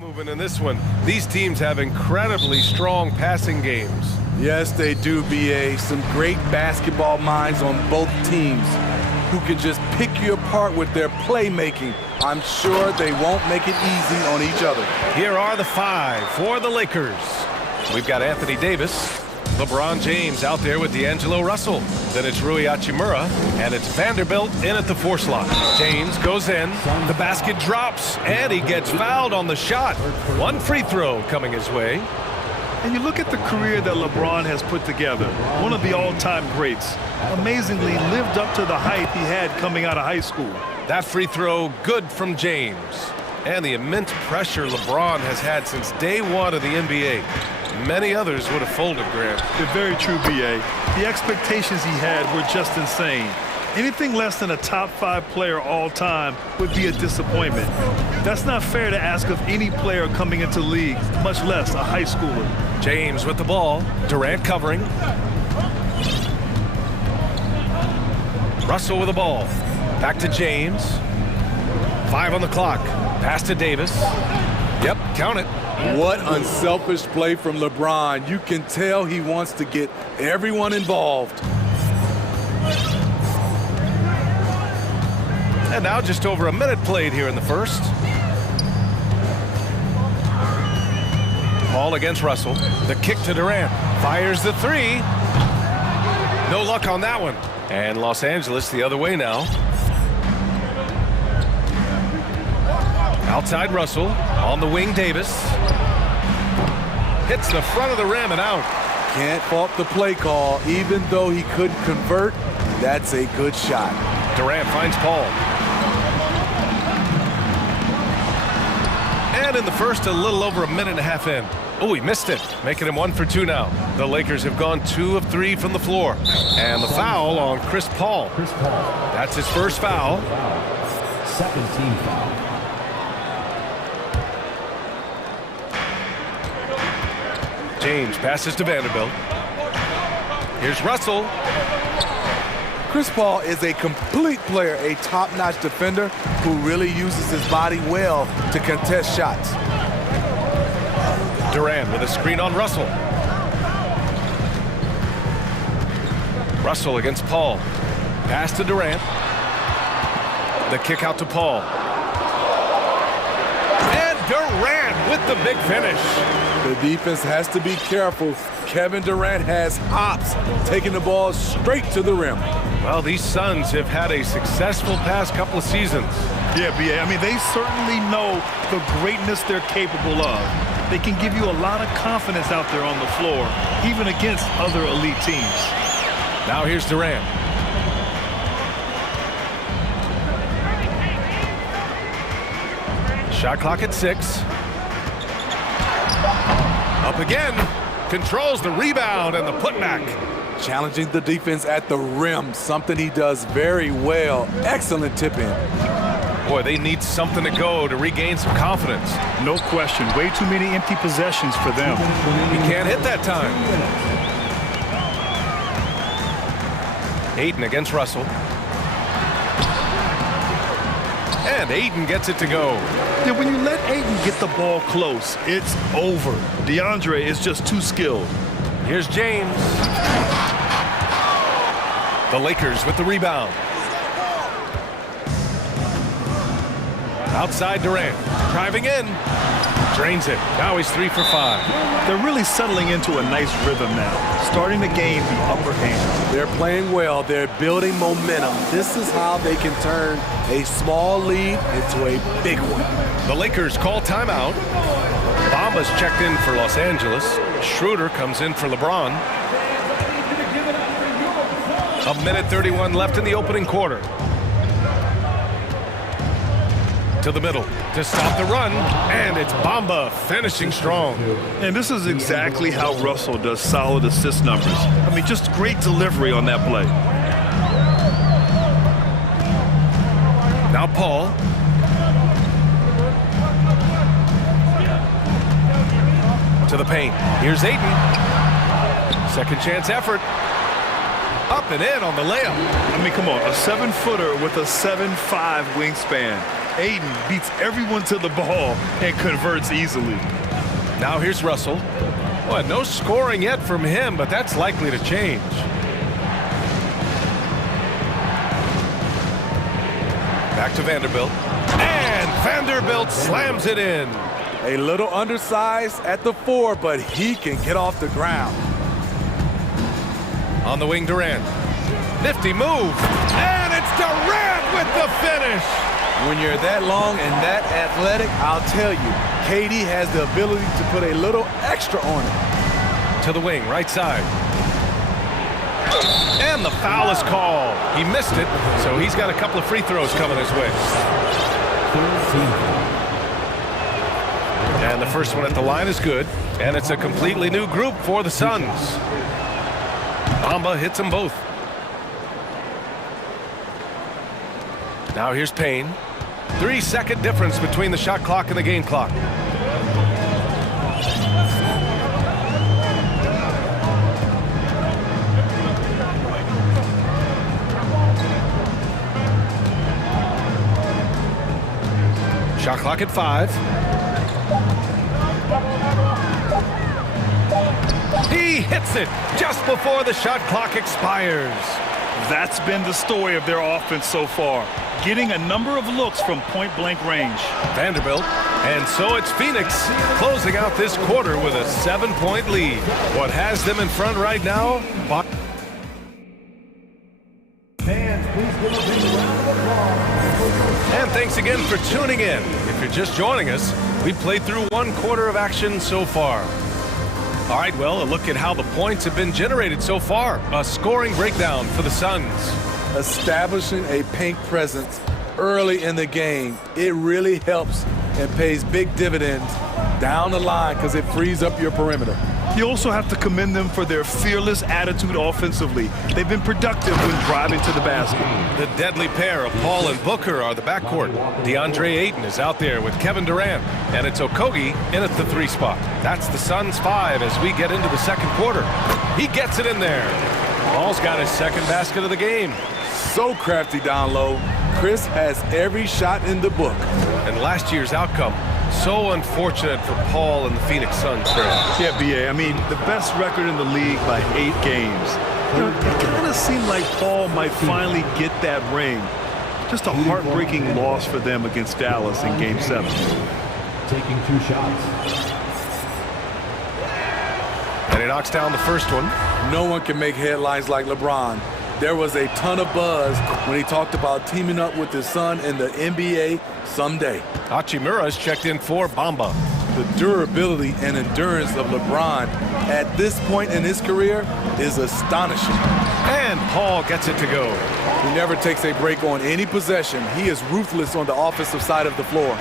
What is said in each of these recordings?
moving in this one. These teams have incredibly strong passing games. Yes, they do, BA. Some great basketball minds on both teams who can just pick you apart with their playmaking. I'm sure they won't make it easy on each other. Here are the five for the Lakers. We've got Anthony Davis, LeBron James out there with D'Angelo Russell. Then it's Rui Hachimura, and it's Vanderbilt in at the 4 slot. James goes in, the basket drops, and he gets fouled on the shot. One free throw coming his way. And you look at the career that LeBron has put together, one of the all-time greats. Amazingly lived up to the hype he had coming out of high school. That free throw good from James. And the immense pressure LeBron has had since day one of the NBA. Many others would have folded, Grant. They're very true, BA. The expectations he had were just insane. Anything less than a top 5 player all time would be a disappointment. That's not fair to ask of any player coming into the league, much less a high schooler. James with the ball. Durant covering. Russell with the ball. Back to James. 5 on the clock. Pass to Davis. Yep, count it. What unselfish play from LeBron. You can tell he wants to get everyone involved. And now just over a minute played here in the first. Ball against Russell. The kick to Durant. Fires the 3. No luck on that one. And Los Angeles the other way now. Outside Russell. On the wing, Davis. Hits the front of the rim and out. Can't fault the play call. Even though he couldn't convert, that's a good shot. Durant finds Paul. And in the first, a little over a minute and a half in. Oh, he missed it, making him 1 for 2 now. The Lakers have gone 2 of 3 from the floor. And the foul on Chris Paul. That's his first foul. Second team foul. James passes to Vanderbilt. Here's Russell. Chris Paul is a complete player, a top-notch defender who really uses his body well to contest shots. Durant with a screen on Russell. Russell against Paul. Pass to Durant. The kick out to Paul. And Durant with the big finish. The defense has to be careful. Kevin Durant has hops, taking the ball straight to the rim. Well, these Suns have had a successful past couple of seasons. Yeah, BA. I mean, they certainly know the greatness they're capable of. They can give you a lot of confidence out there on the floor, even against other elite teams. Now here's Durant. Shot clock at 6. Up again. Controls the rebound and the putback. Challenging the defense at the rim, something he does very well. Excellent tip-in. Boy, they need something to go to regain some confidence. No question. Way too many empty possessions for them. He can't hit that time. Ayton against Russell. And Ayton gets it to go. Yeah, when you let Ayton get the ball close, it's over. DeAndre is just too skilled. Here's James. The Lakers with the rebound. Outside Durant. Driving in. Drains it. Now he's 3 for 5. They're really settling into a nice rhythm now, starting to gain the upper hand. They're playing well. They're building momentum. This is how they can turn a small lead into a big one. The Lakers call timeout. Bamba's checked in for Los Angeles. Schroeder comes in for LeBron. A minute 31 left in the opening quarter. To the middle to stop the run, and it's Bamba finishing strong. And this is exactly how Russell does solid assist numbers. I mean, just great delivery on that play. Now Paul. To the paint. Here's Ayton. Second chance effort. Up and in on the layup. I mean, come on, a 7-footer with a 7'5" wingspan. Aiden beats everyone to the ball and converts easily. Now here's Russell. Well, no scoring yet from him, but that's likely to change. Back to Vanderbilt. And Vanderbilt slams it in. A little undersized at the 4, but he can get off the ground. On the wing, Durant. Nifty move. And it's Durant with the finish. When you're that long and that athletic, I'll tell you, KD has the ability to put a little extra on it. To the wing, right side. And the foul is called. He missed it, so he's got a couple of free throws coming his way. And the first one at the line is good, and it's a completely new group for the Suns. Bamba hits them both. Now here's Payne. 3-second difference between the shot clock and the game clock. Shot clock at 5. He hits it just before the shot clock expires. That's been the story of their offense so far, getting a number of looks from point-blank range. Vanderbilt, and so it's Phoenix closing out this quarter with a 7-point lead. What has them in front right now? Fans, please give a big round of applause. And thanks again for tuning in. If you're just joining us, we played through one quarter of action so far. All right, well, a look at how the points have been generated so far. A scoring breakdown for the Suns. Establishing a paint presence early in the game, it really helps and pays big dividends down the line because it frees up your perimeter. You also have to commend them for their fearless attitude offensively. They've been productive when driving to the basket. The deadly pair of Paul and Booker are the backcourt. DeAndre Ayton is out there with Kevin Durant, and it's Okogie in at the 3 spot. That's the Suns 5 as we get into the second quarter. He gets it in there. Paul's got his second basket of the game. So crafty down low. Chris has every shot in the book. And last year's outcome, so unfortunate for Paul and the Phoenix Suns. Yeah, B.A., I mean, the best record in the league by 8 games. You know, it kind of seemed like Paul might finally get that ring. Just a heartbreaking loss for them against Dallas in Game 7. Taking 2 shots. And he knocks down the first one. No one can make headlines like LeBron. There was a ton of buzz when he talked about teaming up with his son in the NBA someday. Hachimura's checked in for Bamba. The durability and endurance of LeBron at this point in his career is astonishing. And Paul gets it to go. He never takes a break on any possession. He is ruthless on the offensive side of the floor.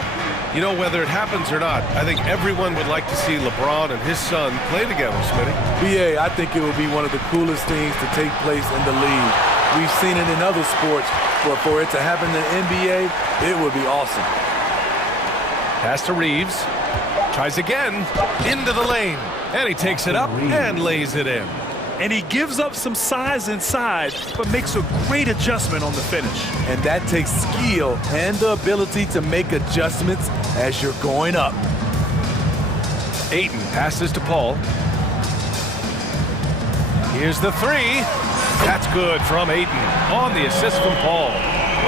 You know, whether it happens or not, I think everyone would like to see LeBron and his son play together, Smitty. BA, I think it will be one of the coolest things to take place in the league. We've seen it in other sports, but for it to happen in the NBA, it would be awesome. Pass to Reeves. Tries again. Into the lane. And he takes it up and lays it in. And he gives up some size inside, but makes a great adjustment on the finish. And that takes skill and the ability to make adjustments as you're going up. Ayton passes to Paul. Here's the 3. That's good from Ayton on the assist from Paul.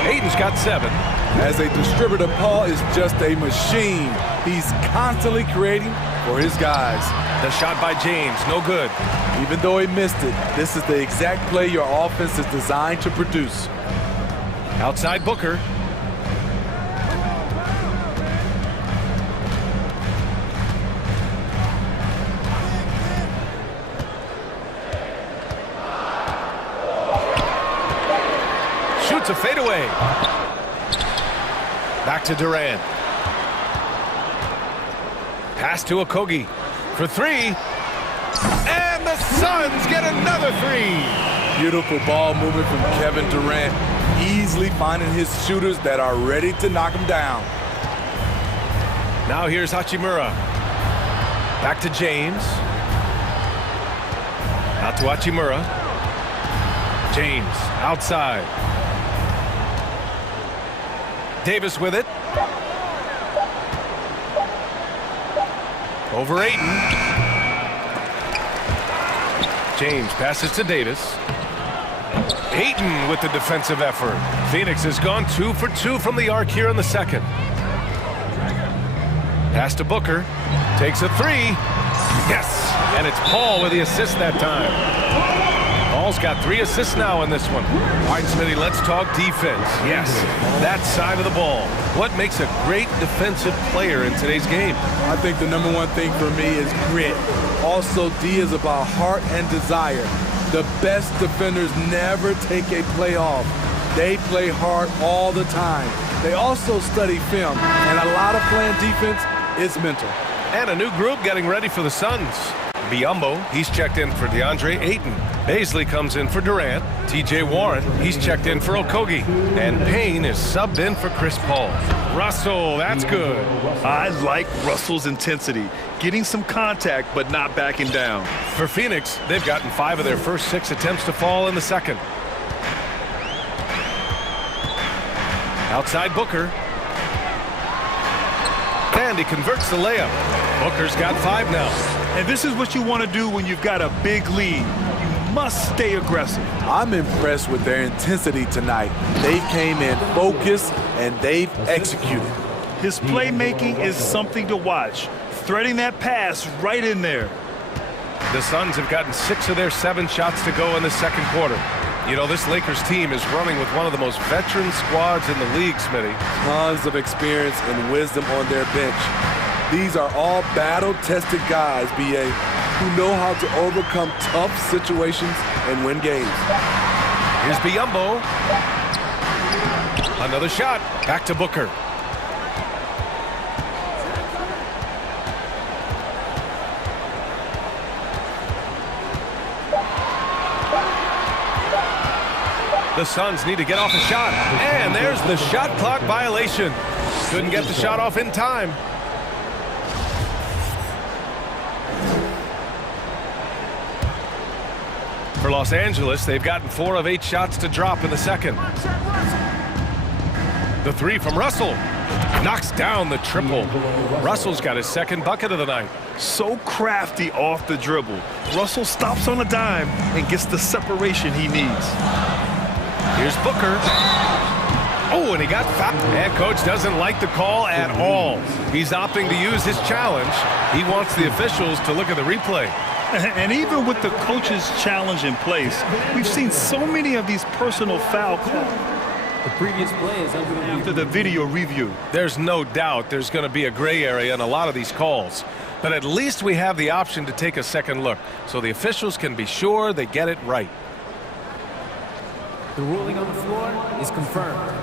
Ayton's got 7. As a distributor, Paul is just a machine. He's constantly creating for his guys. The shot by James, no good. Even though he missed it, this is the exact play your offense is designed to produce. Outside Booker. Shoots a fadeaway. Back to Durant. Pass to Okogie for 3. And the Suns get another 3. Beautiful ball movement from Kevin Durant, easily finding his shooters that are ready to knock him down. Now here's Hachimura. Back to James. Out to Hachimura. James outside. Davis with it. Over Ayton. James passes to Davis. Ayton with the defensive effort. Phoenix has gone 2 for 2 from the arc here in the second. Pass to Booker. Takes a three. Yes! And it's Paul with the assist that time. Paul's got 3 assists now in this one. All right, Smitty, let's talk defense. Yes, that side of the ball. What makes a great defensive player in today's game? I think the number one thing for me is grit. Also, D is about heart and desire. The best defenders never take a play off. They play hard all the time. They also study film, and a lot of playing defense is mental. And a new group getting ready for the Suns. Biyombo, he's checked in for DeAndre Ayton. Baisley comes in for Durant. TJ Warren, he's checked in for Okogie. And Payne is subbed in for Chris Paul. Russell, that's good. I like Russell's intensity, getting some contact but not backing down. For Phoenix, they've gotten 5 of their first 6 attempts to fall in the second. Outside Booker. And he converts the layup. Booker's got 5 now. And this is what you want to do when you've got a big lead. You must stay aggressive. I'm impressed with their intensity tonight. They came in focused and they've executed. His playmaking is something to watch. Threading that pass right in there. The Suns have gotten 6 of their 7 shots to go in the second quarter. You know, this Lakers team is running with one of the most veteran squads in the league, Smitty. Tons of experience and wisdom on their bench. These are all battle-tested guys, B.A., who know how to overcome tough situations and win games. Here's Biyombo. Another shot. Back to Booker. The Suns need to get off a shot. And there's the shot clock violation. Couldn't get the shot off in time. For Los Angeles, they've gotten 4 of 8 shots to drop in the second. The 3 from Russell. Knocks down the triple. Russell's got his second bucket of the night. So crafty off the dribble. Russell stops on a dime and gets the separation he needs. Here's Booker. Oh, and he got fouled. And coach doesn't like the call at all. He's opting to use his challenge. He wants the officials to look at the replay. And even with the coach's challenge in place, we've seen so many of these personal foul calls. The previous play is under After the video review. There's no doubt there's going to be a gray area in a lot of these calls. But at least we have the option to take a second look, so the officials can be sure they get it right. The ruling on the floor is confirmed.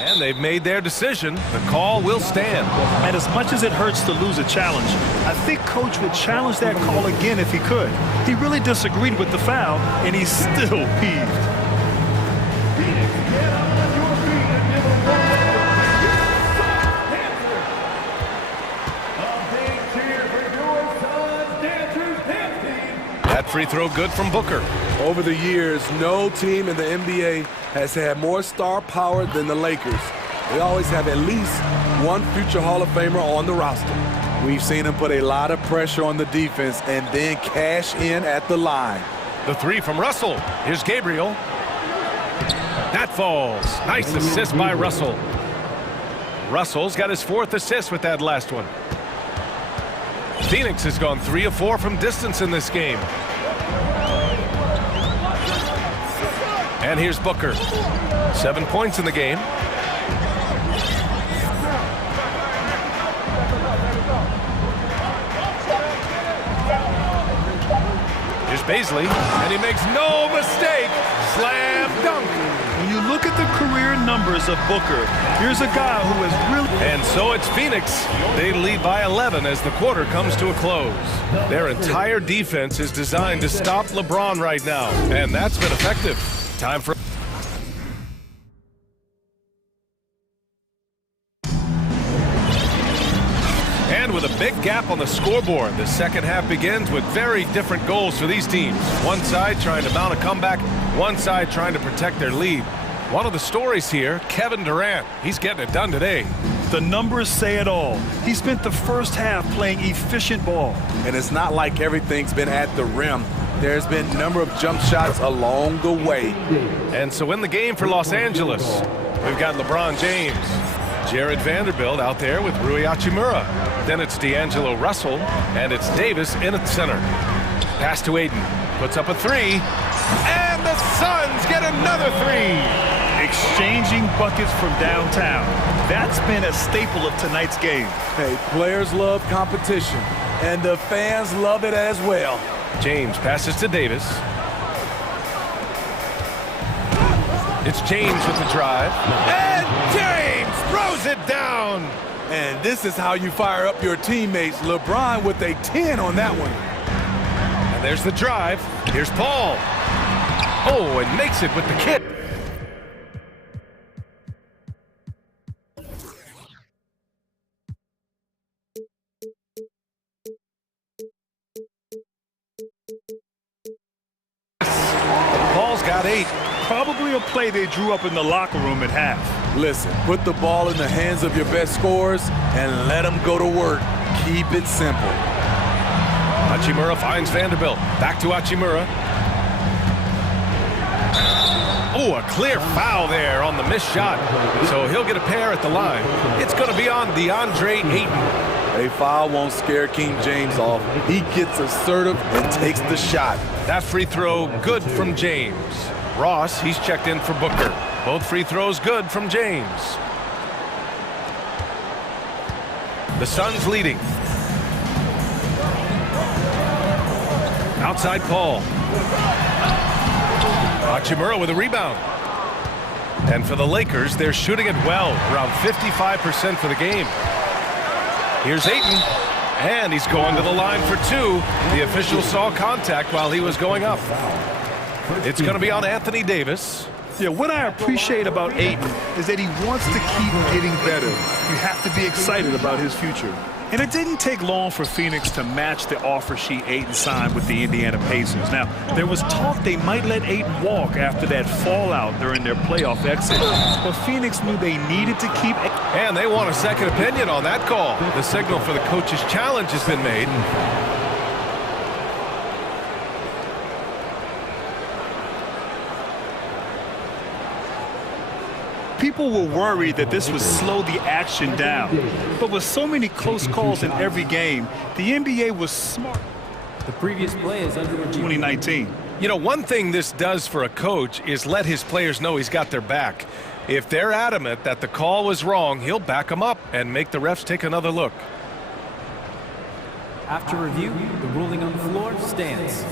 And they've made their decision. The call will stand. And as much as it hurts to lose a challenge, I think coach would challenge that call again if he could. He really disagreed with the foul, and he's still peeved. That free throw good from Booker. Over the years, no team in the NBA has had more star power than the Lakers. They always have at least one future Hall of Famer on the roster. We've seen them put a lot of pressure on the defense and then cash in at the line. The 3 from Russell. Here's Gabriel. That falls. Nice assist by Russell. Russell's got his 4th assist with that last one. Phoenix has gone 3 of 4 from distance in this game. And here's Booker. 7 points in the game. Here's Baisley, and he makes no mistake. Slam dunk. When you look at the career numbers of Booker, here's a guy who has really... And so it's Phoenix. They lead by 11 as the quarter comes to a close. Their entire defense is designed to stop LeBron right now, and that's been effective. Time for... And with a big gap on the scoreboard, the second half begins with very different goals for these teams. One side trying to mount a comeback, one side trying to protect their lead. One of the stories here, Kevin Durant. He's getting it done today. The numbers say it all. He spent the first half playing efficient ball. And it's not like everything's been at the rim. There's been a number of jump shots along the way. And so in the game for Los Angeles, we've got LeBron James, Jared Vanderbilt out there with Rui Hachimura. Then it's D'Angelo Russell, and it's Davis in at center. Pass to Aiden, puts up a three, and the Suns get another three. Exchanging buckets from downtown. That's been a staple of tonight's game. Hey, players love competition, and the fans love it as well. James passes to Davis. It's James with the drive. And James throws it down. And this is how you fire up your teammates. LeBron with a 10 on that one. And there's the drive. Here's Paul. Oh, and makes it with the kit. Paul's got 8. Probably a play they drew up in the locker room at half. Listen, put the ball in the hands of your best scorers and let them go to work. Keep it simple. Hachimura finds Vanderbilt. Back to Hachimura. Oh, a clear foul there on the missed shot. So he'll get a pair at the line. It's going to be on DeAndre Ayton. A foul won't scare King James off. He gets assertive and takes the shot. That free throw good from James. Ross, he's checked in for Booker. Both free throws good from James. The Suns leading. Outside Paul. Hachimura with a rebound. And for the Lakers, they're shooting it well, around 55% for the game. Here's Ayton, and he's going to the line for 2. The official saw contact while he was going up. It's going to be on Anthony Davis. Yeah, what I appreciate about Ayton is that he wants to keep getting better. You have to be excited about his future. And it didn't take long for Phoenix to match the offer sheet Ayton signed with the Indiana Pacers. Now, there was talk they might let Ayton walk after that fallout during their playoff exit. But Phoenix knew they needed to keep... And they want a second opinion on that call. The signal for the coach's challenge has been made. People were worried that this would slow the action down. But with so many close calls in every game, the NBA was smart. The previous play is under review. 2019. You know, one thing this does for a coach is let his players know he's got their back. If they're adamant that the call was wrong, he'll back them up and make the refs take another look. After review, the ruling on the floor stands.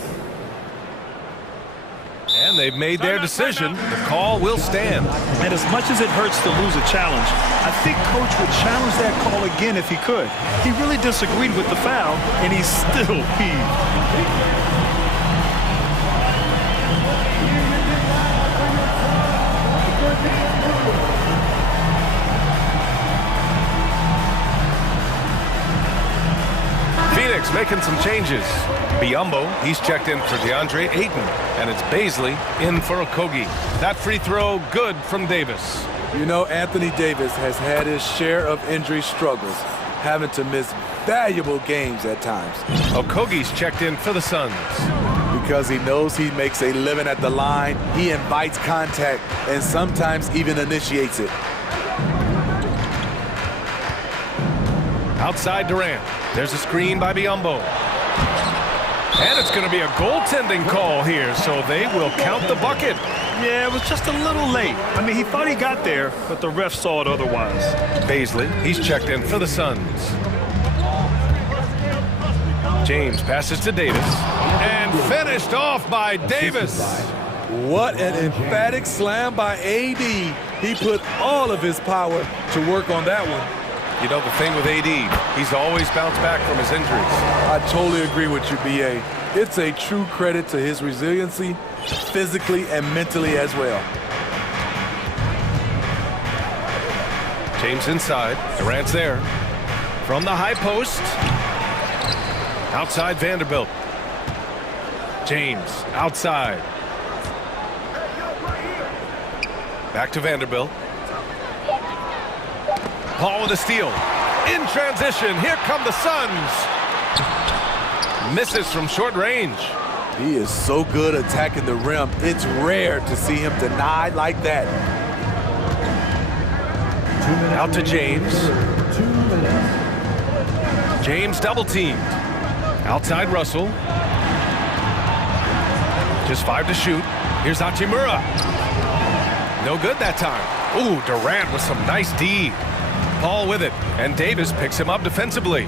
And they've made their decision. The call will stand. And as much as it hurts to lose a challenge, I think Coach would challenge that call again if he could. He really disagreed with the foul, and he's still peeved. Phoenix making some changes. Biyombo, he's checked in for DeAndre Ayton, and it's Baisley in for Okogie. That free throw good from Davis. You know, Anthony Davis has had his share of injury struggles, having to miss valuable games at times. Okogie's checked in for the Suns. Because he knows he makes a living at the line, he invites contact and sometimes even initiates it. Outside Durant. There's a screen by Biyombo. And it's going to be a goaltending call here, so they will count the bucket. Yeah, it was just a little late. I mean, he thought he got there, but the ref saw it otherwise. Baisley, he's checked in for the Suns. James passes to Davis. And finished off by Davis. What an emphatic slam by AD. He put all of his power to work on that one. You know, the thing with AD, he's always bounced back from his injuries. I totally agree with you, BA. It's a true credit to his resiliency, physically and mentally as well. James inside. Durant's there. From the high post. Outside Vanderbilt. James outside. Back to Vanderbilt. Paul with a steal. In transition, here come the Suns. Misses from short range. He is so good attacking the rim. It's rare to see him denied like that. Out to James. James double teamed. Outside Russell. Just 5 to shoot. Here's Hachimura. No good that time. Ooh, Durant with some nice D. Paul with it, and Davis picks him up defensively.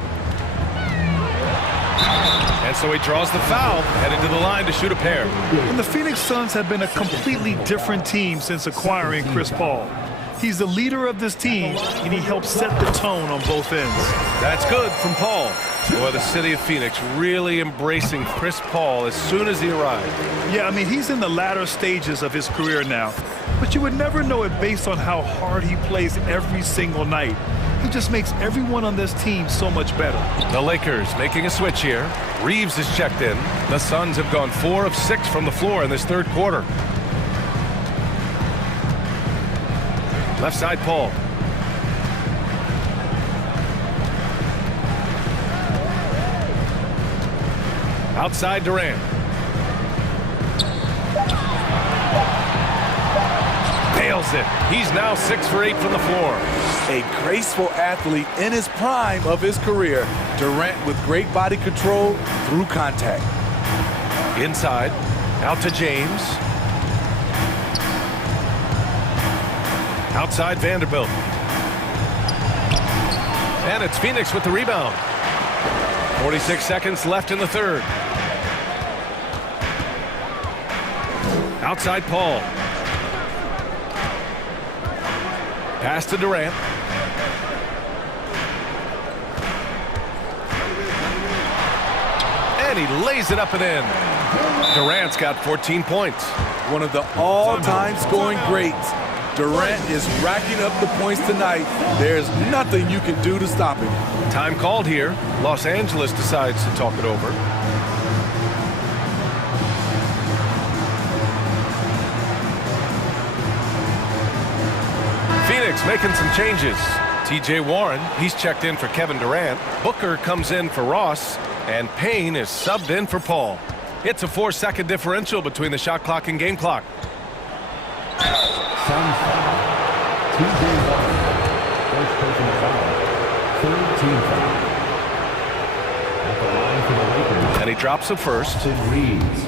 And so he draws the foul, headed to the line to shoot a pair. And the Phoenix Suns have been a completely different team since acquiring Chris Paul. He's the leader of this team, and he helps set the tone on both ends. That's good from Paul. Boy, the city of Phoenix really embracing Chris Paul as soon as he arrived. Yeah, I mean, he's in the latter stages of his career now, but you would never know it based on how hard he plays every single night. He just makes everyone on this team so much better. The Lakers making a switch here. Reeves is checked in. The Suns have gone 4 of 6 from the floor in this third quarter. Left side, Paul. Outside, Durant. Nails it. He's now 6 for 8 from the floor. A graceful athlete in his prime of his career. Durant with great body control through contact. Inside, out to James. Outside Vanderbilt. And it's Phoenix with the rebound. 46 seconds left in the third. Outside Paul. Pass to Durant. And he lays it up and in. Durant's got 14 points. One of the all-time scoring greats. Durant is racking up the points tonight. There's nothing you can do to stop him. Time called here. Los Angeles decides to talk it over. Phoenix making some changes. TJ Warren, he's checked in for Kevin Durant. Booker comes in for Ross. And Payne is subbed in for Paul. It's a 4-second differential between the shot clock and game clock. Suns foul. TJ Warren. First personal foul. Third team foul. At the line for the Lakers. And he drops the first. Reeves.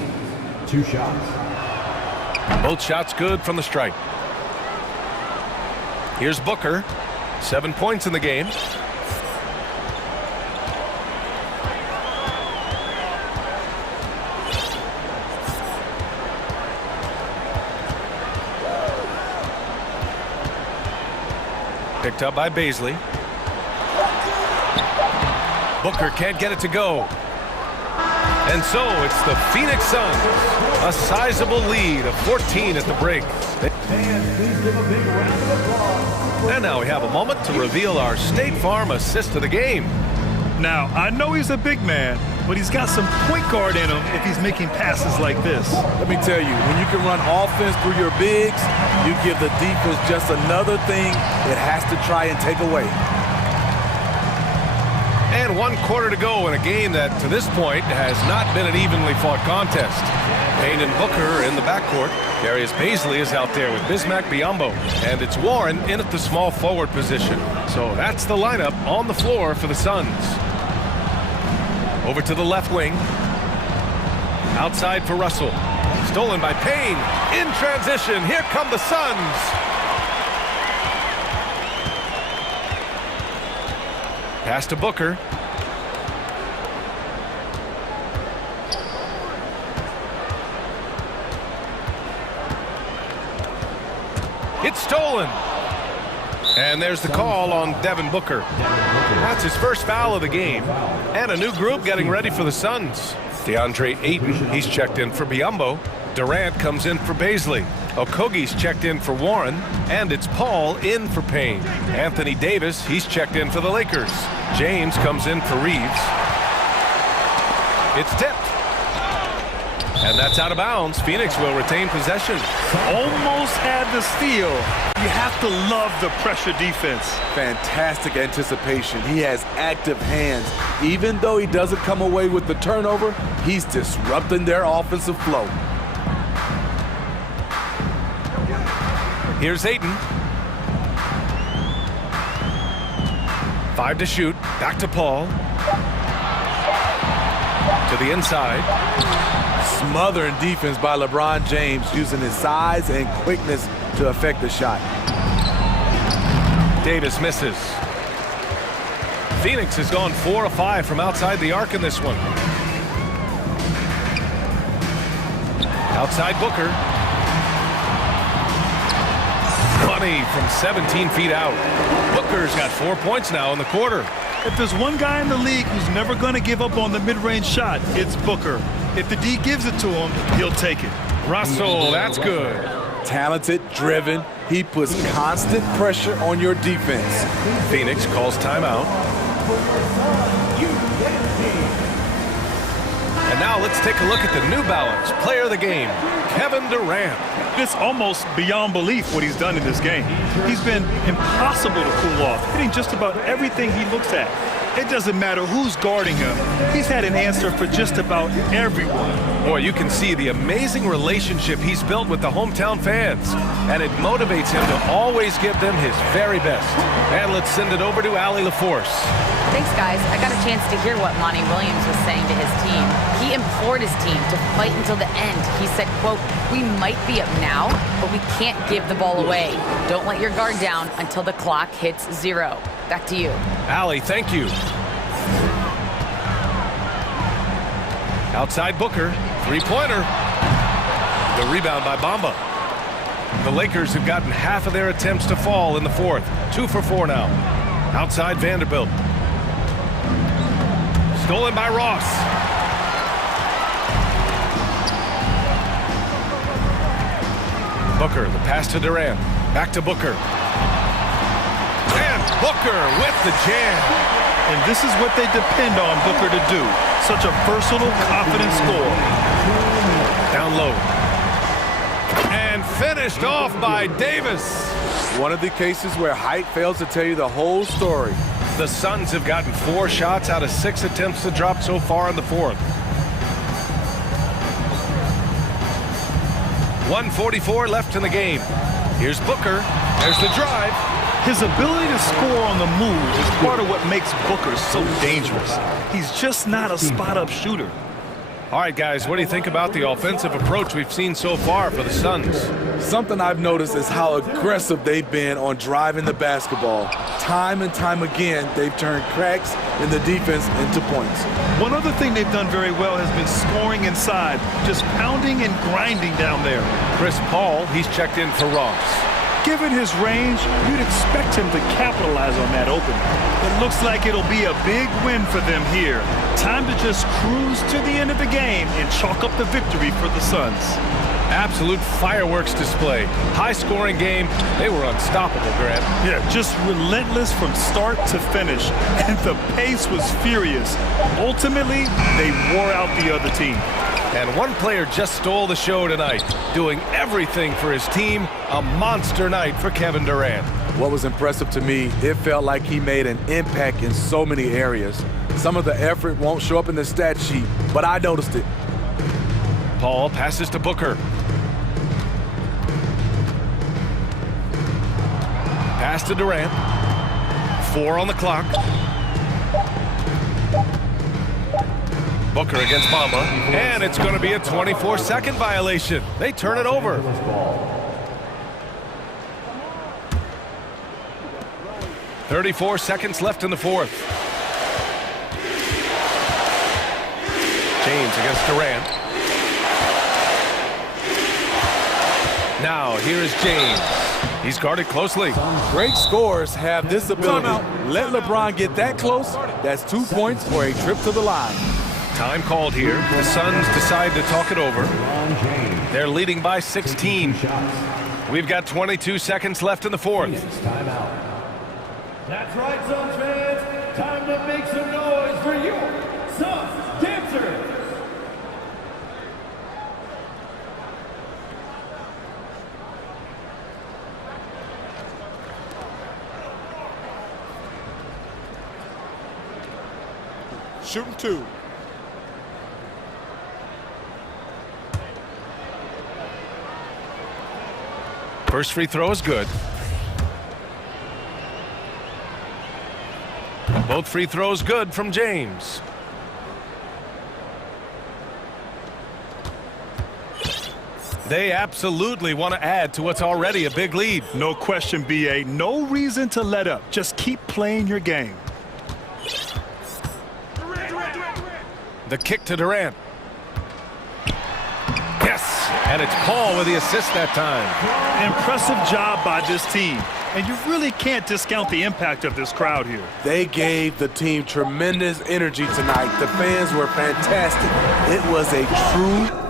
2 shots. Both shots good from the strike. Here's Booker. 7 points in the game. Picked up by Baisley. Booker can't get it to go. And so it's the Phoenix Suns. A sizable lead of 14 at the break. Fans, please give a big round of applause. And now we have a moment to reveal our State Farm assist of the game. Now, I know he's a big man, but he's got some point guard in him if he's making passes like this. Let me tell you, when you can run offense through your bigs, you give the defense just another thing it has to try and take away. And 1 quarter to go in a game that, to this point, has not been an evenly fought contest. Payne and Booker in the backcourt. Darius Baisley is out there with Bismack Biyombo. And it's Warren in at the small forward position. So that's the lineup on the floor for the Suns. Over to the left wing. Outside for Russell. Stolen by Payne. In transition, here come the Suns. Pass to Booker. It's stolen. And there's the call on Devin Booker. That's his first foul of the game. And a new group getting ready for the Suns. DeAndre Ayton, he's checked in for Biyombo. Durant comes in for Baisley. Okogie's checked in for Warren. And it's Paul in for Payne. Anthony Davis, he's checked in for the Lakers. James comes in for Reeves. It's tipped. And that's out of bounds. Phoenix will retain possession. Almost had the steal. You have to love the pressure defense. Fantastic anticipation. He has active hands. Even though he doesn't come away with the turnover, he's disrupting their offensive flow. Here's Ayton. 5 to shoot. Back to Paul. To the inside. Smothering defense by LeBron James, using his size and quickness to affect the shot. Davis misses. Phoenix has gone 4 of 5 from outside the arc in this one. Outside Booker. Money from 17 feet out. Booker's got 4 points now in the quarter. If there's one guy in the league who's never going to give up on the mid-range shot, it's Booker. If the D gives it to him, he'll take it. Russell, that's good. Talented, driven. He puts constant pressure on your defense. Phoenix calls timeout. And now let's take a look at the New Balance player of the game, Kevin Durant. It's almost beyond belief what he's done in this game. He's been impossible to cool off, hitting just about everything he looks at. It doesn't matter who's guarding him. He's had an answer for just about everyone. Boy, you can see the amazing relationship he's built with the hometown fans. And it motivates him to always give them his very best. And let's send it over to Allie LaForce. Thanks, guys. I got a chance to hear what Monty Williams was saying to his team. He implored his team to fight until the end. He said, quote, "We might be up now, but we can't give the ball away. Don't let your guard down until the clock hits 0. Back to you. Allie, thank you. Outside Booker, three-pointer. The rebound by Bamba. The Lakers have gotten half of their attempts to fall in the fourth. 2 for 4 now. Outside Vanderbilt. Stolen by Ross. Booker, the pass to Durant. Back to Booker. And Booker with the jam. And this is what they depend on Booker to do. Such a versatile, confident scorer. Down low. And finished off by Davis. One of the cases where height fails to tell you the whole story. The Suns have gotten 4 shots out of 6 attempts to drop so far in the fourth. 1:44 left in the game. Here's Booker. There's the drive. His ability to score on the move is part of what makes Booker so dangerous. He's just not a spot-up shooter. All right, guys, what do you think about the offensive approach we've seen so far for the Suns? Something I've noticed is how aggressive they've been on driving the basketball. Time and time again, they've turned cracks in the defense into points. One other thing they've done very well has been scoring inside, just pounding and grinding down there. Chris Paul, he's checked in for Ross. Given his range, you'd expect him to capitalize on that opening. It looks like it'll be a big win for them here. Time to just cruise to the end of the game and chalk up the victory for the Suns. Absolute fireworks display. High-scoring game. They were unstoppable, Grant. Yeah, just relentless from start to finish. And the pace was furious. Ultimately, they wore out the other team. And one player just stole the show tonight, doing everything for his team. A monster night for Kevin Durant. What was impressive to me, it felt like he made an impact in so many areas. Some of the effort won't show up in the stat sheet, but I noticed it. Paul passes to Booker. Pass to Durant. 4 on the clock. Booker against Bamba, and it's going to be a 24-second violation. They turn it over. .34 seconds left in the fourth. James against Durant. Now, here is James. He's guarded closely. Great scorers have this ability. Let LeBron get that close, that's 2 points or a trip to the line. Time called here. The Suns decide to talk it over. They're leading by 16. We've got 22 seconds left in the fourth. That's right, Suns fans. Time to make some noise for your Suns dancers. shooting 2. First free throw is good. Both free throws good from James. They absolutely want to add to what's already a big lead. No question, BA. No reason to let up. Just keep playing your game. The kick to Durant. Yes, and it's Paul with the assist that time. Impressive job by this team. And you really can't discount the impact of this crowd here. They gave the team tremendous energy tonight. The fans were fantastic. It was a true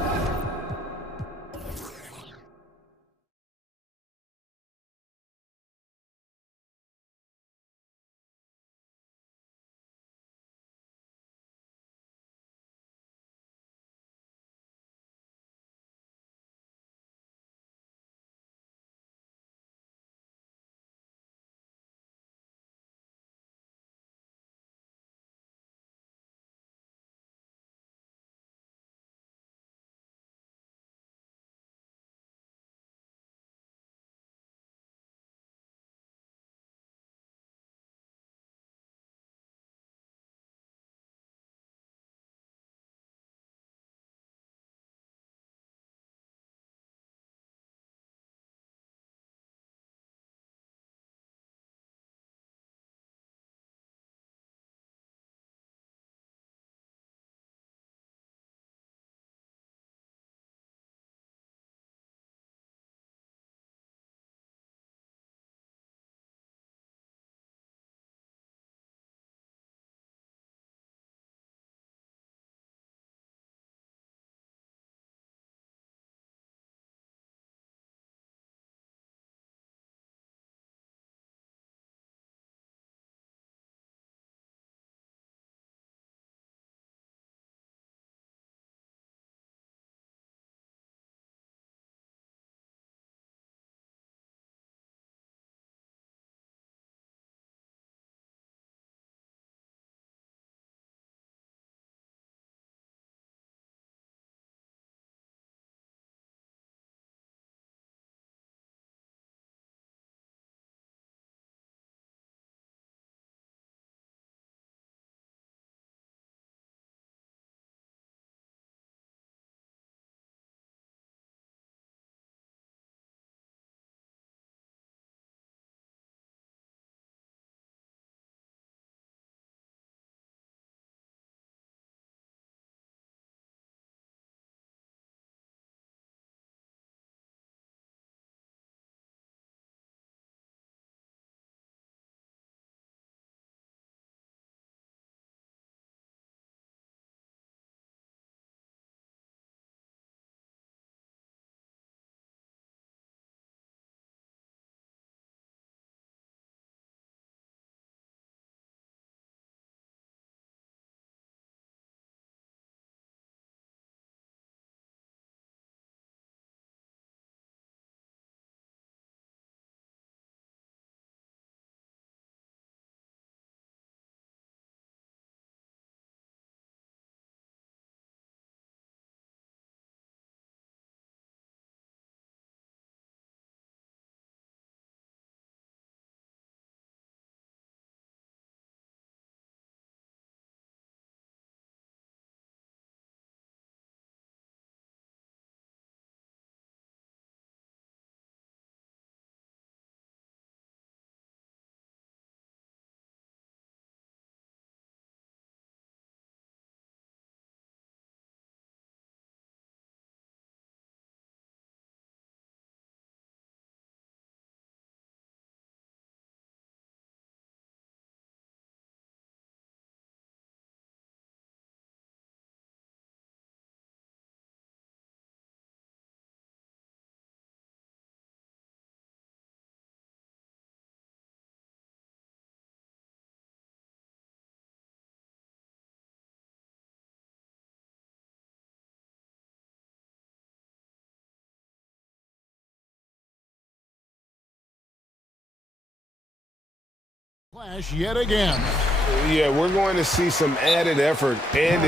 Clash yet again. Yeah, we're going to see some added effort and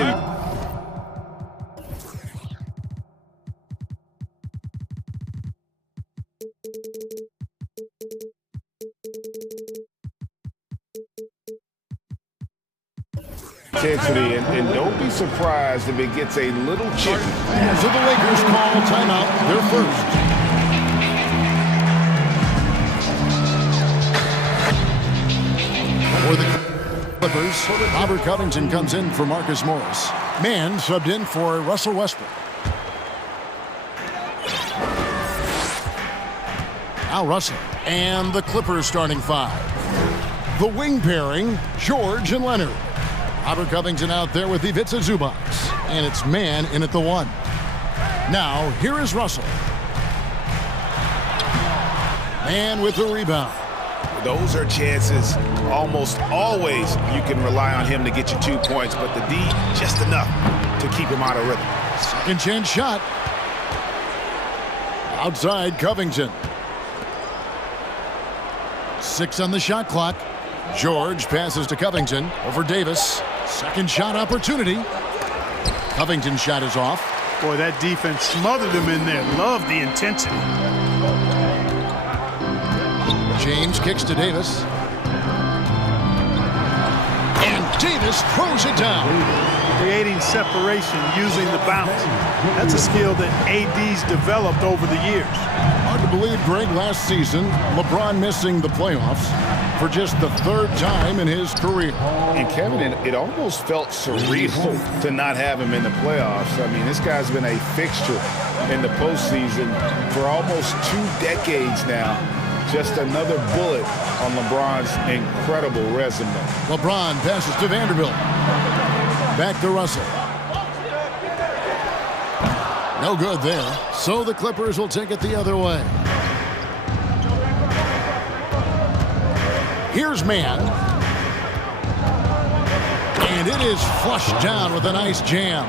intensity, and don't be surprised if it gets a little chippy. So the Lakers call timeout, their first. For the Clippers, Robert Covington comes in for Marcus Morris. Mann subbed in for Russell Westbrook. Now Russell and the Clippers starting five. The wing pairing, George and Leonard. Robert Covington out there with Ivica Zubac. And it's Mann in at the one. Now, here is Russell. Mann with the rebound. Those are chances almost always you can rely on him to get you 2 points, but the D just enough to keep him out of rhythm. Second chance shot. Outside Covington. 6 on the shot clock. George passes to Covington over Davis. Second shot opportunity. Covington's shot is off. Boy, that defense smothered him in there. Love the intensity. James kicks to Davis. And Davis throws it down. Creating separation using the bounce. That's a skill that AD's developed over the years. Hard to believe, Greg, last season, LeBron missing the playoffs for just the third time in his career. And Kevin, it almost felt surreal to not have him in the playoffs. I mean, this guy's been a fixture in the postseason for almost 2 decades now. Just another bullet on LeBron's incredible resume. LeBron passes to Vanderbilt. Back to Russell. No good there. So the Clippers will take it the other way. Here's Mann. And it is flushed down with a nice jam.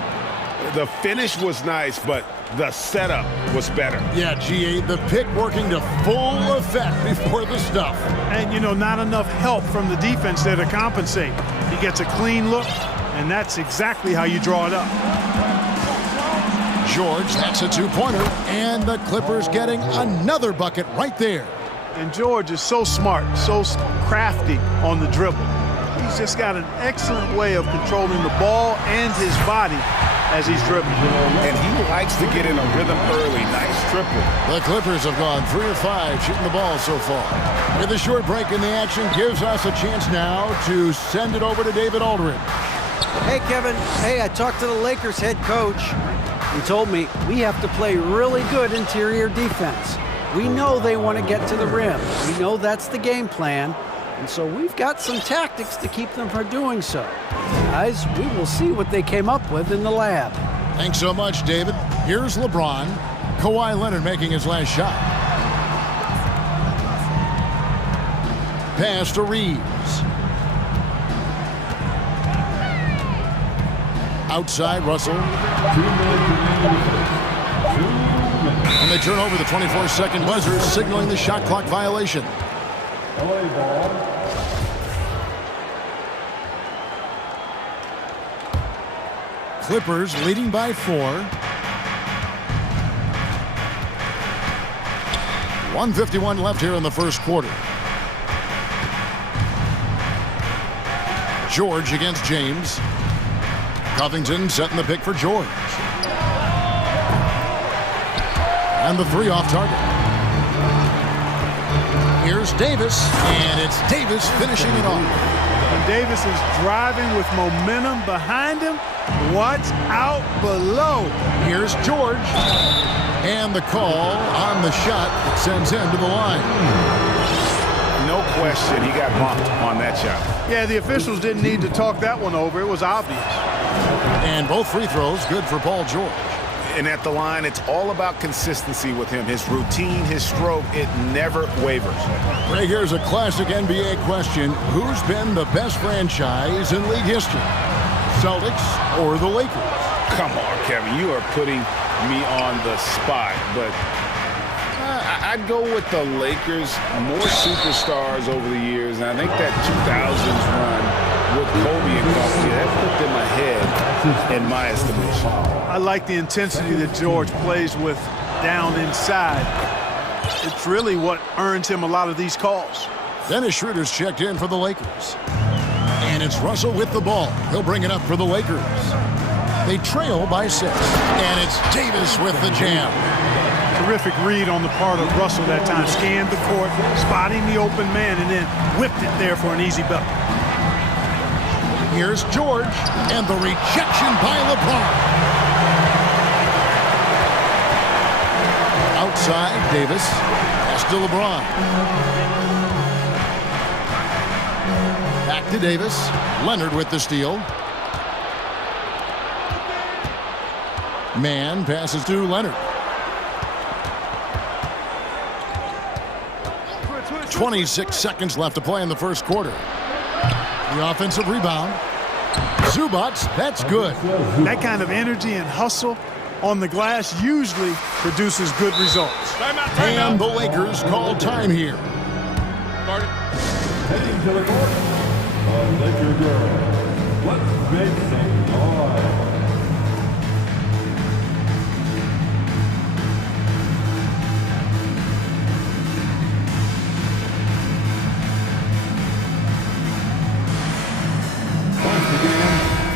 The finish was nice, but the setup was better. Yeah, GA, the pick working to full effect before the stuff. And, you know, not enough help from the defense there to compensate. He gets a clean look, and that's exactly how you draw it up. George, that's a two-pointer, and the Clippers getting another bucket right there. And George is so smart, so crafty on the dribble. He's just got an excellent way of controlling the ball and his body as he's dribbling. And he likes to get in a rhythm early. Nice triple. The Clippers have gone 3 of 5 shooting the ball so far. With a short break in the action gives us a chance now to send it over to David Aldridge. Hey, Kevin. Hey, I talked to the Lakers head coach. He told me we have to play really good interior defense. We know they want to get to the rim. We know that's the game plan. And so we've got some tactics to keep them from doing so. Guys, we will see what they came up with in the lab. Thanks so much, David. Here's LeBron. Kawhi Leonard making his last shot. Pass to Reeves. Outside Russell. And they turn over the 24-second buzzer, signaling the shot clock violation. Clippers leading by 4. 1:51 left here in the first quarter. George against James. Covington setting the pick for George. And the 3 off target. Here's Davis, and it's Davis finishing it off. And Davis is driving with momentum behind him. Watch out below. Here's George. And the call on the shot that sends him to the line. No question, he got bumped on that shot. Yeah, the officials didn't need to talk that one over. It was obvious. And both free throws good for Paul George. And at the line, it's all about consistency with him. His routine, his stroke, it never wavers. Right, here's a classic NBA question. Who's been the best franchise in league history? Celtics or the Lakers? Come on, Kevin. You are putting me on the spot. But I'd go with the Lakers. More superstars over the years. And I think that 2000s run with Kobe and company. That put them ahead in my estimation. I like the intensity that George plays with down inside. It's really what earns him a lot of these calls. Dennis Schroeder's checked in for the Lakers. And it's Russell with the ball. He'll bring it up for the Lakers. They trail by 6. And it's Davis with the jam. Terrific read on the part of Russell that time. Scanned the court, spotting the open man, and then whipped it there for an easy bucket. Here's George, and the rejection by LeBron. Outside, Davis. Pass to LeBron. Back to Davis. Leonard with the steal. Man passes to Leonard. 26 seconds left to play in the first quarter. The offensive rebound. Zubac, that's good. That kind of energy and hustle on the glass usually produces good results. And the Lakers call time here. Heading to the court, the Laker girls. Let's make some noise.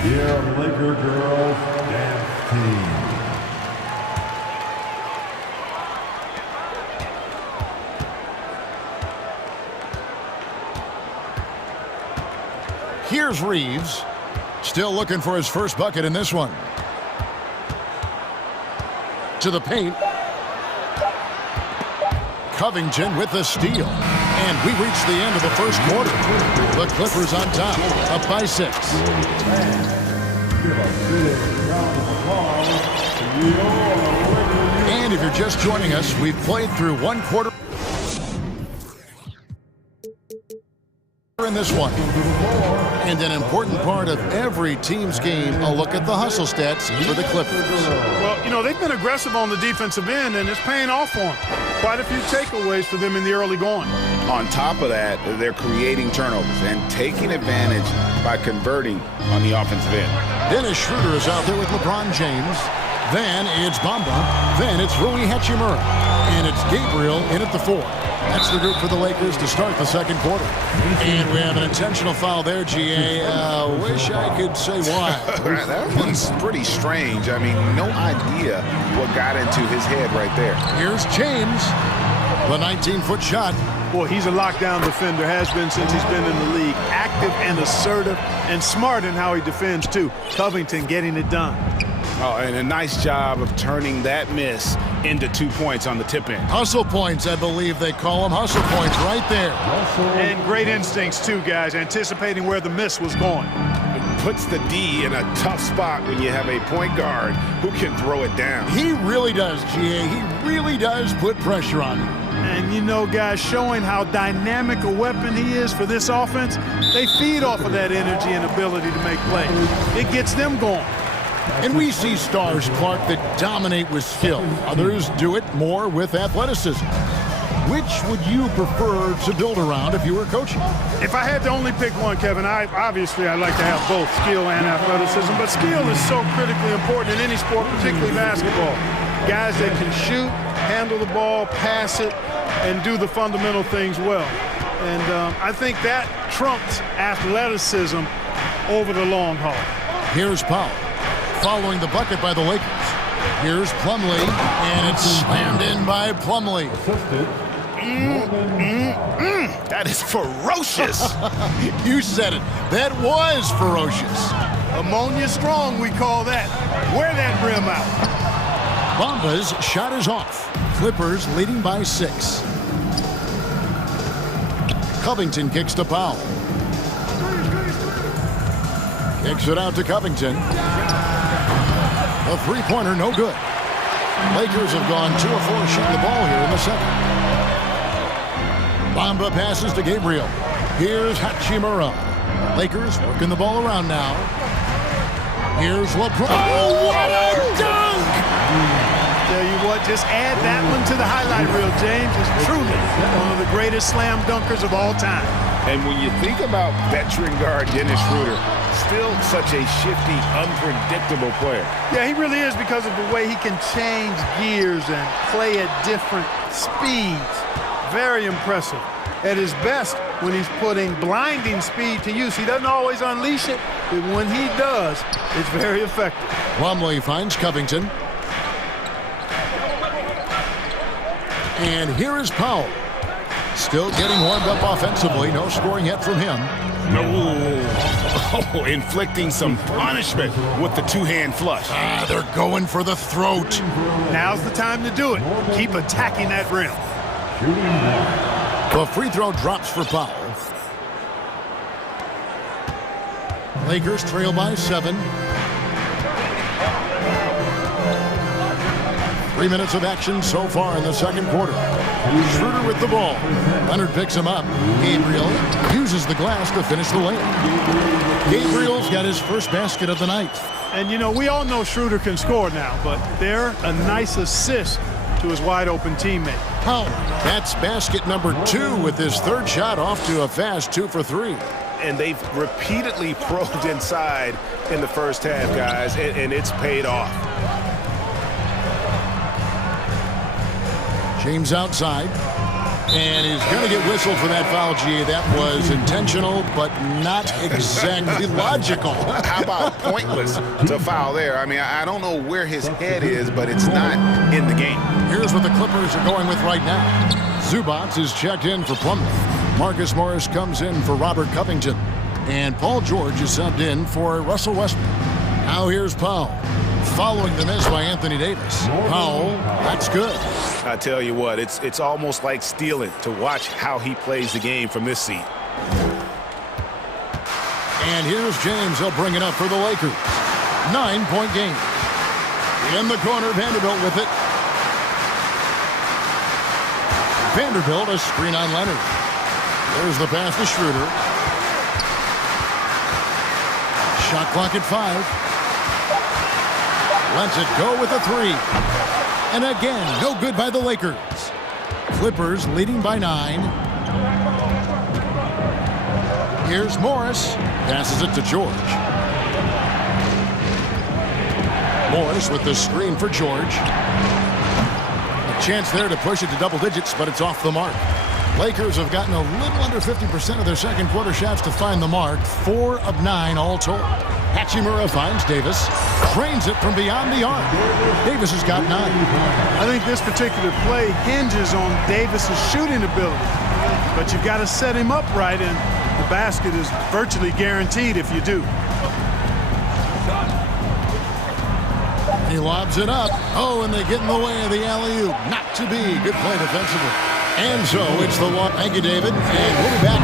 Here are the Laker girls dance team. Here's Reeves. Still looking for his first bucket in this one. To the paint. Covington with the steal. And we reach the end of the first quarter. The Clippers on top, up by 6. And if you're just joining us, we've played through one quarter in this one. And an important part of every team's game, a look at the hustle stats for the Clippers. Well, you know, they've been aggressive on the defensive end, and it's paying off for them. Quite a few takeaways for them in the early going. On top of that, they're creating turnovers and taking advantage by converting on the offensive end. Dennis Schroeder is out there with LeBron James. Then it's Bamba. Then it's Rui Hachimura. And it's Gabriel in at the 4. That's the group for the Lakers to start the second quarter. And we have an intentional foul there, GA. Wish I could say why. That one's pretty strange. I mean, no idea what got into his head right there. Here's James. The 19-foot shot. Boy, he's a lockdown defender, has been since he's been in the league. Active and assertive and smart in how he defends, too. Covington getting it done. Oh, and a nice job of turning that miss into 2 points on the tip end. Hustle points, I believe they call them. Hustle points right there. And great instincts, too, guys, anticipating where the miss was going. It puts the D in a tough spot when you have a point guard who can throw it down. He really does, GA. He really does put pressure on him. And, you know, guys, showing how dynamic a weapon he is for this offense, they feed off of that energy and ability to make plays. It gets them going. And we see stars, Clark, that dominate with skill. Others do it more with athleticism. Which would you prefer to build around if you were coaching? If I had to only pick one, Kevin, I'd like to have both skill and athleticism. But skill is so critically important in any sport, particularly basketball. Guys that can shoot, handle the ball, pass it, and do the fundamental things well. And I think that trumps athleticism over the long haul. Here's Powell. Following the bucket by the Lakers. Here's Plumlee, and it's slammed in by Plumlee. That is ferocious. You said it. That was ferocious. Ammonia strong, we call that. Wear that rim out. Bamba's shot is off. Clippers leading by 6. Covington kicks to Powell. Kicks it out to Covington. A three-pointer, no good. Lakers have gone 2 of 4 shooting the ball here in the second. Bamba passes to Gabriel. Here's Hachimura. Lakers working the ball around now. Here's LeBron. Oh, what a dunk! Tell you what, just add that one to the highlight reel, James. It's truly one of the greatest slam dunkers of all time. And when you think about veteran guard Dennis Schroeder, still such a shifty, unpredictable player. Yeah, he really is because of the way he can change gears and play at different speeds. Very impressive. At his best, when he's putting blinding speed to use, he doesn't always unleash it, but when he does, it's very effective. Plumlee finds Covington. And here is Powell. Still getting warmed up offensively. No scoring yet from him. Oh, inflicting some punishment with the two-hand flush. They're going for the throat. Now's the time to do it. Keep attacking that rim. The free throw drops for Powell. Lakers trail by 7. 3 minutes of action so far in the second quarter. Schroeder with the ball. Leonard picks him up. Gabriel uses the glass to finish the lane. Gabriel's got his first basket of the night. And, you know, we all know Schroeder can score now, but they're a nice assist to his wide-open teammate. Powell, that's basket number 2 with his third shot off to a fast 2 for 3. And they've repeatedly probed inside in the first half, guys, and it's paid off. James outside, and he's going to get whistled for that foul, G. That was intentional, but not exactly logical. How about pointless to foul there? I mean, I don't know where his head is, but it's not in the game. Here's what the Clippers are going with right now. Zubac is checked in for Plumlee. Marcus Morris comes in for Robert Covington. And Paul George is subbed in for Russell Westbrook. Now here's Powell. Following the miss by Anthony Davis. Powell, that's good. I tell you what, it's almost like stealing to watch how he plays the game from this seat. And here's James. He'll bring it up for the Lakers. 9-point game. In the corner, Vanderbilt with it. Vanderbilt, a screen on Leonard. There's the pass to Schroeder. Shot clock at 5. Lets it go with a 3. And again, no good by the Lakers. Clippers leading by 9. Here's Morris. Passes it to George. Morris with the screen for George. A chance there to push it to double digits, but it's off the mark. Lakers have gotten a little under 50% of their second quarter shots to find the mark. 4 of 9 all told. Hachimura finds Davis. Drains it from beyond the arc. Davis has got 9. I think this particular play hinges on Davis's shooting ability. But you've got to set him up right, and the basket is virtually guaranteed if you do. He lobs it up. Oh, and they get in the way of the alley-oop. Not to be. Good play defensively. And so it's the one. Thank you, David. And we'll be back.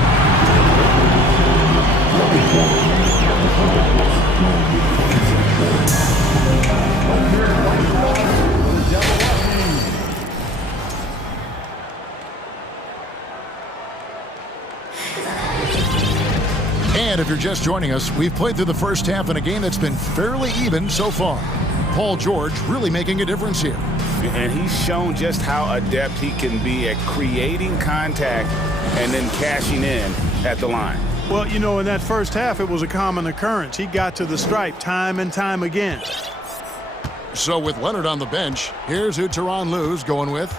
And if you're just joining us, we've played through the first half in a game that's been fairly even so far. Paul George really making a difference here. And he's shown just how adept he can be at creating contact and then cashing in at the line. Well, you know, in that first half, it was a common occurrence. He got to the stripe time and time again. So with Leonard on the bench, here's who Tyronn Lue's going with.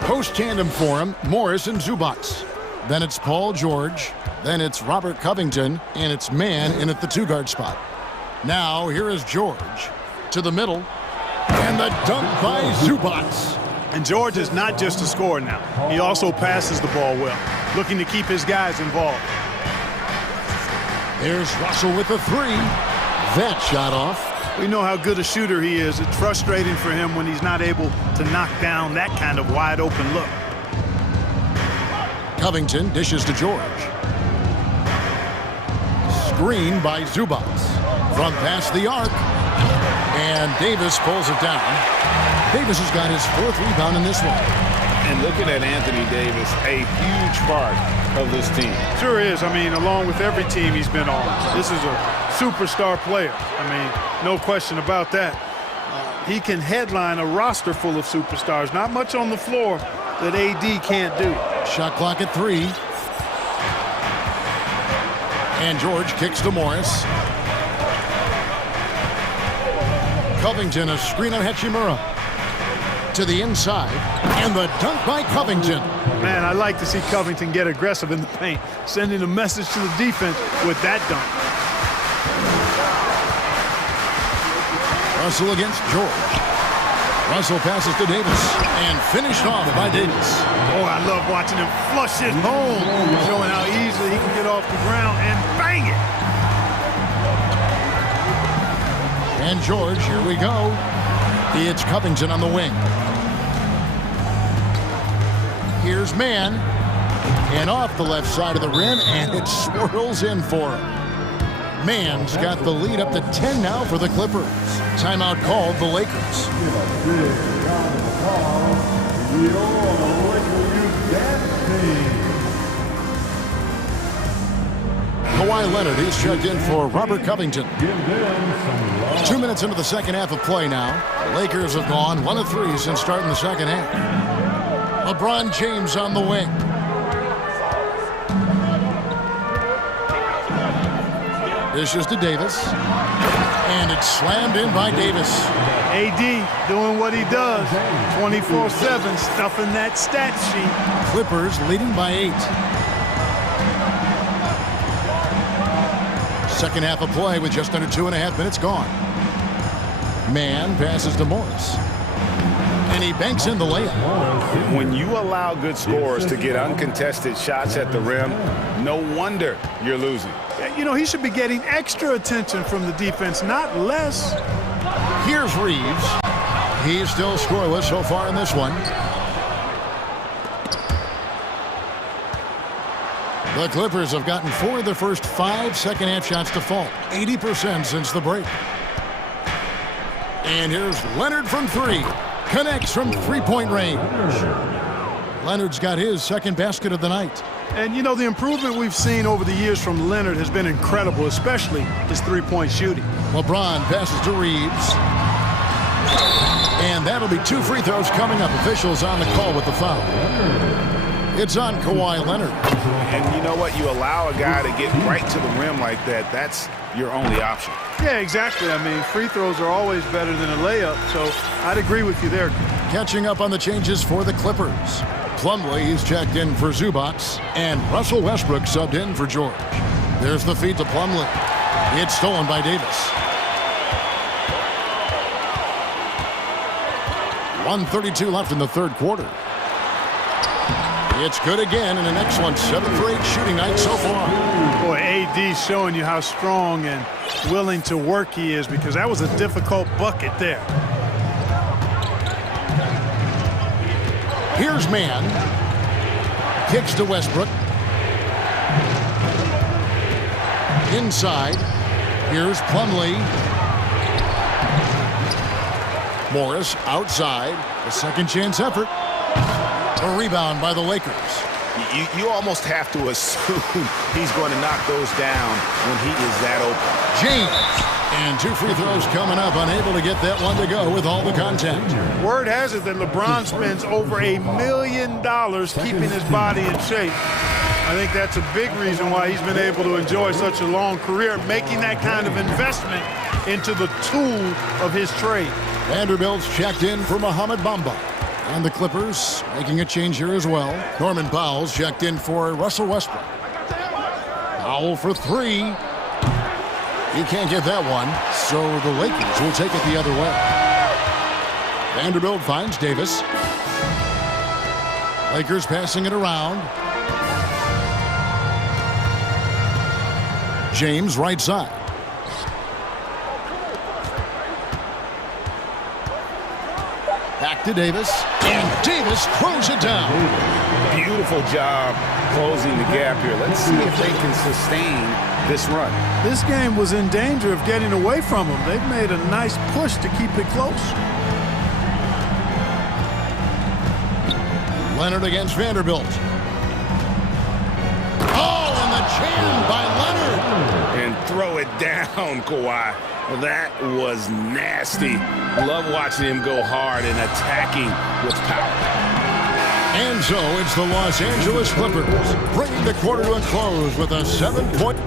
Post tandem for him, Morris and Zubac. Then it's Paul George. Then it's Robert Covington. And it's Mann in at the 2-guard spot. Now here is George. To the middle. And the dunk by Zubac. And George is not just a scorer now. He also passes the ball well, looking to keep his guys involved. There's Russell with the 3. That shot off. We know how good a shooter he is. It's frustrating for him when he's not able to knock down that kind of wide open look. Covington dishes to George. Screen by Zubac. From past the arc. And Davis pulls it down. Davis has got his 4th rebound in this one. And looking at Anthony Davis, a huge part of this team. Sure is. I mean, along with every team he's been on. This is a superstar player. I mean, no question about that. He can headline a roster full of superstars. Not much on the floor that AD can't do. Shot clock at 3. And George kicks to Morris. Covington, a screen on Hachimura. To the inside, and the dunk by Covington. Man, I like to see Covington get aggressive in the paint, sending a message to the defense with that dunk. Russell against George. Russell passes to Davis, and finished off by Davis. Oh, I love watching him flush it home, showing how easily he can get off the ground and bang it. And George, here we go. It's Covington on the wing. Here's Mann. And off the left side of the rim, and it swirls in for him. Mann's got the lead up to 10 now for the Clippers. Timeout called the Lakers. Kawhi Leonard, he's checked in for Robert Covington. 2 minutes into the second half of play now. The Lakers have gone 1 of 3 since starting the second half. LeBron James on the wing. Dishes to Davis. And it's slammed in by Davis. AD doing what he does. 24/7, stuffing that stat sheet. Clippers leading by 8. Second half of play with just under 2.5 minutes gone. Mann passes to Morris. And he banks in the layup. When you allow good scorers to get uncontested shots at the rim, no wonder you're losing. You know, he should be getting extra attention from the defense, not less. Here's Reeves. He's still scoreless so far in this one. The Clippers have gotten 4 of their first 5 second-half shots to fall. 80% since the break. And here's Leonard from 3. Connects from three-point range. Leonard's got his second basket of the night. And, you know, the improvement we've seen over the years from Leonard has been incredible, especially his three-point shooting. LeBron passes to Reeves. And that'll be 2 free throws coming up. Officials on the call with the foul. It's on Kawhi Leonard. And you know what? You allow a guy to get right to the rim like that. That's your only option. Yeah, exactly. I mean, free throws are always better than a layup, so I'd agree with you there. Catching up on the changes for the Clippers. Plumlee is checked in for Zubac, and Russell Westbrook subbed in for George. There's the feed to Plumlee. It's stolen by Davis. 1:32 left in the third quarter. It's good again, and an excellent 7 for 8 shooting night so far. Boy, AD's showing you how strong and willing to work he is, because that was a difficult bucket there. Here's Mann. Kicks to Westbrook. Inside. Here's Plumlee. Morris outside. A second chance effort. A rebound by the Lakers. You almost have to assume he's going to knock those down when he is that open. James. And 2 free throws coming up, unable to get that one to go with all the contact. Word has it that LeBron spends over $1 million keeping his body in shape. I think that's a big reason why he's been able to enjoy such a long career, making that kind of investment into the tool of his trade. Vanderbilt's checked in for Mohamed Bamba. And the Clippers making a change here as well. Norman Powell's checked in for Russell Westbrook. Powell for 3. He can't get that one, so the Lakers will take it the other way. Vanderbilt finds Davis. Lakers passing it around. James right side. Back to Davis. And Davis throws it down. Beautiful job closing the gap here. Let's see if they can sustain this run. This game was in danger of getting away from them. They've made a nice push to keep it close. Leonard against Vanderbilt. Oh, and the jam by Leonard. And throw it down, Kawhi. That was nasty. Love watching him go hard and attacking with power. And so it's the Los Angeles Clippers bringing the quarter to a close with a 7-point.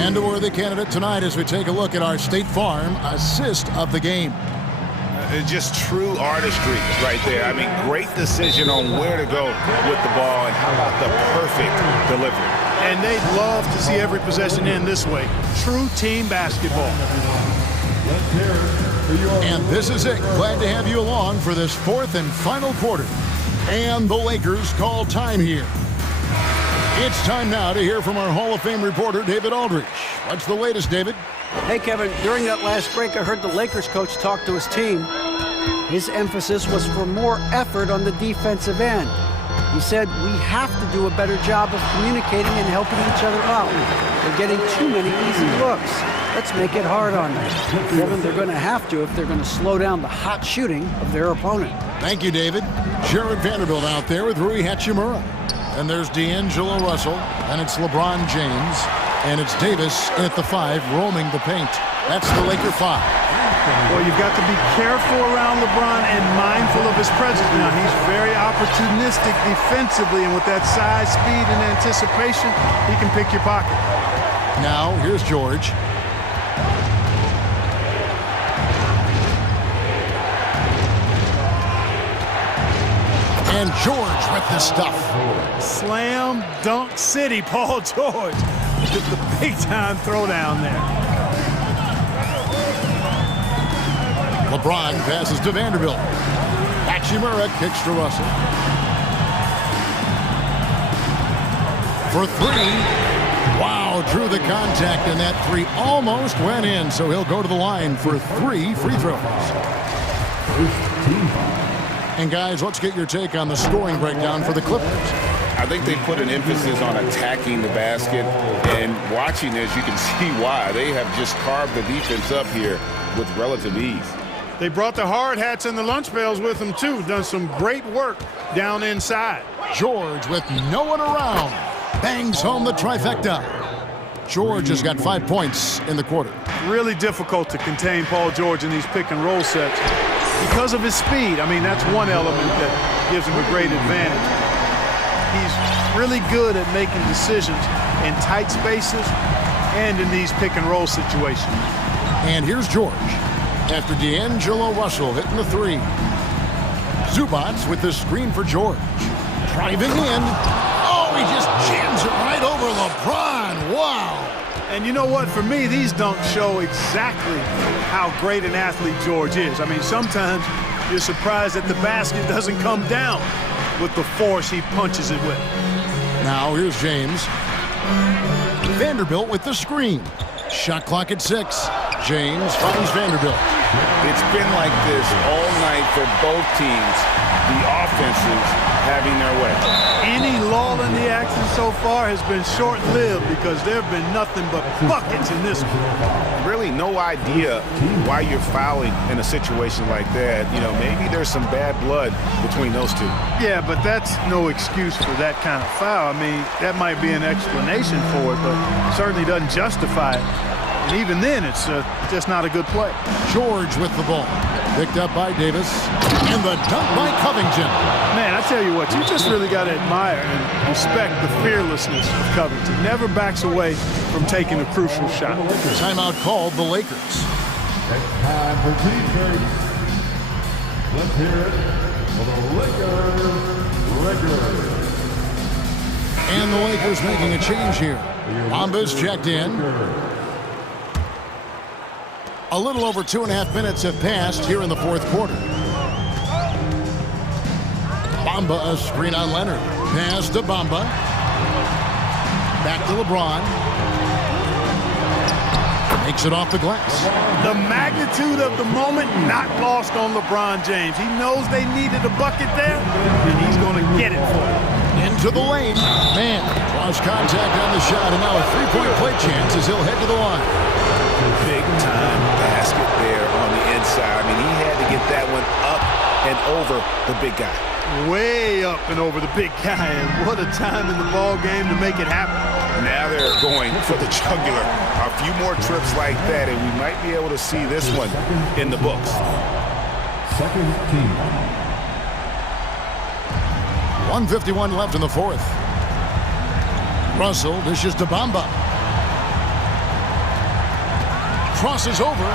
And a worthy candidate tonight as we take a look at our State Farm assist of the game. Just true artistry right there. I mean, great decision on where to go with the ball, and how about the perfect delivery. And they'd love to see every possession end this way. True team basketball. And this is it. Glad to have you along for this fourth and final quarter. And the Lakers call time here. It's time now to hear from our Hall of Fame reporter, David Aldridge. What's the latest, David? Hey, Kevin, during that last break, I heard the Lakers coach talk to his team. His emphasis was for more effort on the defensive end. He said, we have to do a better job of communicating and helping each other out. They're getting too many easy looks. Let's make it hard on them. Kevin, they're going to have to if they're going to slow down the hot shooting of their opponent. Thank you, David. Jared Vanderbilt out there with Rui Hachimura. And there's D'Angelo Russell, and it's LeBron James, and it's Davis in at the 5, roaming the paint. That's the Laker 5. Well, you've got to be careful around LeBron and mindful of his presence now. He's very opportunistic defensively, and with that size, speed, and anticipation, he can pick your pocket. Now, here's George. And George with the stuff. Slam dunk city, Paul George. Just a big-time throwdown there. LeBron passes to Vanderbilt. Hachimura kicks to Russell. For 3. Wow, drew the contact, and that 3 almost went in, so he'll go to the line for 3 free throws. And guys, let's get your take on the scoring breakdown for the Clippers. I think they put an emphasis on attacking the basket, and watching this, you can see why. They have just carved the defense up here with relative ease. They brought the hard hats and the lunch pails with them, too. Done some great work down inside. George with no one around. Bangs home the trifecta. George has got 5 points in the quarter. Really difficult to contain Paul George in these pick-and-roll sets because of his speed. I mean, that's one element that gives him a great advantage. He's really good at making decisions in tight spaces and in these pick-and-roll situations. And here's George after D'Angelo Russell hitting the 3. Zubats with the screen for George. Driving in. Oh, he just jams it right over LeBron. Wow. And you know what? For me, these dunks show exactly how great an athlete George is. I mean, sometimes you're surprised that the basket doesn't come down with the force he punches it with. Now here's James. Vanderbilt with the screen. Shot clock at 6. James finds Vanderbilt. It's been like this all night for both teams. The offenses having their way. Any lull in the action so far has been short-lived because there have been nothing but buckets in this one. Really no idea why you're fouling in a situation like that. You know, maybe there's some bad blood between those two. Yeah, but that's no excuse for that kind of foul. I mean, that might be an explanation for it, but certainly doesn't justify it. And even then, it's just not a good play. George with the ball. Picked up by Davis. And the dunk by Covington. Man, I tell you what, you just really got to admire and respect the fearlessness of Covington. Never backs away from taking a crucial shot. Timeout called the Lakers. It's time for T-shirts. Let's hear it for the Lakers. And the Lakers making a change here. Bamba's checked in. A little over 2.5 minutes have passed here in the fourth quarter. Bamba, a screen on Leonard. Pass to Bamba. Back to LeBron. Makes it off the glass. The magnitude of the moment not lost on LeBron James. He knows they needed a bucket there, and he's going to get it for them. Into the lane. Man, draws contact on the shot, and now a three-point play chance as he'll head to the line. Big-time basket there on the inside. I mean, he had to get that one up and over the big guy. Way up and over the big guy, and what a time in the ball game to make it happen. Now they're going for the jugular. A few more trips like that, and we might be able to see this one in the books. Second team. 1:51 left in the fourth. Russell dishes to Bamba. Crosses over.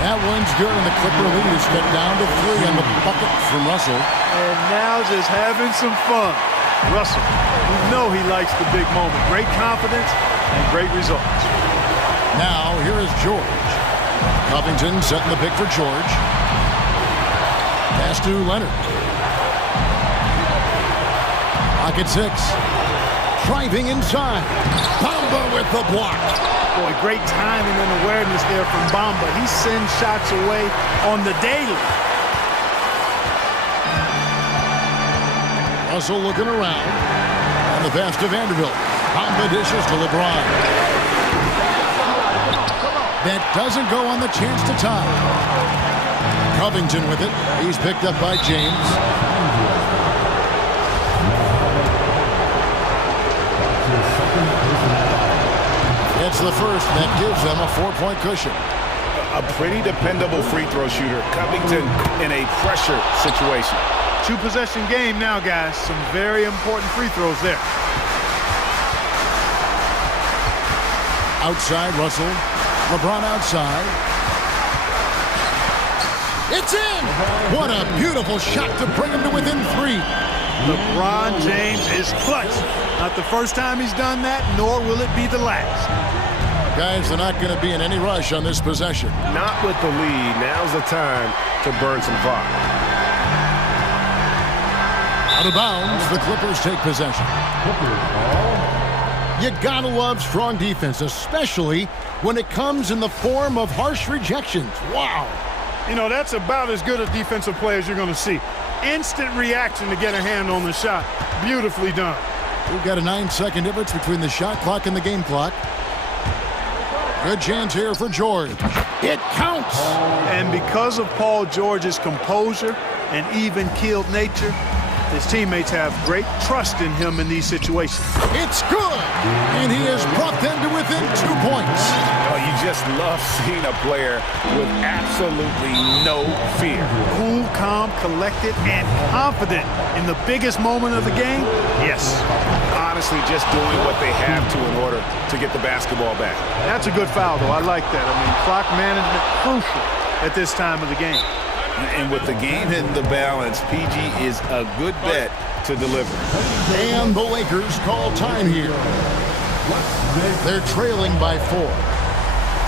That one's good, and the Clipper lead is cut down to 3 on the bucket from Russell. And now just having some fun. Russell, you know he likes the big moment. Great confidence and great results. Now, here is George. Covington setting the pick for George. Pass to Leonard. Pocket 6. Driving inside. Bamba with the block. Boy, great timing and awareness there from Bamba. He sends shots away on the daily. Russell looking around. And the pass to Vanderbilt. Bamba dishes to LeBron. That doesn't go on the chance to tie. Covington with it. He's picked up by James. It's the first that gives them a 4-point cushion. A pretty dependable free throw shooter. Covington in a pressure situation. 2-possession game now, guys. Some very important free throws there. Outside, Russell. LeBron outside. It's in! What a beautiful shot to bring him to within 3. LeBron James is clutch. Not the first time he's done that, nor will it be the last. Guys, they're not going to be in any rush on this possession. Not with the lead. Now's the time to burn some clock. Out of bounds, the Clippers take possession. You gotta love strong defense, especially when it comes in the form of harsh rejections. Wow. You know, that's about as good a defensive play as you're going to see. Instant reaction to get a hand on the shot. Beautifully done. We've got a 9-second difference between the shot clock and the game clock. Good chance here for George. It counts! And because of Paul George's composure and even-keeled nature, his teammates have great trust in him in these situations. It's good! And he has brought them to within 2 points. Oh, you just love seeing a player with absolutely no fear. Cool, calm, collected, and confident in the biggest moment of the game? Yes. Honestly, just doing what they have to in order to get the basketball back. That's a good foul, though. I like that. I mean, clock management crucial at this time of the game. And with the game in the balance, PG is a good bet to deliver. And the Lakers call time here. They're trailing by 4.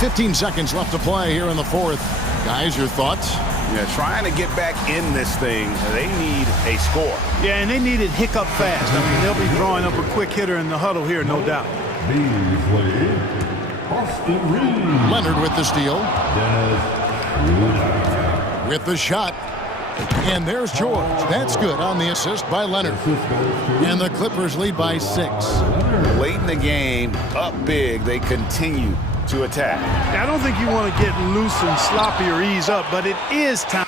15 seconds left to play here in the fourth. Guys, your thoughts? Yeah, trying to get back in this thing, they need a score. Yeah, and they need it hiccup fast. I mean, they'll be drawing up a quick hitter in the huddle here, no doubt. Leonard with the steal. With the shot. And there's George. That's good on the assist by Leonard. And the Clippers lead by 6. Late in the game, up big, they continue to attack. I don't think you want to get loose and sloppy or ease up, but it is time.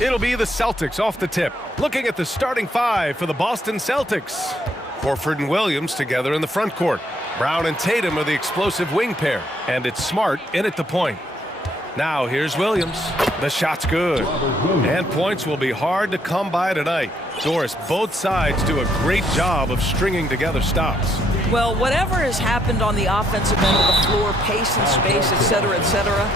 It'll be the Celtics off the tip. Looking at the starting five for the Boston Celtics. Horford and Williams together in the front court. Brown and Tatum are the explosive wing pair. And it's Smart in at the point. Now here's Williams. The shot's good. And points will be hard to come by tonight. Doris, both sides do a great job of stringing together stops. Well, whatever has happened on the offensive end of the floor, pace and space, etc.,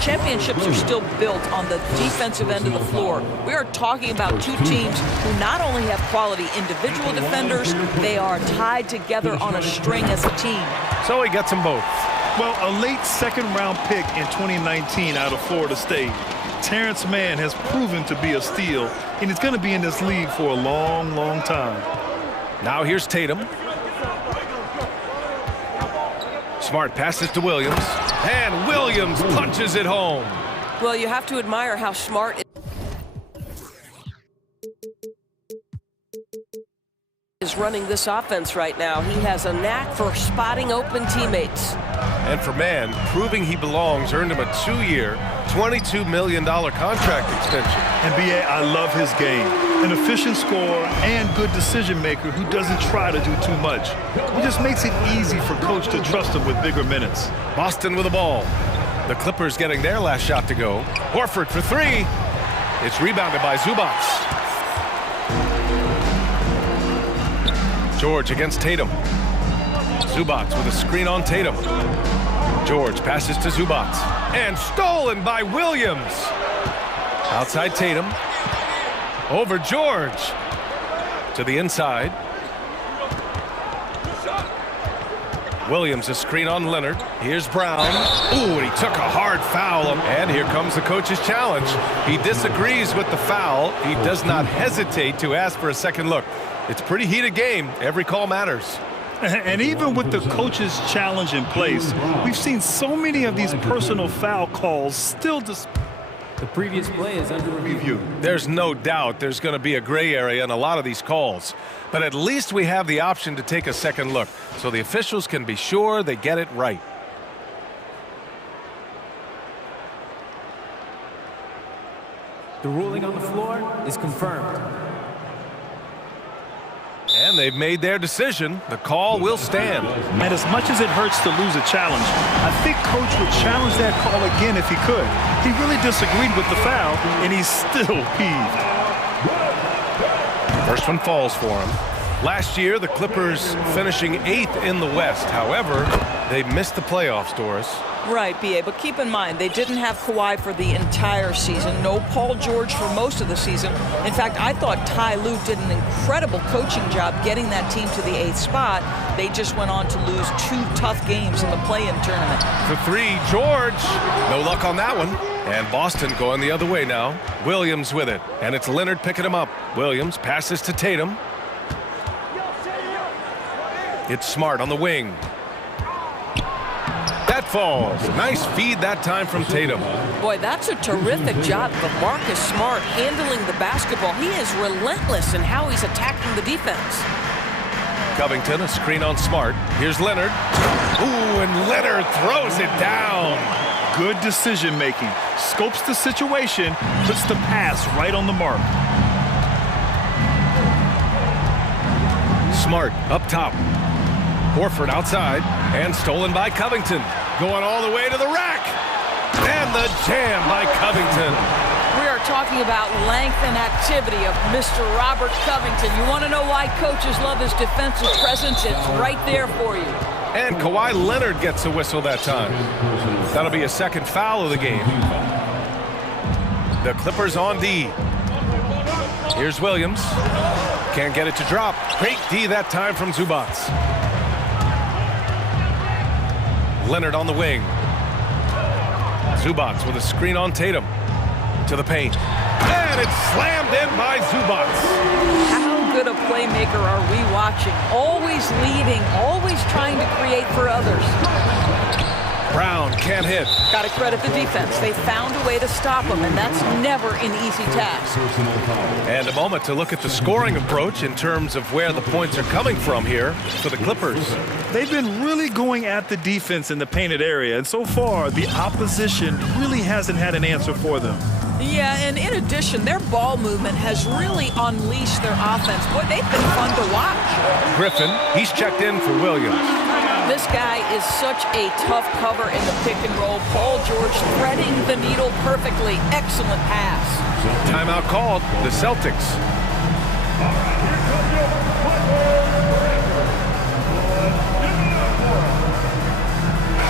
championships are still built on the defensive end of the floor. We are talking about two teams who not only have quality individual defenders, they are tied together on a string as a team. So he gets them both. Well, a late second-round pick in 2019 out of Florida State, Terrence Mann has proven to be a steal, and he's going to be in this league for a long, long time. Now here's Tatum. Smart passes to Williams, and Williams punches it home. Well, you have to admire how Smart is running this offense right now. He has a knack for spotting open teammates. And for Mann, proving he belongs earned him a 2-year, $22 million contract extension. And B.A., I love his game. An efficient scorer and good decision maker who doesn't try to do too much. He just makes it easy for coach to trust him with bigger minutes. Boston with the ball. The Clippers getting their last shot to go. Horford for three. It's rebounded by Zubac. George against Tatum. Zubac with a screen on Tatum. George passes to Zubac. And stolen by Williams. Outside Tatum. Over George. To the inside. Williams a screen on Leonard. Here's Brown. Ooh, and he took a hard foul. And here comes the coach's challenge. He disagrees with the foul. He does not hesitate to ask for a second look. It's a pretty heated game. Every call matters. And even with the coach's challenge in place, we've seen so many of these personal foul calls still The previous play is under review. There's no doubt there's going to be a gray area in a lot of these calls. But at least we have the option to take a second look, so the officials can be sure they get it right. The ruling on the floor is confirmed. And they've made their decision. The call will stand. And as much as it hurts to lose a challenge, I think coach would challenge that call again if he could. He really disagreed with the foul, and he's still peeved. First one falls for him. Last year, the Clippers finishing 8th in the West. However, they missed the playoffs, Doris. Right, B.A., but keep in mind, they didn't have Kawhi for the entire season. No Paul George for most of the season. In fact, I thought Ty Lue did an incredible coaching job getting that team to the 8th spot. They just went on to lose 2 tough games in the play-in tournament. For three, George. No luck on that one. And Boston going the other way now. Williams with it. And it's Leonard picking him up. Williams passes to Tatum. It's Smart on the wing. That falls. Nice feed that time from Tatum. Boy, that's a terrific job of Marcus Smart handling the basketball. He is relentless in how he's attacking the defense. Covington, a screen on Smart. Here's Leonard. Ooh, and Leonard throws it down. Good decision making. Scopes the situation, puts the pass right on the mark. Smart up top. Horford outside, and stolen by Covington. Going all the way to the rack. And the jam by Covington. We are talking about length and activity of Mr. Robert Covington. You want to know why coaches love his defensive presence? It's right there for you. And Kawhi Leonard gets a whistle that time. That'll be a second foul of the game. The Clippers on D. Here's Williams. Can't get it to drop. Great D that time from Zubac. Leonard on the wing. Zubac with a screen on Tatum. To the paint. And it's slammed in by Zubac. How good a playmaker are we watching? Always leading, always trying to create for others. Brown can't hit. Got to credit the defense. They found a way to stop him, and that's never an easy task. And a moment to look at the scoring approach in terms of where the points are coming from here for the Clippers. They've been really going at the defense in the painted area, and so far, the opposition really hasn't had an answer for them. Yeah, and in addition, their ball movement has really unleashed their offense. Boy, they've been fun to watch. Griffin, he's checked in for Williams. This guy is such a tough cover in the pick and roll. Paul George threading the needle perfectly. Excellent pass. Timeout called, the Celtics.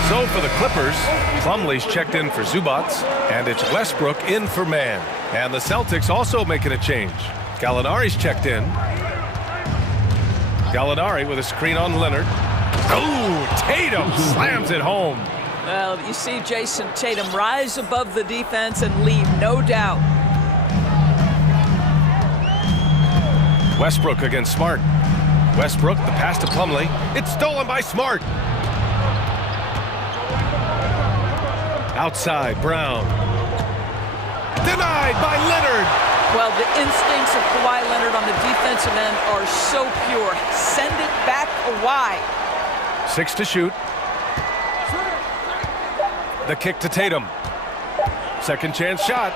So for the Clippers, Plumlee's checked in for Zubats, and it's Westbrook in for Man. And the Celtics also making a change. Gallinari's checked in. Gallinari with a screen on Leonard. Oh, Tatum slams it home. Well, you see Jason Tatum rise above the defense and lead, no doubt. Westbrook against Smart. Westbrook, the pass to Plumlee. It's stolen by Smart. Outside, Brown. Denied by Leonard. Well, the instincts of Kawhi Leonard on the defensive end are so pure. Send it back wide. 6 to shoot. The kick to Tatum. Second chance shot.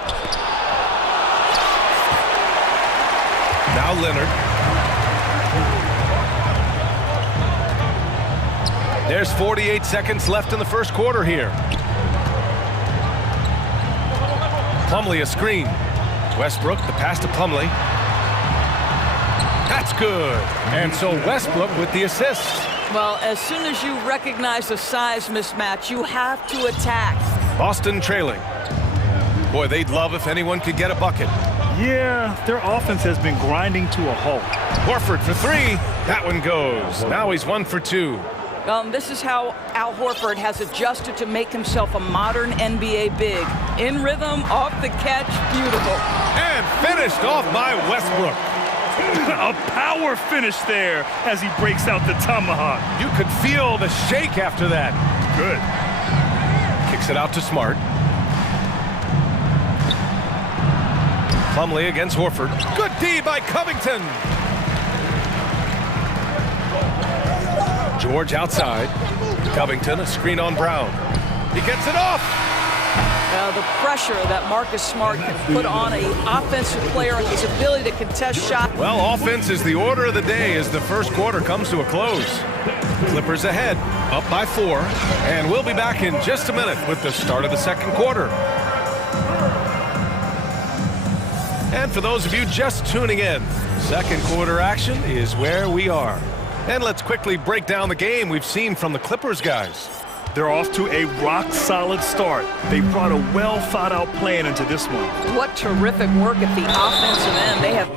Now Leonard. There's 48 seconds left in the first quarter here. Plumlee a screen. Westbrook, the pass to Plumlee. That's good. And so Westbrook with the assist. Well, as soon as you recognize a size mismatch, you have to attack. Boston trailing. Boy, they'd love if anyone could get a bucket. Yeah, their offense has been grinding to a halt. Horford for 3. That one goes. Now he's 1 for 2. This is how Al Horford has adjusted to make himself a modern NBA big. In rhythm, off the catch, beautiful. And finished off by Westbrook. A power finish there as he breaks out the tomahawk. You could feel the shake after that. Good. Kicks it out to Smart. Plumlee against Horford. Good D by Covington. George outside. Covington, a screen on Brown. He gets it off. The pressure that Marcus Smart can put on an offensive player, his ability to contest shots. Well, offense is the order of the day as the first quarter comes to a close. Clippers ahead, up by 4, and we'll be back in just a minute with the start of the second quarter. And for those of you just tuning in, second quarter action is where we are. And let's quickly break down the game we've seen from the Clippers guys. They're off to a rock-solid start. They brought a well-thought-out plan into this one. What terrific work at the offensive end. They have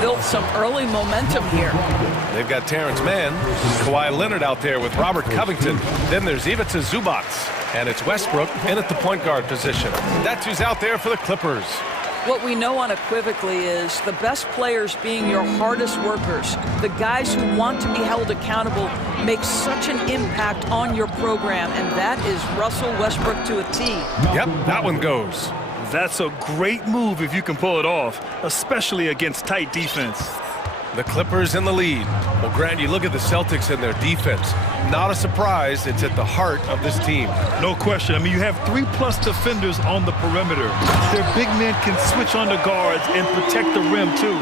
built some early momentum here. They've got Terrence Mann, Kawhi Leonard out there with Robert Covington. Then there's Ivica Zubats, and it's Westbrook in at the point guard position. That's who's out there for the Clippers. What we know unequivocally is the best players being your hardest workers, the guys who want to be held accountable, make such an impact on your program, and that is Russell Westbrook to a T. Yep, that one goes. That's a great move if you can pull it off, especially against tight defense. The Clippers in the lead. Well, Grant, you look at the Celtics and their defense. Not a surprise, it's at the heart of this team. No question. I mean, you have 3+ defenders on the perimeter. Their big men can switch on the guards and protect the rim, too.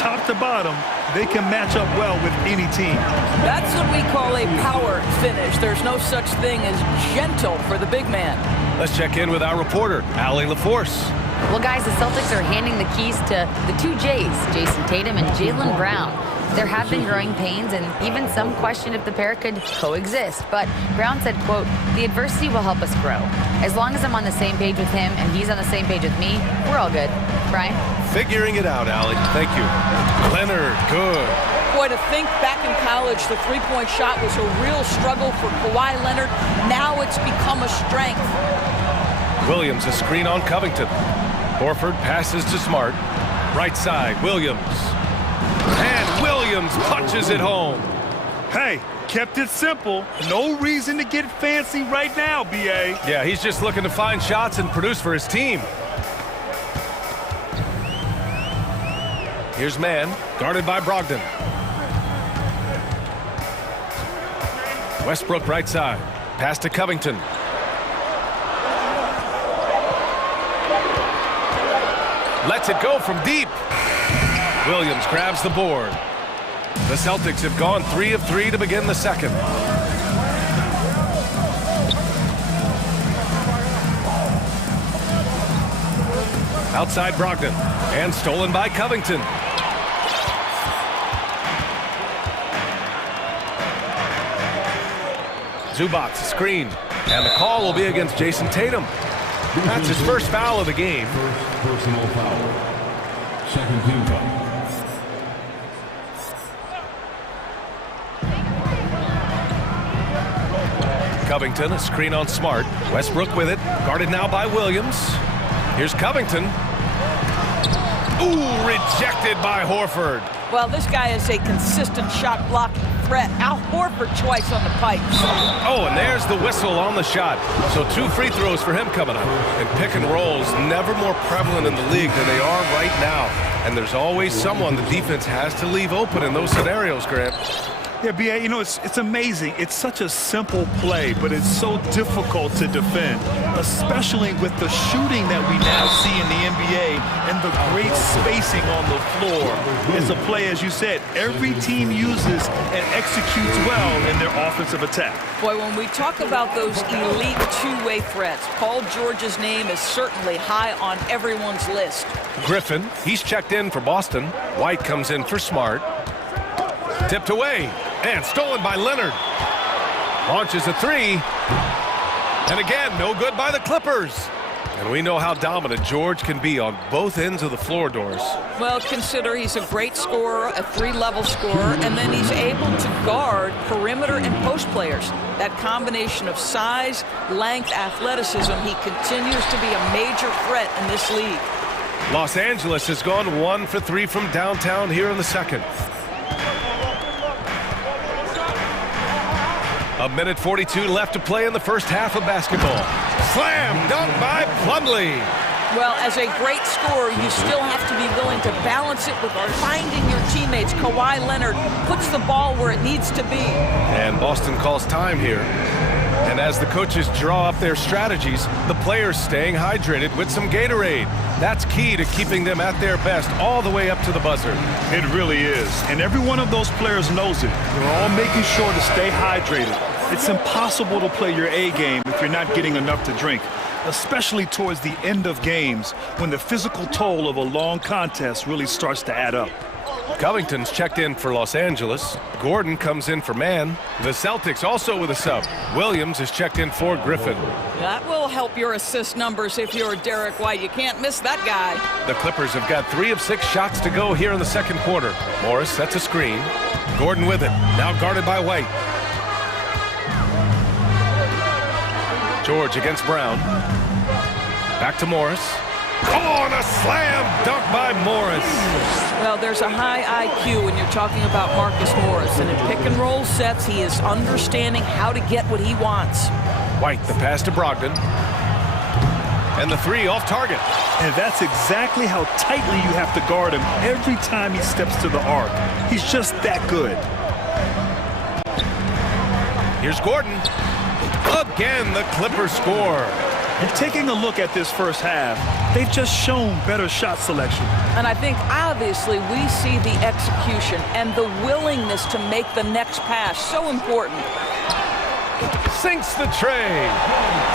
Top to bottom, they can match up well with any team. That's what we call a power finish. There's no such thing as gentle for the big man. Let's check in with our reporter, Allie LaForce. Well, guys, the Celtics are handing the keys to the 2 J's, Jason Tatum and Jaylen Brown. There have been growing pains, and even some question if the pair could coexist. But Brown said, quote, "The adversity will help us grow. As long as I'm on the same page with him and he's on the same page with me, we're all good." Brian? Figuring it out, Allie. Thank you. Leonard, good. Boy, to think back in college, the three-point shot was a real struggle for Kawhi Leonard. Now it's become a strength. Williams, a screen on Covington. Horford passes to Smart. Right side, Williams. And Williams punches it home. Hey, kept it simple. No reason to get fancy right now, B.A. Yeah, he's just looking to find shots and produce for his team. Here's Mann, guarded by Brogdon. Westbrook right side. Pass to Covington. Lets it go from deep. Williams grabs the board. The Celtics have gone 3 of 3 to begin the second. Outside Brogdon. And stolen by Covington. Zubac screen. And the call will be against Jason Tatum. That's his first foul of the game. First personal foul. Second team foul. Covington, a screen on Smart. Westbrook with it. Guarded now by Williams. Here's Covington. Ooh, rejected by Horford. Well, this guy is a consistent shot blocking threat. Al Horford twice on the pipes. Oh, and there's the whistle on the shot. So 2 free throws for him coming up. And pick and rolls never more prevalent in the league than they are right now. And there's always someone the defense has to leave open in those scenarios, Grant. Yeah, B.A., you know, it's amazing. It's such a simple play, but it's so difficult to defend, especially with the shooting that we now see in the NBA and the great spacing on the floor. It's a play, as you said, every team uses and executes well in their offensive attack. Boy, when we talk about those elite two-way threats, Paul George's name is certainly high on everyone's list. Griffin, he's checked in for Boston. White comes in for Smart. Tipped away. And stolen by Leonard. Launches a 3. And again, no good by the Clippers. And we know how dominant George can be on both ends of the floor, Doris. Well, consider he's a great scorer, a 3-level scorer, and then he's able to guard perimeter and post players. That combination of size, length, athleticism, he continues to be a major threat in this league. Los Angeles has gone 1 for 3 from downtown here in the second. A minute 42 left to play in the first half of basketball. Slam dunk by Plumlee. Well, as a great scorer, you still have to be willing to balance it with finding your teammates. Kawhi Leonard puts the ball where it needs to be. And Boston calls time here. And as the coaches draw up their strategies, the players staying hydrated with some Gatorade. That's key to keeping them at their best all the way up to the buzzer. It really is. And every one of those players knows it. They're all making sure to stay hydrated. It's impossible to play your A game if you're not getting enough to drink, especially towards the end of games when the physical toll of a long contest really starts to add up. Covington's checked in for Los Angeles. Gordon comes in for Mann. The Celtics also with a sub. Williams is checked in for Griffin. That will help your assist numbers if you're Derek White. You can't miss that guy. The Clippers have got 3 of 6 shots to go here in the second quarter. Morris sets a screen. Gordon with it. Now guarded by White. George against Brown. Back to Morris. Oh, and a slam dunk by Morris. Well, there's a high IQ when you're talking about Marcus Morris. And in pick-and-roll sets, he is understanding how to get what he wants. White, the pass to Brogdon. And the 3 off target. And that's exactly how tightly you have to guard him every time he steps to the arc. He's just that good. Here's Gordon. Again, the Clippers score. And taking a look at this first half, they've just shown better shot selection. And I think, obviously, we see the execution and the willingness to make the next pass so important. Sinks the tray.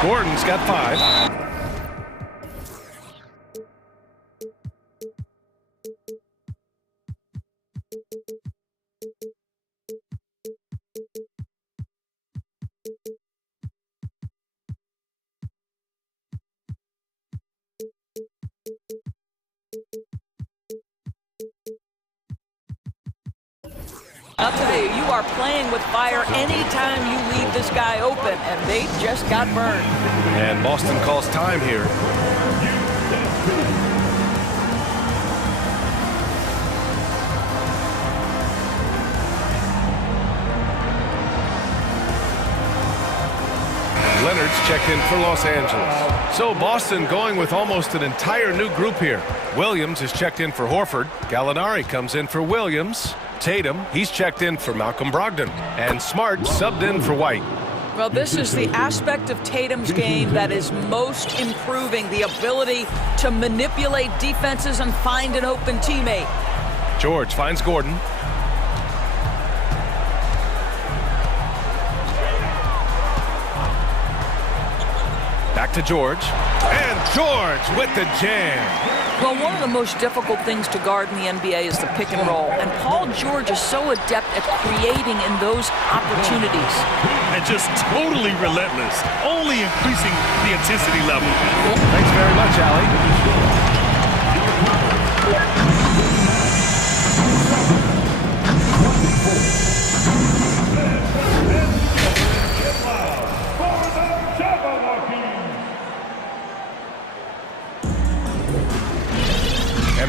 Gordon's got 5. I'll tell you, you are playing with fire anytime you leave this guy open, and they just got burned. And Boston calls time here. Leonard's checked in for Los Angeles. So Boston going with almost an entire new group here. Williams is checked in for Horford. Gallinari comes in for Williams. Tatum, he's checked in for Malcolm Brogdon. And Smart subbed in for White. Well, this is the aspect of Tatum's game that is most improving, the ability to manipulate defenses and find an open teammate. George finds Gordon. Back to George. And George with the jam. Well, one of the most difficult things to guard in the NBA is the pick and roll. And Paul George is so adept at creating in those opportunities. And just totally relentless, only increasing the intensity level. Thanks very much, Allie.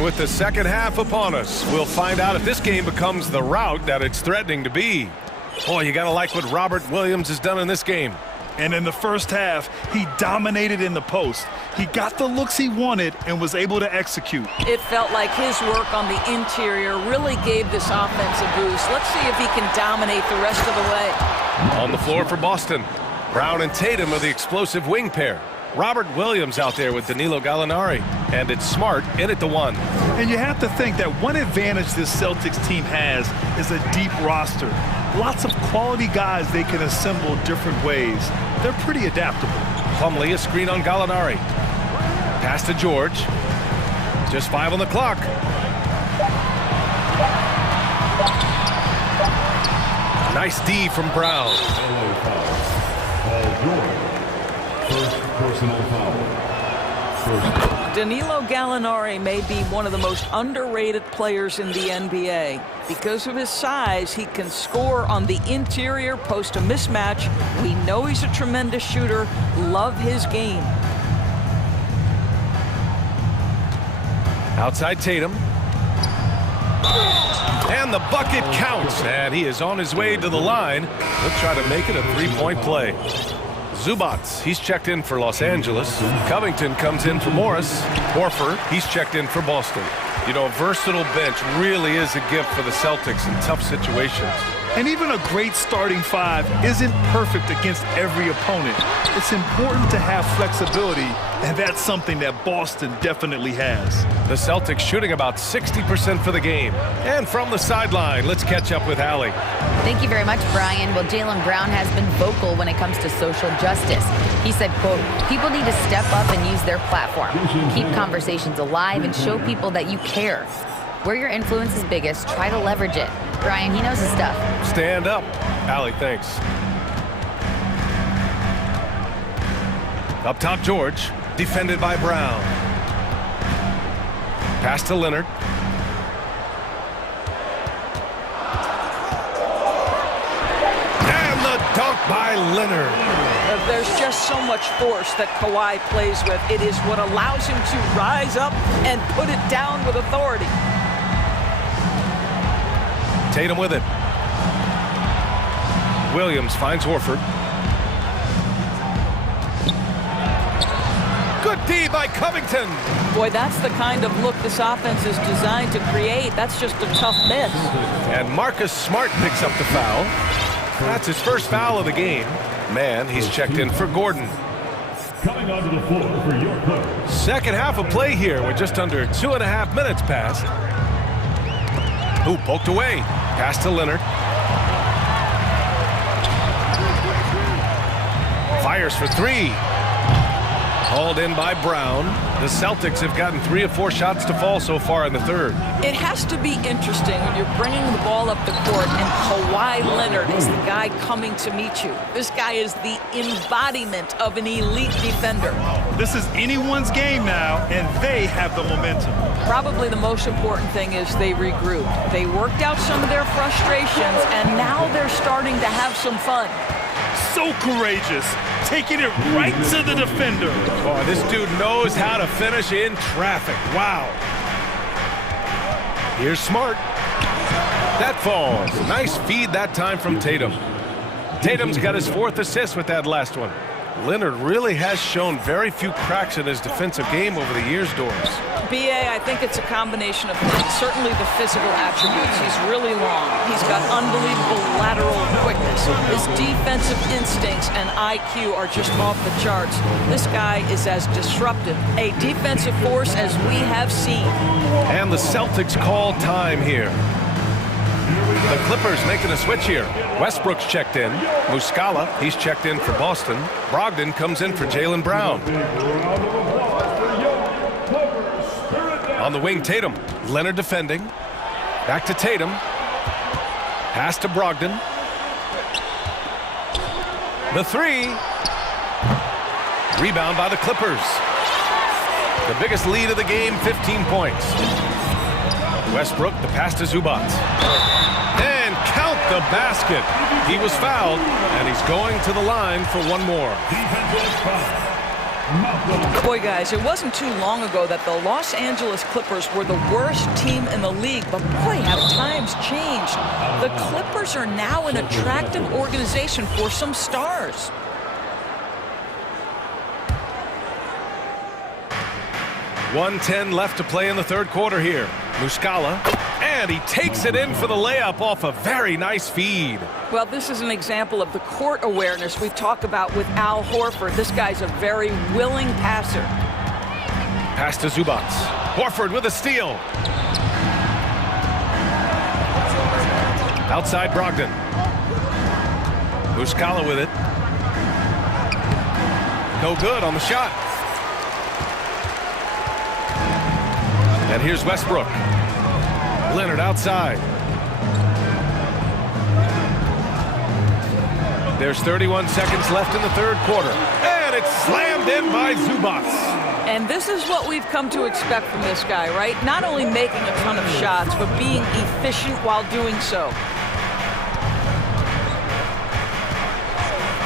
And with the second half upon us, we'll find out if this game becomes the rout that it's threatening to be. Boy, you gotta like what Robert Williams has done in this game. And in the first half, he dominated in the post. He got the looks he wanted and was able to execute. It felt like his work on the interior really gave this offense a boost. Let's see if he can dominate the rest of the way. On the floor for Boston, Brown and Tatum are the explosive wing pair. Robert Williams out there with Danilo Gallinari. And it's Smart in at the one. And you have to think that one advantage this Celtics team has is a deep roster. Lots of quality guys they can assemble different ways. They're pretty adaptable. Plumlee, a screen on Gallinari. Pass to George. Just 5 on the clock. Nice D from Brown. First personal foul. Danilo Gallinari may be one of the most underrated players in the NBA. Because of his size, he can score on the interior, post a mismatch. We know he's a tremendous shooter. Love his game. Outside Tatum. And the bucket counts. And he is on his way to the line. He'll try to make it a three-point play. Zubats, he's checked in for Los Angeles. Covington comes in for Morris. Horford, he's checked in for Boston. You know, a versatile bench really is a gift for the Celtics in tough situations. And even a great starting five isn't perfect against every opponent. It's important to have flexibility, and that's something that Boston definitely has. The Celtics shooting about 60% for the game. And from the sideline, let's catch up with Allie. Thank you very much, Brian. Well, Jaylen Brown has been vocal when it comes to social justice. He said, quote, people need to step up and use their platform. Keep conversations alive and show people that you care. Where your influence is biggest, try to leverage it. Brian, he knows his stuff. Stand up. Allie, thanks. Up top, George. Defended by Brown. Pass to Leonard. And the dunk by Leonard. There's just so much force that Kawhi plays with. It is what allows him to rise up and put it down with authority. Tatum with it. Williams finds Horford. Good D by Covington. Boy, that's the kind of look this offense is designed to create. That's just a tough miss. And Marcus Smart picks up the foul. That's his first foul of the game. Man, he's checked in for Gordon. Coming onto the floor for your players. Second half of play here with just under 2.5 minutes passed. Ooh, poked away. Pass to Leonard. Fires for three. Hauled in by Brown. The Celtics have gotten 3 of 4 shots to fall so far in the third. It has to be interesting when you're bringing the ball up the court and Kawhi Leonard is the guy coming to meet you. This guy is the embodiment of an elite defender. This is anyone's game now, and they have the momentum. Probably the most important thing is they regrouped. They worked out some of their frustrations, and now they're starting to have some fun. So courageous, taking it right to the defender. Oh, this dude knows how to finish in traffic. Wow. Here's Smart. That falls. Nice feed that time from Tatum. Tatum's got his 4th assist with that last one. Leonard really has shown very few cracks in his defensive game over the years, Doris. BA, I think it's a combination of things. Certainly the physical attributes. He's really long. He's got unbelievable lateral quickness. His defensive instincts and IQ are just off the charts. This guy is as disruptive, a defensive force as we have seen. And the Celtics call time here. The Clippers making a switch here. Westbrook's checked in. Muscala, he's checked in for Boston. Brogdon comes in for Jaylen Brown. On the wing, Tatum. Leonard defending. Back to Tatum. Pass to Brogdon. The three. Rebound by the Clippers. The biggest lead of the game, 15 points. Westbrook, the pass to Zubac. And count the basket. He was fouled, and he's going to the line for one more. Boy, guys, it wasn't too long ago that the Los Angeles Clippers were the worst team in the league, but boy, have times changed. The Clippers are now an attractive organization for some stars. .110 left to play in the third quarter here. Muscala, and he takes it in for the layup off a very nice feed. Well, this is an example of the court awareness we've talked about with Al Horford. This guy's a very willing passer. Pass to Zubac. Horford with a steal. Outside Brogdon. Muscala with it. No good on the shot. And here's Westbrook. Leonard outside. There's 31 seconds left in the third quarter. And it's slammed in by Zubac. And this is what we've come to expect from this guy, right? Not only making a ton of shots, but being efficient while doing so.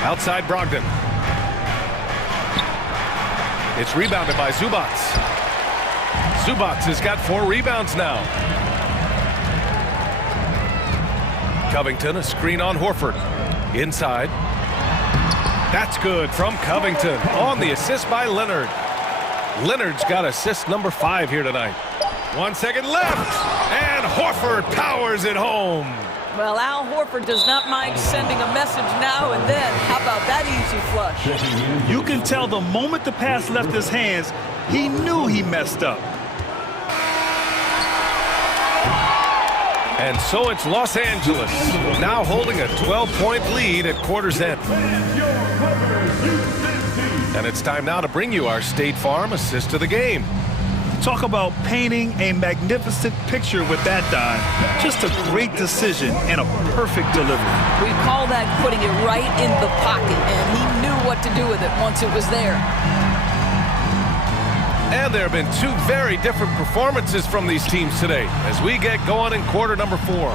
Outside Brogdon. It's rebounded by Zubac. Zubac has got 4 rebounds now. Covington, a screen on Horford. Inside. That's good from Covington on the assist by Leonard. Leonard's got assist number 5 here tonight. 1 second left, and Horford powers it home. Well, Al Horford does not mind sending a message now and then. How about that easy flush? You can tell the moment the pass left his hands, he knew he messed up. And so it's Los Angeles, now holding a 12-point lead at quarter's end. And it's time now to bring you our State Farm assist of the game. Talk about painting a magnificent picture with that dime. Just a great decision and a perfect delivery. We call that putting it right in the pocket, and he knew what to do with it once it was there. And there have been 2 very different performances from these teams today as we get going in quarter number 4.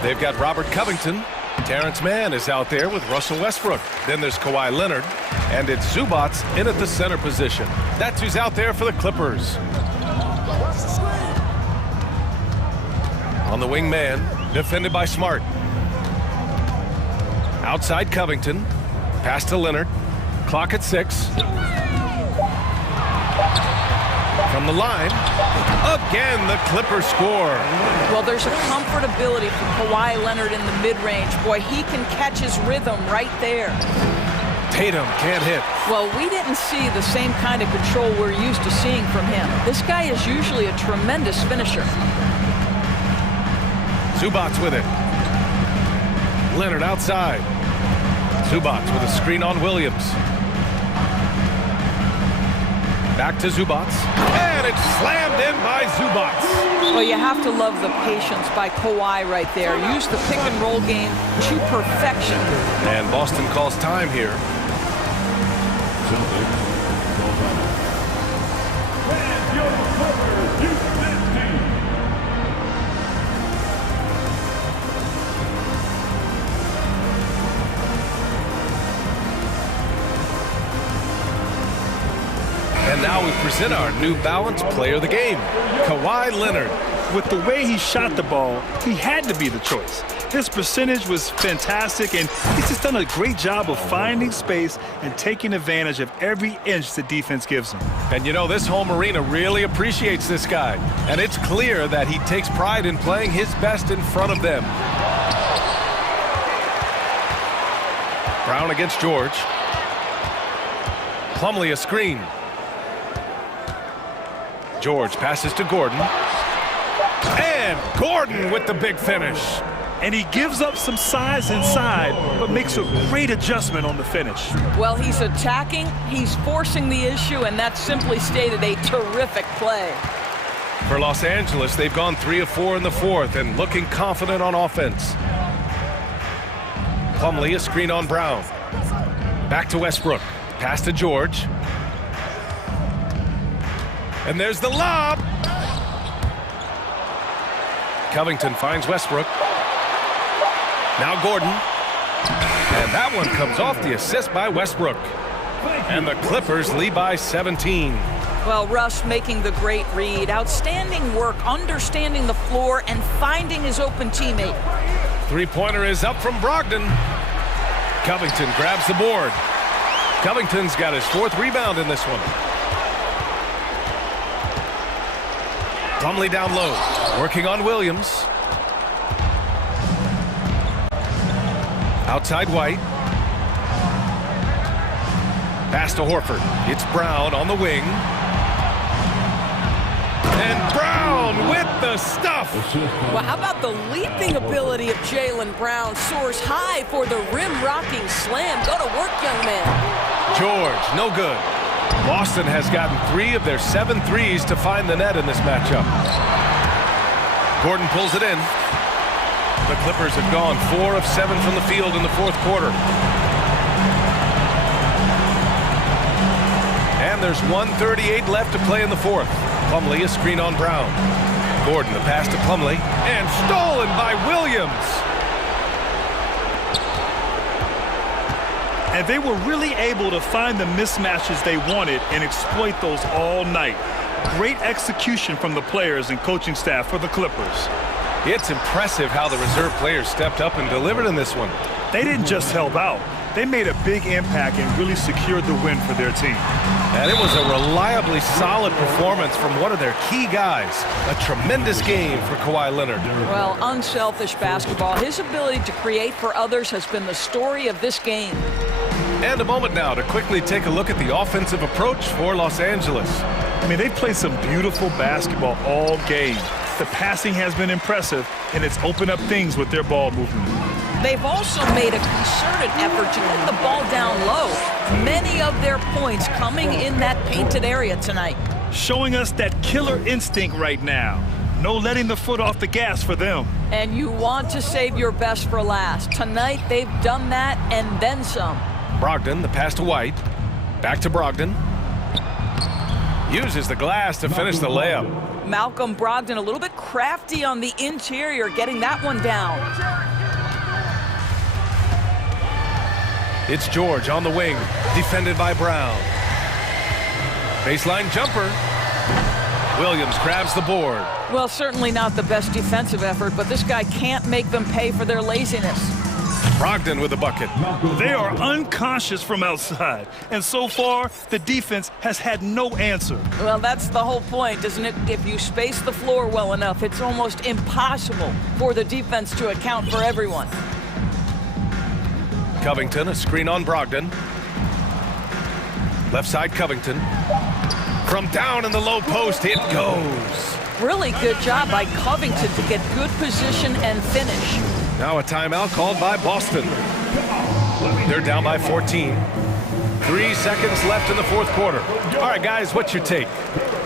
They've got Robert Covington. Terrence Mann is out there with Russell Westbrook. Then there's Kawhi Leonard. And it's Zubac in at the center position. That's who's out there for the Clippers. On the wing man, defended by Smart. Outside Covington. Pass to Leonard. Clock at 6. From the line, again the Clippers score. Well, there's a comfortability from Kawhi Leonard in the mid-range. Boy, he can catch his rhythm right there. Tatum can't hit. Well, we didn't see the same kind of control we're used to seeing from him. This guy is usually a tremendous finisher. Zubac with it. Leonard outside. Zubac with a screen on Williams. Back to Zubac. And it's slammed in by Zubac. Well, you have to love the patience by Kawhi right there. Use the pick and roll game to perfection. And Boston calls time here. And now we present our New Balance player of the game, Kawhi Leonard. With the way he shot the ball, he had to be the choice. His percentage was fantastic, and he's just done a great job of finding space and taking advantage of every inch the defense gives him. And you know, this home arena really appreciates this guy. And it's clear that he takes pride in playing his best in front of them. Brown against George. Plumlee a screen. George passes to Gordon. And Gordon with the big finish. And he gives up some size inside, but makes a great adjustment on the finish. Well, he's attacking, he's forcing the issue, and that simply stated a terrific play. For Los Angeles, they've gone 3 of 4 in the fourth and looking confident on offense. Plumlee a screen on Brown. Back to Westbrook. Pass to George. And there's the lob. Covington finds Westbrook. Now Gordon. And that one comes off the assist by Westbrook. And the Clippers lead by 17. Well, Russ making the great read. Outstanding work, understanding the floor, and finding his open teammate. Three-pointer is up from Brogdon. Covington grabs the board. Covington's got his 4th rebound in this one. Plumlee down low, working on Williams. Outside White. Pass to Horford. It's Brown on the wing. And Brown with the stuff. Well, how about the leaping ability of Jaylen Brown? Soars high for the rim-rocking slam. Go to work, young man. George, no good. Boston has gotten 3 of their 7 threes to find the net in this matchup. Gordon pulls it in. The Clippers have gone 4 of 7 from the field in the 4th quarter. And there's 1:38 left to play in the 4th. Plumlee a screen on Brown. Gordon the pass to Plumlee. And stolen by Williams. And they were really able to find the mismatches they wanted and exploit those all night. Great execution from the players and coaching staff for the Clippers. It's impressive how the reserve players stepped up and delivered in this one. They didn't just help out. They made a big impact and really secured the win for their team. And it was a reliably solid performance from one of their key guys. A tremendous game for Kawhi Leonard. Well, unselfish basketball. His ability to create for others has been the story of this game. And a moment now to quickly take a look at the offensive approach for Los Angeles. I mean, they played some beautiful basketball all game. The passing has been impressive, and it's opened up things with their ball movement. They've also made a concerted effort to get the ball down low. Many of their points coming in that painted area tonight. Showing us that killer instinct right now. No letting the foot off the gas for them. And you want to save your best for last. Tonight, they've done that and then some. Brogdon, the pass to White. Back to Brogdon. Uses the glass to finish the layup. Malcolm Brogdon a little bit crafty on the interior, getting that one down. It's George on the wing, defended by Brown. Baseline jumper. Williams grabs the board. Well, certainly not the best defensive effort, but this guy can't make them pay for their laziness. Brogdon with the bucket. They are unconscious from outside, and so far, the defense has had no answer. Well, that's the whole point, isn't it? If you space the floor well enough, it's almost impossible for the defense to account for everyone. Covington, a screen on Brogdon. Left side Covington. From down in the low post, it goes. Really good job by Covington to get good position and finish. Now a timeout called by Boston. They're down by 14. 3 seconds left in the 4th quarter. All right, guys, what's your take?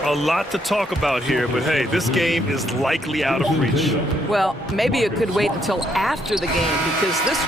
A lot to talk about here, but hey, this game is likely out of reach. Well, maybe it could wait until after the game because this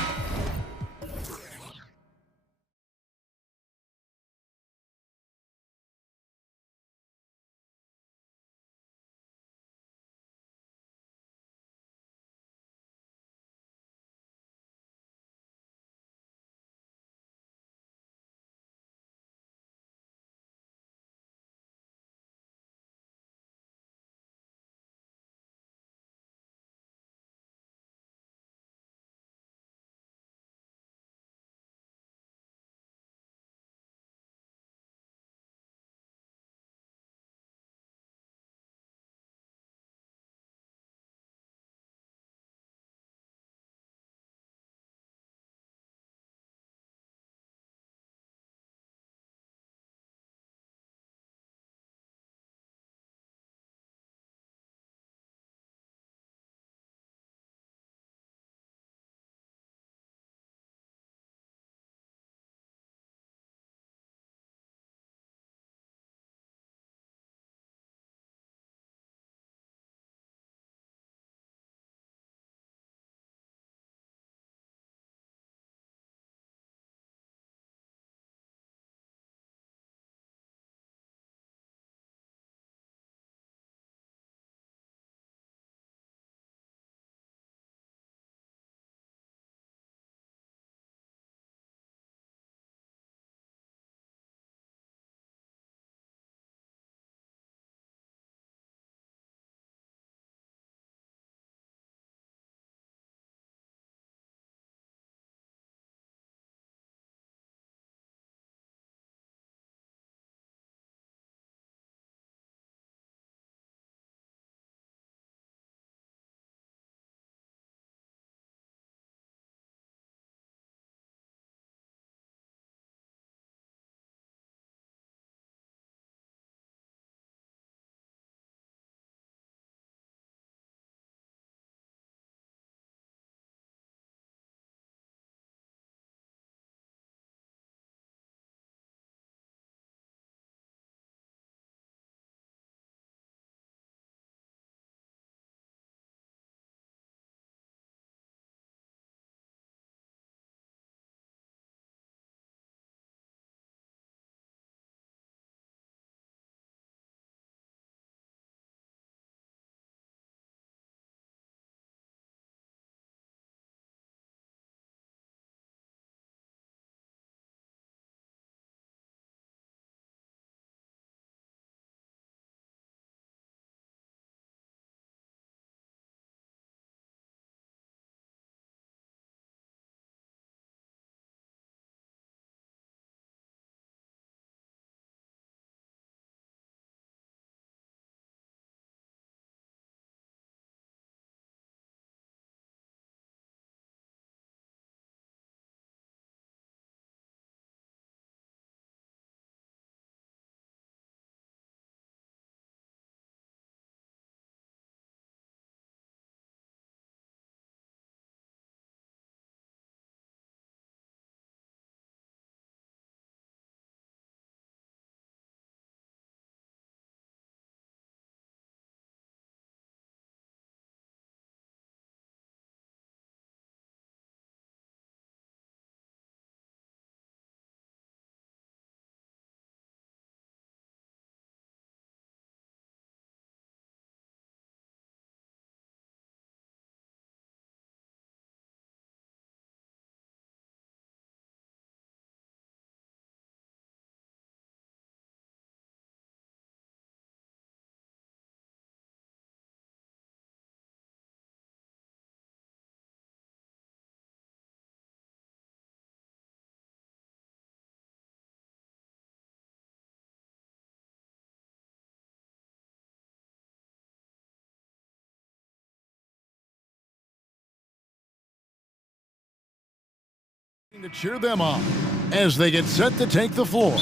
to cheer them on as they get set to take the floor.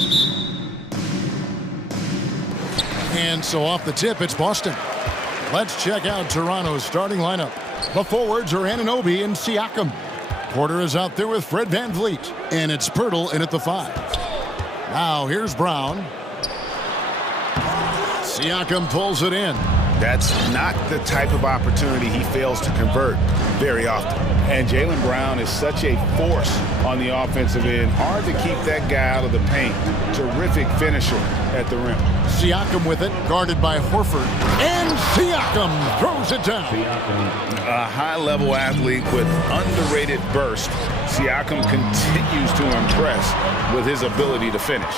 And so off the tip, it's Boston. Let's check out Toronto's starting lineup. The forwards are Anunoby and Siakam. Porter is out there with Fred VanVleet. And it's Pirtle in at the 5. Now here's Brown. Siakam pulls it in. That's not the type of opportunity he fails to convert very often. And Jaylen Brown is such a force on the offensive end. Hard to keep that guy out of the paint. Terrific finisher at the rim. Siakam with it, guarded by Horford. And Siakam throws it down. A high-level athlete with underrated burst. Siakam continues to impress with his ability to finish.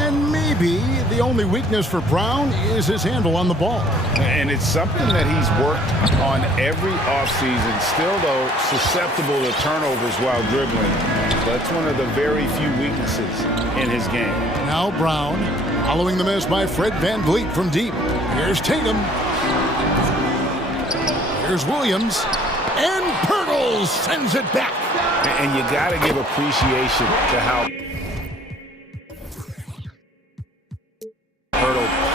And maybe the only weakness for Brown is his handle on the ball. And it's something that he's worked on every offseason. Still, though, susceptible to turnovers while dribbling. That's one of the very few weaknesses in his game. Now Brown, following the miss by Fred VanVleet from deep. Here's Tatum. Here's Williams. And Pirtle sends it back. And you got to give appreciation to how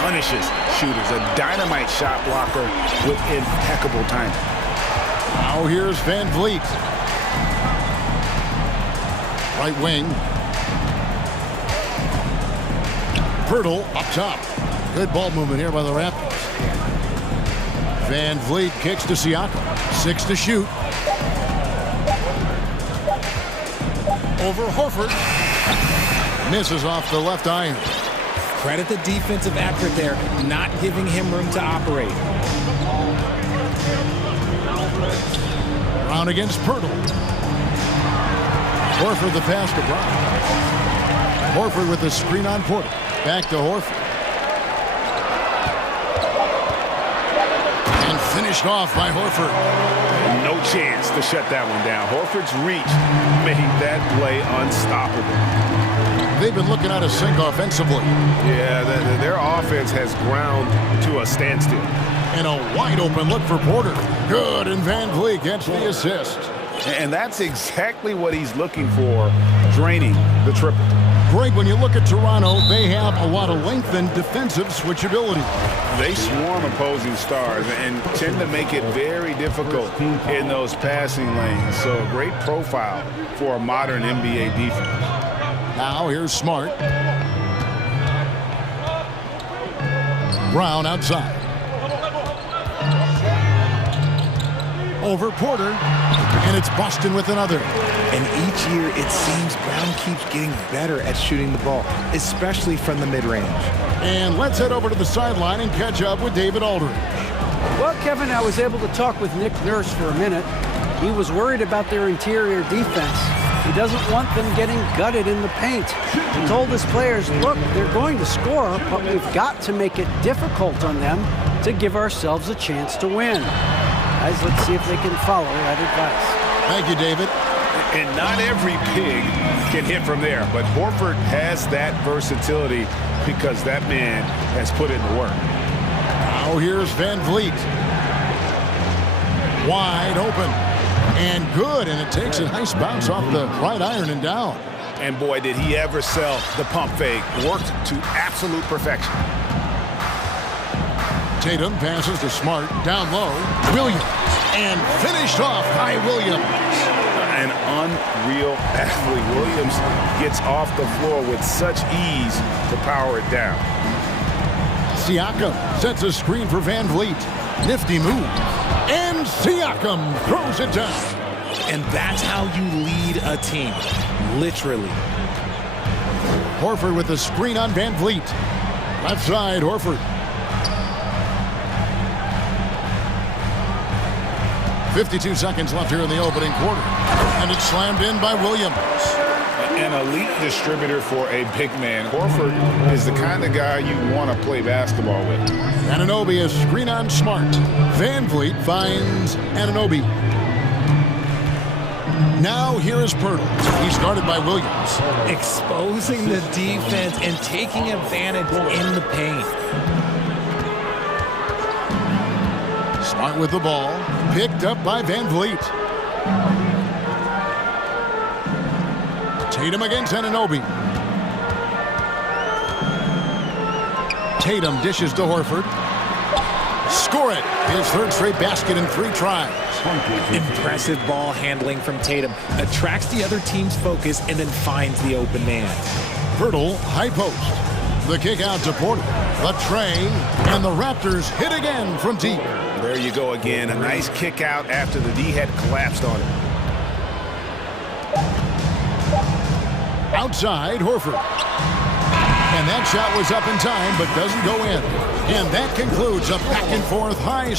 punishes shooters, a dynamite shot blocker with impeccable timing. Now here's VanVleet. Right wing. Pirtle up top. Good ball movement here by the Raptors. VanVleet kicks to Siakam. 6 to shoot. Over Horford. Misses off the left iron. Credit the defensive effort there, not giving him room to operate. Brown against Pirtle. Horford the pass to Brown. Horford with the screen on Porter. Back to Horford. And finished off by Horford. No chance to shut that one down. Horford's reach made that play unstoppable. They've been looking out of sync offensively. Yeah, their offense has ground to a standstill. And a wide open look for Porter. Good, and VanVleet gets the assist. And that's exactly what he's looking for, draining the triple. Greg, when you look at Toronto, they have a lot of length and defensive switchability. They swarm opposing stars and tend to make it very difficult in those passing lanes. So a great profile for a modern NBA defense. Now here's Smart. Brown outside. Over Porter. And it's Boston with another. And each year it seems Brown keeps getting better at shooting the ball, especially from the mid-range. And let's head over to the sideline and catch up with David Aldridge. Well, Kevin, I was able to talk with Nick Nurse for a minute. He was worried about their interior defense. He doesn't want them getting gutted in the paint. He told his players, look, they're going to score, but we've got to make it difficult on them to give ourselves a chance to win. Guys, let's see if they can follow that advice. Thank you, David. And not every pig can hit from there, but Horford has that versatility because that man has put in the work. Now here's VanVleet. Wide open. And good, and it takes a nice bounce off the right iron and down. And boy, did he ever sell the pump fake. Worked to absolute perfection. Tatum passes to Smart, down low. Williams, and finished off by Williams. An unreal athlete. Williams gets off the floor with such ease to power it down. Siakam sets a screen for VanVleet. Nifty move. And Siakam throws it down. And that's how you lead a team, literally. Horford with the screen on VanVleet. Left side, Horford. 52 seconds left here in the opening quarter. And it's slammed in by Williams. An elite distributor for a big man. Horford is the kind of guy you want to play basketball with. Anunoby is screen on Smart. VanVleet finds Anunoby. Now here is Pirtle. He's guarded by Williams. Exposing the defense and taking advantage in the paint. Smart with the ball. Picked up by VanVleet. Tatum against Anunoby. Tatum dishes to Horford. Score it. His third straight basket in 3 tries. Impressive ball handling from Tatum. Attracts the other team's focus and then finds the open man. Pirtle, high post. The kick out to Porter. The train, and the Raptors hit again from deep. There you go again. A nice kick out after the D had collapsed on it. Outside, Horford. And that shot was up in time, but doesn't go in. And that concludes a back-and-forth high.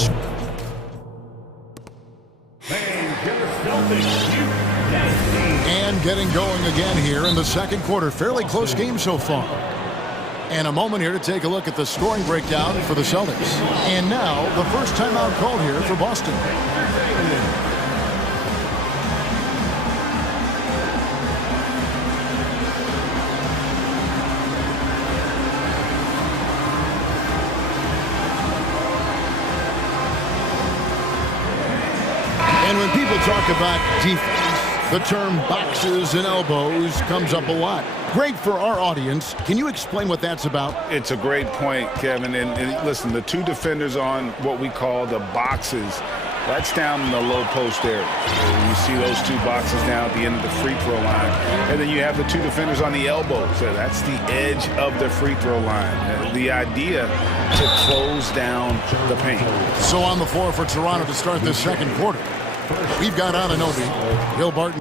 And getting going again here in the second quarter. Fairly close game so far. And a moment here to take a look at the scoring breakdown for the Celtics. And now, the first timeout called here for Boston. And when people talk about defense, the term boxes and elbows comes up a lot. Great for our audience. Can you explain what that's about? It's a great point, Kevin. And listen, the 2 defenders on what we call the boxes, that's down in the low post area. You see those 2 boxes down at the end of the free throw line. And then you have the 2 defenders on the elbows. So that's the edge of the free throw line. The idea to close down the paint. So on the floor for Toronto to start this second quarter, we've got Anunoby, Will Barton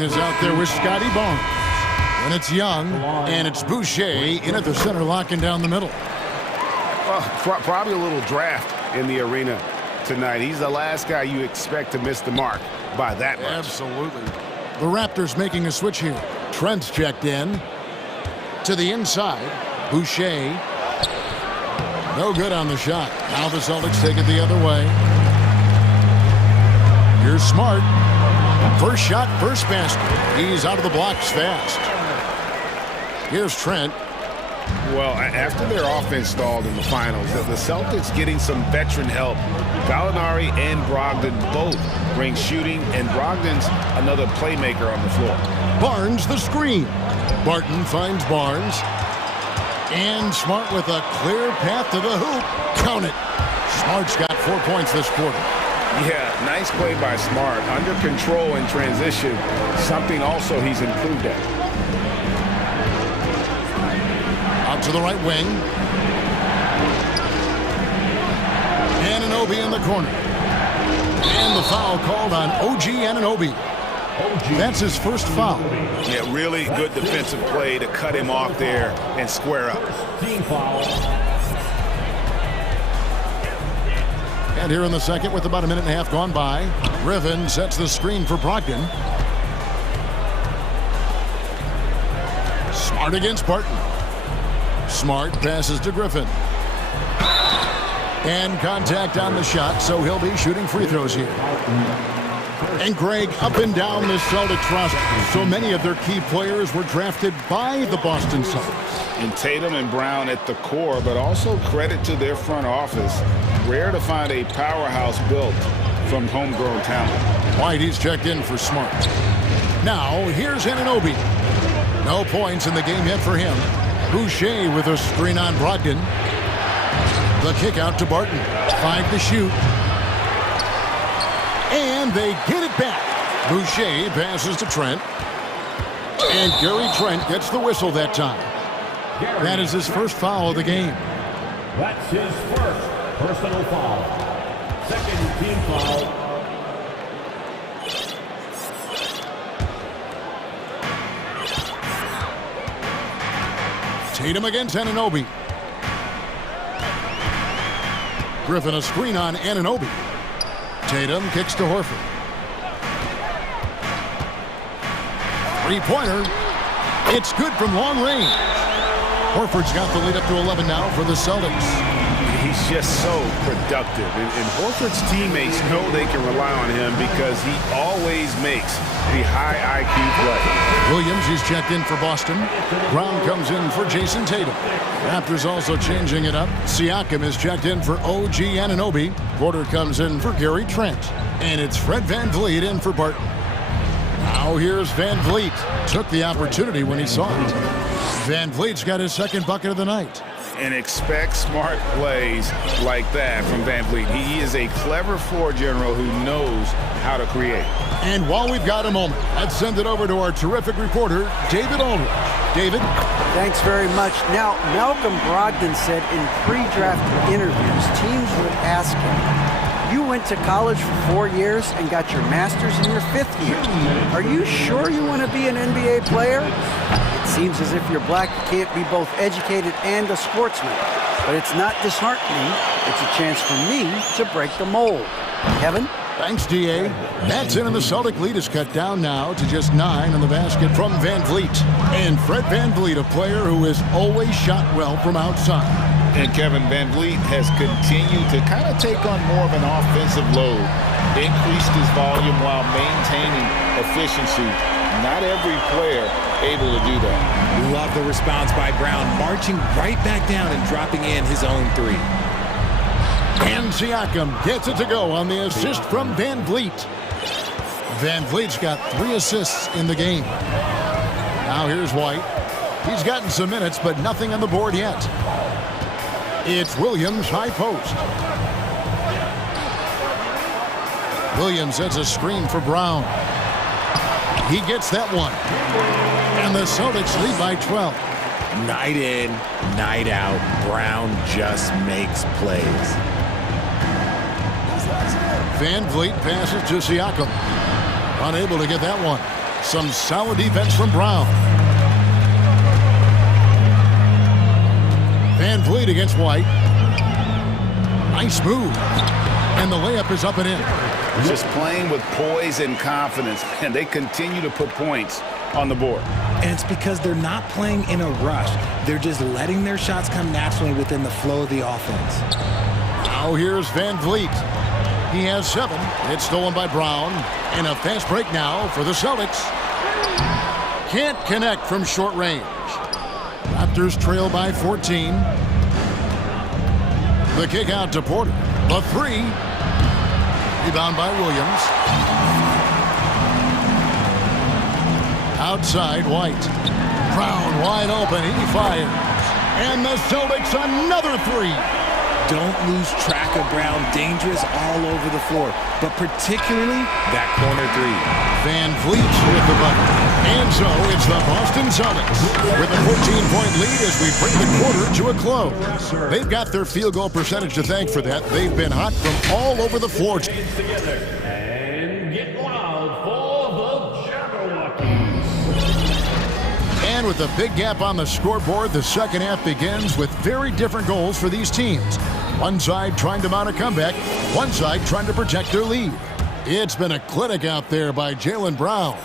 is out there with Scotty Barnes. And it's Young, and it's Boucher in at the center, locking down the middle. Probably a little draft in the arena tonight. He's the last guy you expect to miss the mark by that much. Absolutely. The Raptors making a switch here. Trent's checked in. To the inside. Boucher. No good on the shot. Now the Celtics take it the other way. Here's Smart. First shot, first basket. He's out of the blocks fast. Here's Trent. Well, after their offense stalled in the finals, the Celtics getting some veteran help. Gallinari and Brogdon both bring shooting, and Brogdon's another playmaker on the floor. Barnes the screen. Barton finds Barnes. And Smart with a clear path to the hoop. Count it. Smart's got 4 points this quarter. Yeah, nice play by Smart. Under control in transition, something also he's improved at. Out to the right wing. Anunoby in the corner. And the foul called on OG Anunoby. That's his first foul. Yeah, really good defensive play to cut him off there and square up. And here in the second, with about a minute and a half gone by, Griffin sets the screen for Brogdon. Smart against Barton. Smart passes to Griffin. And contact on the shot, so he'll be shooting free throws here. And Greg, up and down the Celtics roster, so many of their key players were drafted by the Boston Celtics. And Tatum and Brown at the core, but also credit to their front office. Rare to find a powerhouse built from homegrown talent. White, he's checked in for Smart. Now, here's Anunoby. No points in the game yet for him. Boucher with a screen on Brogdon. The kick out to Barton. 5 to shoot. And they get it back. Boucher passes to Trent. And Gary Trent gets the whistle that time. That is his first foul of the game. That's his first personal foul. Second team foul. Tatum against Anunoby. Griffin a screen on Anunoby. Tatum kicks to Horford. Three-pointer. It's good from long range. Horford's got the lead up to 11 now for the Celtics. He's just so productive. And Horford's teammates know they can rely on him because he always makes the high IQ play. Williams, he's checked in for Boston. Brown comes in for Jason Tatum. Raptors also changing it up. Siakam is checked in for OG Anunoby. Porter comes in for Gary Trent. And it's Fred VanVleet in for Barton. Now here's VanVleet. Took the opportunity when he saw it. VanVleet's got his second bucket of the night. And expect smart plays like that from VanVleet. He is a clever floor general who knows how to create. And while we've got a moment, let's send it over to our terrific reporter, David Aldridge. David? Thanks very much. Now, Malcolm Brogdon said in pre-draft interviews, teams would ask him, you went to college for 4 years and got your master's in your 5th year. Are you sure you want to be an NBA player? It seems as if you're black, you can't be both educated and a sportsman. But it's not disheartening. It's a chance for me to break the mold. Kevin? Thanks, D.A. That's in, and the Celtic lead is cut down now to just 9 on the basket from VanVleet. And Fred VanVleet, a player who has always shot well from outside. And Kevin, VanVleet has continued to kind of take on more of an offensive load, increased his volume while maintaining efficiency. Not every player able to do that. Love the response by Brown, marching right back down and dropping in his own three. And Siakam gets it to go on the assist from VanVleet. VanVleet's got 3 assists in the game. Now here's White. He's gotten some minutes, but nothing on the board yet. It's Williams, high post. Williams sets a screen for Brown. He gets that one. And the Celtics lead by 12. Night in, night out, Brown just makes plays. VanVleet passes to Siakam. Unable to get that one. Some solid defense from Brown. VanVleet against White. Nice move. And the layup is up and in. Just playing with poise and confidence, and they continue to put points on the board. And it's because they're not playing in a rush. They're just letting their shots come naturally within the flow of the offense. Now here's VanVleet. He has 7. It's stolen by Brown. And a fast break now for the Celtics. Can't connect from short range. Raptors trail by 14. The kick out to Porter. The 3. Rebound by Williams. Outside, White. Brown wide open. He fires. And the Celtics another 3. Don't lose track of Brown. Dangerous all over the floor, but particularly that corner 3. VanVleet with the bucket. And so it's the Boston Celtics with a 14-point lead as we bring the quarter to a close. They've got their field goal percentage to thank for that. They've been hot from all over the floor. And get loud for the Jabberwockies. And with a big gap on the scoreboard, the second half begins with very different goals for these teams. One side trying to mount a comeback, one side trying to protect their lead. It's been a clinic out there by Jaylen Brown.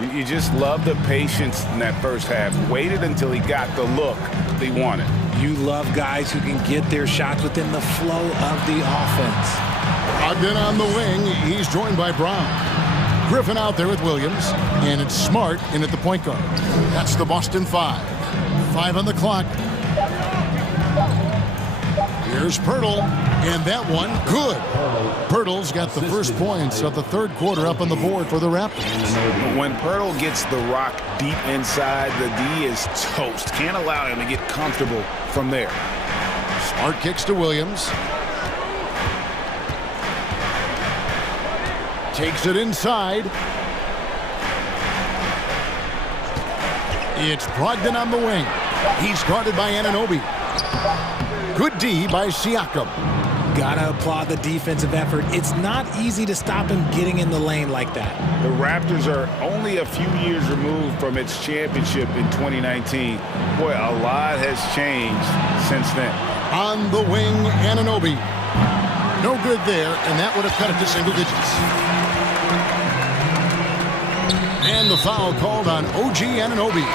You just love the patience in that first half. Waited until he got the look he wanted. You love guys who can get their shots within the flow of the offense. Ogden on the wing. He's joined by Brown. Griffin out there with Williams. And it's Smart in at the point guard. That's the Boston 5. 5 on the clock. Here's Pirtle, and that one, good. Pirtle's got the first points of the third quarter up on the board for the Raptors. When Pirtle gets the rock deep inside, the D is toast. Can't allow him to get comfortable from there. Smart kicks to Williams. Takes it inside. It's Brogdon on the wing. He's guarded by Anunoby. Good D by Siakam. Gotta applaud the defensive effort. It's not easy to stop him getting in the lane like that. The Raptors are only a few years removed from its championship in 2019. Boy, a lot has changed since then. On the wing, Anunoby. No good there, and that would have cut it to single digits. And the foul called on OG Anunoby.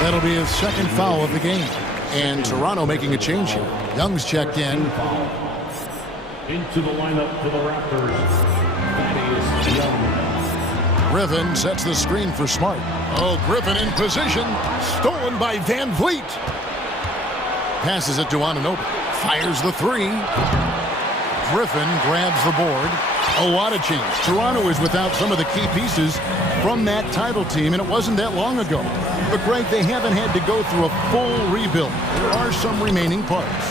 That'll be his second foul of the game. And Toronto making a change here. Young's checked in. Into the lineup for the Raptors, Thaddeus Young. Griffin sets the screen for Smart. Oh, Griffin in position. Stolen by Van Vliet. Passes it to Anunoby. Fires the three. Griffin grabs the board. A lot of change. Toronto is without some of the key pieces from that title team, and it wasn't that long ago. But, Greg, they haven't had to go through a full rebuild. There are some remaining parts.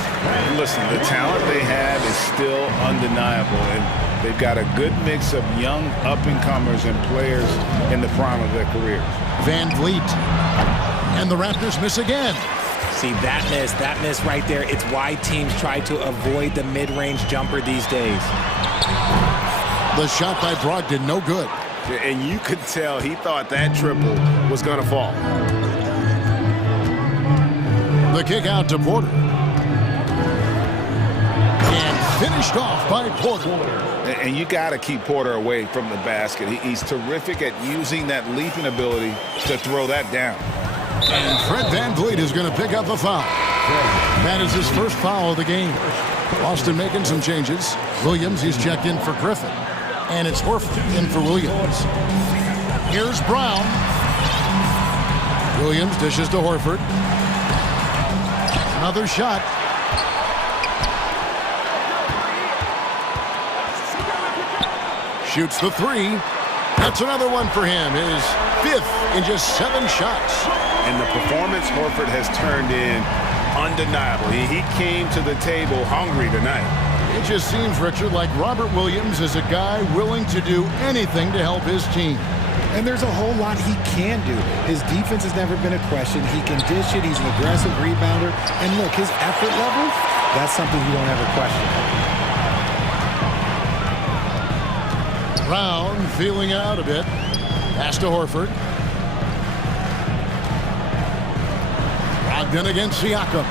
Listen, the talent they have is still undeniable, and they've got a good mix of young up-and-comers and players in the prime of their careers. Van Vliet. And the Raptors miss again. See, that miss right there, it's why teams try to avoid the mid-range jumper these days. The shot by Brogdon, no good. And you could tell he thought that triple was going to fall. The kick out to Porter. And finished off by Porter. And you got to keep Porter away from the basket. He's terrific at using that leaping ability to throw that down. And Fred Van Vliet is going to pick up the foul. That is his first foul of the game. Boston making some changes. Williams, he's checked in for Griffin. And it's Horford in for Williams. Here's Brown. Williams dishes to Horford. Another shot. Shoots the three. That's another one for him. His fifth in just 7 shots. And the performance Horford has turned in, undeniable. He came to the table hungry tonight. It just seems, Richard, like Robert Williams is a guy willing to do anything to help his team. And there's a whole lot he can do. His defense has never been a question. He can dish it. He's an aggressive rebounder. And look, his effort level, that's something you don't ever question. Brown feeling it out a bit. Pass to Horford. Brogdon against Siakam.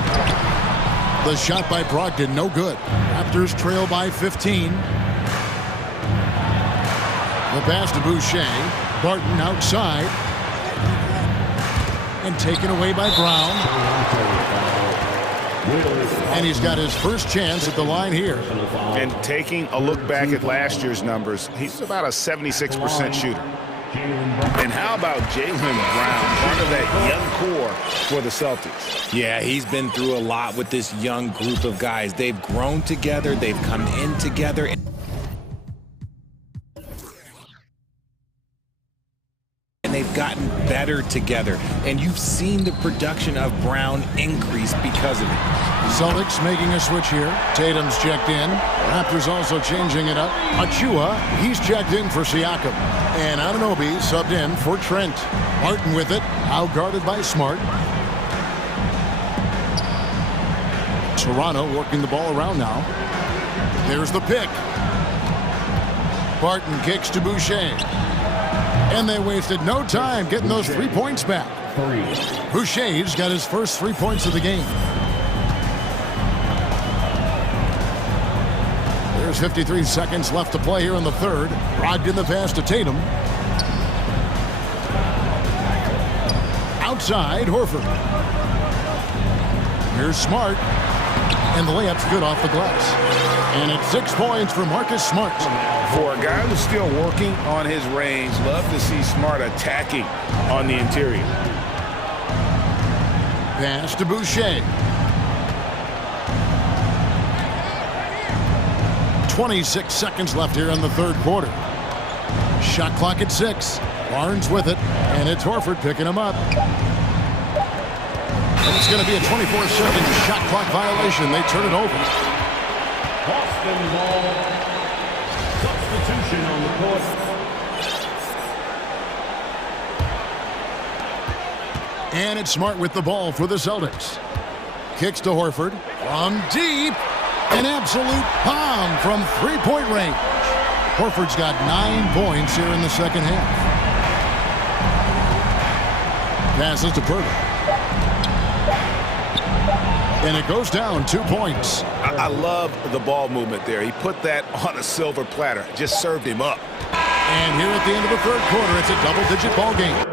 The shot by Brogdon, no good. Raptors trail by 15. The pass to Boucher. Barton outside. And taken away by Brown. And he's got his first chance at the line here. And taking a look back at last year's numbers, he's about a 76% shooter. And how about Jaylen Brown, part of that young core for the Celtics? Yeah, he's been through a lot with this young group of guys. They've grown together. They've come in together. And they've gotten better together. And you've seen the production of Brown increase because of it. Celtics making a switch here. Tatum's checked in. Raptors also changing it up. Achua, he's checked in for Siakam. And Anunoby subbed in for Trent. Martin with it, out-guarded by Smart. Toronto working the ball around now. There's the pick. Barton kicks to Boucher. And they wasted no time getting those 3 points back. Boucher's got his first 3 points of the game. There's 53 seconds left to play here in the third. Brogdon the pass to Tatum. Outside, Horford. Here's Smart. And the layup's good off the glass. And it's 6 points for Marcus Smart. For a guy who's still working on his range, love to see Smart attacking on the interior. Pass to Boucher. 26 seconds left here in the third quarter. Shot clock at 6. Barnes with it, and it's Horford picking him up. And it's going to be a 24-second shot clock violation. They turn it over. Boston ball. Substitution on the court. And it's Smart with the ball for the Celtics. Kicks to Horford from deep. An absolute bomb from three-point range. Horford's got 9 points here in the second half. Passes to Purdy. And it goes down 2 points. I love the ball movement there. He put that on a silver platter. Just served him up. And here at the end of the third quarter, it's a double-digit ball game.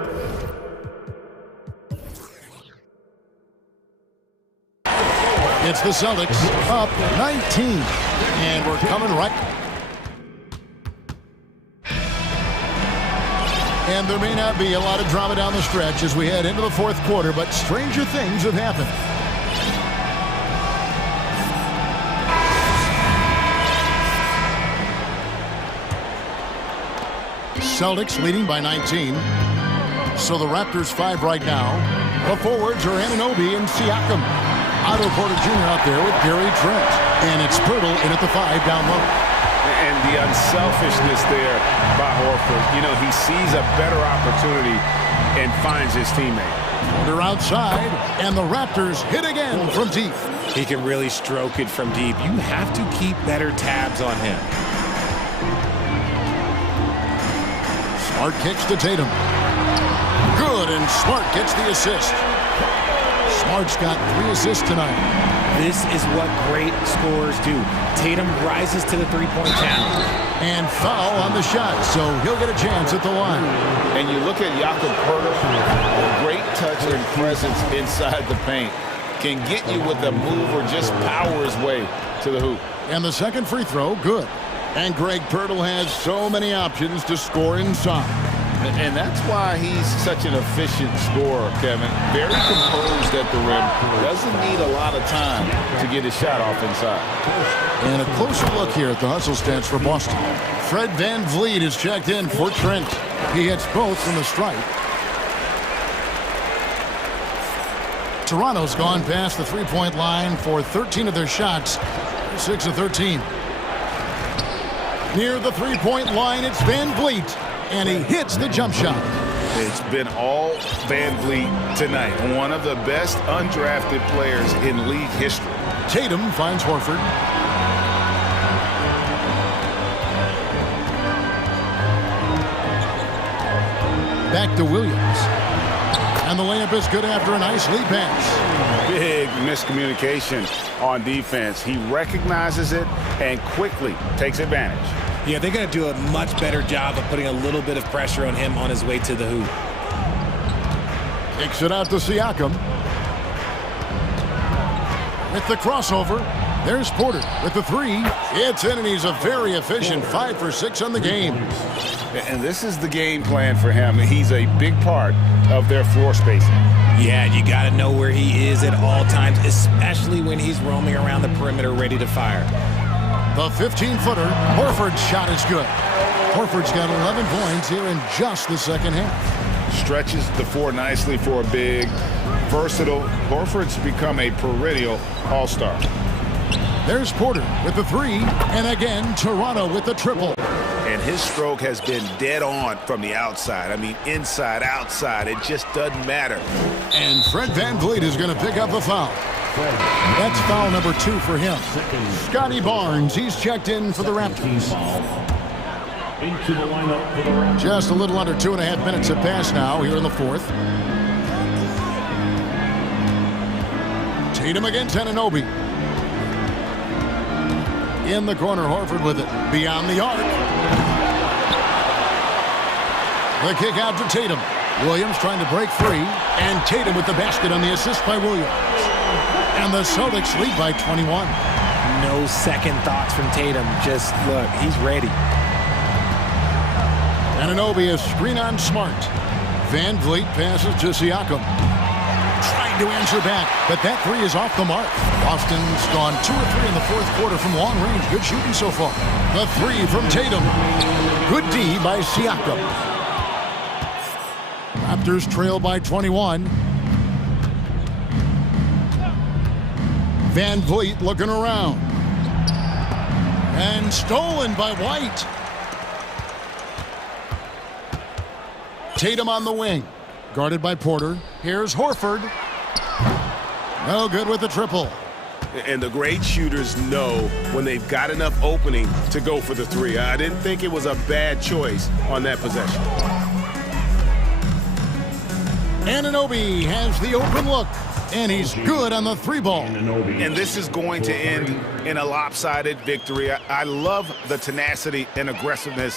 It's the Celtics up 19. And we're coming right. And there may not be a lot of drama down the stretch as we head into the fourth quarter, but stranger things have happened. Celtics leading by 19. So the Raptors 5 right now. The forwards are Anunoby and Siakam. Otto Porter Jr. out there with Gary Trent. And it's Pirtle in at the 5 down low. And the unselfishness there by Horford. You know, he sees a better opportunity and finds his teammate. They're outside, and the Raptors hit again from deep. He can really stroke it from deep. You have to keep better tabs on him. Smart kicks to Tatum. Good, and Smart gets the assist. Smart's got 3 assists tonight. This is what great scorers do. Tatum rises to the three-point challenge. And foul on the shot, so he'll get a chance at the line. And you look at Jakob Poeltl, great touch and presence inside the paint. Can get you with a move or just power his way to the hoop. And the second free throw, good. And Greg Pirtle has so many options to score inside. And that's why he's such an efficient scorer, Kevin. Very composed at the rim. Doesn't need a lot of time to get his shot off inside. And a closer look here at the hustle stats for Boston. Fred VanVleet is checked in for Trent. He hits both from the stripe. Toronto's gone past the three-point line for 13 of their shots. 6 of 13. Near the three-point line, it's VanVleet. And he hits the jump shot. It's been all VanVleet tonight. One of the best undrafted players in league history. Tatum finds Horford. Back to Williams. And the layup is good after a nice lead pass. Big miscommunication on defense. He recognizes it and quickly takes advantage. Yeah, they're going to do a much better job of putting a little bit of pressure on him on his way to the hoop. Kicks it out to Siakam. With the crossover, there's Porter with the 3. It's in, and he's a very efficient 5 for 6 on the game. And this is the game plan for him. He's a big part of their floor spacing. Yeah, you got to know where he is at all times, especially when he's roaming around the perimeter ready to fire. The 15-footer, Horford's shot is good. Horford's got 11 points here in just the second half. Stretches the floor nicely for a big, versatile. Horford's become a perennial all-star. There's Porter with the 3, and again, Toronto with the triple. And his stroke has been dead on from the outside. I mean, inside, outside, it just doesn't matter. And Fred VanVleet is going to pick up a foul. That's foul number 2 for him. Scotty Barnes, he's checked in for the Raptors. Just a little under 2.5 minutes have passed now here in the fourth. Tatum against Anunoby. In the corner, Horford with it. Beyond the arc. The kick out to Tatum. Williams trying to break free. And Tatum with the basket on the assist by Williams. And the Celtics lead by 21. No second thoughts from Tatum. Just look, he's ready. Anunoby is screen on Smart. VanVleet passes to Siakam. Trying to answer back, but that 3 is off the mark. Boston's gone 2 or 3 in the fourth quarter from long range. Good shooting so far. The 3 from Tatum. Good D by Siakam. Raptors trail by 21. VanVleet looking around. And stolen by White. Tatum on the wing. Guarded by Porter. Here's Horford. No good with the triple. And the great shooters know when they've got enough opening to go for the 3. I didn't think it was a bad choice on that possession. Anunoby has the open look. And he's good on the 3 ball. And this is going to end in a lopsided victory. I love the tenacity and aggressiveness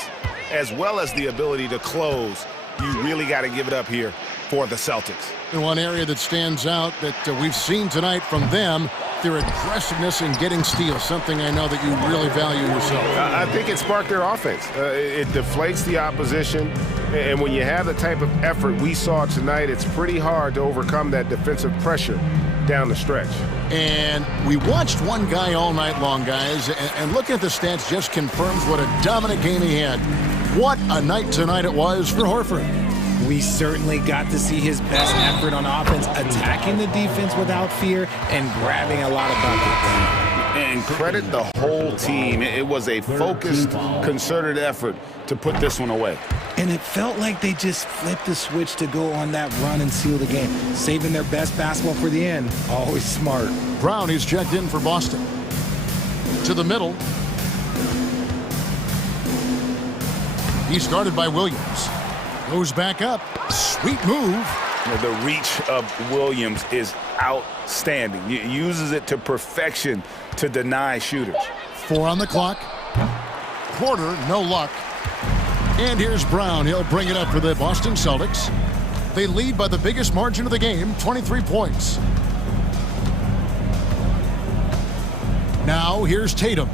as well as the ability to close. You really got to give it up here for the Celtics. And one area that stands out that we've seen tonight from them, their aggressiveness in getting steals, something I know that you really value yourself. I think it sparked their offense. It deflates the opposition, and when you have the type of effort we saw tonight, it's pretty hard to overcome that defensive pressure down the stretch. And we watched one guy all night long, guys, and looking at the stats just confirms what a dominant game he had. What a night tonight it was for Horford. We certainly got to see his best effort on offense, attacking the defense without fear and grabbing a lot of buckets. And credit the whole team. It was a focused, concerted effort to put this one away. And it felt like they just flipped the switch to go on that run and seal the game, saving their best basketball for the end. Always smart. Brown is checked in for Boston. To the middle. He's guarded by Williams. Goes back up. Sweet move. The reach of Williams is outstanding. He uses it to perfection to deny shooters. 4 on the clock. Porter, no luck. And here's Brown. He'll bring it up for the Boston Celtics. They lead by the biggest margin of the game, 23 points. Now here's Tatum.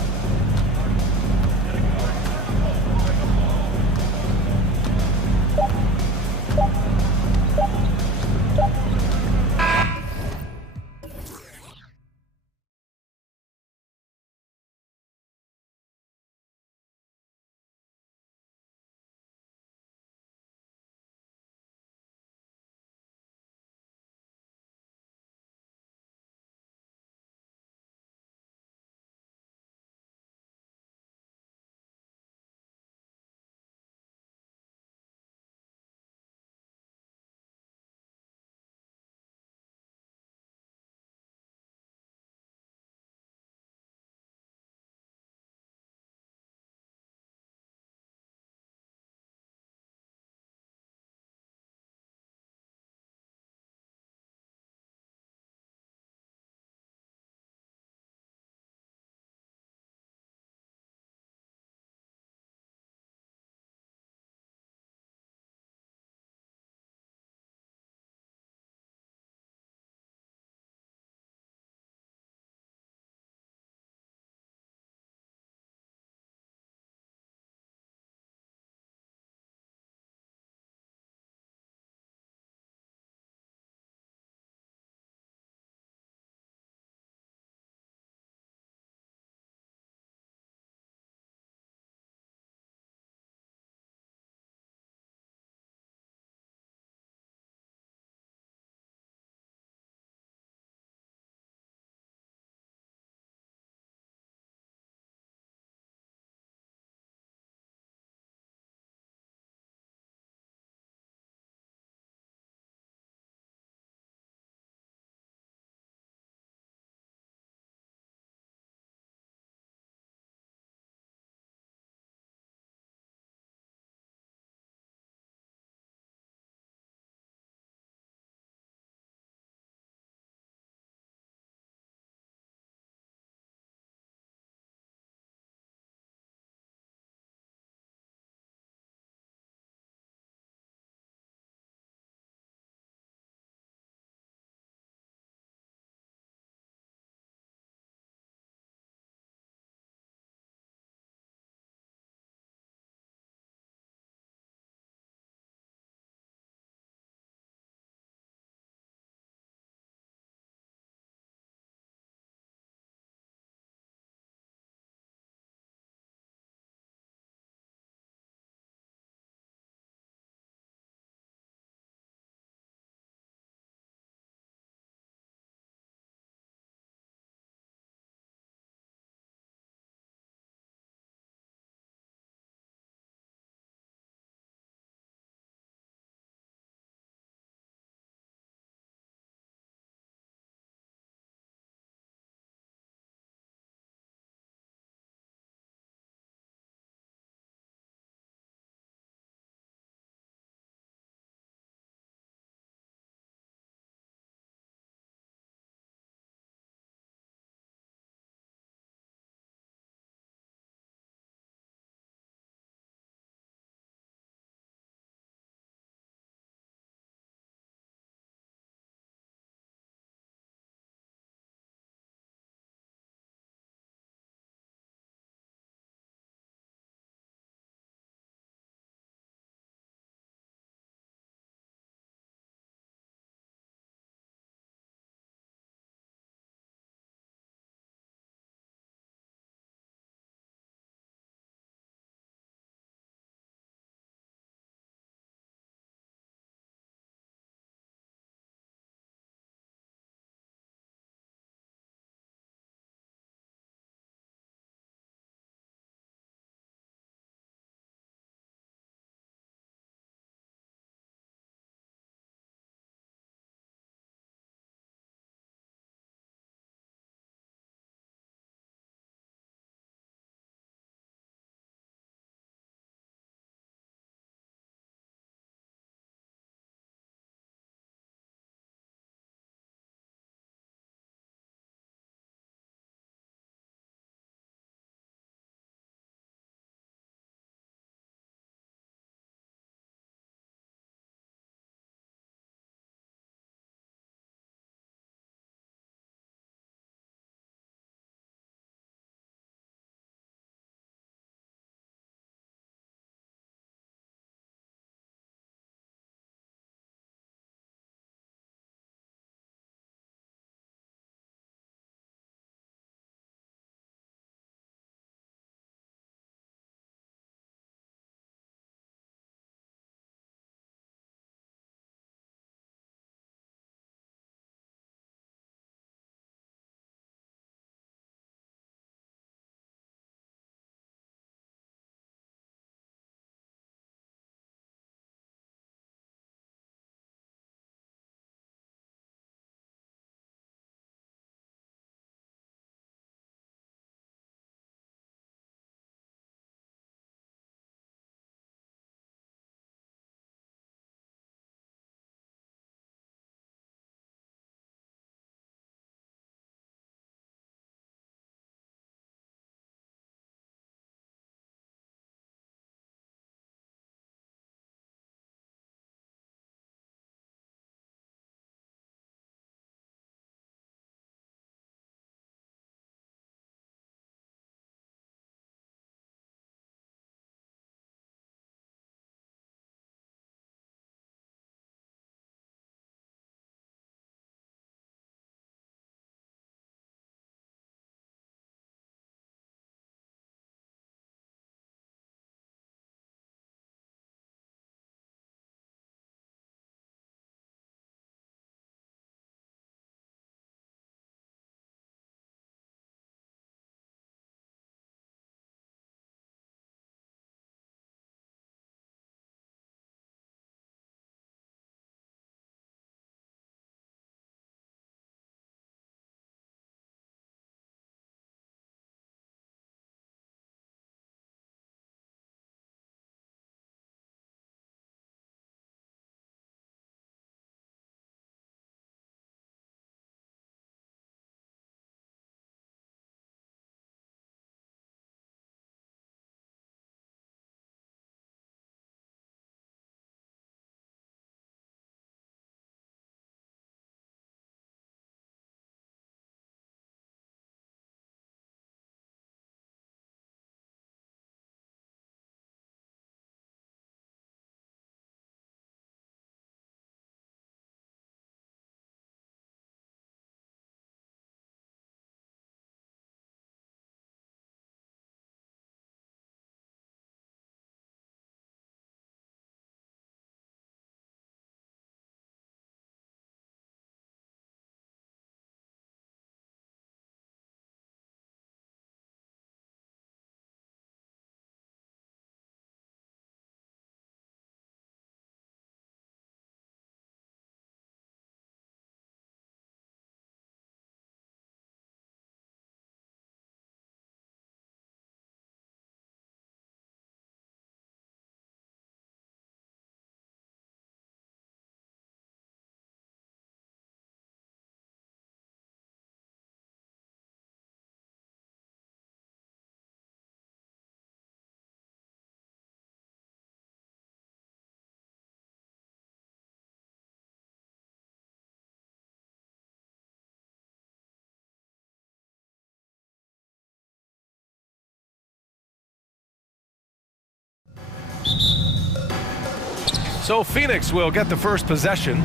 So Phoenix will get the first possession.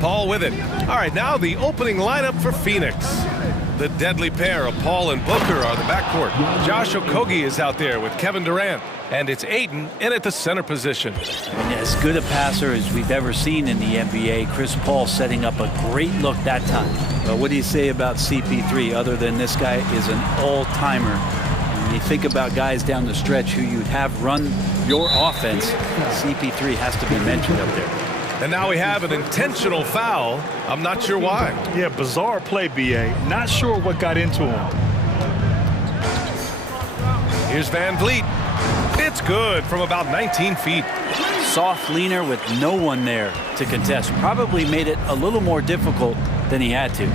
Paul with it. All right, now the opening lineup for Phoenix. The deadly pair of Paul and Booker are the backcourt. Josh Okogie is out there with Kevin Durant. And it's Ayton in at the center position. I mean, as good a passer as we've ever seen in the NBA. Chris Paul setting up a great look that time. Well, what do you say about CP3 other than this guy is an all-timer? When you think about guys down the stretch who you'd have run your offense, CP3 has to be mentioned up there. And now we have an intentional foul. I'm not sure why. Yeah, bizarre play, BA. Not sure what got into him. Here's Van Vliet. It's good from about 19 feet. Soft leaner with no one there to contest. Probably made it a little more difficult than he had to.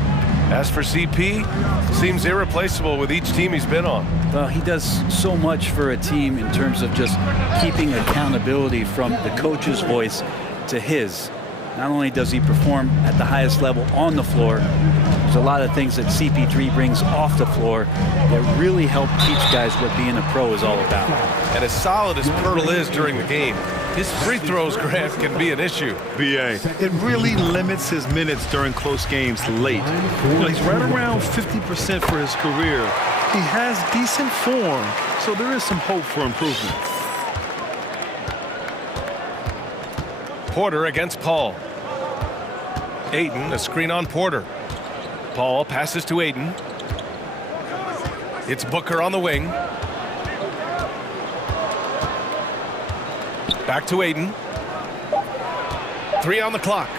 As for CP, seems irreplaceable with each team he's been on. Well, he does so much for a team in terms of just keeping accountability from the coach's voice to his. Not only does he perform at the highest level on the floor, there's a lot of things that CP3 brings off the floor that really help teach guys what being a pro is all about. And as solid as Pirtle is during the game, his free throws, Grant, can be an issue. BA, it really limits his minutes during close games late. He's right around 50% for his career. He has decent form, so there is some hope for improvement. Porter against Paul. Ayton, a screen on Porter. Paul passes to Ayton. It's Booker on the wing. Back to Ayton. 3 on the clock.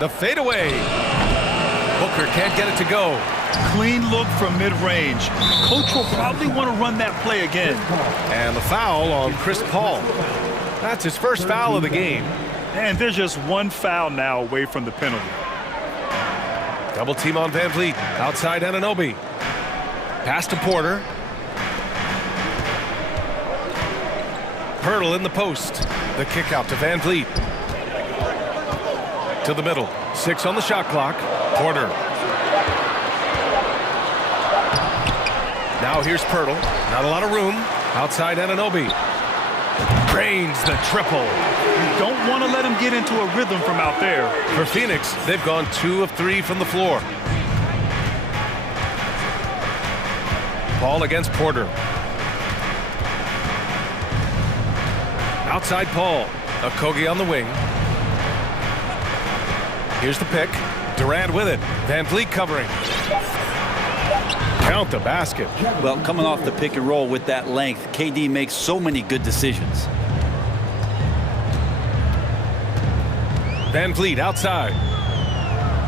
The fadeaway. Booker can't get it to go. Clean look from mid-range. Coach will probably want to run that play again. And the foul on Chris Paul. That's his first foul of the game. And there's just one foul now away from the penalty. Double team on Van Vliet. Outside Anunoby. Pass to Porter. Pirtle in the post. The kick out to Van Vliet. To the middle. 6 on the shot clock. Porter. Now here's Pirtle. Not a lot of room. Outside Anunoby. Drains the triple. You don't want to let him get into a rhythm from out there. For Phoenix, they've gone 2 of 3 from the floor. Paul against Porter. Outside Paul. Okogie on the wing. Here's the pick. Durant with it. Van Vliet covering. Count the basket. Well, coming off the pick and roll with that length, KD makes so many good decisions. Van Vliet outside.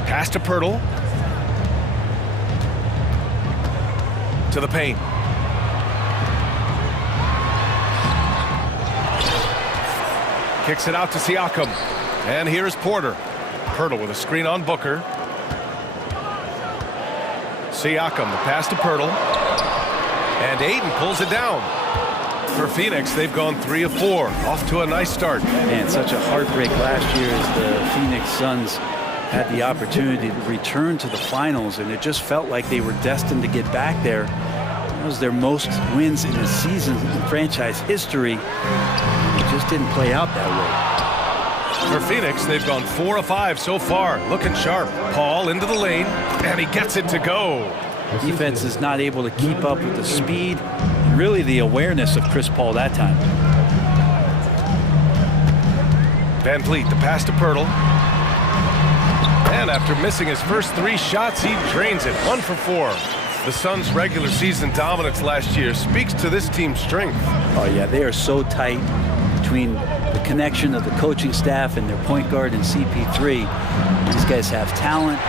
Pass to Pirtle. To the paint. Kicks it out to Siakam. And here's Porter. Pirtle with a screen on Booker. Siakam, the pass to Pirtle. And Ayton pulls it down. For Phoenix, they've gone 3 of 4. Off to a nice start. Man, such a heartbreak last year as the Phoenix Suns had the opportunity to return to the finals, and it just felt like they were destined to get back there. That was their most wins in a season in franchise history. It just didn't play out that way. For Phoenix, they've gone 4 of 5 so far. Looking sharp. Paul into the lane, and he gets it to go. Defense is not able to keep up with the speed, and really the awareness of Chris Paul that time. Van Vliet, the pass to Pirtle. And after missing his first 3 shots, he drains it. 1 for 4. The Suns' regular season dominance last year speaks to this team's strength. Oh, yeah, they are so tight between the connection of the coaching staff and their point guard and CP3. These guys have talent.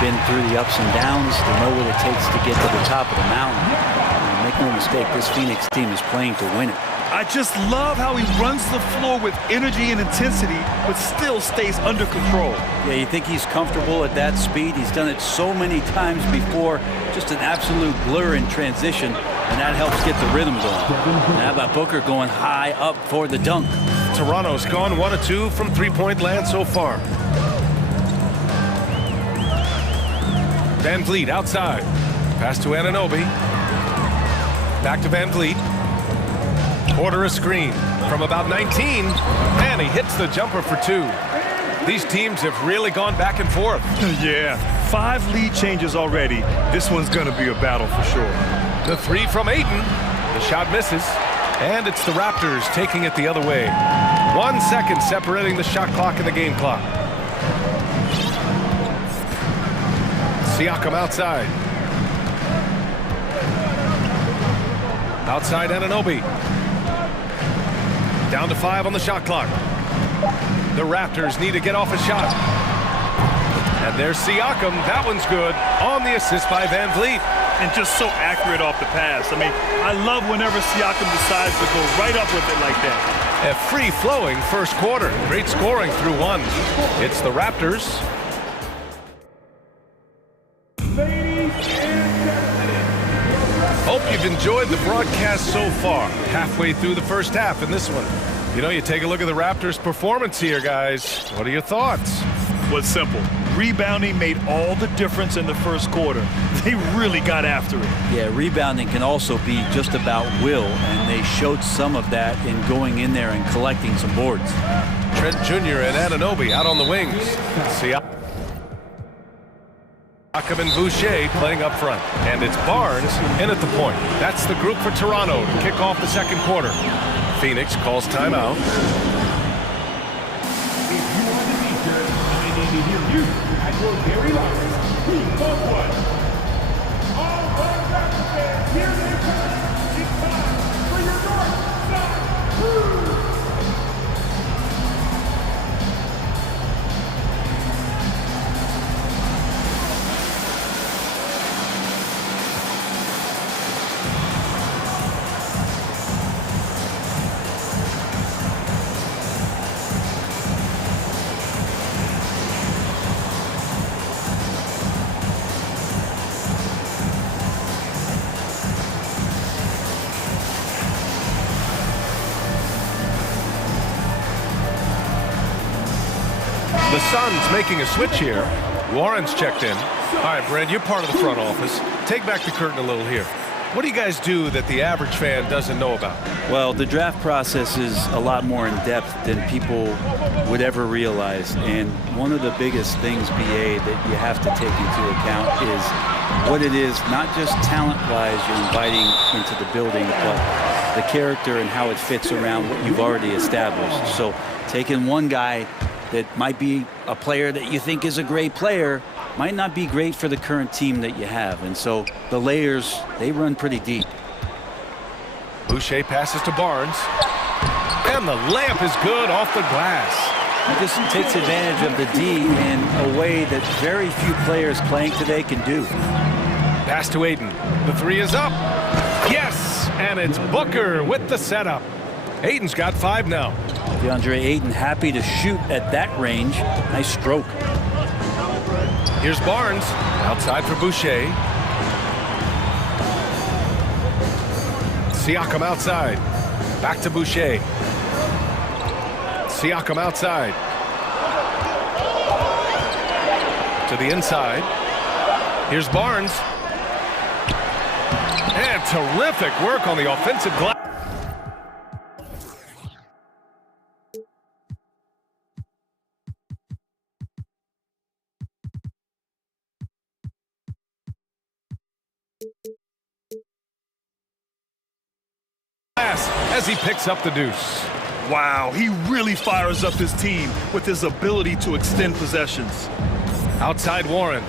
They've been through the ups and downs. They know what it takes to get to the top of the mountain. And make no mistake, this Phoenix team is playing to win it. I just love how he runs the floor with energy and intensity, but still stays under control. Yeah, you think he's comfortable at that speed? He's done it so many times before. Just an absolute blur in transition, and that helps get the rhythm going. And how about Booker going high up for the dunk? Toronto's gone 1 of 2 from three-point land so far. Van Vliet outside. Pass to Anunoby. Back to Van Vliet. Order a screen from about 19, and he hits the jumper for 2. These teams have really gone back and forth. Yeah, 5 lead changes already. This one's going to be a battle for sure. The 3 from Ayton. The shot misses, and it's the Raptors taking it the other way. 1 second separating the shot clock and the game clock. Siakam outside. Outside Anunoby. Down to 5 on the shot clock. The Raptors need to get off a shot. And there's Siakam. That one's good on the assist by Van Vliet. And just so accurate off the pass. I mean, I love whenever Siakam decides to go right up with it like that. A free-flowing first quarter. Great scoring through 1. It's the Raptors. Hope you've enjoyed the broadcast so far. Halfway through the first half in this one. You know, you take a look at the Raptors' performance here, guys. What are your thoughts? Well, it's simple. Rebounding made all the difference in the first quarter. They really got after it. Yeah, rebounding can also be just about will, and they showed some of that in going in there and collecting some boards. Trent Jr. and Anunoby out on the wings. Siakam and Boucher playing up front. And it's Barnes in at the point. That's the group for Toronto to kick off the second quarter. Phoenix calls timeout. To hear you at your very loudest. 3, 4, 1. All right, Raptors fans, here they come. It's time for your North Side Crew. The Suns making a switch here. Warren's checked in. All right, Brad, you're part of the front office. Take back the curtain a little here. What do you guys do that the average fan doesn't know about? Well, the draft process is a lot more in depth than people would ever realize. And one of the biggest things, BA, that you have to take into account is what it is, not just talent-wise you're inviting into the building, but the character and how it fits around what you've already established. So taking one guy that might be a player that you think is a great player might not be great for the current team that you have. And so the layers, they run pretty deep. Boucher passes to Barnes. And the layup is good off the glass. He just takes advantage of the D in a way that very few players playing today can do. Pass to Ayton. The 3 is up. Yes! And it's Booker with the setup. Ayton's got 5 now. DeAndre Ayton happy to shoot at that range. Nice stroke. Here's Barnes. Outside for Boucher. Siakam outside. Back to Boucher. Siakam outside. To the inside. Here's Barnes. And terrific work on the offensive glass. As he picks up the deuce. Wow, he really fires up his team with his ability to extend possessions. Outside Warren.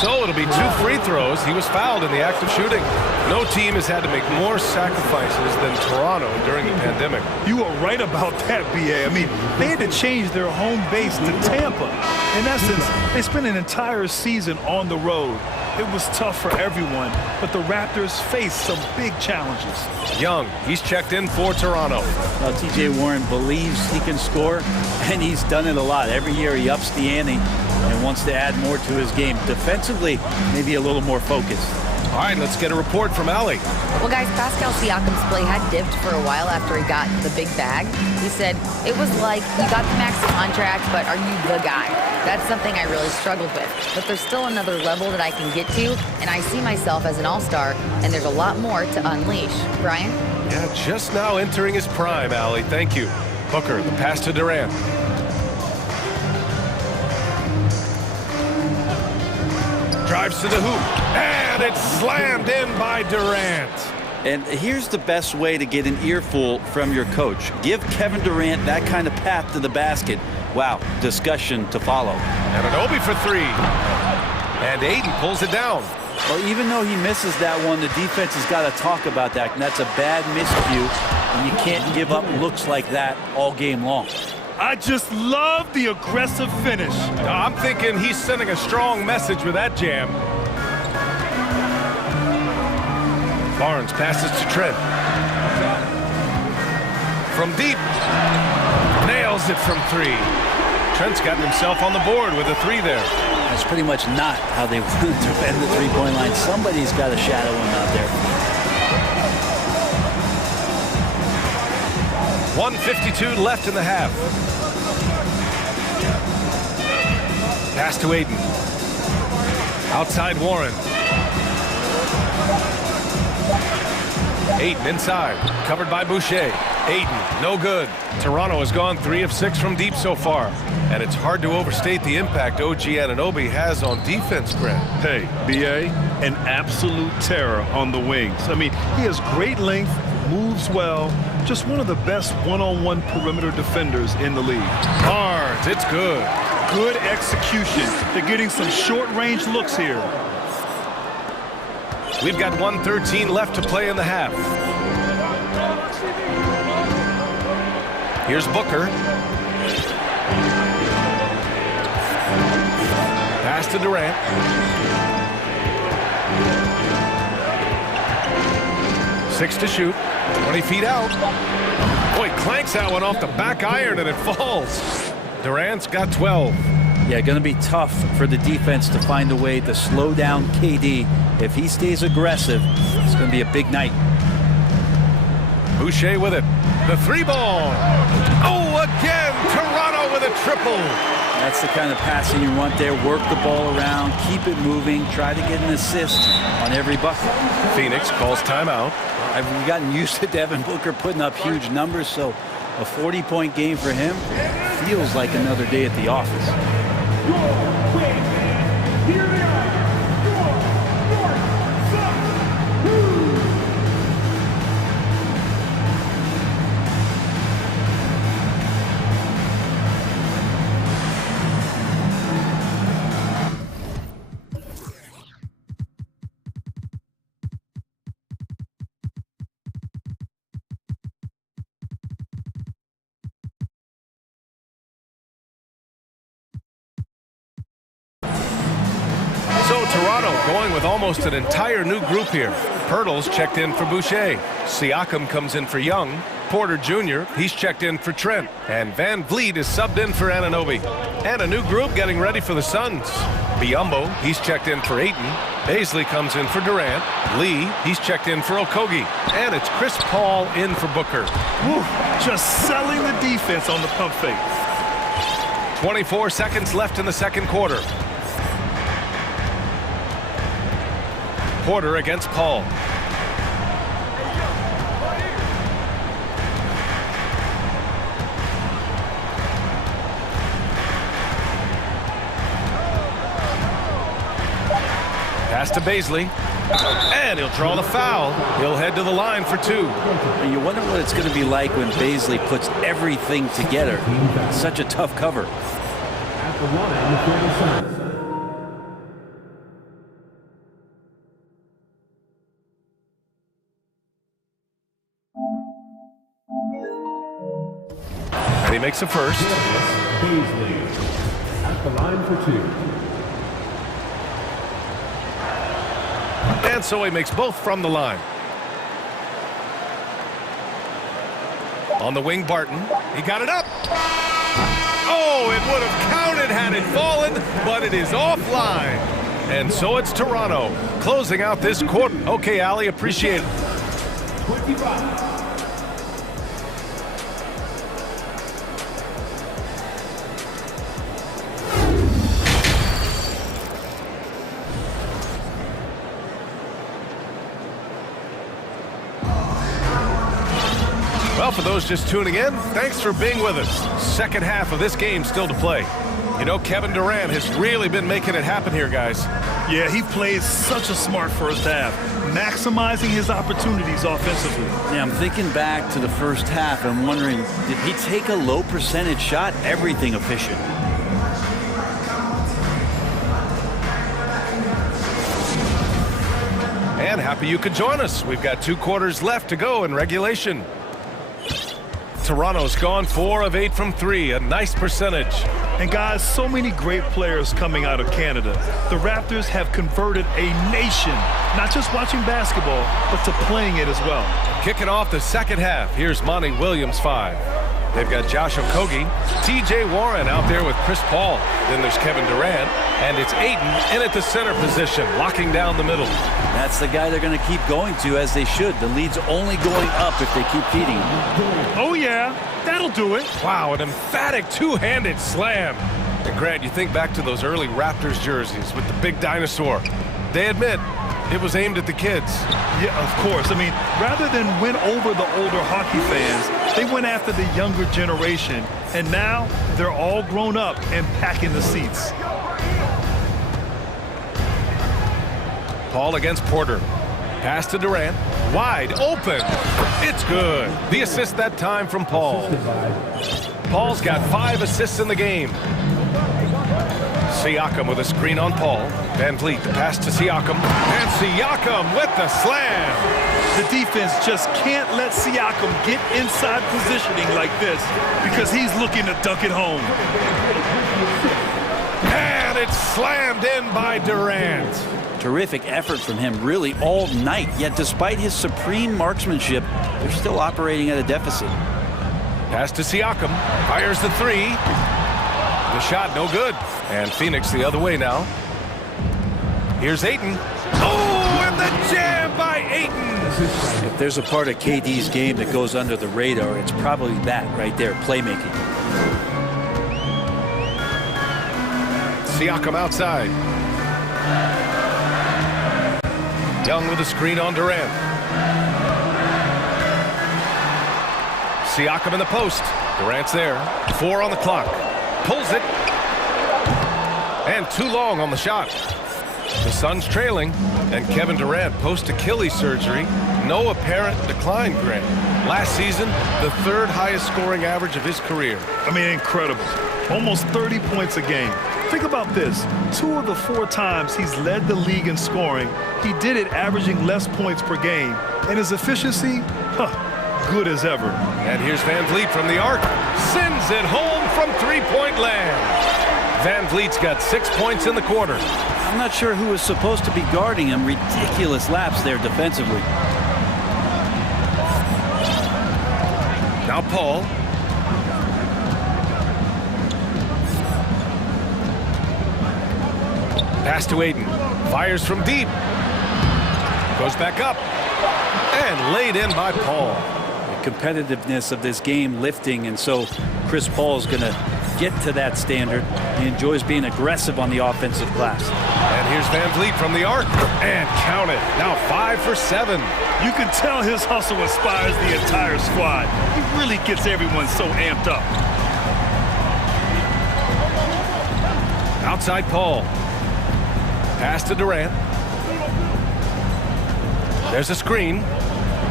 So it'll be 2 free throws. He was fouled in the act of shooting. No team has had to make more sacrifices than Toronto during the pandemic. You are right about that, BA. I mean, they had to change their home base to Tampa. In essence, they spent an entire season on the road. It was tough for everyone, but the Raptors faced some big challenges. Young, he's checked in for Toronto. Well, TJ Warren believes he can score, and he's done it a lot. Every year he ups the ante and wants to add more to his game. Defensively, maybe a little more focused. All right, let's get a report from Allie. Well, guys, Pascal Siakam's play had dipped for a while after he got the big bag. He said, it was like, you got the max contract, but are you the guy? That's something I really struggled with. But there's still another level that I can get to, and I see myself as an all-star, and there's a lot more to unleash. Brian? Yeah, just now entering his prime, Allie. Thank you. Booker, the pass to Durant. Drives to the hoop, and it's slammed in by Durant. And here's the best way to get an earful from your coach. Give Kevin Durant that kind of path to the basket. Wow, discussion to follow. Anunoby for three. And Aiden pulls it down. Well, even though he misses that one, the defense has got to talk about that. And that's a bad miscue, and you can't give up looks like that all game long. I just love the aggressive finish. I'm thinking he's sending a strong message with that jam. Barnes passes to Trent. From deep. Nails it from three. Trent's gotten himself on the board with a three there. That's pretty much not how they want to defend the three-point line. Somebody's got to shadow him out there. 1:52 left in the half. Pass to Aiden. Outside Warren. Aiden inside. Covered by Boucher. Aiden, no good. Toronto has gone 3 of 6 from deep so far. And it's hard to overstate the impact OG Anunoby has on defense, Grant. Hey, B.A., an absolute terror on the wings. I mean, he has great length, moves well, just one of the best one-on-one perimeter defenders in the league. Barnes, it's good. Good execution. They're getting some short-range looks here. We've got 1:13 left to play in the half. Here's Booker. Pass to Durant. Six to shoot. 20 feet out. Boy, clanks that one off the back iron and it falls. Durant's got 12. Yeah, going to be tough for the defense to find a way to slow down KD. If he stays aggressive, it's going to be a big night. Boucher with it. The three ball. Oh, again, Toronto with a triple. That's the kind of passing you want there. Work the ball around, keep it moving, try to get an assist on every bucket. Phoenix calls timeout. I've gotten used to Devin Booker putting up huge numbers, so a 40-point game for him feels like another day at the office. Here they are. So Toronto going with almost an entire new group here. Pirtle's checked in for Boucher. Siakam comes in for Young. Porter Jr., he's checked in for Trent. And Van Vliet is subbed in for Anunoby. And a new group getting ready for the Suns. Biyombo, he's checked in for Ayton. Baisley comes in for Durant. Lee, he's checked in for Okogie. And it's Chris Paul in for Booker. Woo, just selling the defense on the pump fake. 24 seconds left in the second quarter. Porter against Paul. Pass to Baisley. And he'll draw the foul. He'll head to the line for two. And you wonder what it's going to be like when Baisley puts everything together. Such a tough cover. At the line for the Suns. And he makes a first. Baisley at the line for two. And so he makes both from the line. On the wing, Barton. He got it up. Oh, it would have counted had it fallen, but it is offline. And so it's Toronto closing out this quarter. Okay, Allie, appreciate it. 25. Well, for those just tuning in, thanks for being with us. Second half of this game still to play. You know, Kevin Durant has really been making it happen here, guys. Yeah, he plays such a smart first half, maximizing his opportunities offensively. Yeah, I'm thinking back to the first half and wondering, did he take a low percentage shot? Everything efficient. And happy you could join us. We've got 2 quarters left to go in regulation. Toronto's gone 4 of 8 from 3, a nice percentage. And guys, so many great players coming out of Canada. The Raptors have converted a nation, not just watching basketball, but to playing it as well. Kicking off the second half, here's Monty Williams 5. They've got Josh Okogie, TJ Warren out there with Chris Paul. Then there's Kevin Durant, and it's Ayton in at the center position, locking down the middle. That's the guy they're going to keep going to, as they should. The lead's only going up if they keep feeding him. Oh, yeah, that'll do it. Wow, an emphatic two-handed slam. And Grant, you think back to those early Raptors jerseys with the big dinosaur. They admit it was aimed at the kids. Yeah, of course. I mean, rather than win over the older hockey fans, they went after the younger generation. And now they're all grown up and packing the seats. Paul against Porter. Pass to Durant. Wide open. It's good. The assist that time from Paul. Paul's got 5 assists in the game. Siakam with a screen on Paul. Van Vliet, the pass to Siakam. And Siakam with the slam. The defense just can't let Siakam get inside positioning like this because he's looking to dunk it home. And it's slammed in by Durant. Terrific effort from him really all night, yet despite his supreme marksmanship, they're still operating at a deficit. Pass to Siakam. Fires the 3. The shot no good. And Phoenix the other way now. Here's Ayton. Oh, and the jam by Ayton. If there's a part of KD's game that goes under the radar, it's probably that right there, playmaking. Siakam outside. Young with a screen on Durant. Siakam in the post. Durant's there. 4 on the clock. Pulls it. And too long on the shot. The Suns trailing. And Kevin Durant post-Achilles surgery. No apparent decline, Grant. Last season, the 3rd highest scoring average of his career. I mean, incredible. Almost 30 points a game. Think about this. 2 of the 4 times he's led the league in scoring, he did it averaging less points per game. And his efficiency, good as ever. And here's Van Vliet from the arc. Sends it home from 3-point land. Van Vliet's got 6 points in the quarter. I'm not sure who was supposed to be guarding him. Ridiculous lapse there defensively. Now Paul. Pass to Ayton. Fires from deep. Goes back up. And laid in by Paul. The competitiveness of this game lifting, and so Chris Paul's going to get to that standard. He enjoys being aggressive on the offensive glass. And here's Van Vliet from the arc. And count it. Now 5 for 7. You can tell his hustle inspires the entire squad. He really gets everyone so amped up. Outside Paul. Pass to Durant. There's a screen.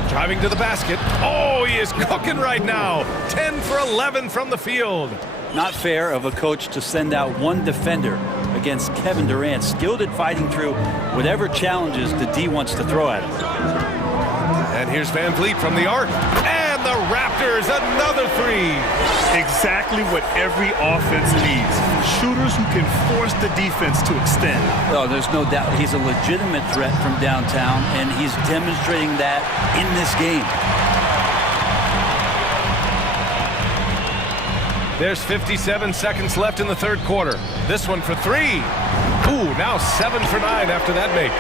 Driving to the basket. Oh, he is cooking right now. 10 for 11 from the field. Not fair of a coach to send out one defender against Kevin Durant, skilled at fighting through whatever challenges the D wants to throw at him. And here's Van Vliet from the arc. And the Raptors, another 3. Exactly what every offense needs. Shooters who can force the defense to extend. Well, there's no doubt he's a legitimate threat from downtown, and he's demonstrating that in this game. There's 57 seconds left in the 3rd quarter. This one for 3. Ooh, now 7 for 9 after that make.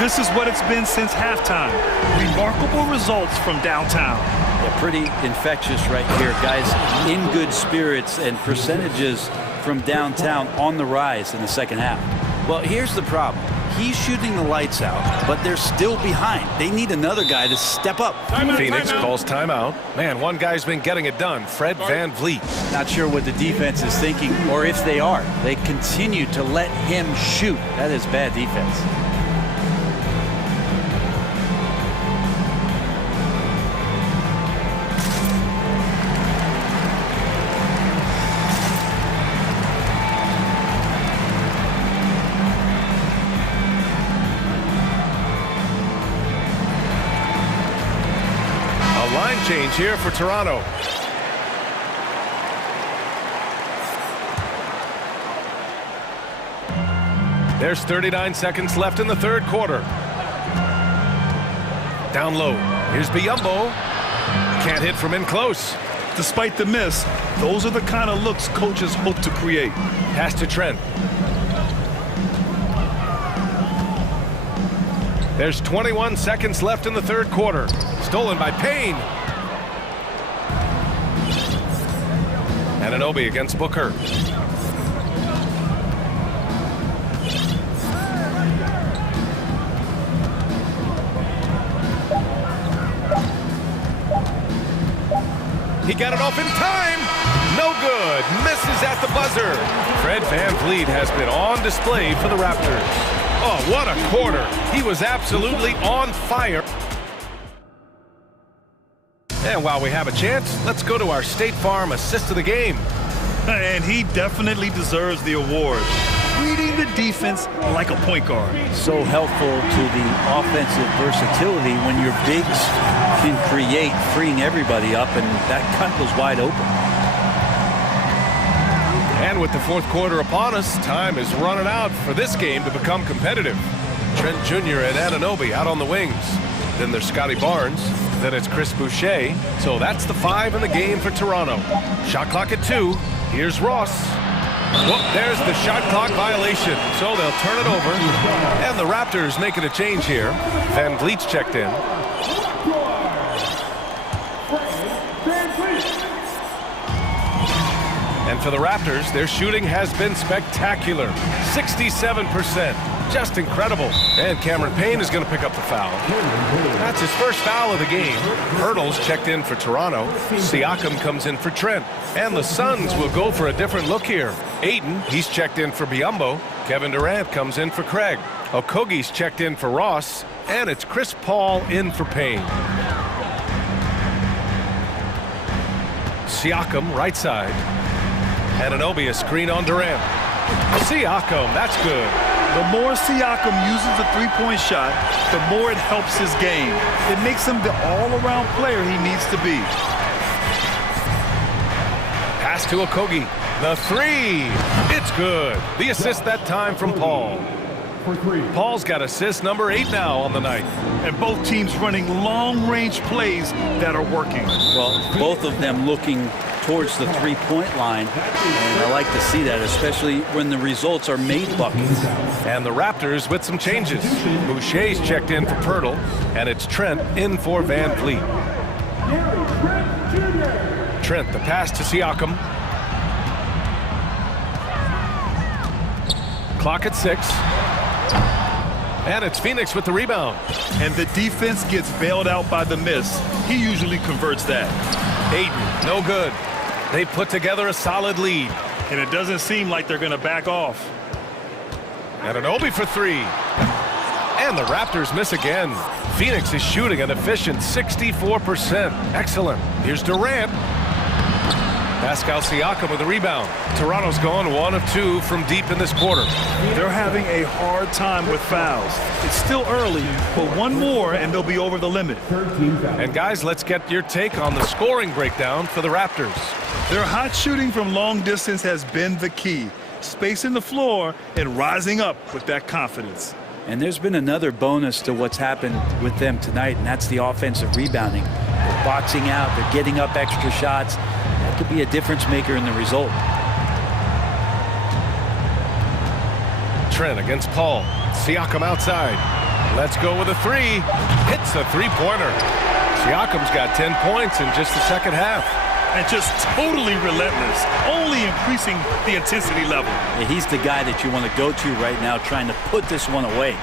This is what it's been since halftime. Remarkable results from downtown. Yeah, pretty infectious right here, guys. In good spirits and percentages from downtown on the rise in the second half. Well, here's the problem. He's shooting the lights out, but they're still behind. They need another guy to step up. Phoenix calls timeout. Man, one guy's been getting it done, Fred VanVleet. Not sure what the defense is thinking, or if they are. They continue to let him shoot. That is bad defense. Change here for Toronto. There's 39 seconds left in the third quarter. Down low. Here's Biyombo. Can't hit from in close. Despite the miss, those are the kind of looks coaches hope to create. Pass to Trent. There's 21 seconds left in the third quarter. Stolen by Payne. Anunoby against Booker. He got it off in time. No good. Misses at the buzzer. Fred VanVleet has been on display for the Raptors. Oh, what a quarter. He was absolutely on fire. And while we have a chance, let's go to our State Farm assist of the game. And he definitely deserves the award. Reading the defense like a point guard. So helpful to the offensive versatility when your bigs can create, freeing everybody up, and that cut was wide open. And with the fourth quarter upon us, time is running out for this game to become competitive. Trent Jr. and Anunoby out on the wings. Then there's Scotty Barnes. Then it's Chris Boucher. So that's the 5 in the game for Toronto. Shot clock at 2. Here's Ross. Well, there's the shot clock violation. So they'll turn it over. And the Raptors making a change here. VanVleet's checked in. And for the Raptors, their shooting has been spectacular. 67%. Just incredible. And Cameron Payne is going to pick up the foul. That's his first foul of the game. Hurdle's checked in for Toronto. Siakam comes in for Trent. And the Suns will go for a different look here. Ayton, he's checked in for Biyombo. Kevin Durant comes in for Craig. Okogie's checked in for Ross. And it's Chris Paul in for Payne. Siakam, right side. Anunoby, a screen on Durant. Siakam, that's good. The more Siakam uses the three-point shot, the more it helps his game. It makes him the all-around player he needs to be. Pass to Okogie. The 3. It's good. The assist that time from Paul. Paul's got assist number 8 now on the night. And both teams running long-range plays that are working. Well, both of them looking towards the three-point line, and I like to see that, especially when the results are made buckets. And the Raptors with some changes. Boucher's checked in for Pirtle, and it's Trent in for VanVleet. Trent, the pass to Siakam. Clock at 6. And it's Phoenix with the rebound. And the defense gets bailed out by the miss. He usually converts that. Ayton, no good. They put together a solid lead. And it doesn't seem like they're going to back off. Anunoby for 3. And the Raptors miss again. Phoenix is shooting an efficient 64%. Excellent. Here's Durant. Pascal Siakam with the rebound. Toronto's gone 1 of 2 from deep in this quarter. They're having a hard time with fouls. It's still early, but one more and they'll be over the limit. And guys, let's get your take on the scoring breakdown for the Raptors. Their hot shooting from long distance has been the key. Spacing the floor and rising up with that confidence. And there's been another bonus to what's happened with them tonight, and that's the offensive rebounding. They're boxing out, they're getting up extra shots. That could be a difference maker in the result. Trent against Paul. Siakam outside. Let's go with a three. Hits a three-pointer. Siakam's got 10 points in just the second half. And just totally relentless, only increasing the intensity level. Yeah, he's the guy that you want to go to right now, trying to put this one away.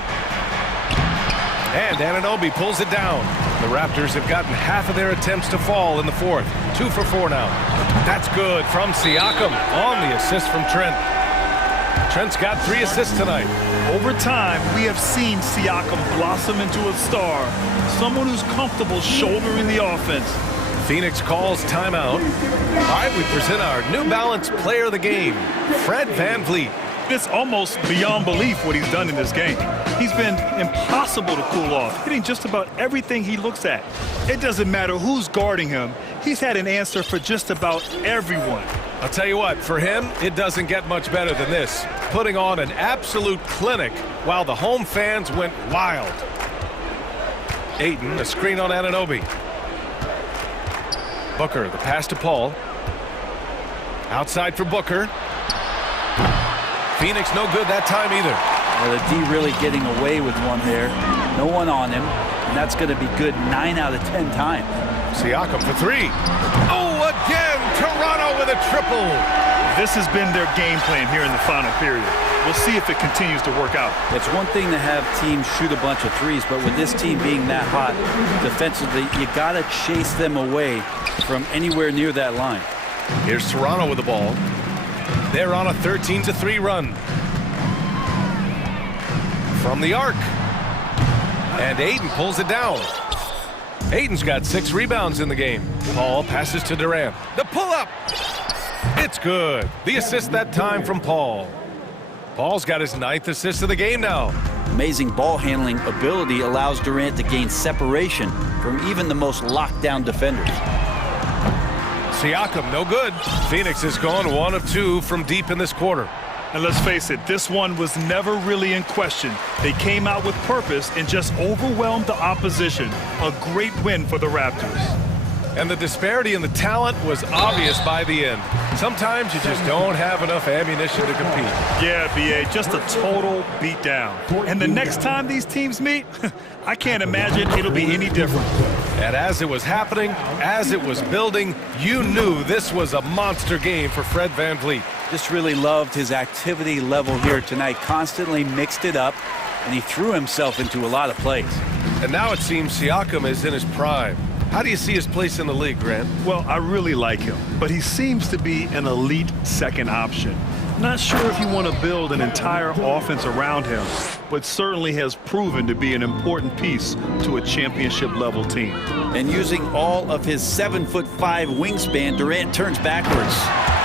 And Anunoby pulls it down. The Raptors have gotten half of their attempts to fall in the fourth. 2 for 4 now. That's good from Siakam on the assist from Trent. Trent's got 3 assists tonight. Over time, we have seen Siakam blossom into a star, someone who's comfortable shouldering the offense. Phoenix calls timeout. All right, we present our New Balance player of the game, Fred VanVleet. It's almost beyond belief what he's done in this game. He's been impossible to cool off, hitting just about everything he looks at. It doesn't matter who's guarding him. He's had an answer for just about everyone. I'll tell you what, for him, it doesn't get much better than this. Putting on an absolute clinic while the home fans went wild. Ayton, a screen on Anunoby. Booker, the pass to Paul. Outside for Booker. Phoenix no good that time either. Well, the D really getting away with one there. No one on him, and that's going to be good 9 out of 10 times. Siakam for 3. Oh, again, Toronto with a triple. This has been their game plan here in the final period. We'll see if it continues to work out. It's one thing to have teams shoot a bunch of threes, but with this team being that hot defensively, you got to chase them away from anywhere near that line. Here's Toronto with the ball. They're on a 13-3 run. From the arc. And Ayton pulls it down. Ayton's got 6 rebounds in the game. Paul passes to Durant. The pull-up. It's good. The assist that time from Paul. Paul's got his 9th assist of the game now. Amazing ball handling ability allows Durant to gain separation from even the most locked down defenders. Siakam, no good. Phoenix has gone 1 of 2 from deep in this quarter. And let's face it, this one was never really in question. They came out with purpose and just overwhelmed the opposition. A great win for the Raptors. And the disparity in the talent was obvious by the end. Sometimes you just don't have enough ammunition to compete. Yeah, B.A., just a total beatdown. And the next time these teams meet, I can't imagine it'll be any different. And as it was happening, as it was building, you knew this was a monster game for Fred VanVleet. Just really loved his activity level here tonight. Constantly mixed it up, and he threw himself into a lot of plays. And now it seems Siakam is in his prime. How do you see his place in the league, Grant? Well, I really like him, but he seems to be an elite second option. Not sure if you want to build an entire offense around him, but certainly has proven to be an important piece to a championship-level team. And using all of his 7'5" wingspan, Durant turns backwards.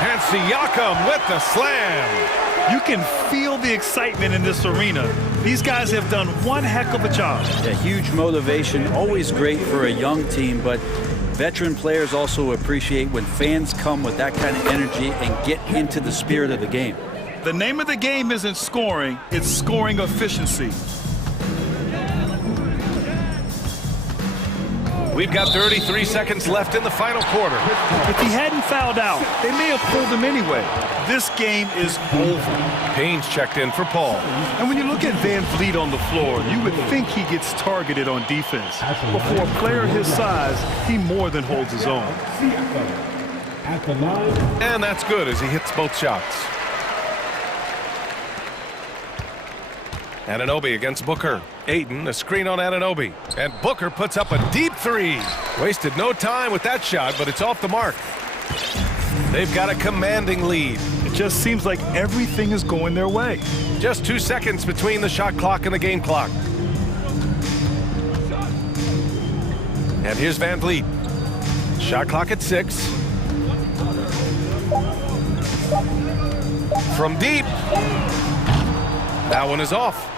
And Siakam with the slam. You can feel the excitement in this arena. These guys have done one heck of a job. A huge motivation, always great for a young team, but veteran players also appreciate when fans come with that kind of energy and get into the spirit of the game. The name of the game isn't scoring, it's scoring efficiency. We've got 33 seconds left in the final quarter. If he hadn't fouled out, they may have pulled him anyway. This game is over. Payne's checked in for Paul. And when you look at VanVleet on the floor, you would think he gets targeted on defense. But for a player his size, he more than holds his own. And that's good as he hits both shots. Anunoby against Booker. Ayton, a screen on Anunoby. And Booker puts up a deep 3. Wasted no time with that shot, but it's off the mark. They've got a commanding lead. It just seems like everything is going their way. Just 2 seconds between the shot clock and the game clock. And here's VanVleet. Shot clock at 6. From deep. That one is off.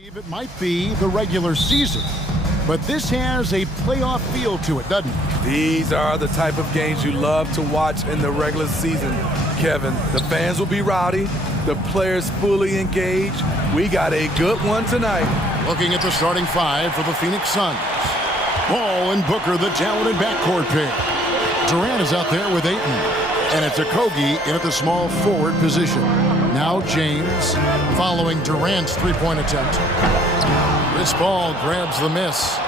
It might be the regular season, but this has a playoff feel to it, doesn't it? These are the type of games you love to watch in the regular season, Kevin. The fans will be rowdy, the players fully engaged. We got a good one tonight. Looking at the starting five for the Phoenix Suns. Ball and Booker, the talented backcourt pair. Durant is out there with Ayton, and it's Okogie in at the small forward position. Now James following Durant's three-point attempt. This ball grabs the miss.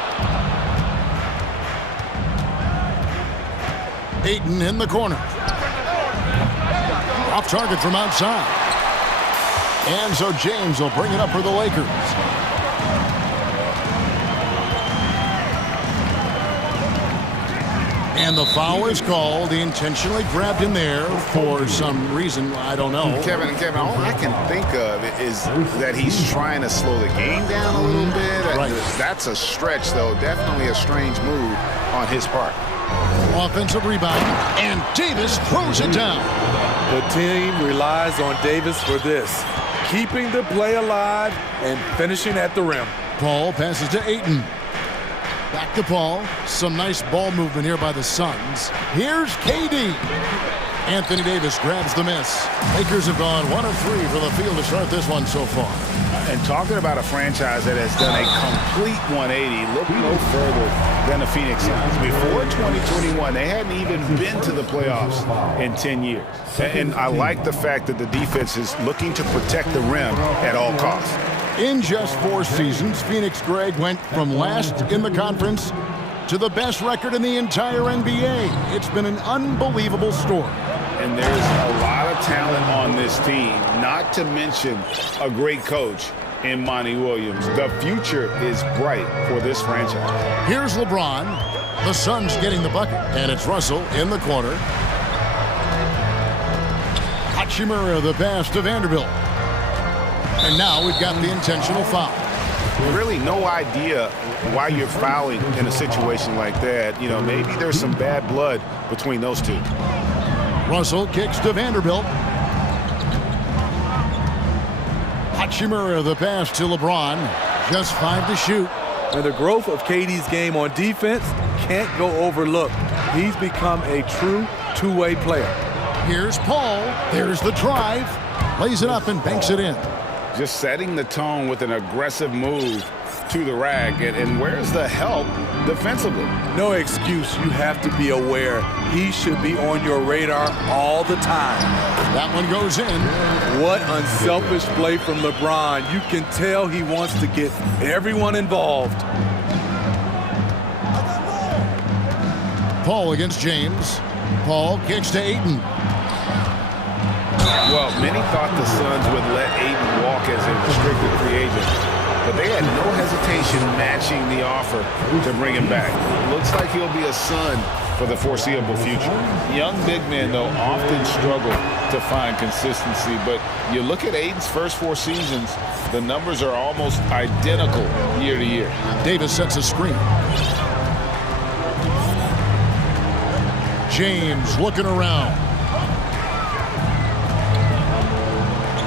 Ayton in the corner. Off target from outside. And so James will bring it up for the Lakers. And the foul is called. He intentionally grabbed him there for some reason. I don't know. Kevin, all I can think of is that he's trying to slow the game down a little bit. Right. That's a stretch, though. Definitely a strange move on his part. Offensive rebound, and Davis throws it down. The team relies on Davis for this, keeping the play alive and finishing at the rim. Paul passes to Ayton. Back to Paul. Some nice ball movement here by the Suns. Here's KD. Anthony Davis grabs the miss. Lakers have gone 1 of 3 for the field to start this one so far. And talking about a franchise that has done a complete 180, look no further than the Phoenix Suns. Before 2021, they hadn't even been to the playoffs in 10 years. And I like the fact that the defense is looking to protect the rim at all costs. In just 4 seasons, Phoenix, Greg, went from last in the conference to the best record in the entire NBA. It's been an unbelievable story. And there's a lot of talent on this team, not to mention a great coach in Monty Williams. The future is bright for this franchise. Here's LeBron. The Suns getting the bucket, and it's Russell in the corner. Hachimura, the pass to Vanderbilt. And now we've got the intentional foul. Really no idea why you're fouling in a situation like that. You know, maybe there's some bad blood between those two. Russell kicks to Vanderbilt. Hachimura, the pass to LeBron. Just 5 to shoot. And the growth of KD's game on defense can't go overlooked. He's become a true two-way player. Here's Paul. There's the drive. Lays it up and banks it in. Just setting the tone with an aggressive move to the rack. And where's the help defensively? No excuse. You have to be aware. He should be on your radar all the time. That one goes in. What unselfish play from LeBron. You can tell he wants to get everyone involved. Paul against James. Paul kicks to Ayton. Well, many thought the Suns would let Ayton walk as a restricted free agent, but they had no hesitation matching the offer to bring him back. Looks like he'll be a Sun for the foreseeable future. Young big men, though, often struggle to find consistency, but you look at Ayton's first 4 seasons, the numbers are almost identical year to year. Davis sets a screen. James looking around.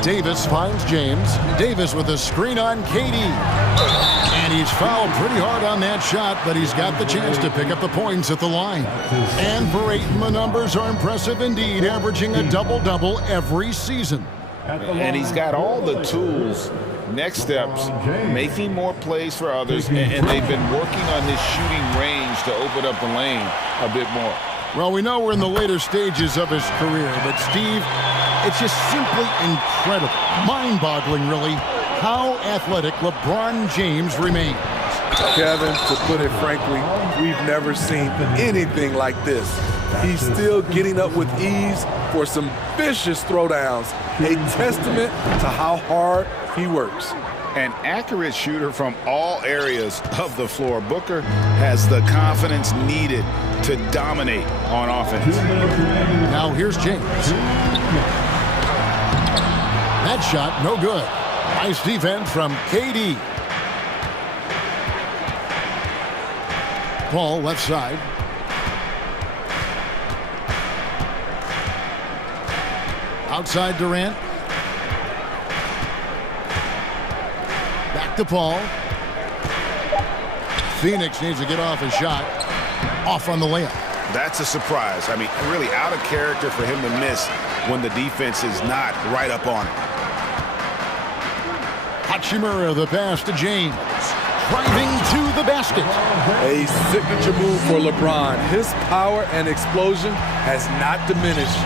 Davis finds James. Davis with a screen on KD. And he's fouled pretty hard on that shot, but he's got the chance to pick up the points at the line. And for Ayton, the numbers are impressive indeed, averaging a double-double every season. And he's got all the tools. Next steps, making more plays for others, and they've been working on his shooting range to open up the lane a bit more. Well, we know we're in the later stages of his career, but Steve, it's just simply incredible, mind-boggling really, how athletic LeBron James remains. Kevin, to put it frankly, we've never seen anything like this. He's still getting up with ease for some vicious throwdowns, a testament to how hard he works. An accurate shooter from all areas of the floor. Booker has the confidence needed to dominate on offense. Now here's James. That shot, no good. Nice defense from KD. Paul, left side. Outside Durant. Back Back to Paul. Phoenix needs to get off a shot. Off on the layup. That's a surprise. I mean, really out of character for him to miss when the defense is not right up on it. Hachimura, the pass to James. Driving to the basket. A signature move for LeBron. His power and explosion has not diminished.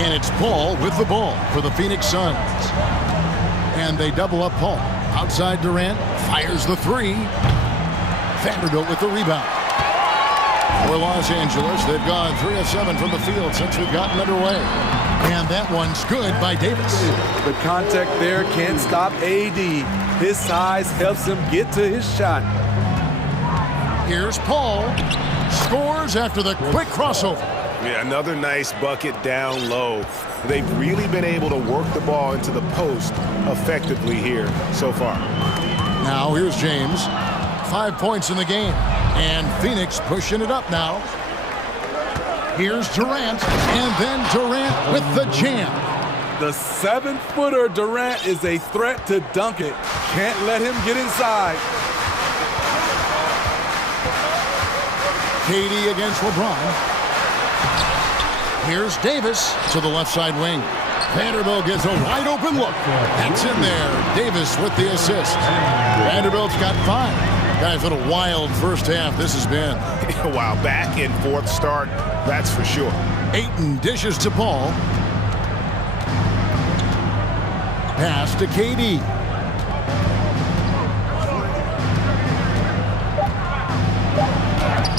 And it's Paul with the ball for the Phoenix Suns. And they double up Paul. Outside Durant, fires the three. Vanderbilt with the rebound. For Los Angeles, they've gone 3 of 7 from the field since we've gotten underway. And that one's good by Davis. The contact there can't stop AD. His size helps him get to his shot. Here's Paul. Scores after the quick crossover. Yeah, another nice bucket down low. They've really been able to work the ball into the post effectively here so far. Now here's James. 5 points in the game. And Phoenix pushing it up now. Here's Durant. And then Durant with the jam. The 7-footer Durant is a threat to dunk it. Can't let him get inside. KD against LeBron. Here's Davis to the left side wing. Vanderbilt gets a wide open look. That's in there. Davis with the assist. Vanderbilt's got 5. Guys, what a wild first half this has been. Wow, back and forth start, that's for sure. Ayton dishes to Paul. Pass to KD.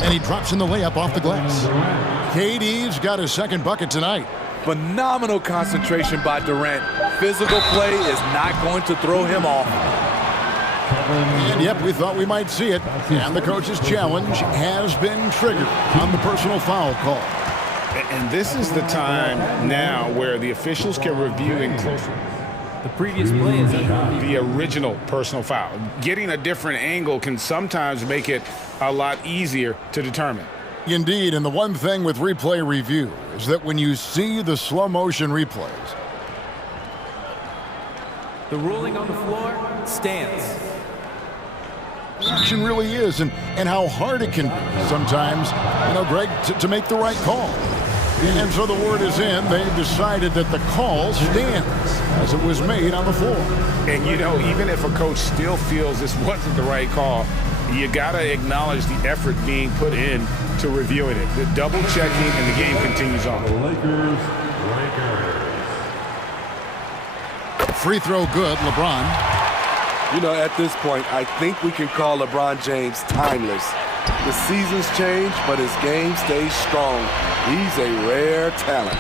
And he drops in the layup off the glass. KD's got his second bucket tonight. Phenomenal concentration by Durant. Physical play is not going to throw him off. And yep, we thought we might see it. And the coach's challenge has been triggered on the personal foul call. And this is the time now where the officials can review in closer. The previous play is the original personal foul. Getting a different angle can sometimes make it a lot easier to determine. Indeed, and the one thing with replay review is that when you see the slow motion replays, the ruling on the floor stands. Action really is, and how hard it can be sometimes, Greg, to make the right call. And so the word is in. They've decided that the call stands as it was made on the floor. And, even if a coach still feels this wasn't the right call, you got to acknowledge the effort being put in to reviewing it. The double checking, and the game continues on. Free throw good, LeBron. At this point, I think we can call LeBron James timeless. The seasons change, but his game stays strong. He's a rare talent.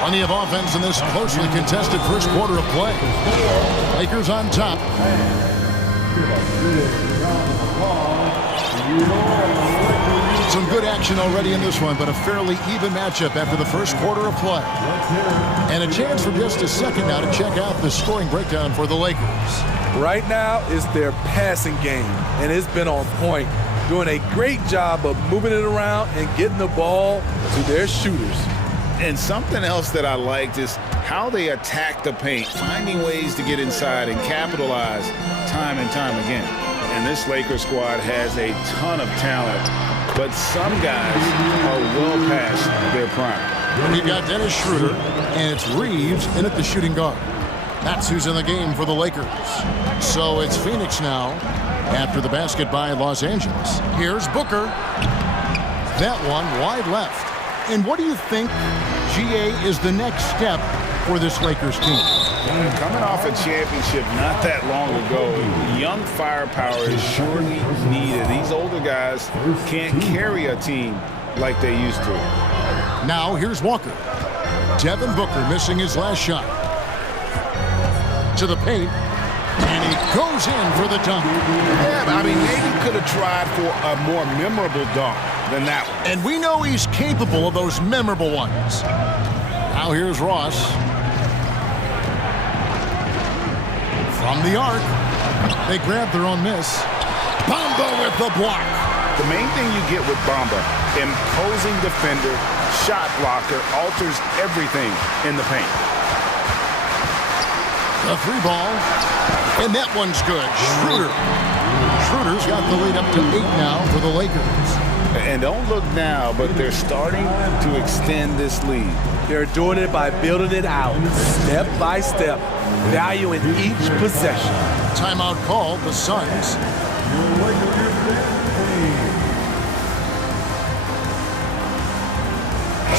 Plenty of offense in this closely contested first quarter of play. Lakers on top. Some good action already in this one, but a fairly even matchup after the first quarter of play. And a chance for just a second now to check out the scoring breakdown for the Lakers. Right now is their passing game, and it's been on point, doing a great job of moving it around and getting the ball to their shooters. And something else that I liked is how they attack the paint, finding ways to get inside and capitalize time and time again. And this Lakers squad has a ton of talent, but some guys are well past their prime. We've got Dennis Schroeder, and it's Reeves in at the shooting guard. That's who's in the game for the Lakers. So it's Phoenix now after the basket by Los Angeles. Here's Booker. That one wide left. And what do you think, GA, is the next step for this Lakers team? Coming off a championship not that long ago, young firepower is surely needed. These older guys can't carry a team like they used to. Now here's Walker. Devin Booker missing his last shot. To the paint, and he goes in for the dunk. Yeah, but maybe could have tried for a more memorable dunk than that one. And we know he's capable of those memorable ones. Now here's Ross. From the arc, they grab their own miss. Bamba with the block. The main thing you get with Bamba, imposing defender, shot blocker, alters everything in the paint. The three ball. And that one's good. Schroeder's got the lead up to 8 now for the Lakers. And don't look now, but they're starting to extend this lead. They're doing it by building it out, step by step, valuing each possession. Timeout called, the Suns.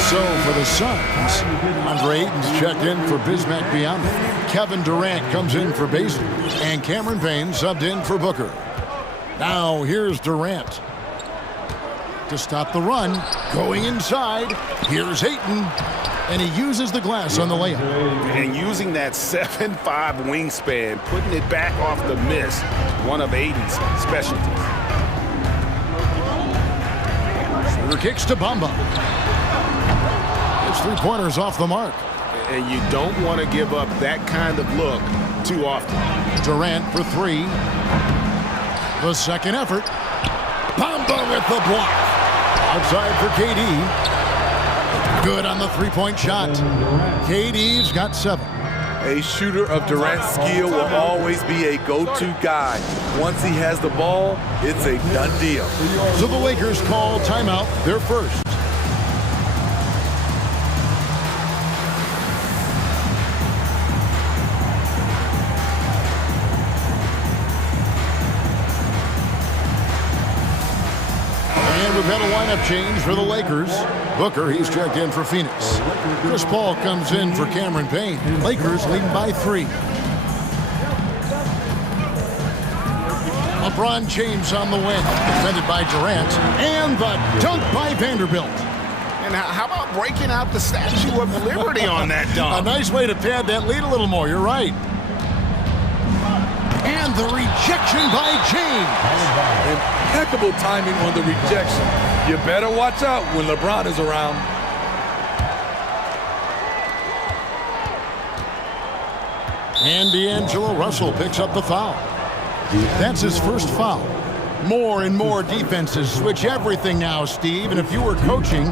So for the Suns, Andre Ayton's checked in for Bismack Biyombo. Kevin Durant comes in for Baszler. And Cameron Payne subbed in for Booker. Now here's Durant. To stop the run, going inside. Here's Ayton. And he uses the glass on the layup. And using that 7'5" wingspan, putting it back off the miss, one of Ayton's specialties. Shooter kicks to Bamba. His three-pointers off the mark. And you don't want to give up that kind of look too often. Durant for three. The second effort. Bamba with the block. Outside for KD. Good on the three-point shot. KD's got 7. A shooter of Durant's skill will always be a go-to guy. Once he has the ball, it's a done deal. So the Lakers call timeout, their first. We've had a lineup change for the Lakers. Booker, he's checked in for Phoenix. Chris Paul comes in for Cameron Payne. Lakers leading by 3. LeBron James on the win. Defended by Durant. And the dunk by Vanderbilt. And how about breaking out the Statue of Liberty on that dunk? A nice way to pad that lead a little more. You're right. And the rejection by James. Impeccable timing on the rejection. You better watch out when LeBron is around. And D'Angelo Russell picks up the foul. That's his first foul. More and more defenses switch everything now, Steve. And if you were coaching,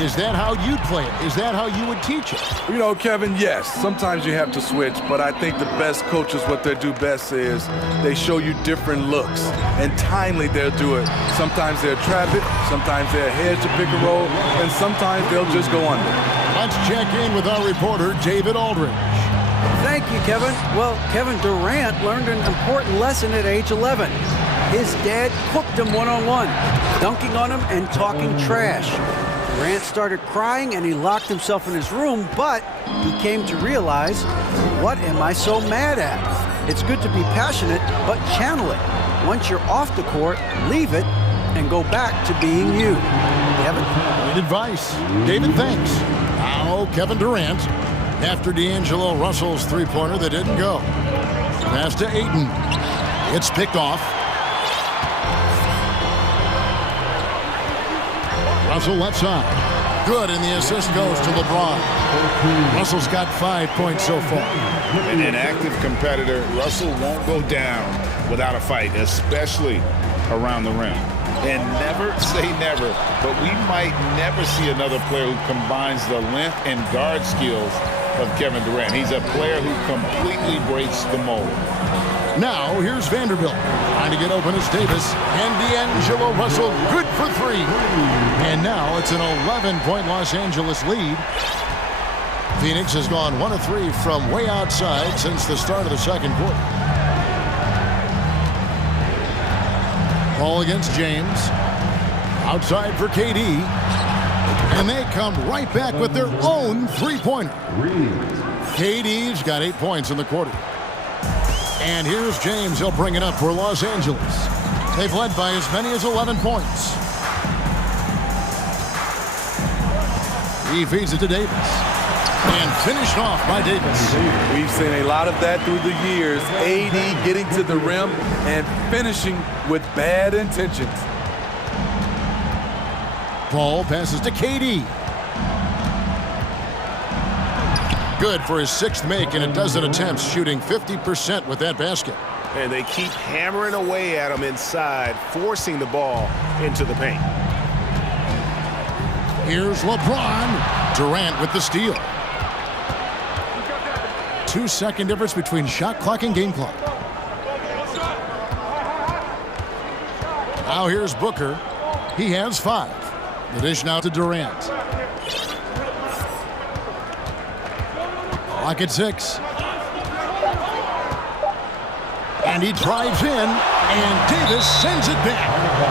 is that how you'd play it? Is that how you would teach it? You know, Kevin, yes. Sometimes you have to switch, but I think the best coaches, what they do best is they show you different looks. And timely, they'll do it. Sometimes they'll trap it, sometimes they'll hedge to pick and roll, and sometimes they'll just go under. Let's check in with our reporter, David Aldridge. Thank you, Kevin. Well, Kevin Durant learned an important lesson at age 11. His dad cooked him one-on-one, dunking on him and talking trash. Durant started crying and he locked himself in his room, but he came to realize, what am I so mad at? It's good to be passionate, but channel it. Once you're off the court, leave it and go back to being you. Kevin? Great advice. David, thanks. Now, Kevin Durant, after D'Angelo Russell's three-pointer that didn't go. Pass to Ayton. It's picked off. Russell left side. Good, and the assist goes to LeBron. Russell's got 5 points so far. An active competitor, Russell won't go down without a fight, especially around the rim. And never say never, but we might never see another player who combines the length and guard skills of Kevin Durant. He's a player who completely breaks the mold. Now, here's Vanderbilt. Trying to get open is Davis. And D'Angelo Russell, good for 3. And now it's an 11-point Los Angeles lead. Phoenix has gone 1 of 3 from way outside since the start of the second quarter. Ball against James. Outside for KD. And they come right back with their own three-pointer. KD's got 8 points in the quarter. And here's James. He'll bring it up for Los Angeles. They've led by as many as 11 points. He feeds it to Davis. And finished off by Davis. We've seen a lot of that through the years. AD getting to the rim and finishing with bad intentions. Paul passes to KD. Good for his 6th make in a dozen attempts, shooting 50% with that basket. And they keep hammering away at him inside, forcing the ball into the paint. Here's LeBron. Durant with the steal. 2-second difference between shot clock and game clock. Now here's Booker. He has 5. The dish now to Durant. Clock at 6. And he drives in, and Davis sends it back.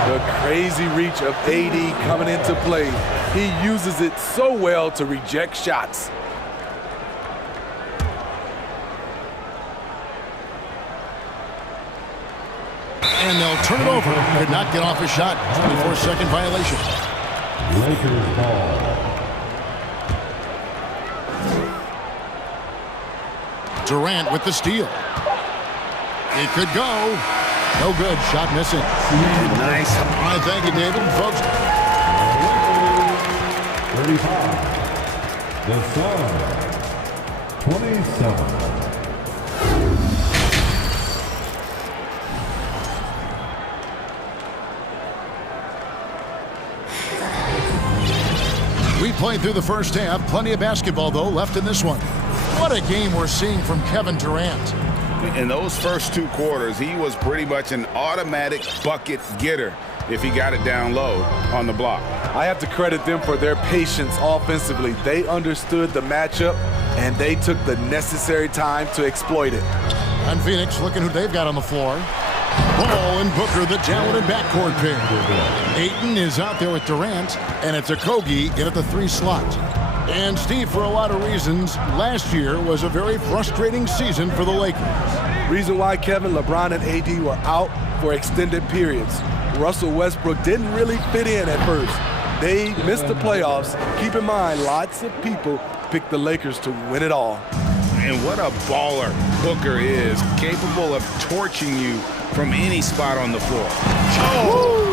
The crazy reach of AD coming into play. He uses it so well to reject shots. And they'll turn it over. Could not get off a shot. 24-second violation. Lakers ball. Durant with the steal. It could go. No good. Shot missing. Nice. All right, thank you, David. Folks. 35. The Suns. 27. We played through the first half. Plenty of basketball, though, left in this one. What a game we're seeing from Kevin Durant. In those first 2 quarters, he was pretty much an automatic bucket getter if he got it down low on the block. I have to credit them for their patience offensively. They understood the matchup, and they took the necessary time to exploit it. And Phoenix looking who they've got on the floor. Ball and Booker, the talented backcourt pair. Ayton is out there with Durant, and it's Okogie in at the 3 slot. And Steve, for a lot of reasons, last year was a very frustrating season for the Lakers. Reason why Kevin, LeBron, and AD were out for extended periods. Russell Westbrook didn't really fit in at first. They missed the playoffs. Keep in mind, lots of people picked the Lakers to win it all. And what a baller Booker is, capable of torching you from any spot on the floor. Oh,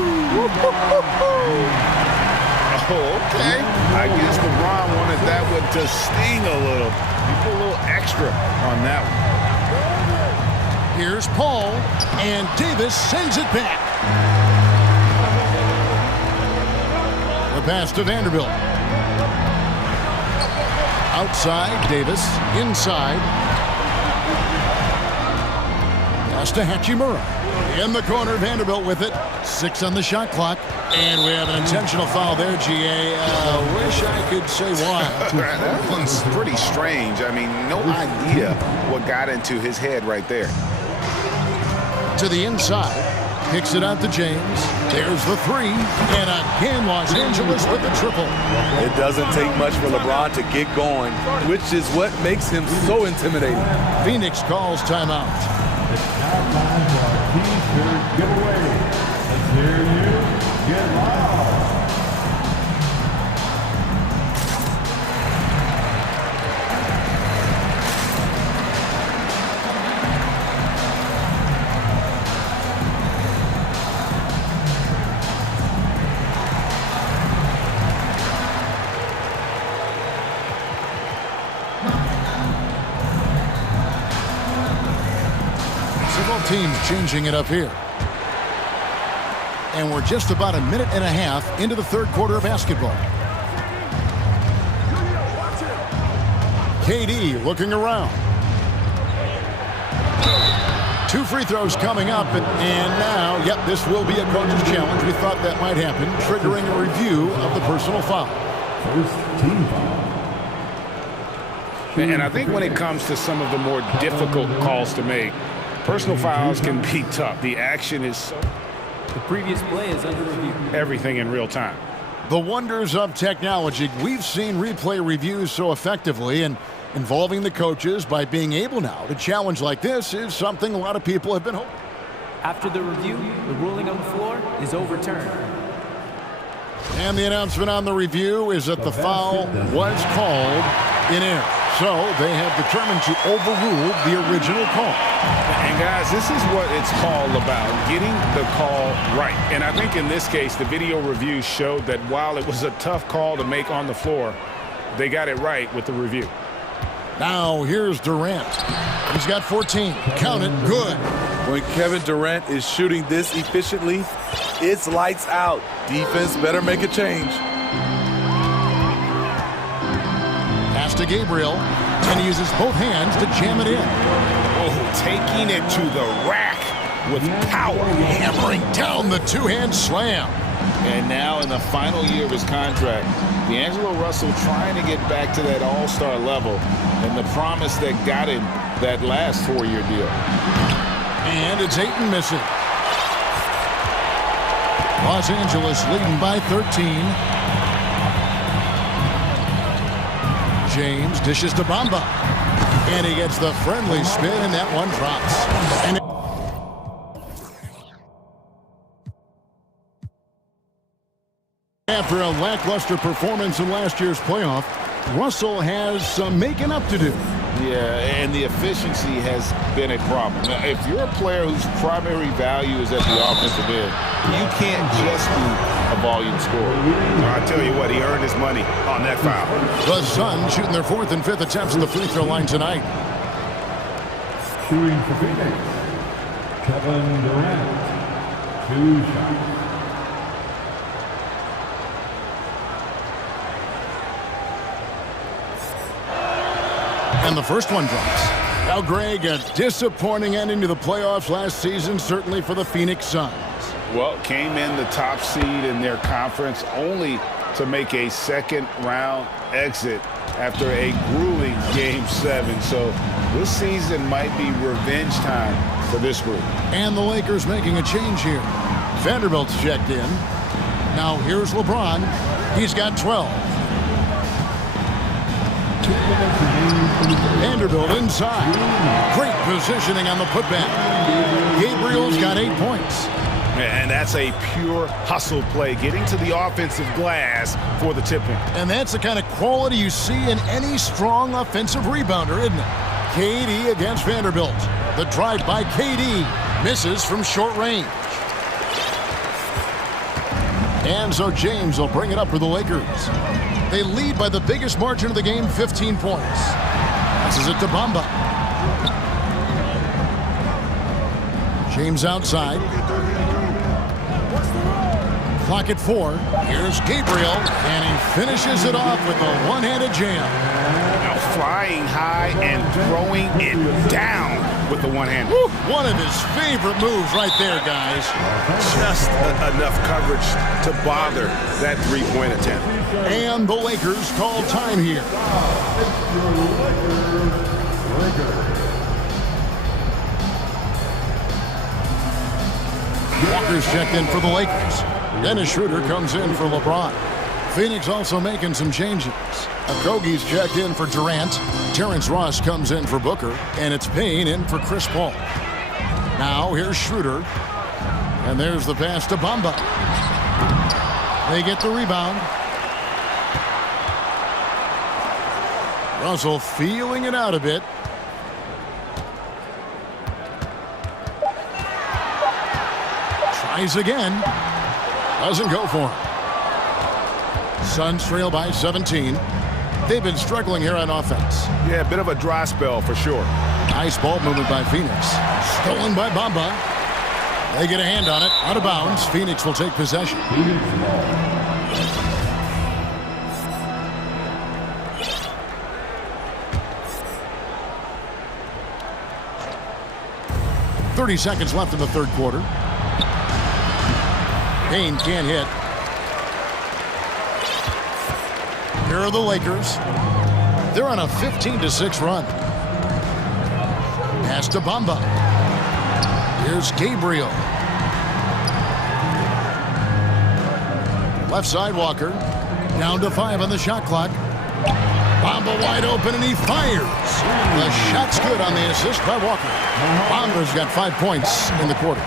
okay. I guess LeBron wanted that one to sting a little. He put a little extra on that one. Here's Paul, and Davis sends it back. The pass to Vanderbilt. Outside, Davis. Inside. Pass to Hachimura. In the corner, Vanderbilt with it. 6 on the shot clock. And we have an intentional foul there, GA. Wish I could say why. That one's pretty strange. I mean, no idea what got into his head right there. To the inside. Kicks it out to James. There's the 3. And again, Los Angeles with the triple. It doesn't take much for LeBron to get going, which is what makes him so intimidating. Phoenix calls timeout. It's now time for our T-shirt giveaway. Let's hear you get loud. Teams changing it up here. And we're just about a minute and a half into the 3rd quarter of basketball. KD looking around. 2 free throws coming up, and now, yep, this will be a coach's challenge. We thought that might happen, triggering a review of the personal foul. First team foul. And I think when it comes to some of the more difficult calls to make, personal fouls can be tough. The action is The previous play is under review. Everything in real time. The wonders of technology. We've seen replay reviews so effectively, and involving the coaches by being able now to challenge like this is something a lot of people have been hoping. After the review, the ruling on the floor is overturned. And the announcement on the review is that the foul was called in error. So they have determined to overrule the original call. And guys, this is what it's all about, getting the call right. And I think in this case, the video review showed that while it was a tough call to make on the floor, they got it right with the review. Now here's Durant. He's got 14. Count it. Good. When Kevin Durant is shooting this efficiently, it's lights out. Defense better make a change. Pass to Gabriel, and he uses both hands to jam it in. Oh, taking it to the rack with power. Hammering down the two-hand slam. And now in the final year of his contract, D'Angelo Russell trying to get back to that all-star level and the promise that got him that last 4-year deal. And it's Ayton missing. Los Angeles leading by 13. James dishes to Bamba. And he gets the friendly spin, and that one drops. And after a lackluster performance in last year's playoff, Russell has some making up to do. Yeah, and the efficiency has been a problem. Now, if you're a player whose primary value is at the offensive end, you can't just be a volume scorer. I tell you what, he earned his money on that foul. The Suns shooting their 4th and 5th attempts at the free throw line tonight. Shooting for Phoenix, Kevin Durant, 2 shots. And the first one drops. Now, Greg, a disappointing ending to the playoffs last season, certainly for the Phoenix Suns. Well, came in the top seed in their conference only to make a second-round exit after a grueling Game 7. So this season might be revenge time for this group. And the Lakers making a change here. Vanderbilt's checked in. Now here's LeBron. He's got 12. Vanderbilt inside. Great positioning on the putback. Gabriel's got 8 points. And that's a pure hustle play, getting to the offensive glass for the tip-in. And that's the kind of quality you see in any strong offensive rebounder, isn't it? KD against Vanderbilt. The drive by KD misses from short range. And so James will bring it up for the Lakers. They lead by the biggest margin of the game, 15 points. Passes it to Bamba. James outside. Clock at 4. Here's Gabriel, and he finishes it off with a one-handed jam. Now flying high and throwing it down with the one-hand. One of his favorite moves right there, guys. Just enough coverage to bother that three-point attempt. And the Lakers call time here. Walker's checked in for the Lakers. Dennis Schroeder comes in for LeBron. Phoenix also making some changes. Okogie's checked in for Durant. Terrence Ross comes in for Booker. And it's Payne in for Chris Paul. Now here's Schroeder. And there's the pass to Bamba. They get the rebound. Russell feeling it out a bit. Tries again. Doesn't go for him. Suns trail by 17. They've been struggling here on offense. Yeah, a bit of a dry spell for sure. Nice ball movement by Phoenix. Stolen by Bamba. They get a hand on it. Out of bounds. Phoenix will take possession. 30 seconds left in the third quarter. Payne can't hit. Here are the Lakers. They're on a 15-6 run. Pass to Bamba. Here's Gabriel. Left side Walker. Down to 5 on the shot clock. Bamba wide open and he fires. The shot's good on the assist by Walker. Bamba's got 5 points in the quarter.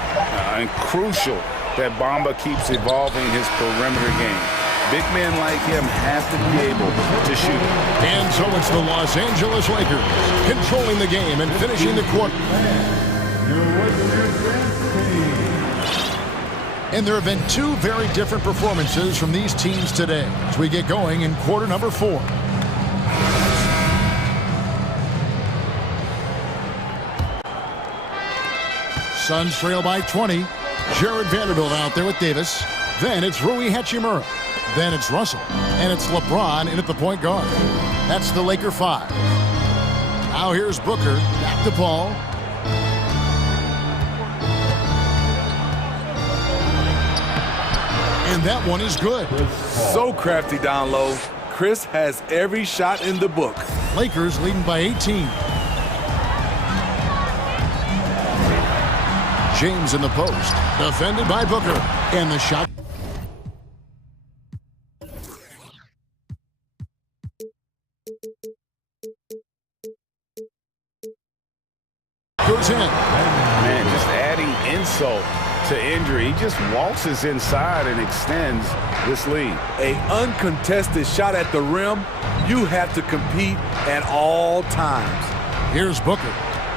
And crucial that Bamba keeps evolving his perimeter game. Big men like him have to be able to shoot. And so it's the Los Angeles Lakers controlling the game and finishing the quarter. And there have been 2 very different performances from these teams today as we get going in quarter number 4. Suns trail by 20. Jared Vanderbilt out there with Davis. Then it's Rui Hachimura. Then it's Russell. And it's LeBron in at the point guard. That's the Laker 5. Now here's Booker. Back to Paul. And that one is good. So crafty down low. Chris has every shot in the book. Lakers leading by 18. James in the post. Defended by Booker. And the shot. Goes in. Man, just adding insult to injury. He just waltzes inside and extends this lead. An uncontested shot at the rim. You have to compete at all times. Here's Booker.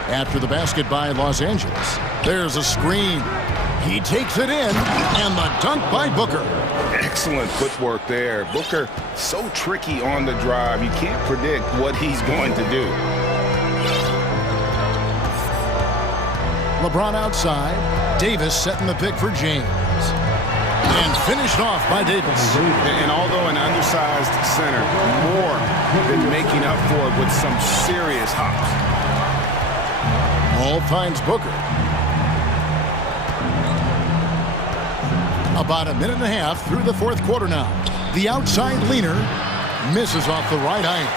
After the basket by Los Angeles. There's a screen. He takes it in, and the dunk by Booker. Excellent footwork there. Booker, so tricky on the drive. You can't predict what he's going to do. LeBron outside. Davis setting the pick for James. And finished off by Davis. And although an undersized center, more than making up for it with some serious hops. Ball finds Booker. About a minute and a half through the fourth quarter now. The outside leaner misses off the right iron.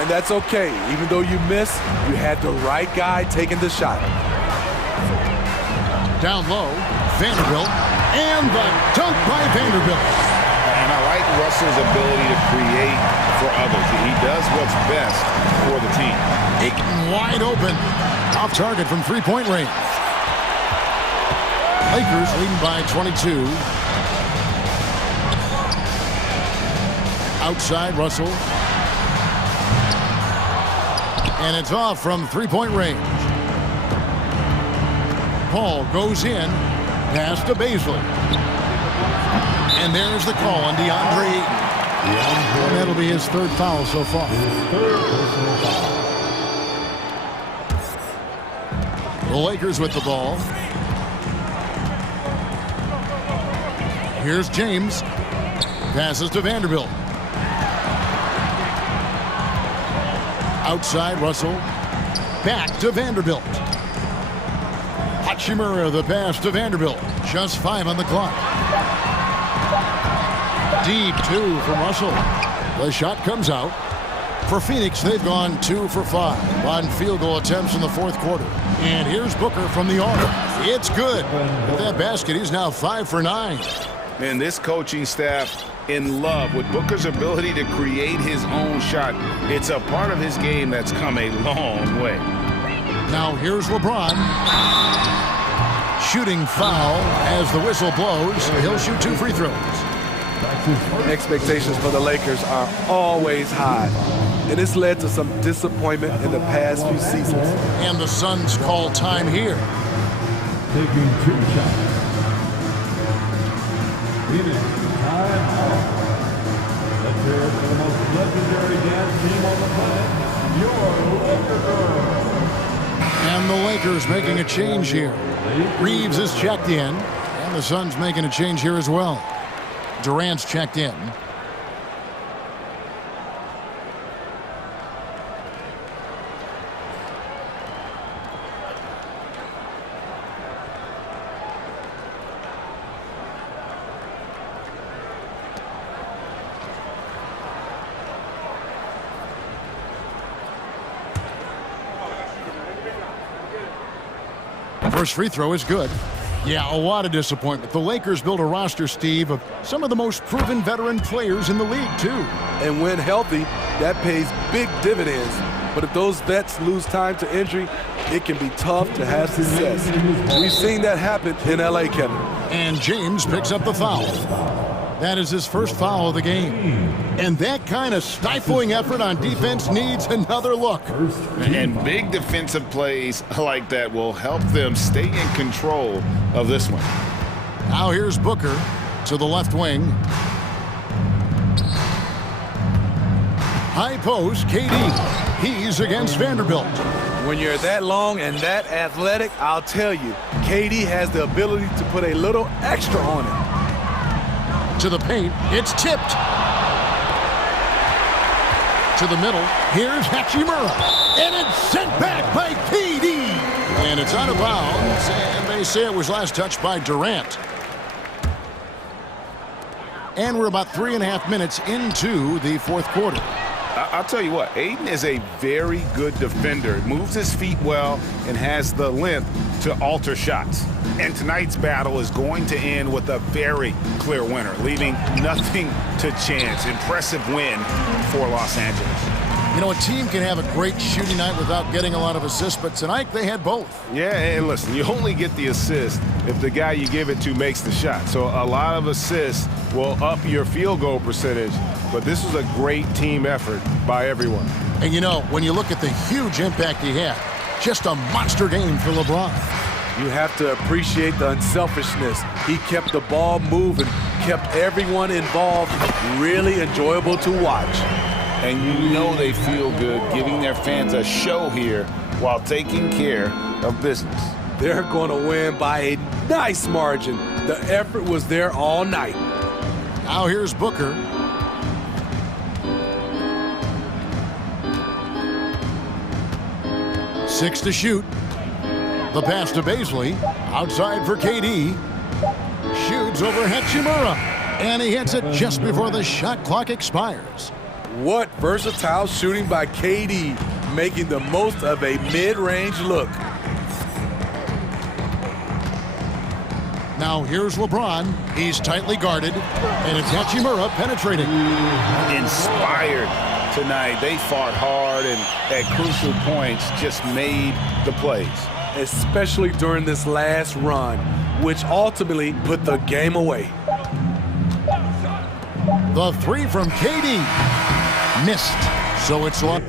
And that's okay. Even though you miss, you had the right guy taking the shot. Down low, Vanderbilt, and the dunk by Vanderbilt. And I like Russell's ability to create for others. He does what's best for the team. Aiken wide open. Off target from three-point range. Lakers leading by 22. Outside Russell. And it's off from three-point range. Paul goes in. Pass to Baisley. And there's the call on DeAndre Ayton. And that'll be his third foul so far. The Lakers with the ball. Here's James. Passes to Vanderbilt. Outside Russell. Back to Vanderbilt. Hachimura the pass to Vanderbilt. Just 5 on the clock. Deep 2 from Russell. The shot comes out. For Phoenix, they've gone 2 for 5 on field goal attempts in the fourth quarter. And here's Booker from the arc. It's good. With that basket, he's now 5 for 9. And this coaching staff in love with Booker's ability to create his own shot. It's a part of his game that's come a long way. Now here's LeBron. Shooting foul as the whistle blows. He'll shoot 2 free throws. Expectations for the Lakers are always high. And it's led to some disappointment in the past few seasons. And the Suns call time here. Taking 2 shots. Time out. Let's hear it for the most legendary dance team on the planet, your Lakers. And the Lakers making a change here. Reeves is checked in. And the Suns making a change here as well. Durant's checked in. First free throw is good. Yeah, a lot of disappointment. The Lakers built a roster, Steve, of some of the most proven veteran players in the league, too. And when healthy, that pays big dividends. But if those vets lose time to injury, it can be tough to have success. We've seen that happen in LA, Kevin. And James picks up the foul. That is his first foul of the game. And that kind of stifling effort on defense needs another look. And big defensive plays like that will help them stay in control of this one. Now here's Booker to the left wing. High post, KD. He's against Vanderbilt. When you're that long and that athletic, I'll tell you, KD has the ability to put a little extra on it. To the paint, it's tipped. To to the middle. Here's Hachimura. And it's sent back by KD. And it's out of bounds. And they say it was last touched by Durant. And we're about 3.5 minutes into the fourth quarter. I'll tell you what, Aiden is a very good defender. Moves his feet well and has the length to alter shots. And tonight's battle is going to end with a very clear winner, leaving nothing to chance. Impressive win for Los Angeles. You know, a team can have a great shooting night without getting a lot of assists, but tonight they had both. Yeah, and listen, you only get the assist if the guy you give it to makes the shot. So a lot of assists will up your field goal percentage, but this was a great team effort by everyone. And you know, when you look at the huge impact he had, just a monster game for LeBron. You have to appreciate the unselfishness. He kept the ball moving, kept everyone involved, really enjoyable to watch. And you know they feel good giving their fans a show here while taking care of business. They're going to win by a nice margin. The effort was there all night. Now here's Booker. Six to shoot. The pass to Baisley. Outside for KD. Shoots over Hachimura. And he hits it just before the shot clock expires. What versatile shooting by KD, making the most of a mid-range look. Now here's LeBron. He's tightly guarded, and it's Hachimura penetrating. Inspired tonight. They fought hard and at crucial points just made the plays. Especially during this last run, which ultimately put the game away. The three from KD. Missed. So it's long.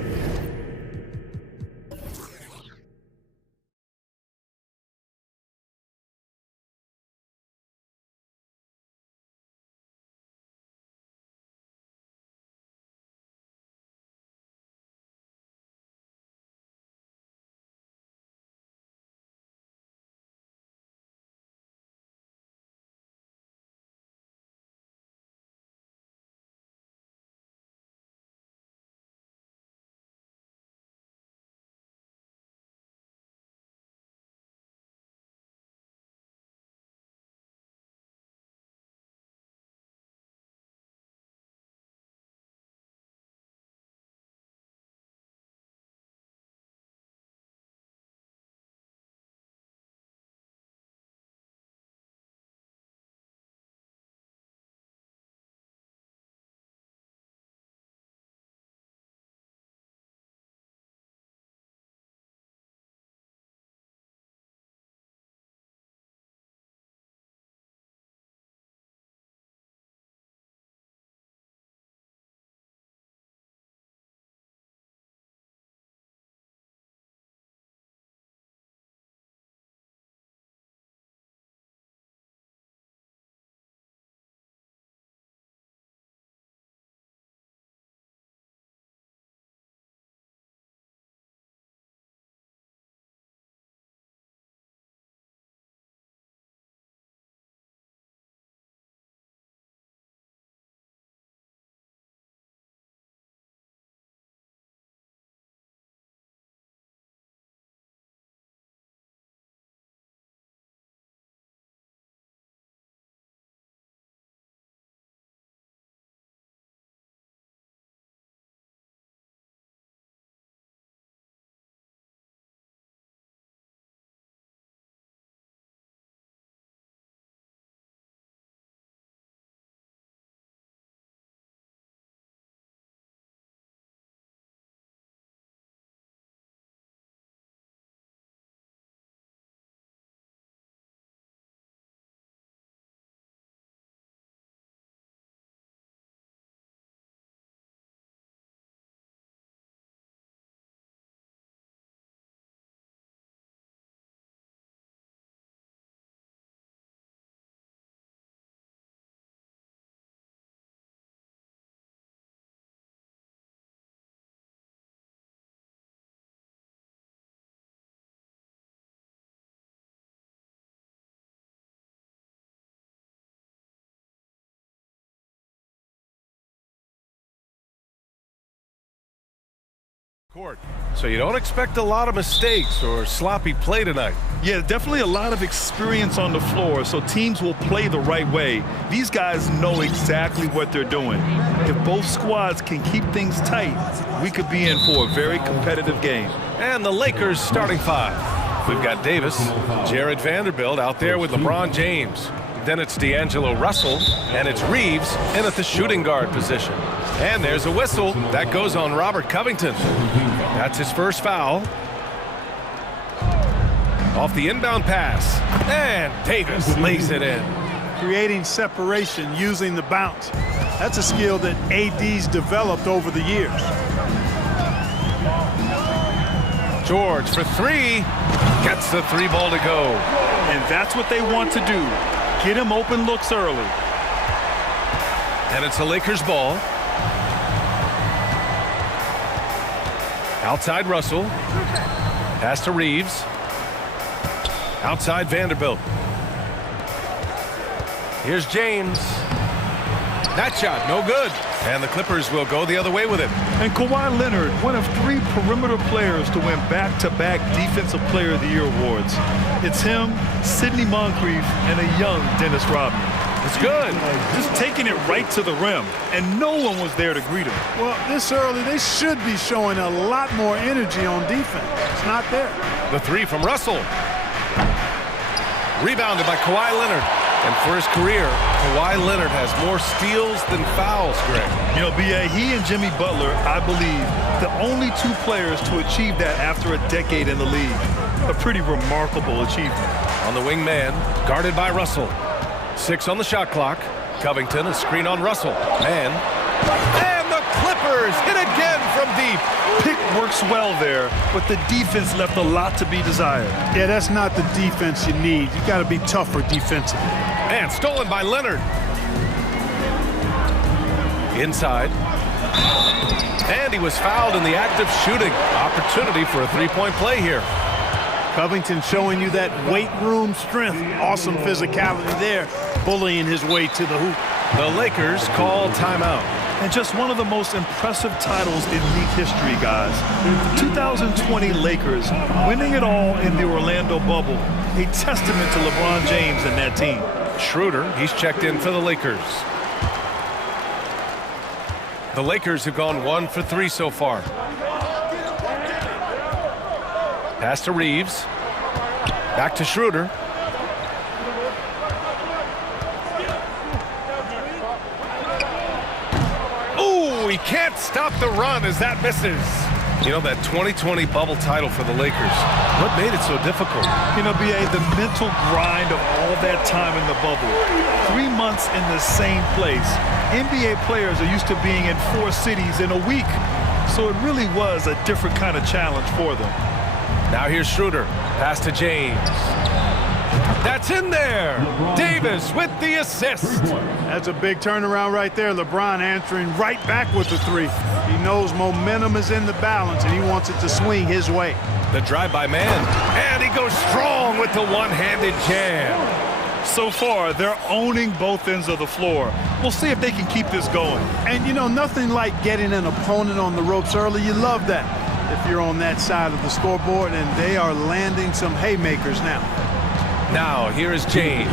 Court. So you don't expect a lot of mistakes or sloppy play tonight. Yeah, definitely a lot of experience on the floor, so teams will play the right way. These guys know exactly what they're doing. If both squads can keep things tight, we could be in for a very competitive game. And the Lakers starting five. We've got Davis, Jared Vanderbilt out there with LeBron James. Then it's D'Angelo Russell, and it's Reeves in at the shooting guard position. And there's a whistle. That goes on Robert Covington. That's his first foul. Off the inbound pass. And Davis lays it in. Creating separation using the bounce. That's a skill that AD's developed over the years. George for three. Gets the three ball to go. And that's what they want to do. Get him open looks early. And it's a Lakers ball. Outside Russell. Pass to Reeves. Outside Vanderbilt. Here's James. That shot, no good. And the Clippers will go the other way with it. And Kawhi Leonard, one of 3 perimeter players to win back-to-back Defensive Player of the Year awards. It's him, Sidney Moncrief, and a young Dennis Rodman. It's good. Just taking it right to the rim, and no one was there to greet him. Well, this early, they should be showing a lot more energy on defense. It's not there. The three from Russell. Rebounded by Kawhi Leonard. And for his career, Kawhi Leonard has more steals than fouls, Greg. You know, B.A., he and Jimmy Butler, I believe, the only 2 players to achieve that after a decade in the league. A pretty remarkable achievement. On the wing man, guarded by Russell. 6 on the shot clock. Covington, a screen on Russell. Man. And the Clippers hit again from deep. Pick works well there, but the defense left a lot to be desired. Yeah, that's not the defense you need. You got to be tougher defensively. And stolen by Leonard. Inside. And he was fouled in the act of shooting. Opportunity for a three-point play here. Covington showing you that weight room strength. Awesome physicality there, bullying his way to the hoop. The Lakers call timeout. And just one of the most impressive titles in league history, guys. The 2020 Lakers winning it all in the Orlando bubble. A testament to LeBron James and that team. Schroeder, he's checked in for the Lakers. The Lakers have gone 1 for 3 so far. Pass to Reeves. Back to Schroeder. Ooh, he can't stop the run as that misses. You know, that 2020 bubble title for the Lakers, what made it so difficult? You know, B.A., the mental grind of all that time in the bubble. 3 months in the same place. NBA players are used to being in 4 cities in a week. So it really was a different kind of challenge for them. Now here's Schroeder. Pass to James. That's in there. Davis with the assist. That's a big turnaround right there. LeBron answering right back with the 3. He knows momentum is in the balance, and he wants it to swing his way. The drive-by man. And he goes strong with the one-handed jam. So far, they're owning both ends of the floor. We'll see if they can keep this going. And, you know, nothing like getting an opponent on the ropes early. You love that if you're on that side of the scoreboard, and they are landing some haymakers now. Now, here is James.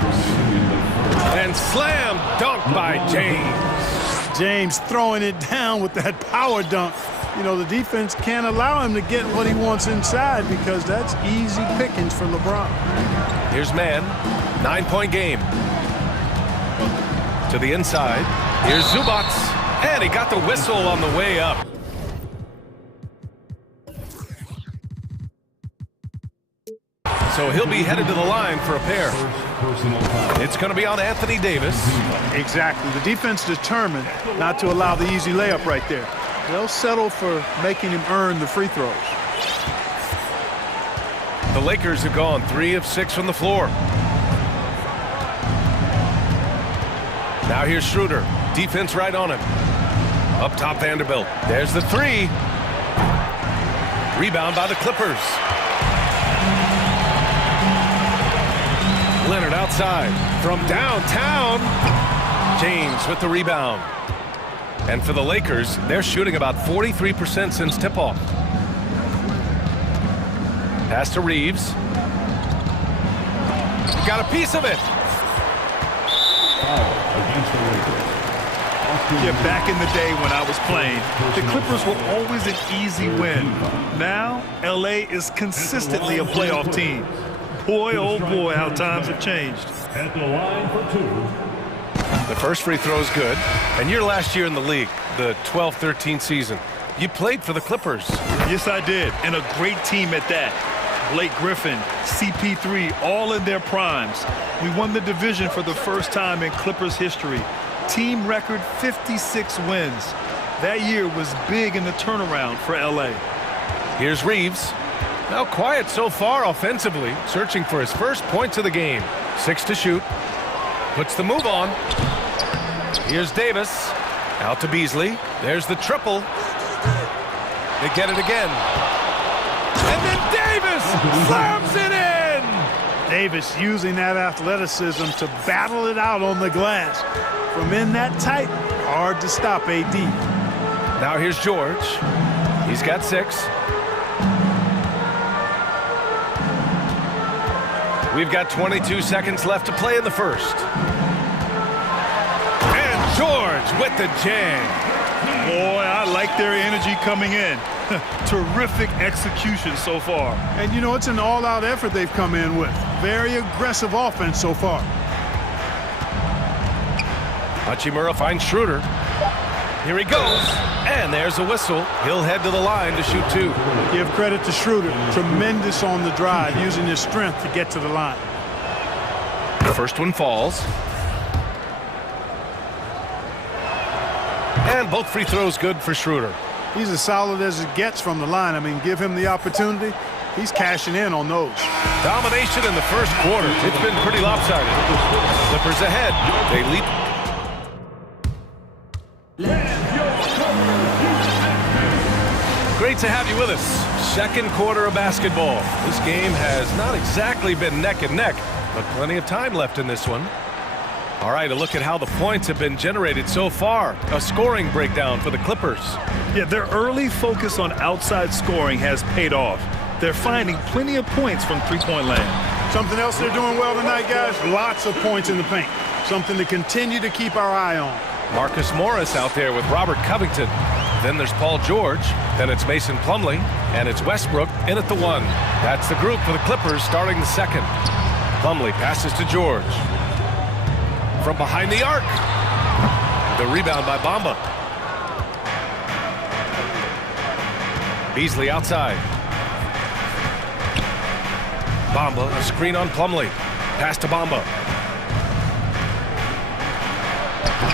And slam dunk by James. James throwing it down with that power dunk. You know, the defense can't allow him to get what he wants inside because that's easy pickings for LeBron. Here's man. 9-point game. To the inside. Here's Zubac. And he got the whistle on the way up. So he'll be headed to the line for a pair. It's going to be on Anthony Davis. Exactly. The defense determined not to allow the easy layup right there. They'll settle for making him earn the free throws. The Lakers have gone 3 of 6 from the floor. Now here's Schroeder. Defense right on him. Up top, Vanderbilt. There's the 3. Rebound by the Clippers. Leonard outside from downtown. James with the rebound. And for the Lakers, they're shooting about 43% since tip-off. Pass to Reeves. He got a piece of it. Yeah, back in the day when I was playing, the Clippers were always an easy win. Now, LA is consistently a playoff team. Boy, oh boy, how times have changed. At the line for 2. The first free throw is good. And your last year in the league, the 12-13 season, you played for the Clippers. Yes, I did, and a great team at that. Blake Griffin, CP3, all in their primes. We won the division for the first time in Clippers history. Team record 56 wins. That year was big in the turnaround for LA. Here's Reeves. Now quiet so far offensively, searching for his first points of the game. 6 to shoot. Puts the move on. Here's Davis. Out to Beasley. There's the triple. They get it again. And then Davis slams it in! Davis using that athleticism to battle it out on the glass. From in that tight, hard to stop AD. Now here's George. He's got 6. We've got 22 seconds left to play in the first. And George with the jam. Boy, I like their energy coming in. Terrific execution so far. And you know, it's an all-out effort they've come in with. Very aggressive offense so far. Hachimura finds Schroeder. Here he goes. And there's a whistle. He'll head to the line to shoot 2. Give credit to Schroeder. Tremendous on the drive, using his strength to get to the line. The first one falls. And both free throws good for Schroeder. He's as solid as it gets from the line. I mean, give him the opportunity. He's cashing in on those. Domination in the first quarter. It's been pretty lopsided. Clippers ahead. They lead. Great to have you with us. Second quarter of basketball. This game has not exactly been neck and neck, but plenty of time left in this one. All right, a look at how the points have been generated so far. A scoring breakdown for the Clippers. Yeah, their early focus on outside scoring has paid off. They're finding plenty of points from three-point land. Something else they're doing well tonight, guys, lots of points in the paint. Something to continue to keep our eye on. Marcus Morris out there with Robert Covington. Then there's Paul George. Then it's Mason Plumlee. And it's Westbrook in at the 1. That's the group for the Clippers starting the second. Plumlee passes to George. From behind the arc. The rebound by Bamba. Beasley outside. Bamba, a screen on Plumlee. Pass to Bamba.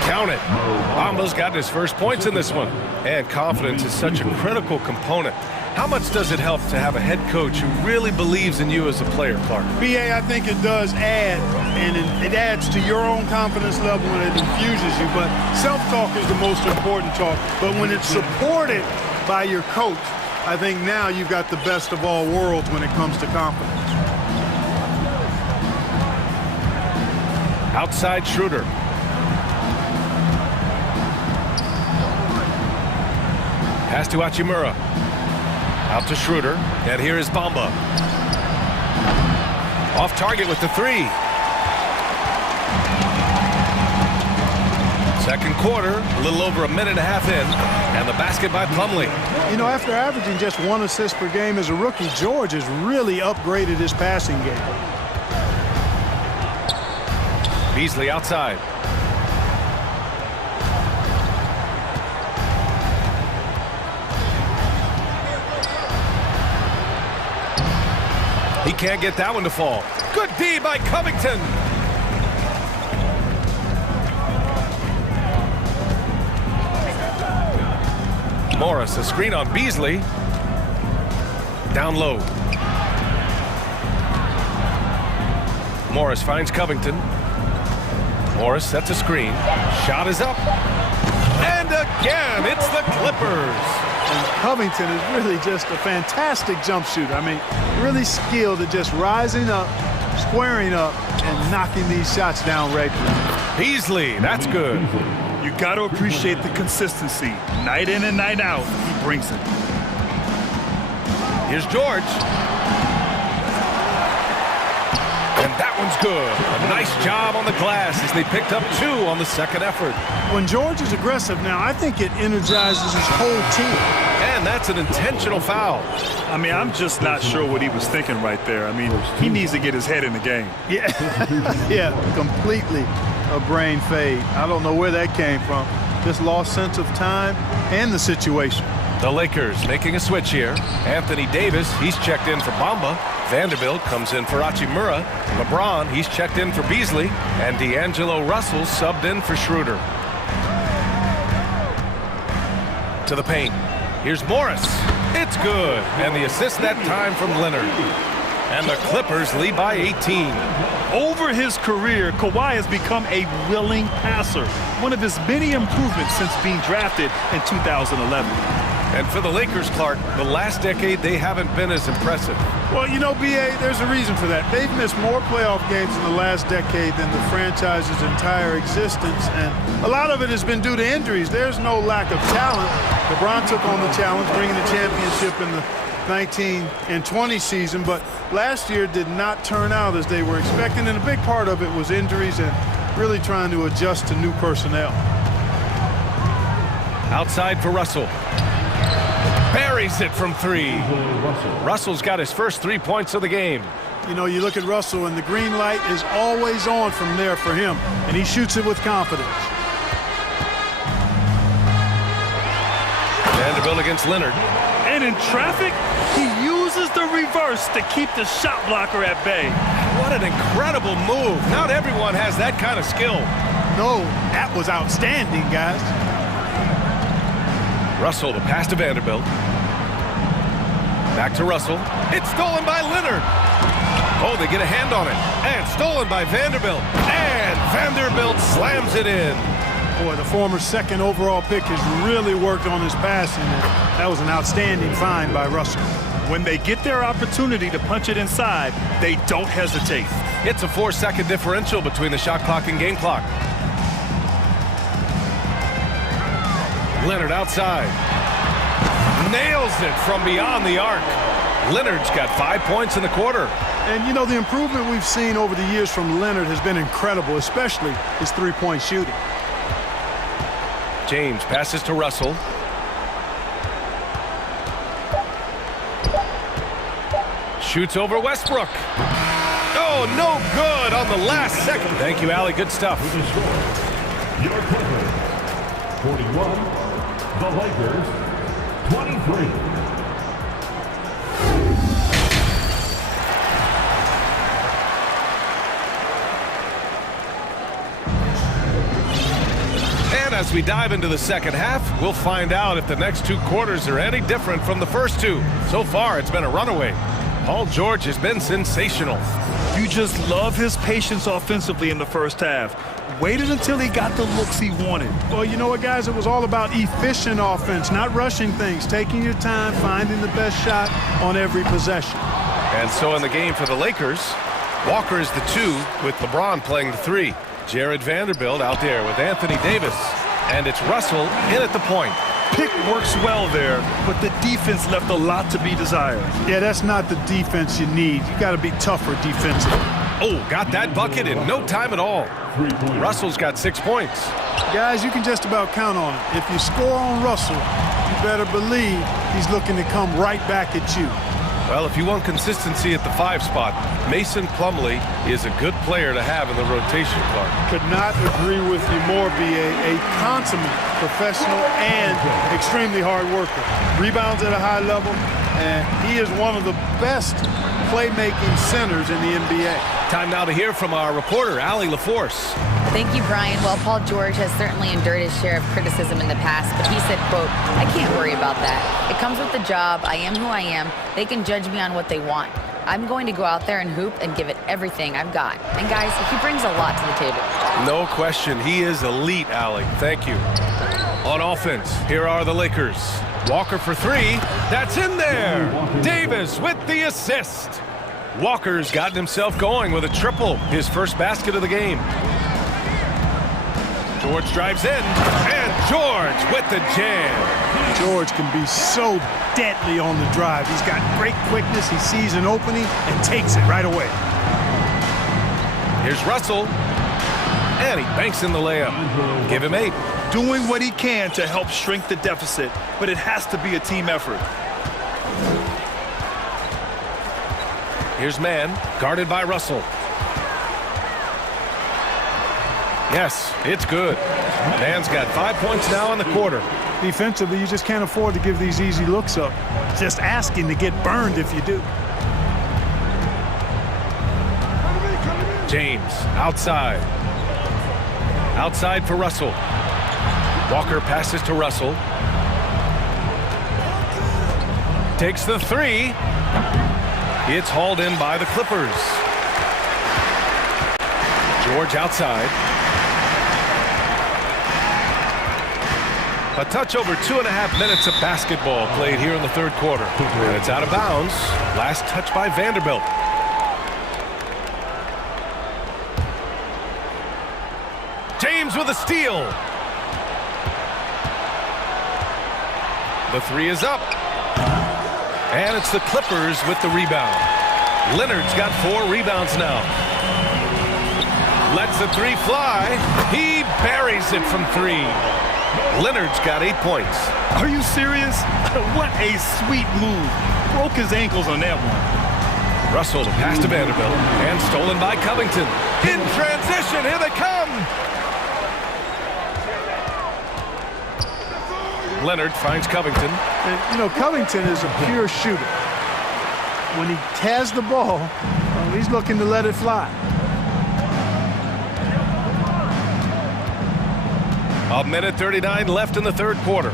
Count it. Bamba's got his first points in this one. And confidence is such a critical component. How much does it help to have a head coach who really believes in you as a player, Clark? BA, I think it does add, and it adds to your own confidence level when it infuses you. But self-talk is the most important talk. But when it's supported by your coach, I think now you've got the best of all worlds when it comes to confidence. Outside Schroeder. Pass to Hachimura. Out to Schroeder. And here is Bamba. Off target with the 3. Second quarter, a little over a minute and a half in. And the basket by Plumlee. You know, after averaging just 1 assist per game as a rookie, George has really upgraded his passing game. Beasley outside. He can't get that one to fall. Good D by Covington. Morris, a screen on Beasley. Down low. Morris finds Covington. Morris sets a screen. Shot is up. And again, it's the Clippers. And Covington is really just a fantastic jump shooter. I mean, really skilled at just rising up, squaring up, and knocking these shots down regularly. Beasley, that's good. You got to appreciate the consistency. Night in and night out, he brings it. Here's George. And that one's good. A nice job on the glass as they picked up 2 on the second effort. When George is aggressive now, I think it energizes his whole team. And that's an intentional foul. I mean, I'm just not sure what he was thinking right there. I mean, he needs to get his head in the game. Yeah, yeah, completely a brain fade. I don't know where that came from. Just lost sense of time and the situation. The Lakers making a switch here. Anthony Davis, he's checked in for Bamba. Vanderbilt comes in for Hachimura. LeBron, he's checked in for Beasley. And D'Angelo Russell subbed in for Schroeder. To the paint. Here's Morris. It's good. And the assist that time from Leonard. And the Clippers lead by 18. Over his career, Kawhi has become a willing passer. One of his many improvements since being drafted in 2011. And for the Lakers, Clark, the last decade, they haven't been as impressive. Well, you know, B.A., there's a reason for that. They've missed more playoff games in the last decade than the franchise's entire existence, and a lot of it has been due to injuries. There's no lack of talent. LeBron took on the challenge, bringing the championship in the 19 and 20 season, but last year did not turn out as they were expecting, and a big part of it was injuries and really trying to adjust to new personnel. Outside for Russell. Buries it from 3. Russell's got his first 3 points of the game. You know, you look at Russell, and the green light is always on from there for him, and he shoots it with confidence. Vanderbilt against Leonard. And in traffic, he uses the reverse to keep the shot blocker at bay. What an incredible move. Not everyone has that kind of skill. No, that was outstanding, guys. Russell, the pass to Vanderbilt. Back to Russell. It's stolen by Leonard. Oh, they get a hand on it. And stolen by Vanderbilt. And Vanderbilt slams it in. Boy, the former second overall pick has really worked on his passing. That was an outstanding find by Russell. When they get their opportunity to punch it inside, they don't hesitate. It's a 4-second differential between the shot clock and game clock. Leonard outside. Nails it from beyond the arc. Leonard's got 5 points in the quarter. And, you know, the improvement we've seen over the years from Leonard has been incredible, especially his three-point shooting. James passes to Russell. Shoots over Westbrook. Oh, no good on the last second. Thank you, Allie. Good stuff. Your Clippers, 41. The Lakers, 23. And as we dive into the second half, we'll find out if the next 2 quarters are any different from the first 2. So far, it's been a runaway. Paul George has been sensational. You just love his patience offensively in the first half. Waited until he got the looks he wanted. Well, you know what, guys? It was all about efficient offense, not rushing things, taking your time, finding the best shot on every possession. And so in the game for the Lakers, Walker is the 2 with LeBron playing the 3. Jared Vanderbilt out there with Anthony Davis. And it's Russell in at the point. Pick works well there, but the defense left a lot to be desired. Yeah, that's not the defense you need. You got to be tougher defensively. Oh, got that bucket in no time at all. Russell's got 6 points. Guys, you can just about count on it. If you score on Russell, you better believe he's looking to come right back at you. Well, if you want consistency at the 5 spot, Mason Plumlee is a good player to have in the rotation, Clark. Could not agree with you more, B.A. A consummate professional and extremely hard worker. Rebounds at a high level, and he is one of the best playmaking centers in the NBA. Time now to hear from our reporter, Allie LaForce. Thank you, Brian. Well, Paul George has certainly endured his share of criticism in the past, but he said, quote, "I can't worry about that. It comes with the job. I am who I am. They can judge me on what they want. I'm going to go out there and hoop and give it everything I've got." And guys, he brings a lot to the table. No question. He is elite, Allie. Thank you. On offense, here are the Lakers. Walker for 3. That's in there. Davis with the assist. Walker's gotten himself going with a triple, his first basket of the game. George drives in, and George with the jam. George can be so deadly on the drive. He's got great quickness. He sees an opening and takes it right away. Here's Russell. And he banks in the layup. Give him 8. Doing what he can to help shrink the deficit, but it has to be a team effort. Here's Mann, guarded by Russell. Yes, it's good. Mann's got 5 points now in the quarter. Defensively, you just can't afford to give these easy looks up. Just asking to get burned if you do. James, outside. Outside for Russell. Walker passes to Russell. Takes the 3. It's hauled in by the Clippers. George outside. A touch over 2.5 minutes of basketball played here in the third quarter. And it's out of bounds. Last touch by Vanderbilt. James with a steal. The 3 is up. And it's the Clippers with the rebound. Leonard's got 4 rebounds now. Lets the 3 fly. He buries it from 3. Leonard's got 8 points. Are you serious? What a sweet move. Broke his ankles on that one. Russell to pass to Vanderbilt. And stolen by Covington. In transition, here they come. Leonard finds Covington. And, you know, Covington is a pure shooter. When he has the ball, he's looking to let it fly. A minute 39 left in the third quarter.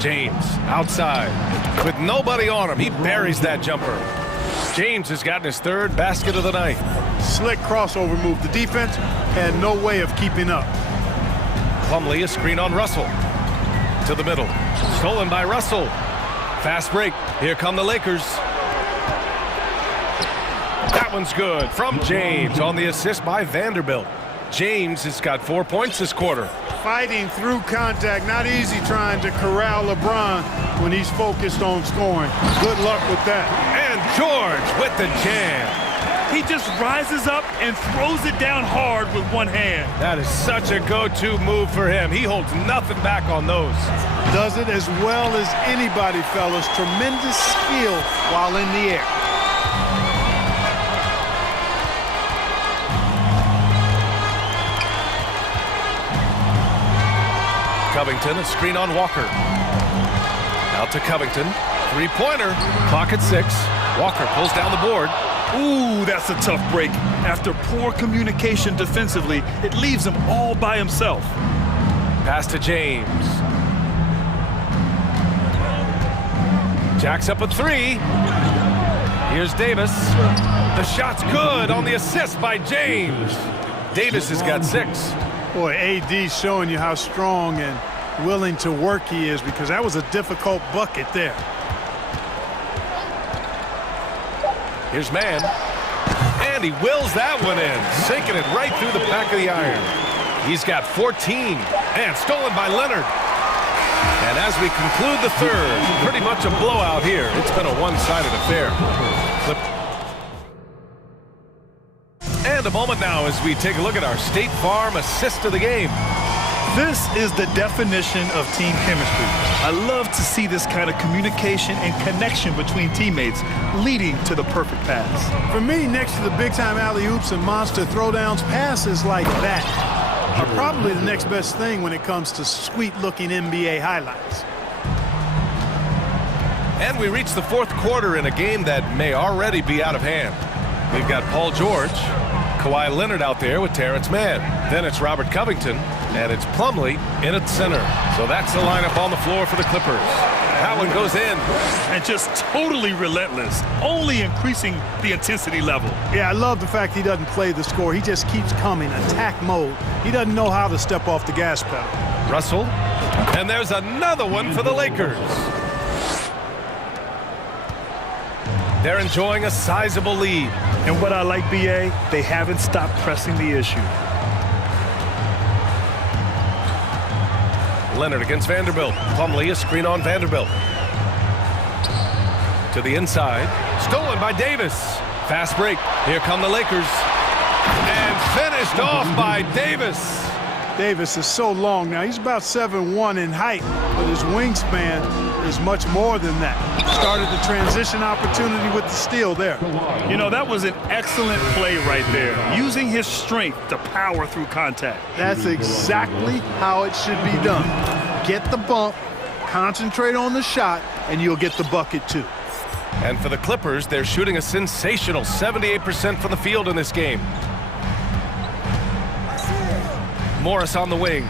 James outside with nobody on him. He buries that jumper. James has gotten his 3rd basket of the night. Slick crossover move. The defense had no way of keeping up. Plumlee, a screen on Russell. To the middle. Stolen by Russell. Fast break. Here come the Lakers. That one's good from James on the assist by Vanderbilt. James has got 4 points this quarter. Fighting through contact. Not easy trying to corral LeBron when he's focused on scoring. Good luck with that. And George with the jam. He just rises up and throws it down hard with one hand. That is such a go-to move for him. He holds nothing back on those. Does it as well as anybody, fellas. Tremendous skill while in the air. Covington, a screen on Walker. Out to Covington. 3-pointer. Clock at 6. Walker pulls down the board. Ooh, that's a tough break. After poor communication defensively, it leaves him all by himself. Pass to James. Jacks up a 3. Here's Davis. The shot's good on the assist by James. Davis has got 6. Boy, AD's showing you how strong and willing to work he is, because that was a difficult bucket there. Here's Mann. And he wills that one in, sinking it right through the back of the iron. He's got 14. And stolen by Leonard. And as we conclude the third, pretty much a blowout here. It's been a one-sided affair. And a moment now as we take a look at our State Farm assist of the game. This is the definition of team chemistry. I love to see this kind of communication and connection between teammates leading to the perfect pass. For me, next to the big-time alley-oops and monster throwdowns, passes like that are probably the next best thing when it comes to sweet-looking NBA highlights. And we reach the fourth quarter in a game that may already be out of hand. We've got Paul George, Kawhi Leonard out there with Terrence Mann. Then it's Robert Covington, and it's Plumlee in at center. So that's the lineup on the floor for the Clippers. That one goes in. And just totally relentless, only increasing the intensity level. Yeah, I love the fact he doesn't play the score. He just keeps coming, attack mode. He doesn't know how to step off the gas pedal. Russell, and there's another one for the Lakers. They're enjoying a sizable lead. And what I like, BA, they haven't stopped pressing the issue. Leonard against Vanderbilt. Plumlee, a screen on Vanderbilt. To the inside. Stolen by Davis. Fast break. Here come the Lakers. And finished off by Davis. Davis is so long now. He's about 7'1" in height, but his wingspan is much more than that. Started the transition opportunity with the steal there. You know, that was an excellent play right there, using his strength to power through contact. That's exactly how it should be done. Get the bump, concentrate on the shot, and you'll get the bucket too. And for the Clippers, they're shooting a sensational 78% from the field in this game. Morris on the wing.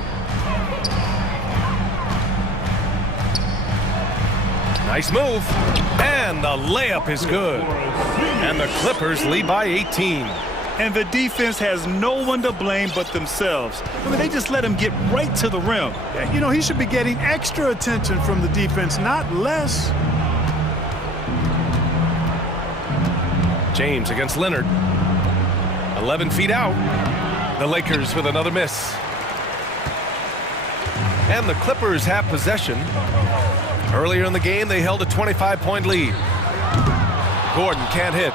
Nice move. And the layup is good. And the Clippers lead by 18. And the defense has no one to blame but themselves. I mean, they just let him get right to the rim. You know, he should be getting extra attention from the defense, not less. James against Leonard. 11 feet out. The Lakers with another miss. And the Clippers have possession. Earlier in the game, they held a 25-point lead. Gordon can't hit.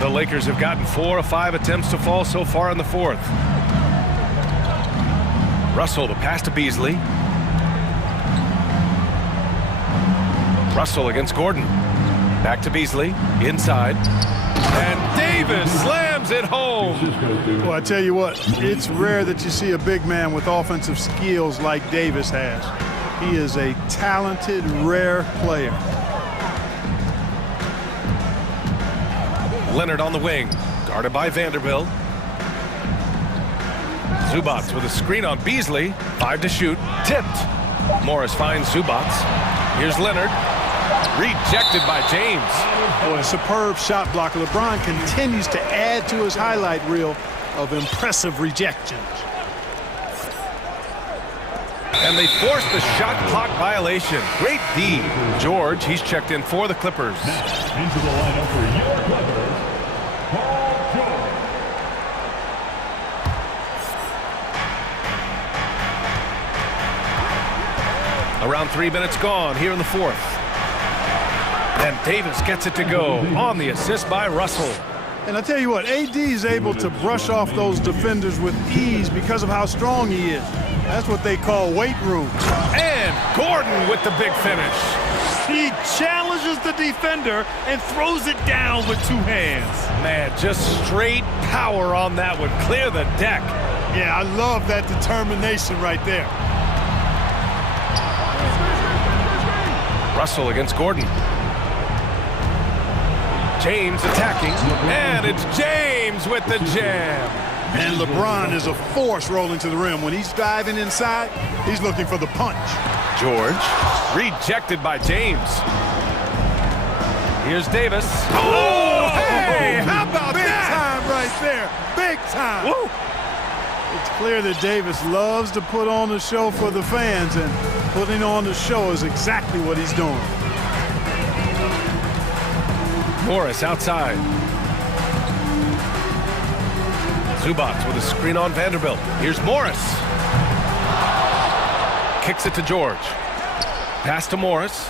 The Lakers have gotten 4 of 5 attempts to fall so far in the fourth. Russell to pass to Beasley. Russell against Gordon. Back to Beasley, inside. And Davis slams it home. Well, I tell you what, it's rare that you see a big man with offensive skills like Davis has. He is a talented, rare player. Leonard on the wing, guarded by Vanderbilt. Zubats with a screen on Beasley. 5 to shoot, tipped. Morris finds Zubats. Here's Leonard. Rejected by James. Oh, a superb shot blocker. LeBron continues to add to his highlight reel of impressive rejections. And they force the shot clock violation. Great D. George, he's checked in for the Clippers. Into the lineup for your Clippers, Paul George. Around 3 minutes gone here in the fourth. And Davis gets it to go on the assist by Russell. And I tell you what, AD is able to brush off those defenders with ease because of how strong he is. That's what they call weight room. And Gordon with the big finish. He challenges the defender and throws it down with 2 hands. Man, just straight power on that one. Clear the deck. Yeah, I love that determination right there. Russell against Gordon. James attacking, and it's James with the jam. And LeBron is a force rolling to the rim. When he's diving inside, he's looking for the punch. George, rejected by James. Here's Davis. Oh, hey, how about that? Big time right there, big time. Woo. It's clear that Davis loves to put on a show for the fans, and putting on the show is exactly what he's doing. Morris outside. Zubats with a screen on Vanderbilt. Here's Morris. Kicks it to George. Pass to Morris.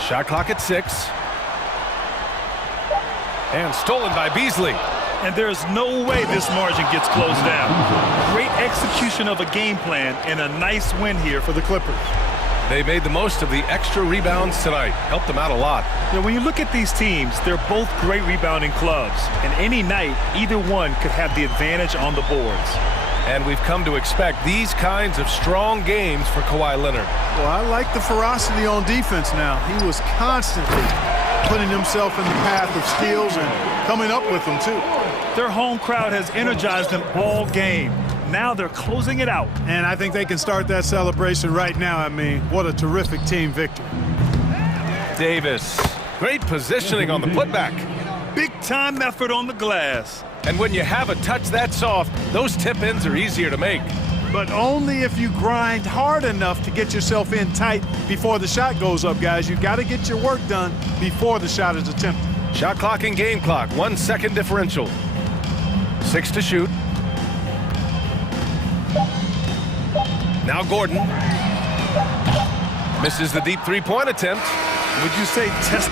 Shot clock at 6. And stolen by Beasley. And there's no way this margin gets closed down. Great execution of a game plan and a nice win here for the Clippers. They made the most of the extra rebounds tonight. Helped them out a lot. Now, when you look at these teams, they're both great rebounding clubs. And any night, either one could have the advantage on the boards. And we've come to expect these kinds of strong games for Kawhi Leonard. Well, I like the ferocity on defense now. He was constantly putting himself in the path of steals and coming up with them, too. Their home crowd has energized them all game. Now they're closing it out. And I think they can start that celebration right now. I mean, what a terrific team victory. Davis, great positioning on the putback. Big time effort on the glass. And when you have a touch that soft, those tip-ins are easier to make. But only if you grind hard enough to get yourself in tight before the shot goes up, guys. You've got to get your work done before the shot is attempted. Shot clock and game clock, 1 second differential. 6 to shoot. Now Gordon misses the deep three-point attempt. Would you say test?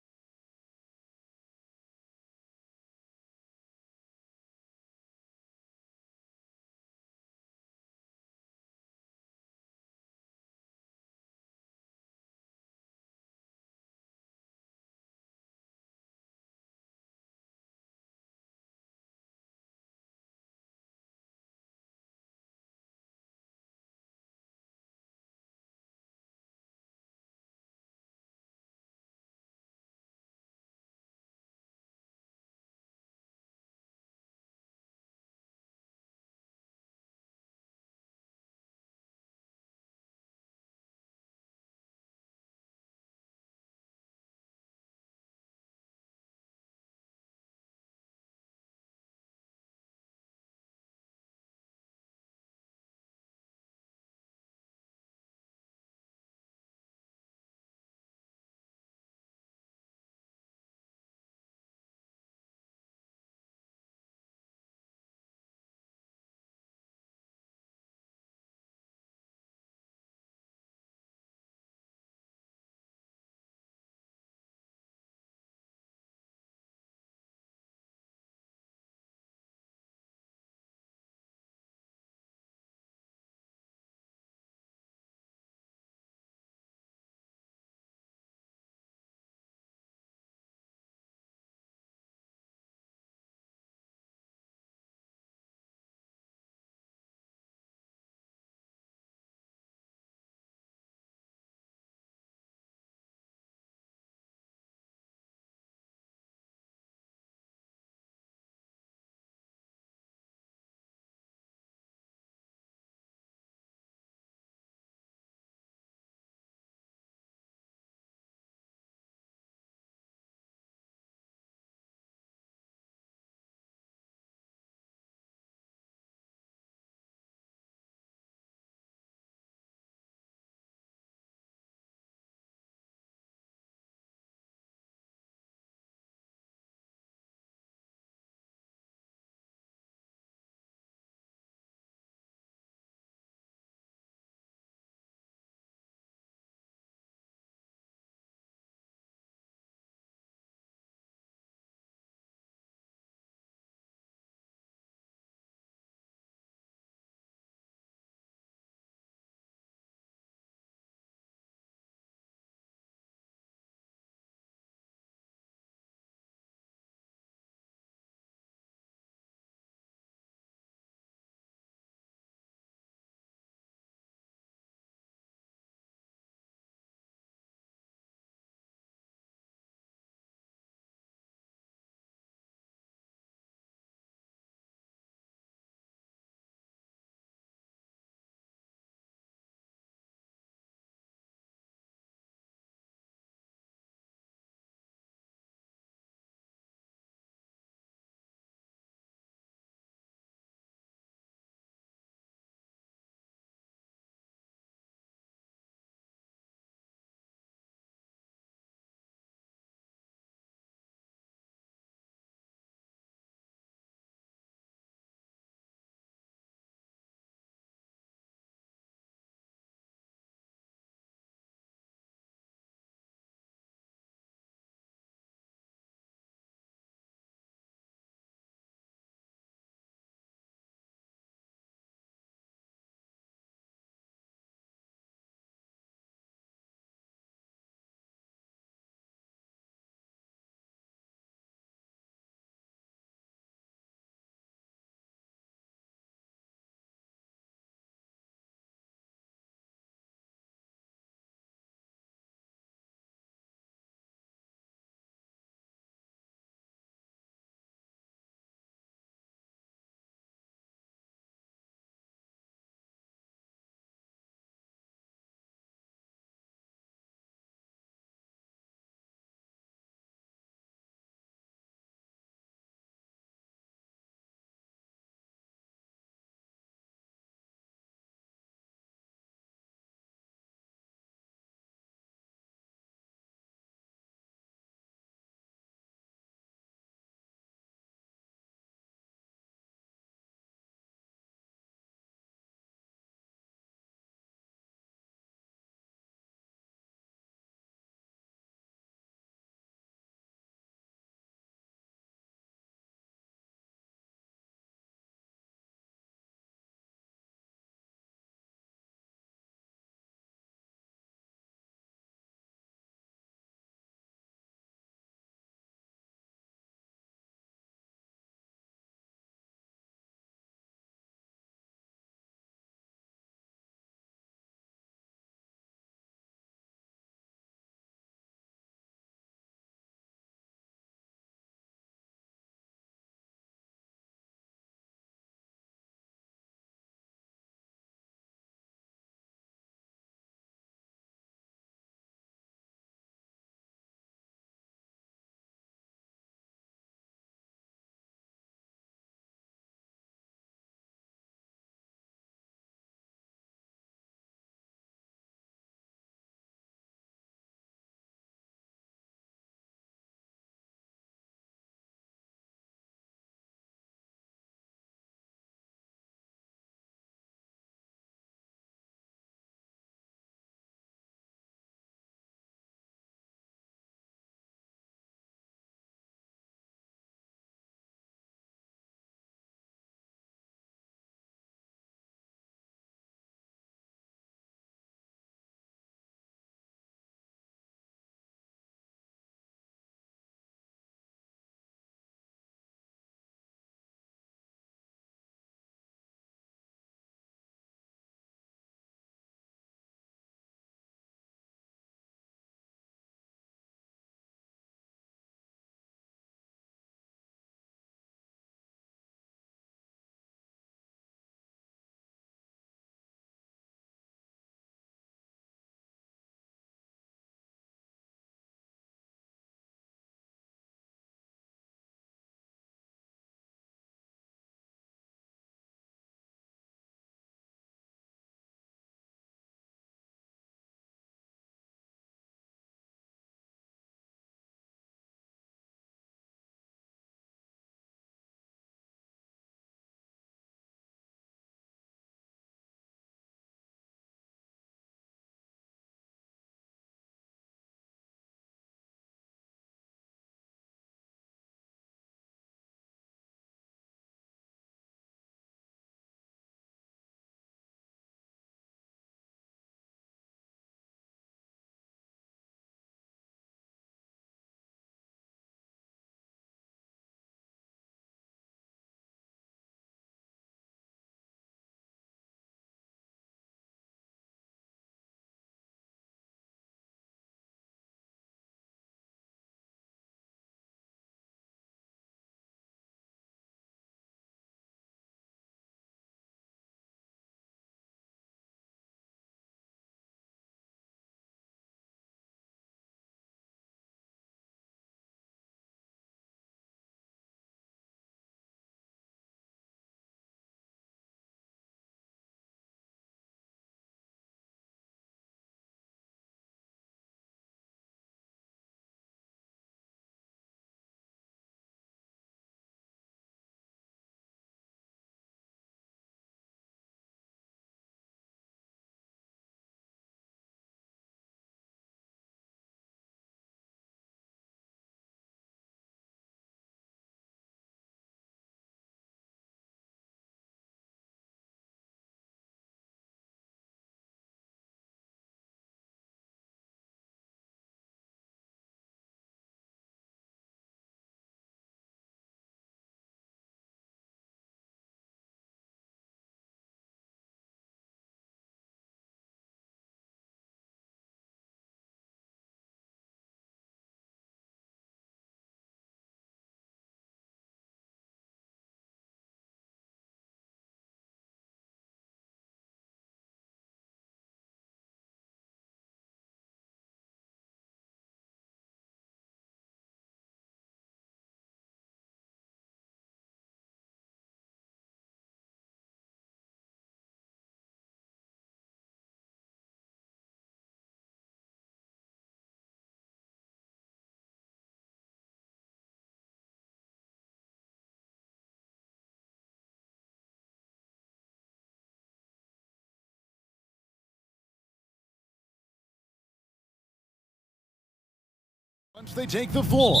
Once they take the floor,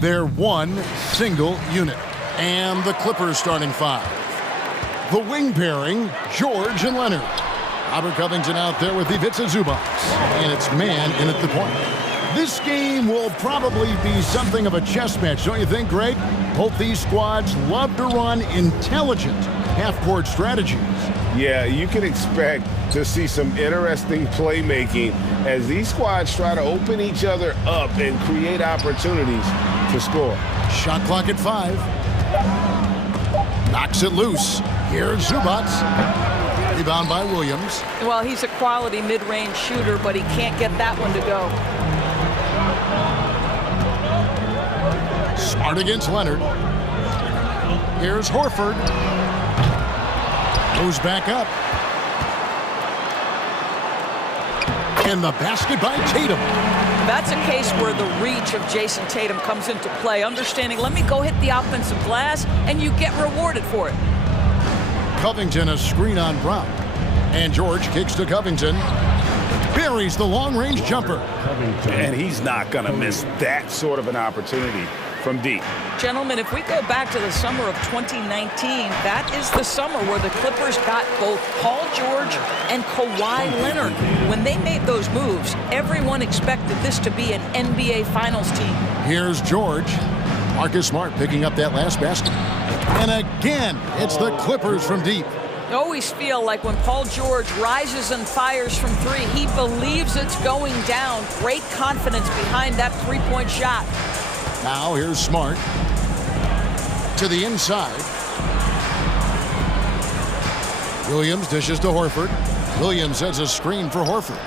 they're one single unit. And the Clippers starting five. The wing pairing, George and Leonard. Robert Covington out there with Ivica Zubac. And it's man in at the point. This game will probably be something of a chess match, don't you think, Greg? Both these squads love to run intelligent half-court strategies. Yeah, you can expect to see some interesting playmaking as these squads try to open each other up and create opportunities to score. Shot clock at 5. Knocks it loose. Here's Zubac. Rebound by Williams. Well, he's a quality mid-range shooter, but he can't get that one to go. Smart against Leonard. Here's Horford. Goes back up. And the basket by Tatum. That's a case where the reach of Jason Tatum comes into play. Understanding, let me go hit the offensive glass, and you get rewarded for it. Covington, a screen on Brown. And George kicks to Covington. Buries the long-range jumper. And he's not going to miss that sort of an opportunity from deep. Gentlemen, if we go back to the summer of 2019, that is the summer where the Clippers got both Paul George and Kawhi Leonard. When they made those moves, everyone expected this to be an NBA Finals team. Here's George. Marcus Smart picking up that last basket. And again, it's the Clippers from deep. I always feel like when Paul George rises and fires from three, he believes it's going down. Great confidence behind that three-point shot. Now here's Smart to the inside. Williams dishes to Horford. Williams sets a screen for Horford.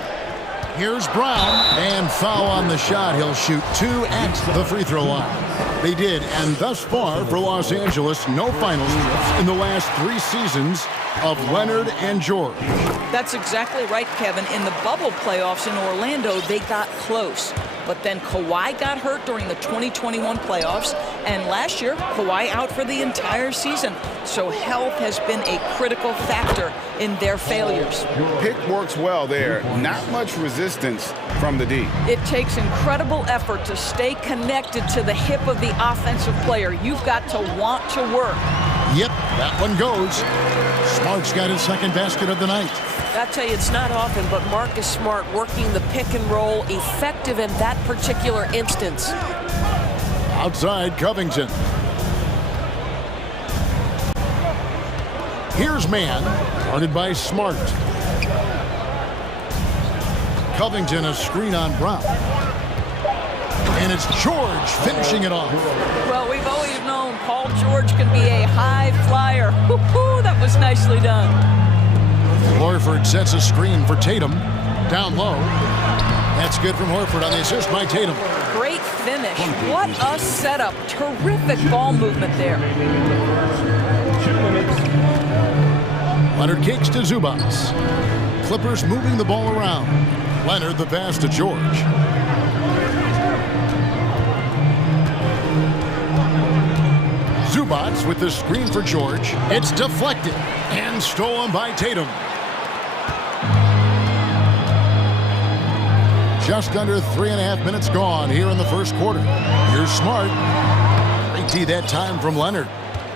Here's Brown, and foul on the shot. He'll shoot 2 at the free throw line. They did, and thus far for Los Angeles, no finals trips in the last 3 seasons of Leonard and George. That's exactly right, Kevin. In the bubble playoffs in Orlando, they got close. But then Kawhi got hurt during the 2021 playoffs, and last year, Kawhi out for the entire season. So health has been a critical factor in their failures. Pick works well there. Not much resistance from the D. It takes incredible effort to stay connected to the hip of the offensive player. You've got to want to work. Yep, that one goes. Smart's got his second basket of the night. I tell you, it's not often, but Marcus Smart working the pick and roll, effective in that particular instance. Outside, Covington. Here's man, guarded by Smart. Covington, a screen on Brown. And it's George finishing it off. Well, we've always known Paul George can be a high flyer. Woo-hoo, that was nicely done. Horford sets a screen for Tatum. Down low. That's good from Horford on the assist by Tatum. Great finish. What a setup. Terrific ball movement there. Leonard kicks to Zubac. Clippers moving the ball around. Leonard the pass to George. Zubac with the screen for George. It's deflected and stolen by Tatum. Just under 3.5 minutes gone here in the first quarter. Here's Smart. Big T that time from Leonard.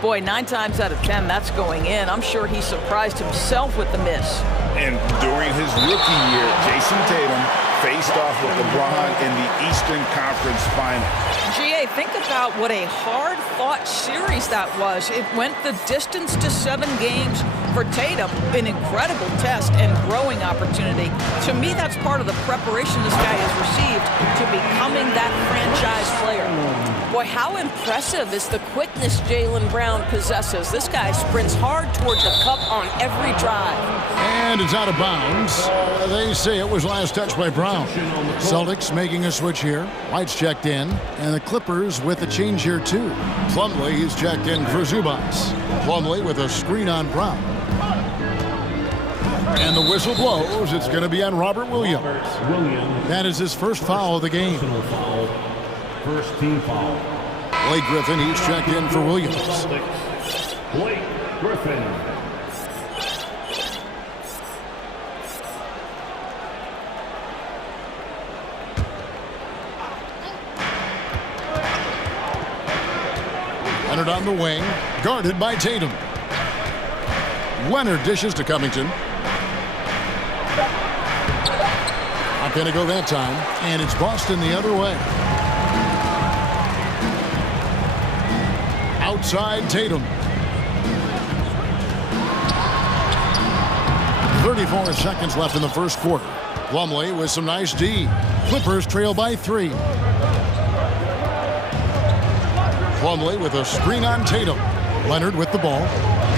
Boy, 9 times out of 10, that's going in. I'm sure he surprised himself with the miss. And during his rookie year, Jason Tatum faced off with LeBron in the Eastern Conference Final. GA, think about what a hard-fought series that was. It went the distance to 7 games. For Tatum, an incredible test and growing opportunity. To me, that's part of the preparation this guy has received to becoming that franchise player. Boy, how impressive is the quickness Jaylen Brown possesses. This guy sprints hard toward the cup on every drive. And it's out of bounds. They say it was last touched by Brown. Celtics making a switch here. White's checked in. And the Clippers with a change here, too. Plumlee, he's checked in for Zubac. Plumlee with a screen on Brown. And the whistle blows. It's going to be on Robert Williams. That is his first foul of the game. First team foul. Blake Griffin, he's checked in for Williams. Blake Griffin. Leonard on the wing, guarded by Tatum. Leonard dishes to Covington. Not going to go that time, and it's Boston the other way. Outside Tatum. 34 seconds left in the first quarter. Plumlee with some nice D. Clippers trail by 3. Plumlee with a screen on Tatum. Leonard with the ball.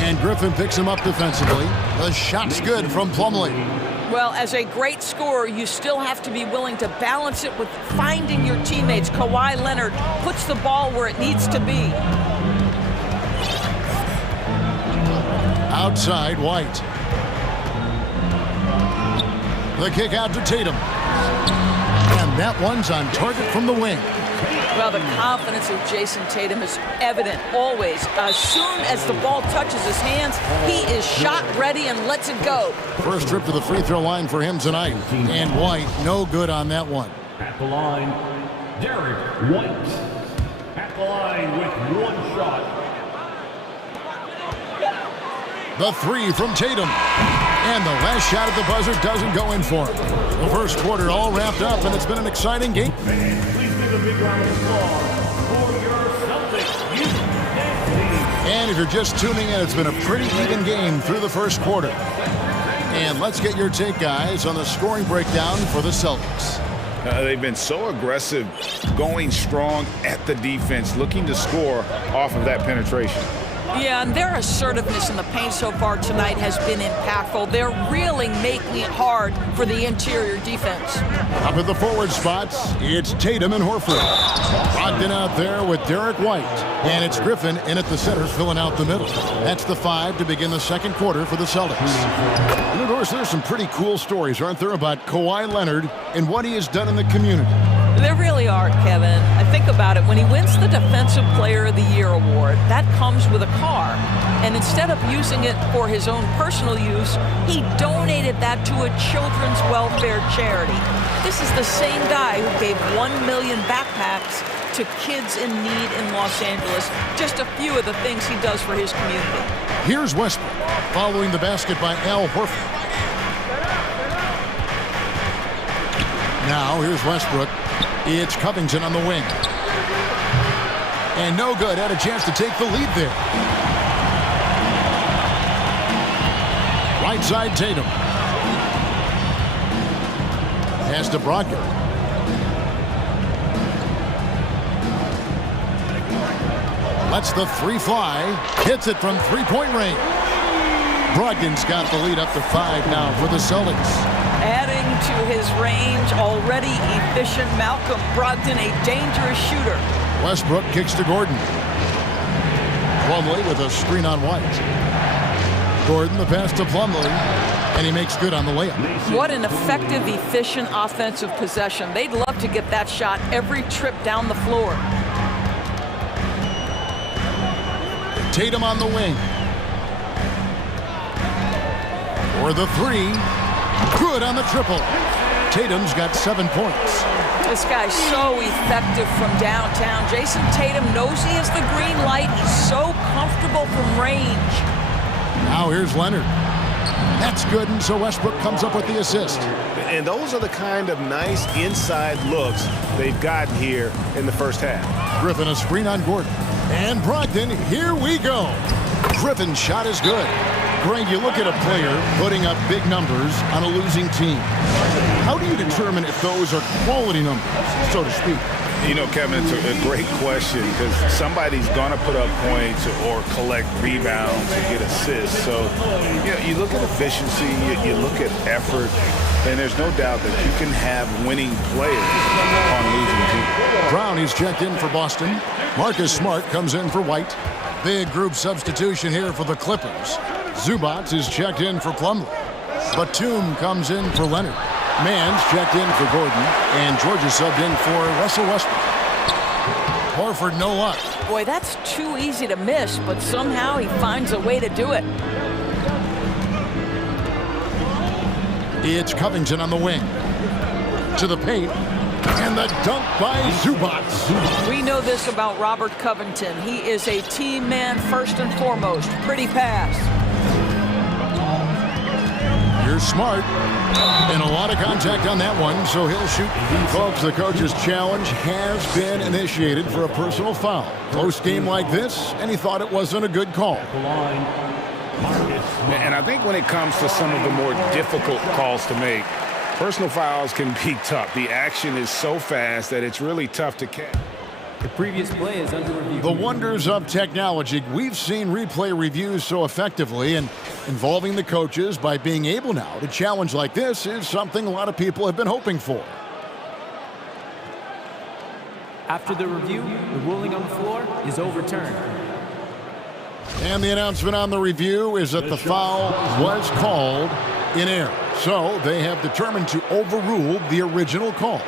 And Griffin picks him up defensively. The shot's good from Plumlee. Well, as a great scorer, you still have to be willing to balance it with finding your teammates. Kawhi Leonard puts the ball where it needs to be. Outside White. The kick out to Tatum. And that one's on target from the wing. Well, the confidence of Jason Tatum is evident always. As soon as the ball touches his hands, he is shot ready and lets it go. First trip to the free throw line for him tonight. And White, no good on that one. At the line, Derek White. At the line with 1 shot. The 3 from Tatum. And the last shot at the buzzer doesn't go in for him. The first quarter all wrapped up, and it's been an exciting game. Please give a big round of applause for your Celtics youth team. And if you're just tuning in, it's been a pretty even game through the first quarter. And let's get your take, guys, on the scoring breakdown for the Celtics. They've been so aggressive, going strong at the defense, looking to score off of that penetration. Yeah, and their assertiveness in the paint so far tonight has been impactful. They're really making it hard for the interior defense. Up at the forward spots, it's Tatum and Horford. Brogdon out there with Derek White. And it's Griffin in at the center, filling out the middle. That's the 5 to begin the second quarter for the Celtics. And of course, there's some pretty cool stories, aren't there, about Kawhi Leonard and what he has done in the community. There really are, Kevin. I think about it. When he wins the Defensive Player of the Year award, that comes with a car. And instead of using it for his own personal use, he donated that to a children's welfare charity. This is the same guy who gave 1 million backpacks to kids in need in Los Angeles. Just a few of the things he does for his community. Here's Westbrook, following the basket by Al Horford. Now, here's Westbrook. It's Covington on the wing. And no good. Had a chance to take the lead there. Right side Tatum. Pass to Brogdon. Lets the 3 fly. Hits it from 3-point range. Brogdon's got the lead up to 5 now for the Celtics. Adding to his range, already efficient Malcolm Brogdon, a dangerous shooter. Westbrook kicks to Gordon. Plumlee with a screen on White. Gordon the pass to Plumlee, and he makes good on the layup. What an effective, efficient offensive possession. They'd love to get that shot every trip down the floor. Tatum on the wing. For the 3. Good on the triple. Tatum's got 7 points. This guy's so effective from downtown. Jason Tatum knows he has the green light. He's so comfortable from range. Now here's Leonard. That's good, and so Westbrook comes up with the assist. And those are the kind of nice inside looks they've gotten here in the first half. Griffin a screen on Gordon. And Brogdon, here we go. Griffin's shot is good. Greg, you look at a player putting up big numbers on a losing team. How do you determine if those are quality numbers, so to speak? You know, Kevin, it's a great question because somebody's going to put up points or collect rebounds or get assists. So, you know, you look at efficiency, you look at effort, and there's no doubt that you can have winning players on losing teams. Brown, he's checked in for Boston. Marcus Smart comes in for White. Big group substitution here for the Clippers. Zubac is checked in for Plumlee. Batum comes in for Leonard. Mann's checked in for Gordon. And George is subbed in for Russell Westbrook. Horford, no luck. Boy, that's too easy to miss, but somehow he finds a way to do it. It's Covington on the wing. To the paint. And the dunk by Zubac. We know this about Robert Covington. He is a team man first and foremost. Pretty pass. Here's Smart. And a lot of contact on that one, so he'll shoot. Folks, the coach's challenge has been initiated for a personal foul. Close game like this, and he thought it wasn't a good call. And I think when it comes to some of the more difficult calls to make, personal fouls can be tough. The action is so fast that it's really tough to catch. The previous play is under review. The wonders of technology. We've seen replay reviews so effectively, and involving the coaches by being able now to challenge like this is something a lot of people have been hoping for. After the review, the ruling on the floor is overturned. And the announcement on the review is that the foul was called in error. So they have determined to overrule the original call.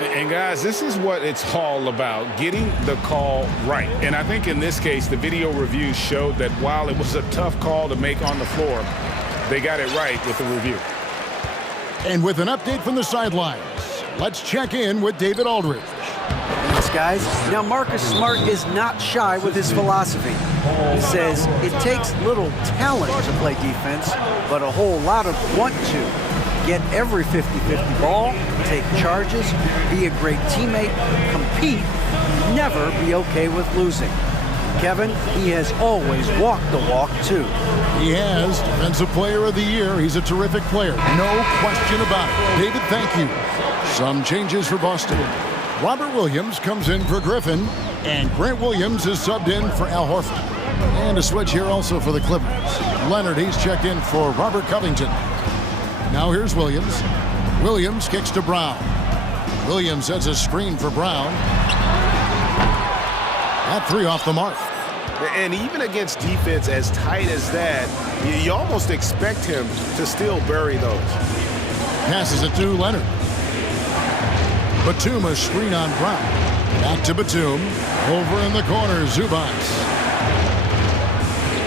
And guys, this is what it's all about, getting the call right. And I think in this case, the video review showed that while it was a tough call to make on the floor, they got it right with the review. And with an update from the sidelines, let's check in with David Aldridge. Thanks, guys. Now, Marcus Smart is not shy with his philosophy. He says it takes little talent to play defense, but a whole lot of want to. Get every 50-50 ball, take charges, be a great teammate, compete, never be okay with losing. Kevin, he has always walked the walk, too. He has. Defensive Player of the Year. He's a terrific player. No question about it. David, thank you. Some changes for Boston. Robert Williams comes in for Griffin, and Grant Williams is subbed in for Al Horford. And a switch here also for the Clippers. Leonard, he's checked in for Robert Covington. Now here's Williams. Williams kicks to Brown. Williams has a screen for Brown. That three off the mark. And even against defense as tight as that, you almost expect him to still bury those. Passes it to Leonard. Batum, a screen on Brown. Back to Batum. Over in the corner, Zubac.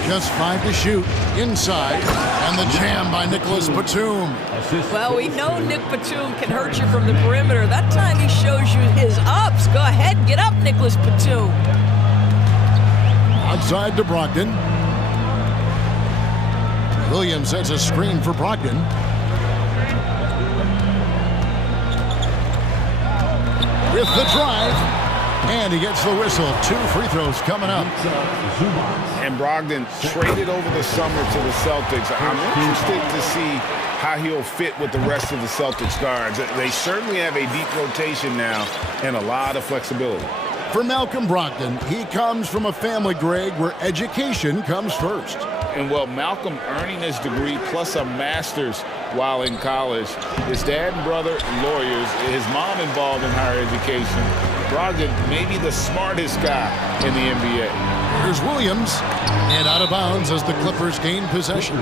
Just 5 to shoot. Inside. And the jam by Nicholas Batum. Well, we know Nick Batum can hurt you from the perimeter. That time he shows you his ups. Go ahead, get up, Nicholas Batum. Outside to Brogdon. Williams has a screen for Brogdon. With the drive. And he gets the whistle. 2 free throws coming up. And Brogdon traded over the summer to the Celtics. I'm interested to see how he'll fit with the rest of the Celtics guards. They certainly have a deep rotation now and a lot of flexibility. For Malcolm Brogdon, he comes from a family, Greg, where education comes first. And well, Malcolm earning his degree plus a master's while in college. His dad and brother, lawyers. His mom involved in higher education. Brogdon, maybe the smartest guy in the NBA. Here's Williams, and out of bounds as the Clippers gain possession.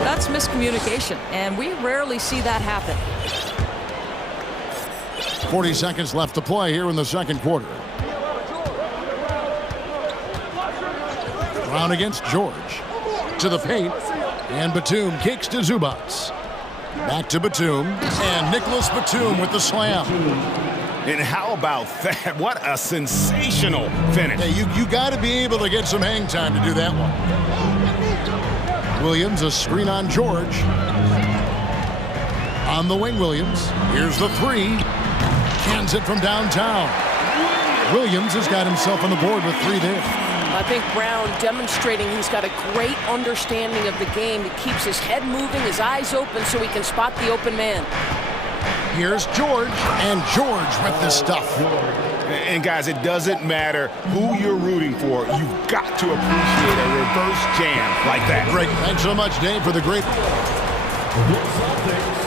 That's miscommunication, and we rarely see that happen. 40 seconds left to play here in the second quarter. Brown against George. To the paint, and Batum kicks to Zubac. Back to Batum, and Nicholas Batum with the slam. And how about that? What a sensational finish. Hey, you got to be able to get some hang time to do that one. Williams, a screen on George. On the wing, Williams. Here's the three. Cans it from downtown. Williams has got himself on the board with 3 there. I think Brown demonstrating he's got a great understanding of the game. He keeps his head moving, his eyes open so he can spot the open man. Here's George, and George with the stuff. And guys, it doesn't matter who you're rooting for. You've got to appreciate a reverse jam like that. Great. Thanks so much, Dave, for the great. The Celtics,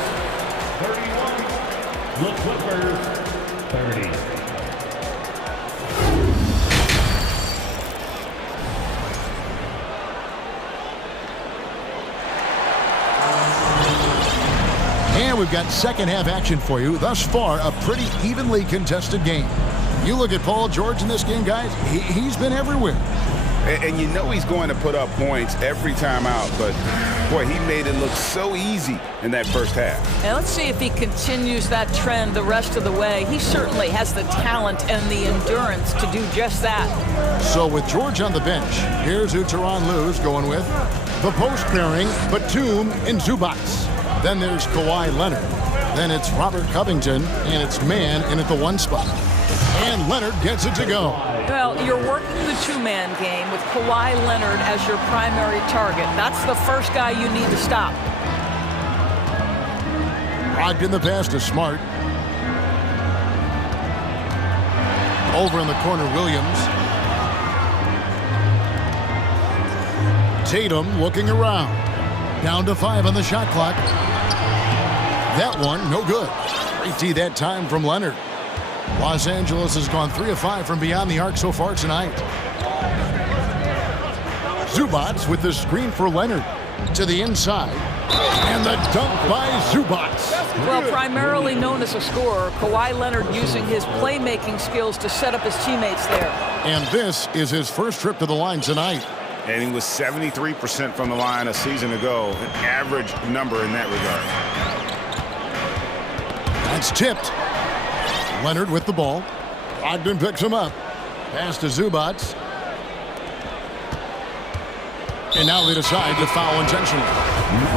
31. The Clippers, 30. And we've got second half action for you. Thus far, a pretty evenly contested game. You look at Paul George in this game, guys, he's been everywhere. And you know he's going to put up points every time out, but boy, he made it look so easy in that first half. And let's see if he continues that trend the rest of the way. He certainly has the talent and the endurance to do just that. So with George on the bench, here's who Tyronn Lue's going with. The post pairing, Batum and Zubac. Then there's Kawhi Leonard. Then it's Robert Covington, and it's man in at the 1 spot. And Leonard gets it to go. Well, you're working the two-man game with Kawhi Leonard as your primary target. That's the first guy you need to stop. Rocked in the pass to Smart. Over in the corner, Williams. Tatum looking around. Down to 5 on the shot clock. That one, no good. Great D that time from Leonard. Los Angeles has gone 3 of 5 from beyond the arc so far tonight. Zubac with the screen for Leonard. To the inside. And the dunk by Zubac. Well, primarily known as a scorer, Kawhi Leonard using his playmaking skills to set up his teammates there. And this is his first trip to the line tonight. And he was 73% from the line a season ago, an average number in that regard. That's tipped. Leonard with the ball. Ogden picks him up. Pass to Zubac. And now they decide to foul intentionally.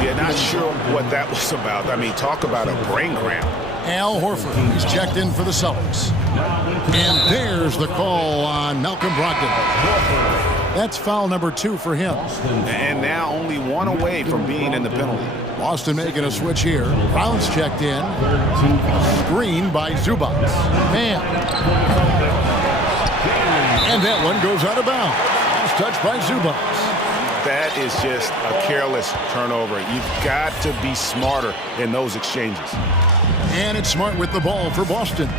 Yeah, not sure what that was about. I mean, talk about a brain cramp. Al Horford, he's checked in for the Celtics. And there's the call on Malcolm Brogdon. That's foul number 2 for him. And now only 1 away from being in the penalty. Boston making a switch here. Brown's checked in. Screen by Zubac. Man. And that one goes out of bounds. Last touch by Zubac. That is just a careless turnover. You've got to be smarter in those exchanges. And it's Smart with the ball for Boston.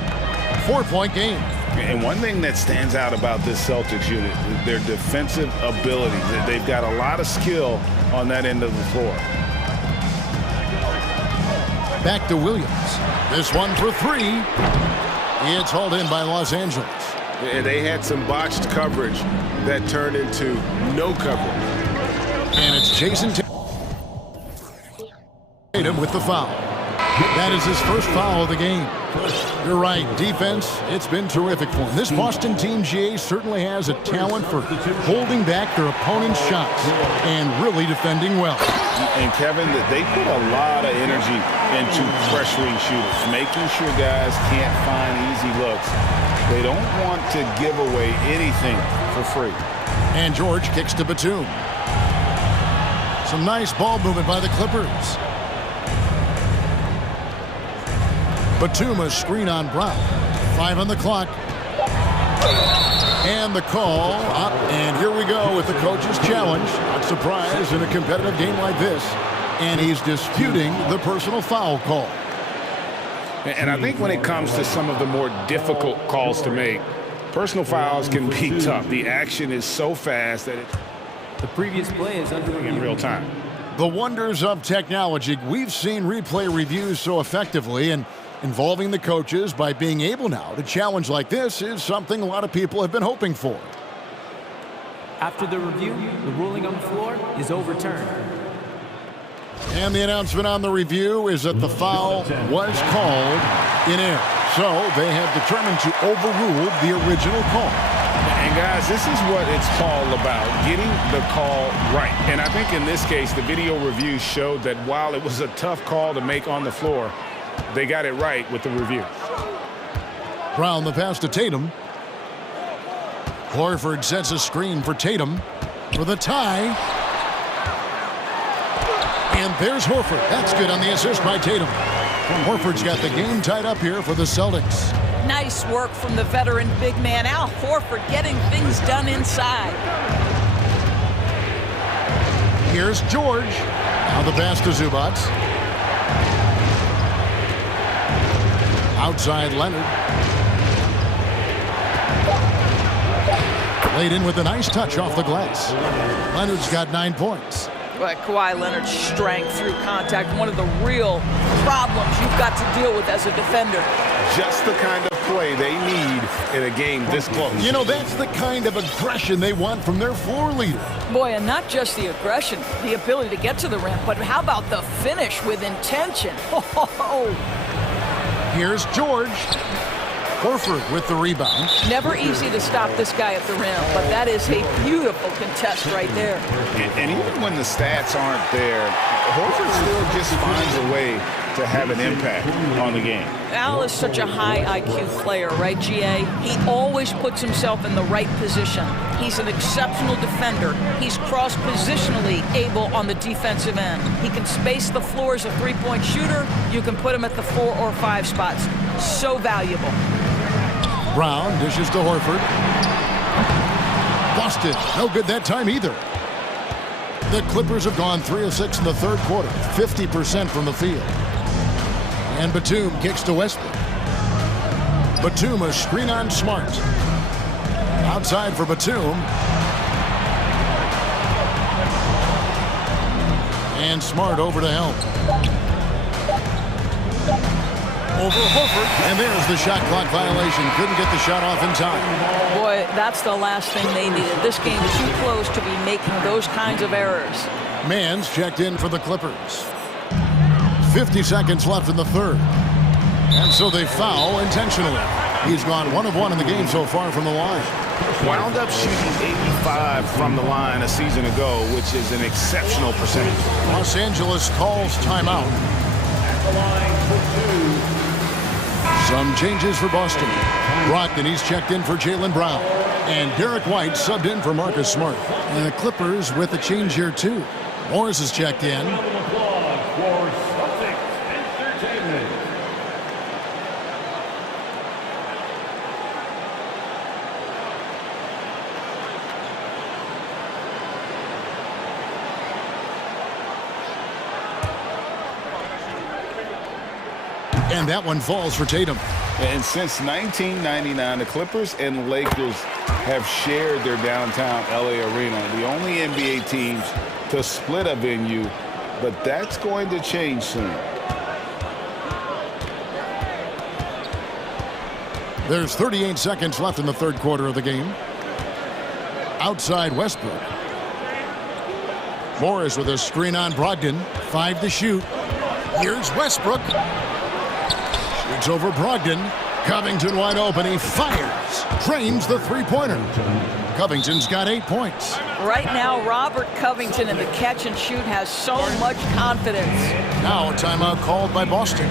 4-point game. And one thing that stands out about this Celtics unit is their defensive ability. They've got a lot of skill on that end of the floor. Back to Williams. This one for 3. It's hauled in by Los Angeles. They had some botched coverage that turned into no coverage. And it's Jason Tatum with the foul. That is his first foul of the game. You're right, defense, it's been terrific for him. This Boston team, GA, certainly has a talent for holding back their opponent's shots and really defending well. And Kevin, they put a lot of energy into pressuring shooters, making sure guys can't find easy looks. They don't want to give away anything for free. And George kicks to Batum. Some nice ball movement by the Clippers. Batum, a screen on Brown. 5 on the clock. And the call up. And here we go with the coach's challenge. Not surprised in a competitive game like this. And he's disputing the personal foul call. And I think when it comes to some of the more difficult calls to make, personal fouls can be tough. The action is so fast that the previous play is under in real time. The wonders of technology. We've seen replay reviews so effectively, and involving the coaches by being able now to challenge like this is something a lot of people have been hoping for. After the review, the ruling on the floor is overturned. And the announcement on the review is that the foul was called in error. So they have determined to overrule the original call. And guys, this is what it's all about, getting the call right. And I think in this case, the video review showed that while it was a tough call to make on the floor, they got it right with the review. Brown the pass to Tatum. Horford sets a screen for Tatum for the tie. And there's Horford. That's good on the assist by Tatum. Horford's got the game tied up here for the Celtics. Nice work from the veteran big man, Al Horford, getting things done inside. Here's George. Now the pass to Zubac. Outside Leonard. Laid in with a nice touch off the glass. Leonard's got 9 points. But Kawhi Leonard's strength through contact, one of the real problems you've got to deal with as a defender. Just the kind of play they need in a game this close. You know, that's the kind of aggression they want from their floor leader. Boy, and not just the aggression, the ability to get to the rim, but how about the finish with intention? Here's George. Horford with the rebound. Never easy to stop this guy at the rim, but that is a beautiful contest right there. And even when the stats aren't there, Horford still just finds a way to have an impact on the game. Al is such a high IQ player, right, GA? He always puts himself in the right position. He's an exceptional defender. He's cross-positionally able on the defensive end. He can space the floor as a three-point shooter. You can put him at the 4 or 5 spots. So valuable. Brown dishes to Horford. Boston, no good that time either. The Clippers have gone 3 of 6 in the third quarter, 50% from the field. And Batum kicks to Westbrook. Batum, a screen on Smart. Outside for Batum. And Smart over to help. Over Horford. And there's the shot clock violation. Couldn't get the shot off in time. Boy, that's the last thing they needed. This game is too close to be making those kinds of errors. Mann's checked in for the Clippers. 50 seconds left in the third. And so they foul intentionally. He's gone 1 of 1 in the game so far from the line. Wound up shooting 85 from the line a season ago, which is an exceptional percentage. Los Angeles calls timeout. At the line for 2. Some changes for Boston. Brogdon, he's checked in for Jaylen Brown. And Derek White subbed in for Marcus Smart. And the Clippers with a change here, too. Morris is checked in. And that one falls for Tatum. And since 1999, the Clippers and Lakers have shared their downtown LA arena, the only NBA teams to split a venue, but that's going to change soon. There's 38 seconds left in the third quarter of the game. Outside Westbrook. Morris with a screen on Brogdon. 5 to shoot. Here's Westbrook. Shoots over Brogdon. Covington wide open. He fires. Drains the three-pointer. Covington's got 8 points. Right now, Robert Covington in the catch and shoot has so much confidence. Now a timeout called by Boston.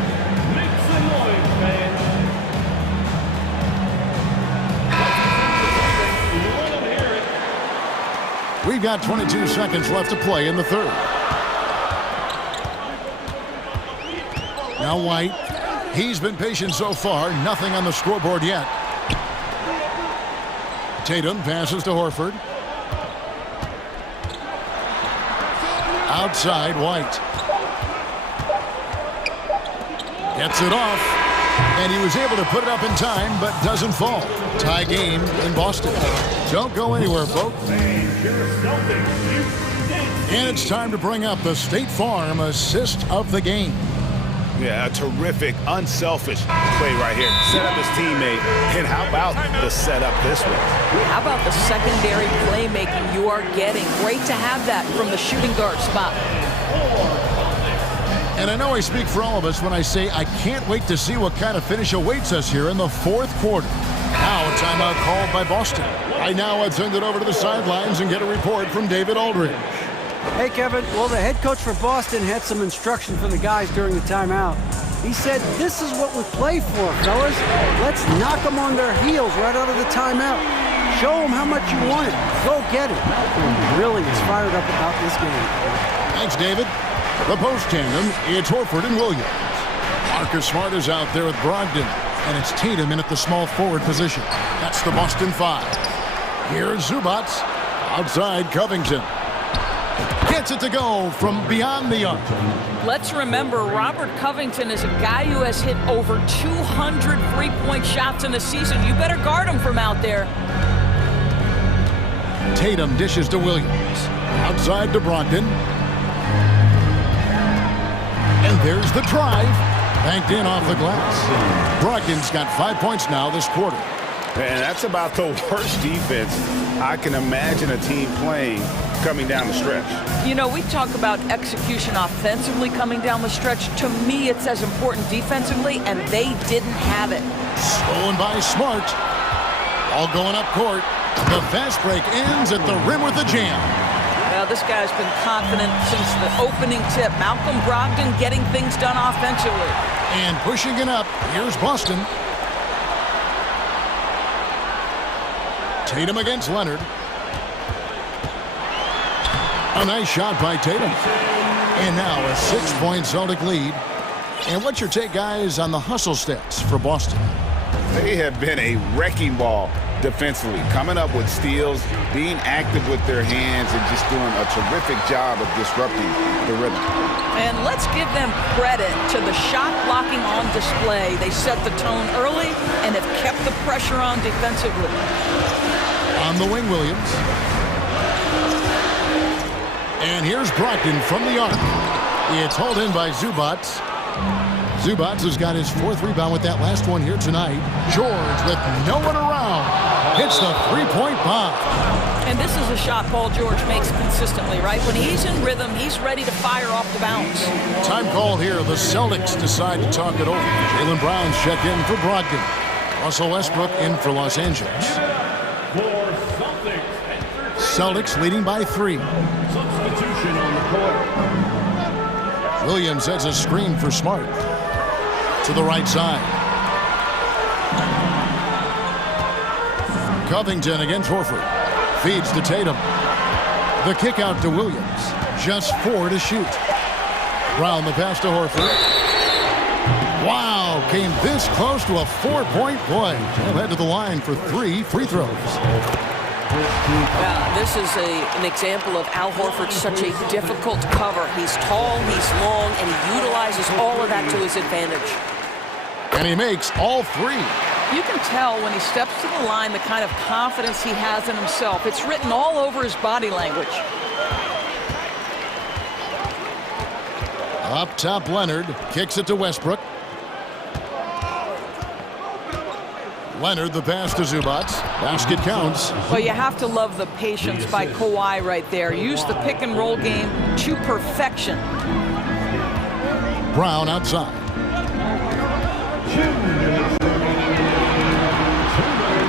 We've got 22 seconds left to play in the third. Now White. He's been patient so far. Nothing on the scoreboard yet. Tatum passes to Horford. Outside White. Gets it off. And he was able to put it up in time, but doesn't fall. Tie game in Boston. Don't go anywhere, folks. And it's time to bring up the State Farm assist of the game. Yeah, a terrific, unselfish play right here. Set up his teammate. And how about the setup this way? How about the secondary playmaking you are getting? Great to have that from the shooting guard spot. And I know I speak for all of us when I say I can't wait to see what kind of finish awaits us here in the fourth quarter. Now a timeout called by Boston. Right now I'd send it over to the sidelines and get a report from David Aldridge. Hey, Kevin. Well, the head coach for Boston had some instruction for the guys during the timeout. He said, this is what we play for, fellas. Let's knock them on their heels right out of the timeout. Show them how much you want it. Go get it. He really is fired up about this game. Thanks, David. The post tandem, it's Horford and Williams. Marcus Smart is out there with Brogdon, and it's Tatum in at the small forward position. That's the Boston 5. Here's Zubac. Outside Covington. Gets it to go from beyond the arc. Let's remember, Robert Covington is a guy who has hit over 200 three-point shots in the season. You better guard him from out there. Tatum dishes to Williams. Outside to Brogdon. And there's the drive. Banked in off the glass. Brogdon's got 5 points now this quarter. And that's about the worst defense I can imagine a team playing coming down the stretch. You know, we talk about execution offensively coming down the stretch. To me, it's as important defensively, and they didn't have it. Stolen by Smart. All going up court. The fast break ends at the rim with a jam. Well, this guy's been confident since the opening tip. Malcolm Brogdon getting things done offensively. And pushing it up, here's Boston. Tatum against Leonard. A nice shot by Tatum. And now a 6-point Celtic lead. And what's your take, guys, on the hustle stats for Boston? They have been a wrecking ball defensively, coming up with steals, being active with their hands, and just doing a terrific job of disrupting the rhythm. And let's give them credit to the shot blocking on display. They set the tone early and have kept the pressure on defensively. On the wing, Williams. And here's Brogdon from the arc. It's hauled in by Zubac. Zubac has got his 4th rebound with that last one here tonight. George with no one around. Hits the 3-point bomb. And this is a shot Paul George makes consistently, right? When he's in rhythm, he's ready to fire off the bounce. Time call here. The Celtics decide to talk it over. Jaylen Brown's check in for Brogdon. Russell Westbrook in for Los Angeles. Celtics leading by 3. Substitution on the court. Williams sets a screen for Smart. To the right side. Covington against Horford. Feeds to Tatum. The kick out to Williams. Just 4 to shoot. Brown the pass to Horford. Wow, came this close to a 4-point play. He'll head to the line for 3 free throws. This is an example of Al Horford, such a difficult cover. He's tall, he's long, and he utilizes all of that to his advantage. And he makes all 3. You can tell when he steps to the line the kind of confidence he has in himself. It's written all over his body language. Up top, Leonard kicks it to Westbrook. Leonard, the pass to Zubac. Basket counts. Well, you have to love the patience by Kawhi right there. Use the pick and roll game to perfection. Brown outside.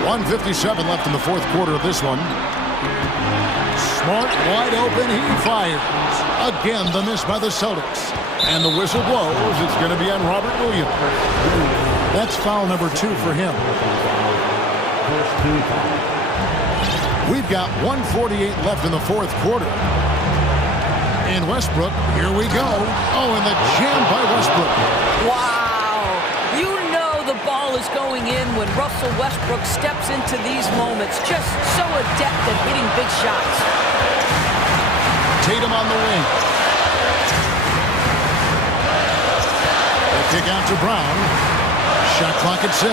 1:57 left in the 4th quarter of this one. Smart wide open. He fires. Again, the miss by the Celtics. And the whistle blows. It's going to be on Robert Williams. That's foul number 2 for him. We've got 1:48 left in the 4th quarter. And Westbrook, here we go. Oh, and the jam by Westbrook. Wow. You know the ball is going in when Russell Westbrook steps into these moments. Just so adept at hitting big shots. Tatum on the wing. The kick out to Brown. Shot clock at 6.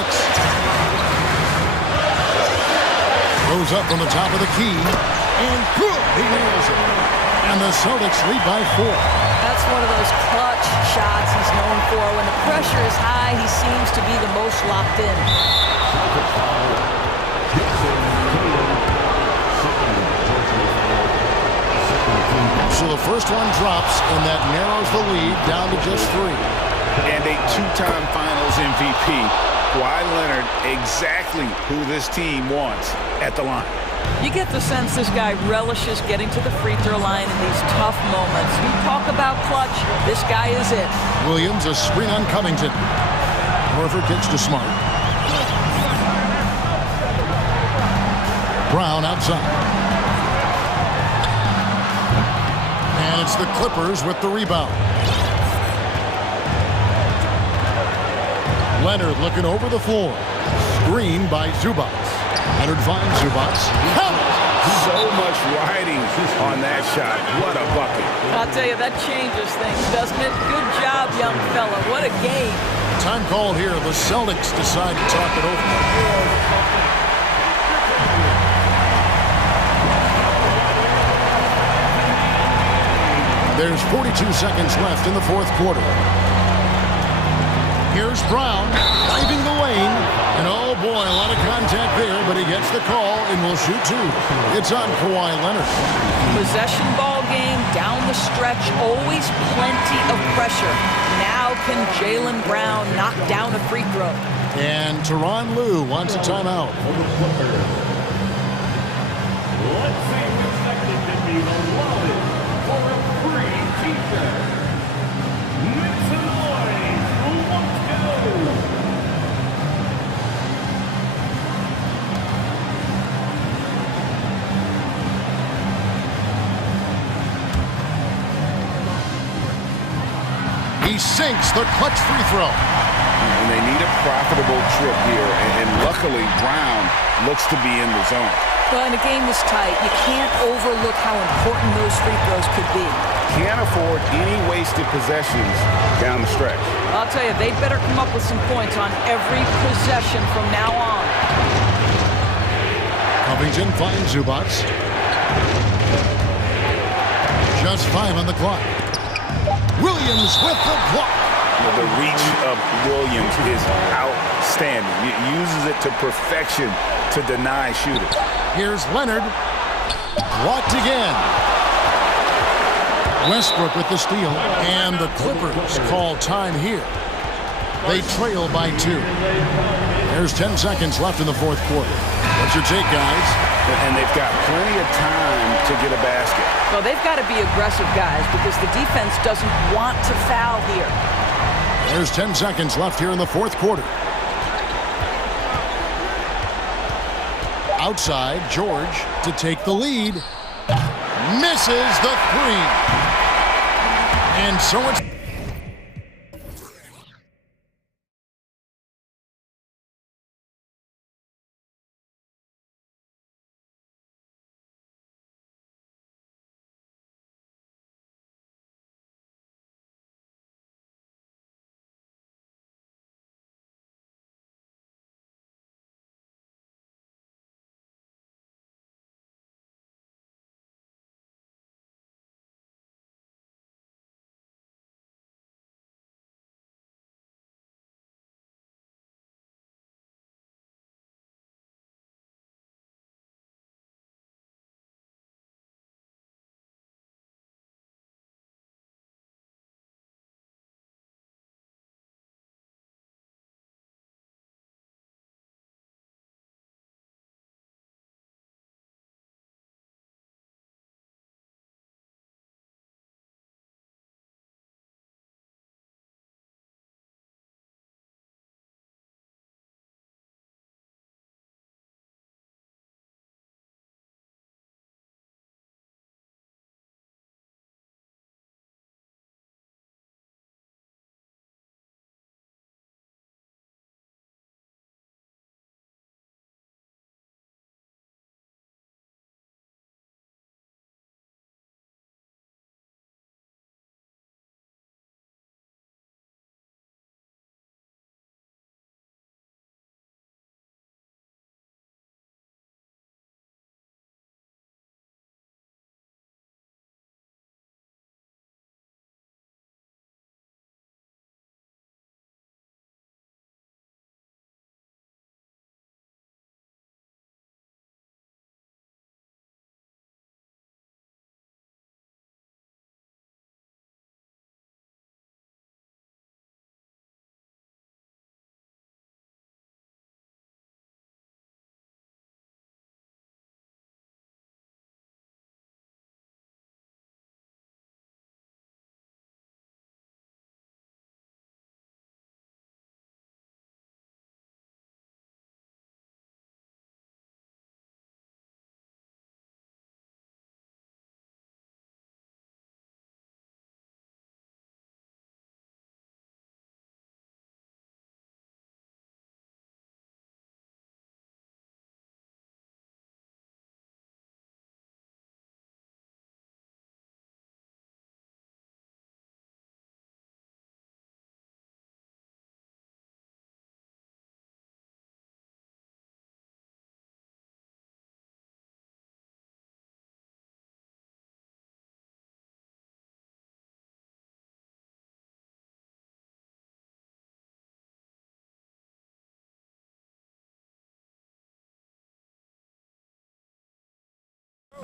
Goes up on the top of the key. And good. He nails it. And the Celtics lead by 4. That's one of those clutch shots he's known for. When the pressure is high, he seems to be the most locked in. So the first one drops, and that narrows the lead down to just 3. And a 2-time Finals MVP, Kawhi Leonard, exactly who this team wants at the line. You get the sense this guy relishes getting to the free throw line in these tough moments. You talk about clutch, this guy is it. Williams, a screen on Covington. Horford kicks to Smart. Brown outside. And it's the Clippers with the rebound. Leonard looking over the floor. Screen by Zubac. Leonard finds Zubac. So much riding on that shot. What a bucket. I'll tell you, that changes things, doesn't it? Good job, young fella. What a game. Time call here. The Celtics decide to talk it over. There's 42 seconds left in the 4th quarter. Here's Brown driving the lane. And oh boy, a lot of contact there, but he gets the call and will shoot two. It's on Kawhi Leonard. Possession ball game, down the stretch, always plenty of pressure. Now can Jaylen Brown knock down a free throw? And Tyronn Lue wants a timeout. Let's see if expected to be allotted for a free t-shirt. Make some noise. Let's go. He sinks the clutch free throw. And they need a profitable trip here, and luckily Brown looks to be in the zone. Well, in a game this tight, you can't overlook how important those free throws could be. Can't afford any wasted possessions down the stretch. I'll tell you, they better come up with some points on every possession from now on. Covington finds Zubac. Just 5 on the clock. Williams with the block. The reach of Williams is outstanding. He uses it to perfection to deny shooters. Here's Leonard. Blocked again. Westbrook with the steal. And the Clippers call time here. They trail by 2. There's 10 seconds left in the fourth quarter. What's your take, guys? And they've got plenty of time to get a basket. Well, they've got to be aggressive, guys, because the defense doesn't want to foul here. There's 10 seconds left here in the fourth quarter. Outside, George to take the lead. Misses the 3. And so it's...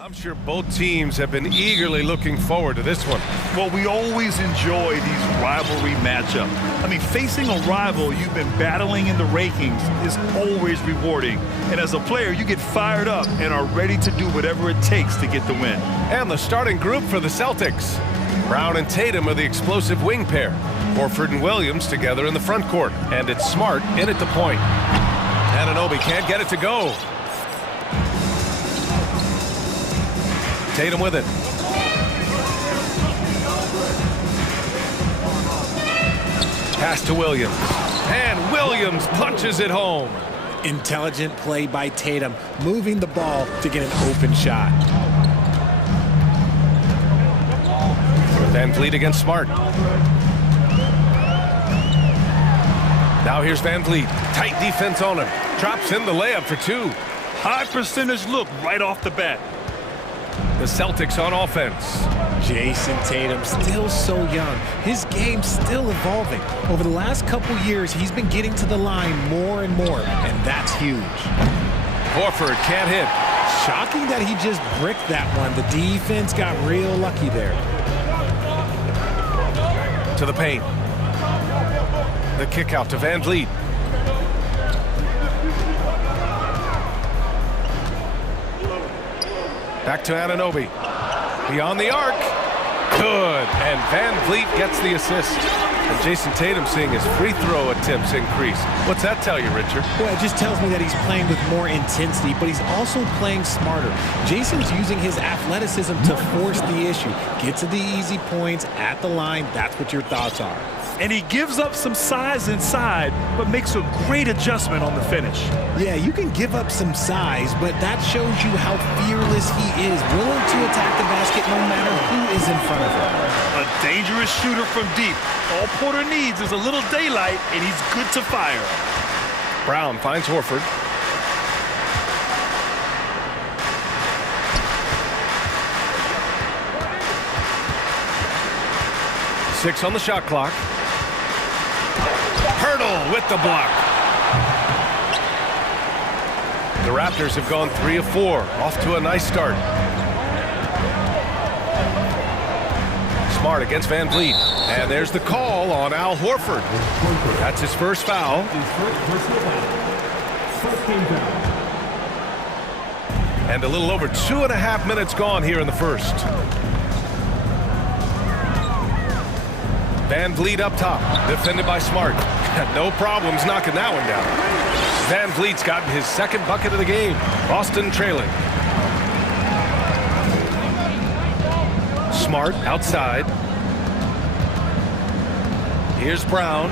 I'm sure both teams have been eagerly looking forward to this one. Well, we always enjoy these rivalry matchups. I mean, facing a rival you've been battling in the rankings is always rewarding. And as a player, you get fired up and are ready to do whatever it takes to get the win. And the starting group for the Celtics. Brown and Tatum are the explosive wing pair. Horford and Williams together in the front court. And it's Smart in at the point. Anunoby can't get it to go. Tatum with it. Pass to Williams. And Williams punches it home. Intelligent play by Tatum, moving the ball to get an open shot. Van Vliet against Smart. Now here's Van Vliet. Tight defense on him. Drops in the layup for two. High percentage look right off the bat. The Celtics on offense. Jason Tatum, still so young. His game's still evolving. Over the last couple years, he's been getting to the line more and more, and that's huge. Horford can't hit. Shocking that he just bricked that one. The defense got real lucky there. To the paint. The kick out to Van Vliet. Back to Anunoby. Beyond the arc. Good. And Van Vliet gets the assist. And Jason Tatum seeing his free throw attempts increase. What's that tell you, Richard? Well, it just tells me that he's playing with more intensity, but he's also playing smarter. Jason's using his athleticism to force the issue. Get to the easy points at the line. That's what your thoughts are. And he gives up some size inside, but makes a great adjustment on the finish. Yeah, you can give up some size, but that shows you how fearless he is, willing to attack the basket no matter who is in front of him. A dangerous shooter from deep. All Porter needs is a little daylight, and he's good to fire. Brown finds Horford. Six on the shot clock. Hurdle with the block. The Raptors have gone 3 of 4, off to a nice start. Smart against Van Vliet. And there's the call on Al Horford. That's his first foul. And a little over 2.5 minutes gone here in the first. Van Vliet up top, defended by Smart. No problems knocking that one down. Van Vliet's gotten his second bucket of the game. Boston trailing. Smart outside. Here's Brown.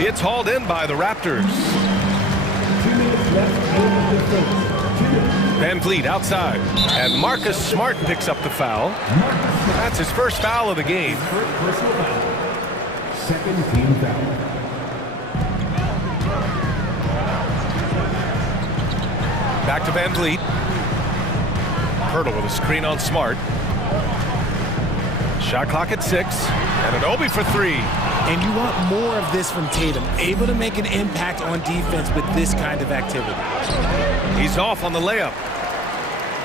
It's hauled in by the Raptors. Van Vliet outside. And Marcus Smart picks up the foul. That's his first foul of the game. Second team foul. Back to Van Vliet. Hurdle with a screen on Smart. Shot clock at 6. And Anunoby for 3. And you want more of this from Tatum, able to make an impact on defense with this kind of activity. He's off on the layup.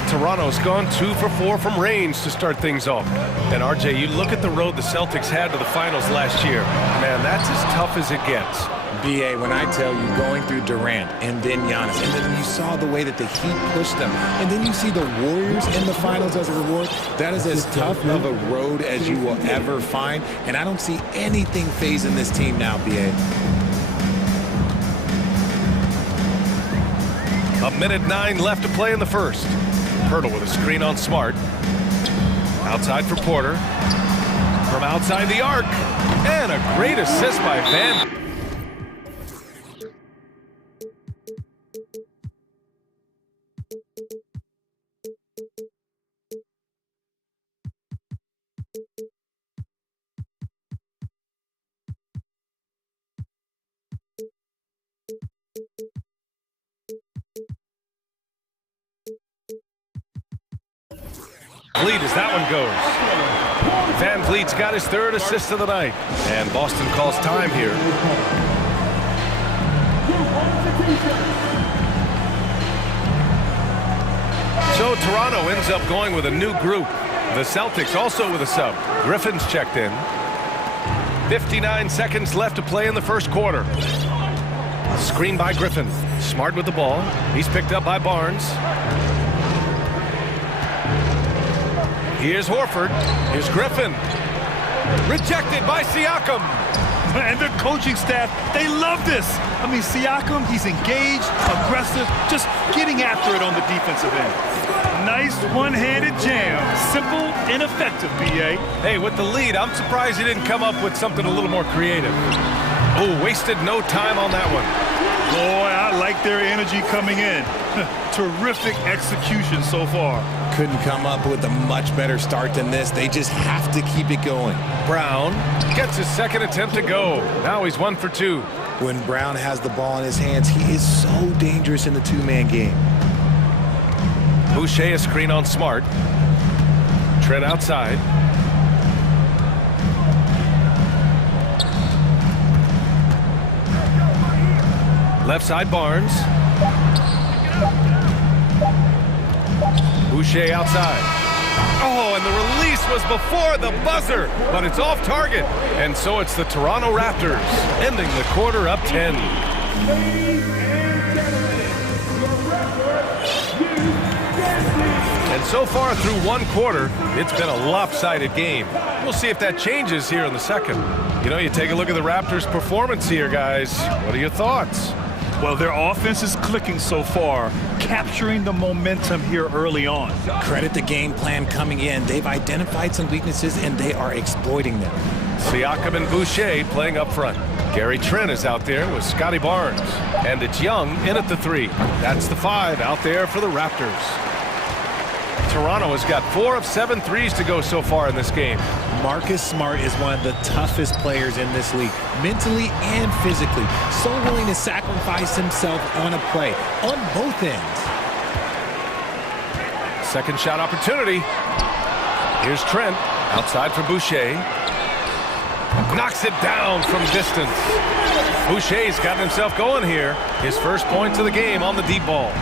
Toronto's gone 2 for 4 from range to start things off. And RJ, you look at the road the Celtics had to the finals last year. Man, that's as tough as it gets. BA, when I tell you going through Durant and then Giannis, and then you saw the way that the Heat pushed them, and then you see the Warriors in the finals as a reward, that is as tough of a road as you will ever find. And I don't see anything phasing this team now, BA. A minute 9 left to play in the first. Hurdle with a screen on Smart. Outside for Porter. From outside the arc. And a great assist by Van. Vliet as that one goes. Van Vliet's got his third assist of the night. And Boston calls time here. So So Toronto ends up going with a new group. The Celtics also with a sub. Griffin's checked in. 59 seconds left to play in the first quarter. A screen by Griffin. Smart with the ball. He's picked up by Barnes. Here's Horford. Here's Griffin. Rejected by Siakam. And the coaching staff, they love this. I mean, Siakam, he's engaged, aggressive, just getting after it on the defensive end. Nice one-handed jam. Simple and effective, B.A. Hey, with the lead, I'm surprised he didn't come up with something a little more creative. Oh, wasted no time on that one. Boy, I like their energy coming in. Terrific execution so far. Couldn't come up with a much better start than this. They just have to keep it going. Brown gets his second attempt to go. Now he's 1 for 2. When Brown has the ball in his hands, he is so dangerous in the two-man game. Boucher a screen on Smart. Trent outside. Left side Barnes. Boucher outside. Oh, and the release was before the buzzer, but it's off target. And so it's the Toronto Raptors, ending the quarter up 10. And so far through one quarter, it's been a lopsided game. We'll see if that changes here in the second. You know, you take a look at the Raptors' performance here, guys. What are your thoughts? Well, their offense is clicking so far, capturing the momentum here early on. Credit the game plan coming in. They've identified some weaknesses, and they are exploiting them. Siakam and Boucher playing up front. Gary Trent is out there with Scotty Barnes. And it's Young in at the 3. That's the 5 out there for the Raptors. Toronto has got 4 of 7 threes to go so far in this game. Marcus Smart is one of the toughest players in this league, mentally and physically. So willing to sacrifice himself on a play, on both ends. Second shot opportunity. Here's Trent, outside for Boucher. Knocks it down from distance. Boucher's gotten himself going here. His first points of the game on the deep ball.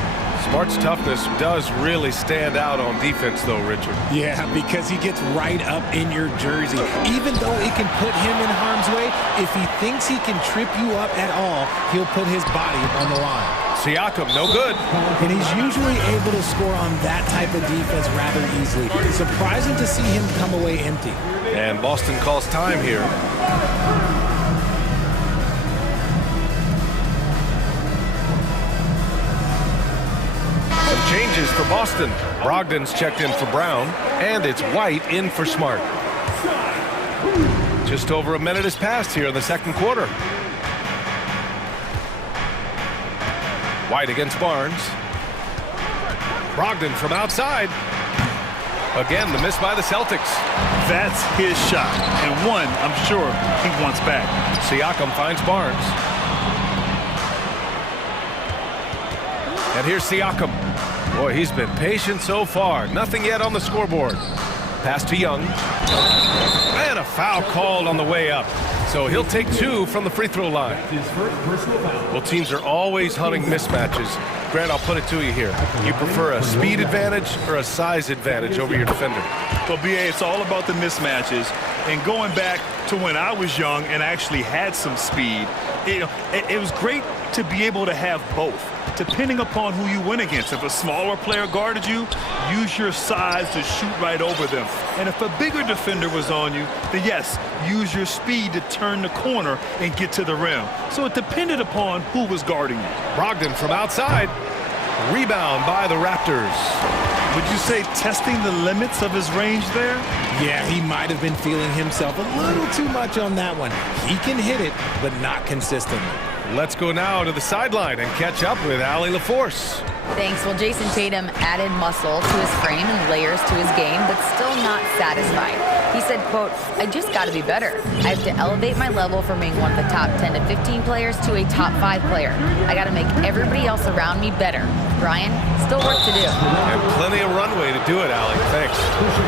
Smart's toughness does really stand out on defense, though, Richard. Yeah, because he gets right up in your jersey. Even though it can put him in harm's way, if he thinks he can trip you up at all, he'll put his body on the line. Siakam, no good. And he's usually able to score on that type of defense rather easily. Surprising to see him come away empty. And Boston calls time here. Changes for Boston. Brogdon's checked in for Brown, and it's White in for Smart. Just over a minute has passed here in the second quarter. White against Barnes. Brogdon from outside. Again, the miss by the Celtics. That's his shot, and one I'm sure he wants back. Siakam finds Barnes. And here's Siakam. Boy, he's been patient so far. Nothing yet on the scoreboard. Pass to Young. And a foul called on the way up. So he'll take 2 from the free throw line. Well, teams are always hunting mismatches. Grant, I'll put it to you here. You prefer a speed advantage or a size advantage over your defender? Well, B.A., it's all about the mismatches. And going back to when I was young and actually had some speed, it was great to be able to have both, depending upon who you went against. If a smaller player guarded you, use your size to shoot right over them. And if a bigger defender was on you, then yes, use your speed to turn the corner and get to the rim. So it depended upon who was guarding you. Brogdon from outside. Rebound by the Raptors. Would you say testing the limits of his range there? Yeah, he might have been feeling himself a little too much on that one. He can hit it, but not consistently. Let's go now to the sideline and catch up with Allie LaForce. Thanks. Well, Jason Tatum added muscle to his frame and layers to his game, but still not satisfied. He said, quote, "I just got to be better. I have to elevate my level from being one of the top 10 to 15 players to a top 5 player. I got to make everybody else around me better." Brian, still work to do. And plenty of runway to do it, Allie. Thanks.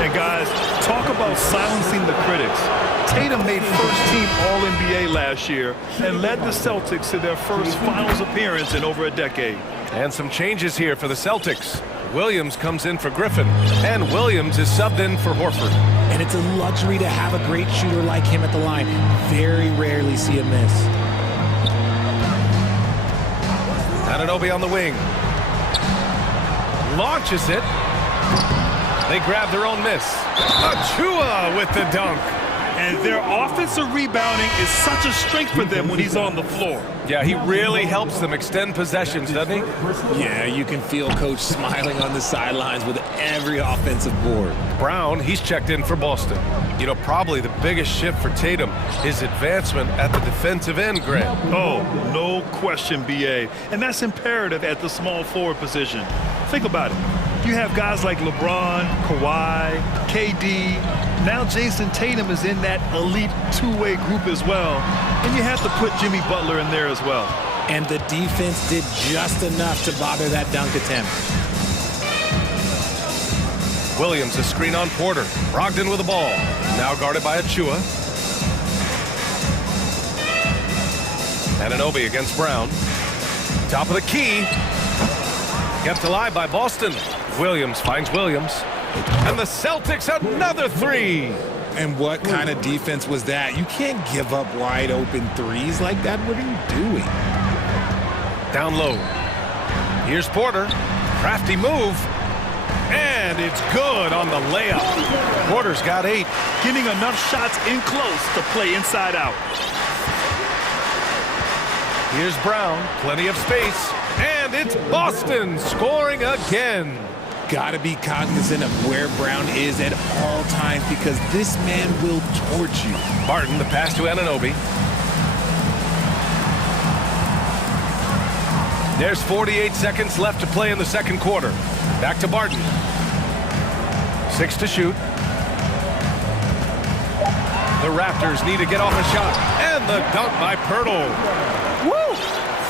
And guys, talk about silencing the critics. Tatum made first-team All-NBA last year and led the Celtics to their first finals appearance in over a decade. And some changes here for the Celtics. Williams comes in for Griffin, and Williams is subbed in for Horford. And it's a luxury to have a great shooter like him at the line. Very rarely see a miss. Anunoby on the wing. Launches it. They grab their own miss. Achua with the dunk. And their offensive rebounding is such a strength for them when he's on the floor. Yeah, he really helps them extend possessions, doesn't he? Yeah, you can feel Coach smiling on the sidelines with every offensive board. Brown, he's checked in for Boston. You know, probably the biggest shift for Tatum, his advancement at the defensive end, Grant. Oh, no question, B.A. And that's imperative at the small forward position. Think about it. You have guys like LeBron, Kawhi, KD. Now Jason Tatum is in that elite two-way group as well. And you have to put Jimmy Butler in there as well. And the defense did just enough to bother that dunk attempt. Williams, a screen on Porter. Brogdon with the ball. Now guarded by Achua. Anunoby against Brown. Top of the key. Kept alive by Boston. Williams finds Williams. And the Celtics another three. And what kind of defense was that? You can't give up wide open threes like that. What are you doing? Down low. Here's Porter. Crafty move. And it's good on the layup. Porter's got 8. Getting enough shots in close to play inside out. Here's Brown. Plenty of space. And it's Boston scoring again. Gotta be cognizant of where Brown is at all times because this man will torch you. Barton, the pass to Anunoby. There's 48 seconds left to play in the second quarter. Back to Barton. 6 to shoot. The Raptors need to get off a shot. And the dunk by Pirtle. Woo!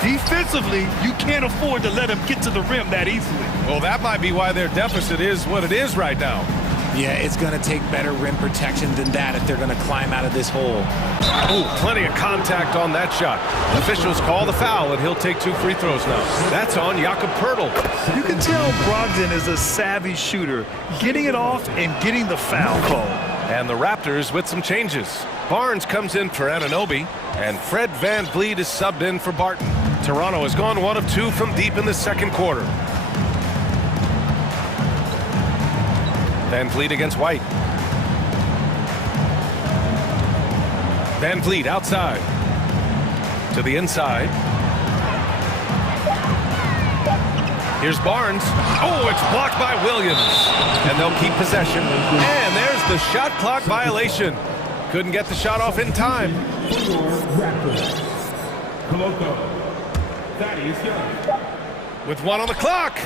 Defensively, you can't afford to let him get to the rim that easily. Well, that might be why their deficit is what it is right now. Yeah, it's going to take better rim protection than that if they're going to climb out of this hole. Ooh, plenty of contact on that shot. Officials call the foul, and he'll take 2 free throws now. That's on Jakob Pirtle. You can tell Brogdon is a savvy shooter, getting it off and getting the foul call. And the Raptors with some changes. Barnes comes in for Anunoby, and Fred VanVleet is subbed in for Barton. Toronto has gone 1 of 2 from deep in the second quarter. VanVleet against White. VanVleet outside. To the inside. Here's Barnes. Oh, it's blocked by Williams. And they'll keep possession. And there's the shot clock violation. Couldn't get the shot off in time. With 1 on the clock.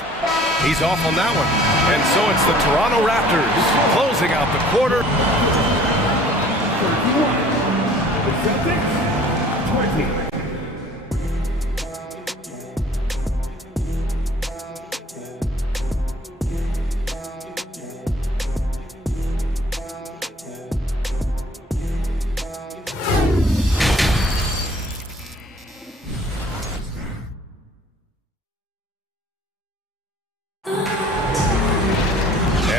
He's off on that one. And so it's the Toronto Raptors closing out the quarter. The Celtics, 20.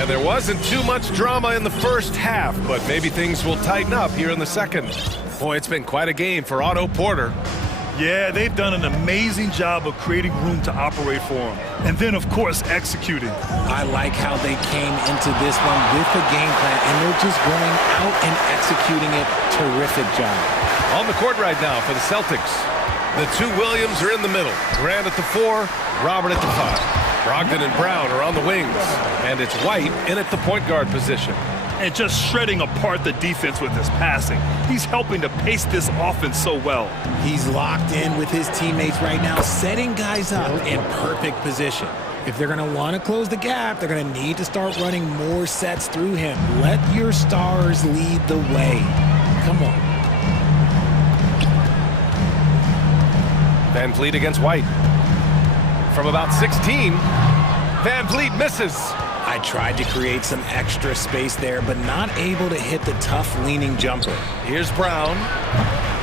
There wasn't too much drama in the first half, but maybe things will tighten up here in the second. Boy, it's been quite a game for Otto Porter. Yeah, they've done an amazing job of creating room to operate for him. And then, of course, executing. I like how they came into this one with a game plan, and they're just going out and executing it. Terrific job. On the court right now for the Celtics. The 2 Williams are in the middle. Grant at the 4, Robert at the 5. Brogdon and Brown are on the wings, and it's White in at the point guard position. And just shredding apart the defense with his passing. He's helping to pace this offense so well. He's locked in with his teammates right now, setting guys up in perfect position. If they're going to want to close the gap, they're going to need to start running more sets through him. Let your stars lead the way. Come on. VanVleet against White. From about 16, VanVleet misses. I tried to create some extra space there, but not able to hit the tough leaning jumper. Here's Brown.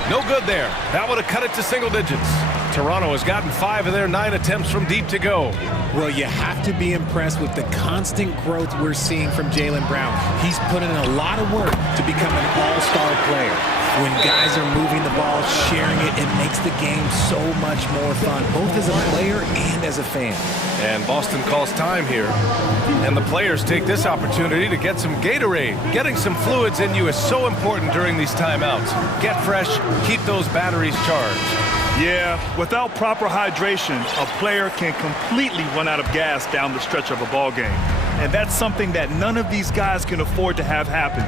No good there. That would have cut it to single digits. Toronto has gotten 5 of their 9 attempts from deep to go. Well, you have to be impressed with the constant growth we're seeing from Jaylen Brown. He's put in a lot of work to become an all-star player. When guys are moving the ball, sharing it, it makes the game so much more fun, both as a player and as a fan. And Boston calls time here. And the players take this opportunity to get some Gatorade. Getting some fluids in you is so important during these timeouts. Get fresh, keep those batteries charged. Yeah, without proper hydration, a player can completely run out of gas down the stretch of a ball game. And that's something that none of these guys can afford to have happen.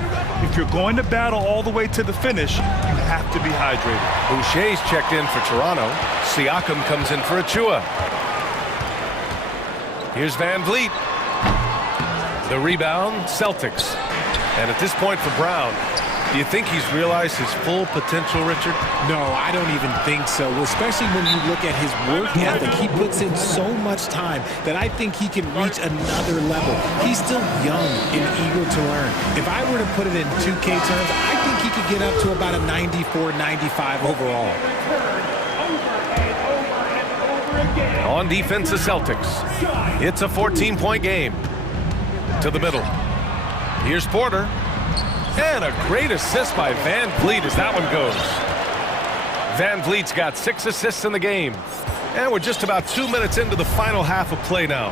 If you're going to battle all the way to the finish, you have to be hydrated. Boucher's checked in for Toronto. Siakam comes in for Achua. Here's Van Vliet. The rebound, Celtics. And at this point for Brown, do you think he's realized his full potential, Richard? No, I don't even think so, especially when you look at his work ethic. He puts in so much time that I think he can reach another level. He's still young and eager to learn. If I were to put it in 2K terms, I think he could get up to about a 94, 95 overall. On defense, the Celtics. It's a 14-point game. To the middle. Here's Porter. And a great assist by Van Vliet as that one goes. Van Vliet's got 6 assists in the game. And we're just about 2 minutes into the final half of play now.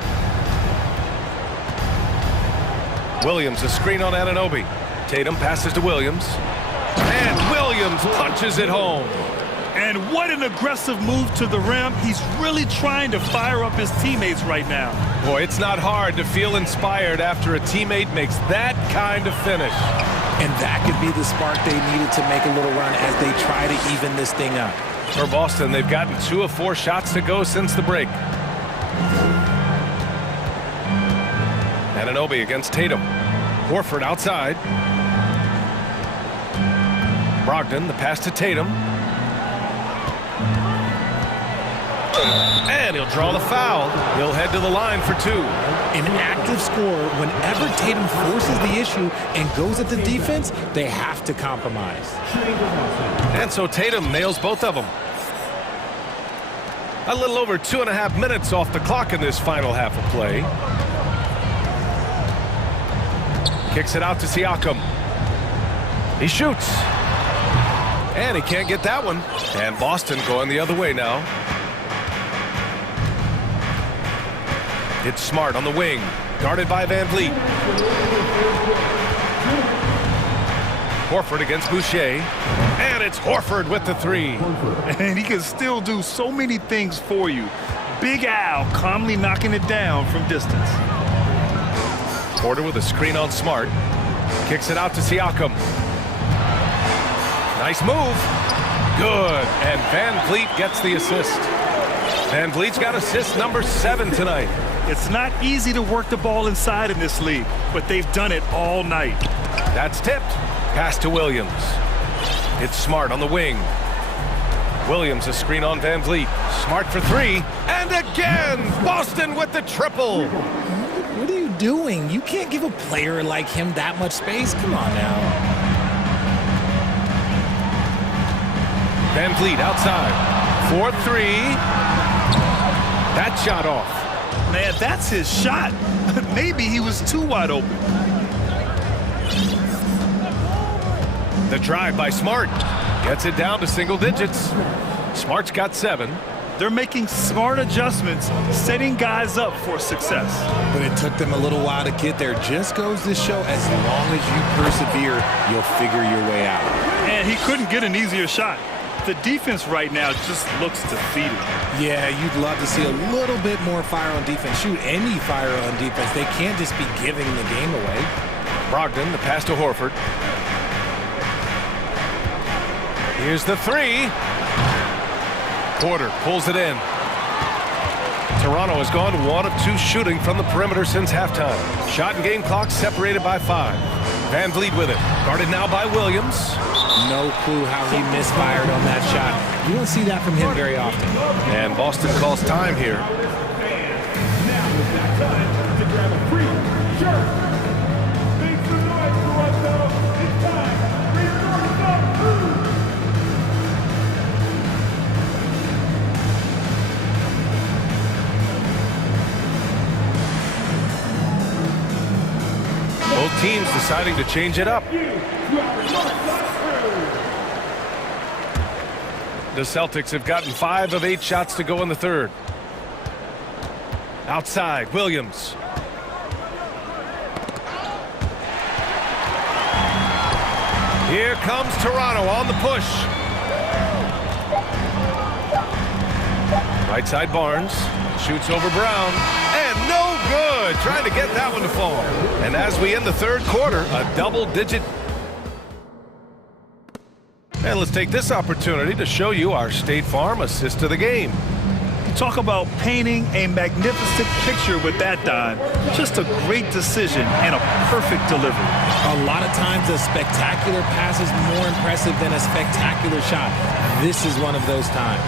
Williams, a screen on Anunoby. Tatum passes to Williams. And Williams punches it home. And what an aggressive move to the rim. He's really trying to fire up his teammates right now. Boy, it's not hard to feel inspired after a teammate makes that kind of finish. And that could be the spark they needed to make a little run as they try to even this thing up. For Boston, they've gotten 2 of 4 shots to go since the break. Anunoby against Tatum. Horford outside. Brogdon, the pass to Tatum. And he'll draw the foul. He'll head to the line for 2. An active scorer, whenever Tatum forces the issue and goes at the defense, they have to compromise. And so Tatum nails both of them. A little over 2.5 minutes off the clock in this final half of play. Kicks it out to Siakam. He shoots. And he can't get that one. And Boston going the other way now. It's Smart on the wing, guarded by Van Vliet. Horford against Boucher, and it's Horford with the 3. And he can still do so many things for you. Big Al calmly knocking it down from distance. Porter with a screen on Smart, kicks it out to Siakam. Nice move. Good, and Van Vliet gets the assist. Van Vliet's got assist number 7 tonight. It's not easy to work the ball inside in this league, but they've done it all night. That's tipped. Pass to Williams. It's Smart on the wing. Williams a screen on Van Vliet. Smart for 3. And again, Boston with the triple. What are you doing? You can't give a player like him that much space. Come on now. Van Vliet outside. 4-3. That shot off. Man, that's his shot. Maybe he was too wide open. The drive by Smart gets it down to single digits. Smart's got 7. They're making smart adjustments, setting guys up for success. But it took them a little while to get there. Just goes to show, as long as you persevere, you'll figure your way out. And he couldn't get an easier shot. The defense right now just looks defeated. Yeah, you'd love to see a little bit more fire on defense. Shoot, any fire on defense. They can't just be giving the game away. Brogdon, the pass to Horford. Here's the 3. Porter pulls it in. Toronto has gone 1 of 2 shooting from the perimeter since halftime. Shot and game clock separated by 5. Van Vliet with it. Guarded now by Williams. No clue how he misfired on that shot. You don't see that from him very often. And Boston calls time here. deciding to change it up. The Celtics have gotten 5 of 8 shots to go in the third. Outside, Williams. Here comes Toronto on the push. Right side, Barnes. Shoots over Brown. And no good. Trying to get that one to fall. And as we end the third quarter, a double-digit. And let's take this opportunity to show you our State Farm assist to the game. Talk about painting a magnificent picture with that dime. Just a great decision and a perfect delivery. A lot of times a spectacular pass is more impressive than a spectacular shot. This is one of those times.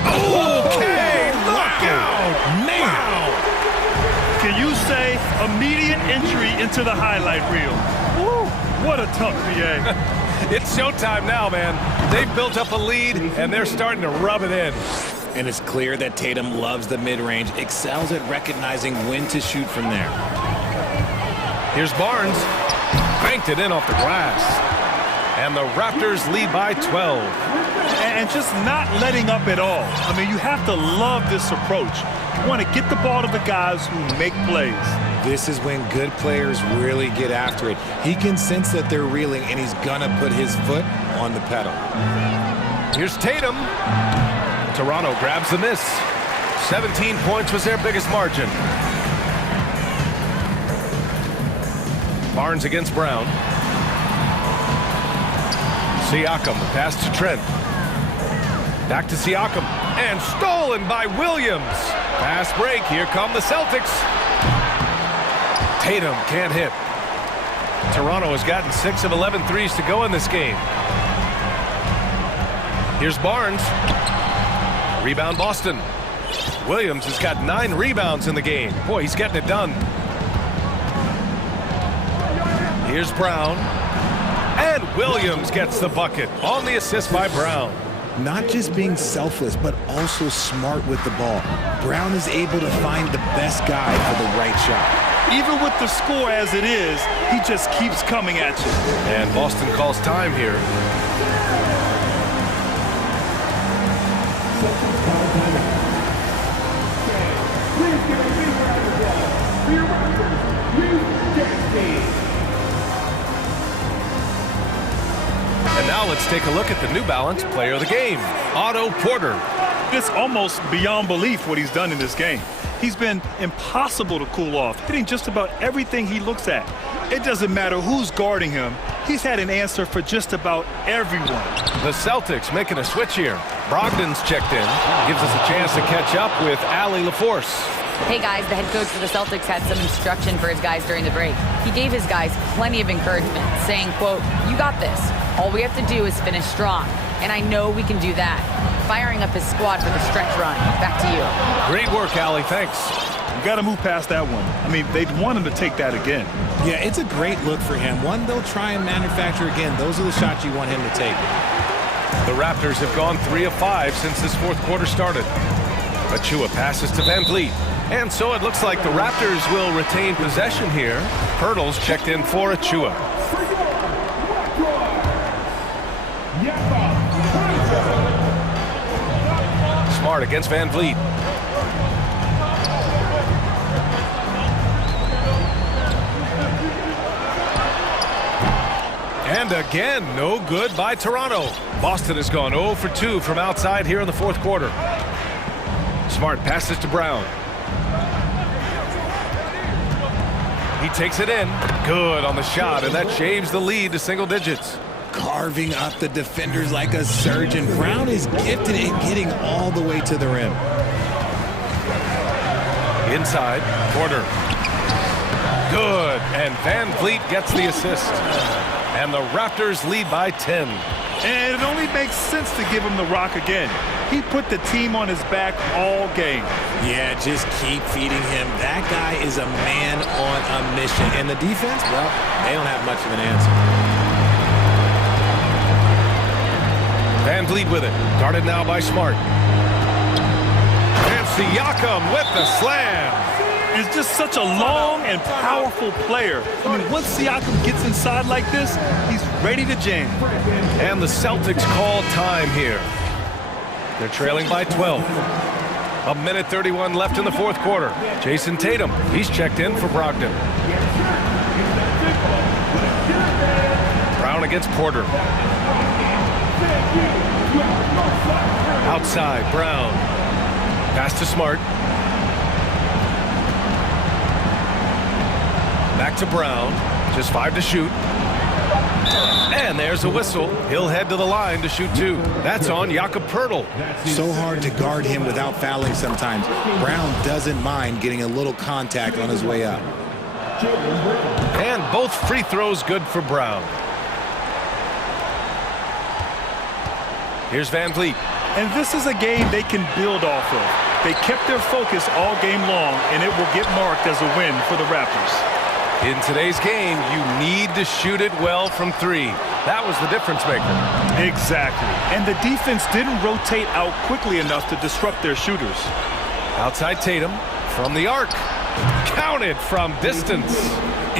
Okay, look out! Man! Wow. Can you say immediate entry into the highlight reel? Woo, what a tough PA. It's showtime now, man. They've built up a lead, and they're starting to rub it in. And it's clear that Tatum loves the mid-range, excels at recognizing when to shoot from there. Here's Barnes. Banked it in off the glass. And the Raptors lead by 12. And just not letting up at all. I mean, you have to love this approach. You want to get the ball to the guys who make plays. This is when good players really get after it. He can sense that they're reeling, and he's going to put his foot on the pedal. Here's Tatum. Toronto grabs the miss. 17 points was their biggest margin. Barnes against Brown. Siakam, the pass to Trent. Back to Siakam. And stolen by Williams. Fast break. Here come the Celtics. Tatum can't hit. Toronto has gotten 6 of 11 threes to go in this game. Here's Barnes. Rebound Boston. Williams has got 9 rebounds in the game. Boy, he's getting it done. Here's Brown. And Williams gets the bucket on the assist by Brown. Not just being selfless, but also smart with the ball. Brown is able to find the best guy for the right shot. Even with the score as it is, he just keeps coming at you. And Boston calls time here. And now let's take a look at the New Balance Player of the Game, Otto Porter. It's almost beyond belief what he's done in this game. He's been impossible to cool off, hitting just about everything he looks at. It doesn't matter who's guarding him. He's had an answer for just about everyone. The Celtics making a switch here. Brogdon's checked in. Gives us a chance to catch up with Allie LaForce. Hey guys, the head coach for the Celtics had some instruction for his guys during the break. He gave his guys plenty of encouragement, saying, quote, "You got this. All we have to do is finish strong. And I know we can do that." Firing up his squad for the stretch run. Back to you. Great work, Allie. Thanks. You got to move past that one. I mean, they'd want him to take that again. Yeah, it's a great look for him. One they'll try and manufacture again. Those are the shots you want him to take. The Raptors have gone 3 of 5 since this fourth quarter started. Achua passes to Van Vliet. And so it looks like the Raptors will retain possession here. Hurdles checked in for Achua. Smart against Van Vliet. And again, no good by Toronto. Boston has gone 0 for 2 from outside here in the fourth quarter. Smart passes to Brown. He takes it in. Good on the shot, and that shaves the lead to single digits. Carving up the defenders like a surgeon. Brown is gifted in getting all the way to the rim. Inside, Porter. Good, and Van Vliet gets the assist. And the Raptors lead by 10. And it only makes sense to give him the rock again. He put the team on his back all game. Yeah, just keep feeding him. That guy is a man on a mission. And the defense, well, they don't have much of an answer. Van Vliet with it. Guarded now by Smart. And Siakam with the slam. is just such a long and powerful player. I mean, once Siakam gets inside like this, he's ready to jam. And the Celtics call time here. They're trailing by 12. 1:31 left in the fourth quarter. Jason Tatum, he's checked in for Brogdon. Brown against Porter. Outside, Brown. Pass to Smart. Back to Brown. Just 5 to shoot. And there's a whistle. He'll head to the line to shoot 2. That's on Jakob Poeltl. So hard to guard him without fouling sometimes. Brown doesn't mind getting a little contact on his way up. And both free throws good for Brown. Here's Van Vliet. And this is a game they can build off of. They kept their focus all game long, and it will get marked as a win for the Raptors. In today's game, you need to shoot it well from 3. That was the difference maker. Exactly. And the defense didn't rotate out quickly enough to disrupt their shooters. Outside Tatum from the arc. Counted from distance.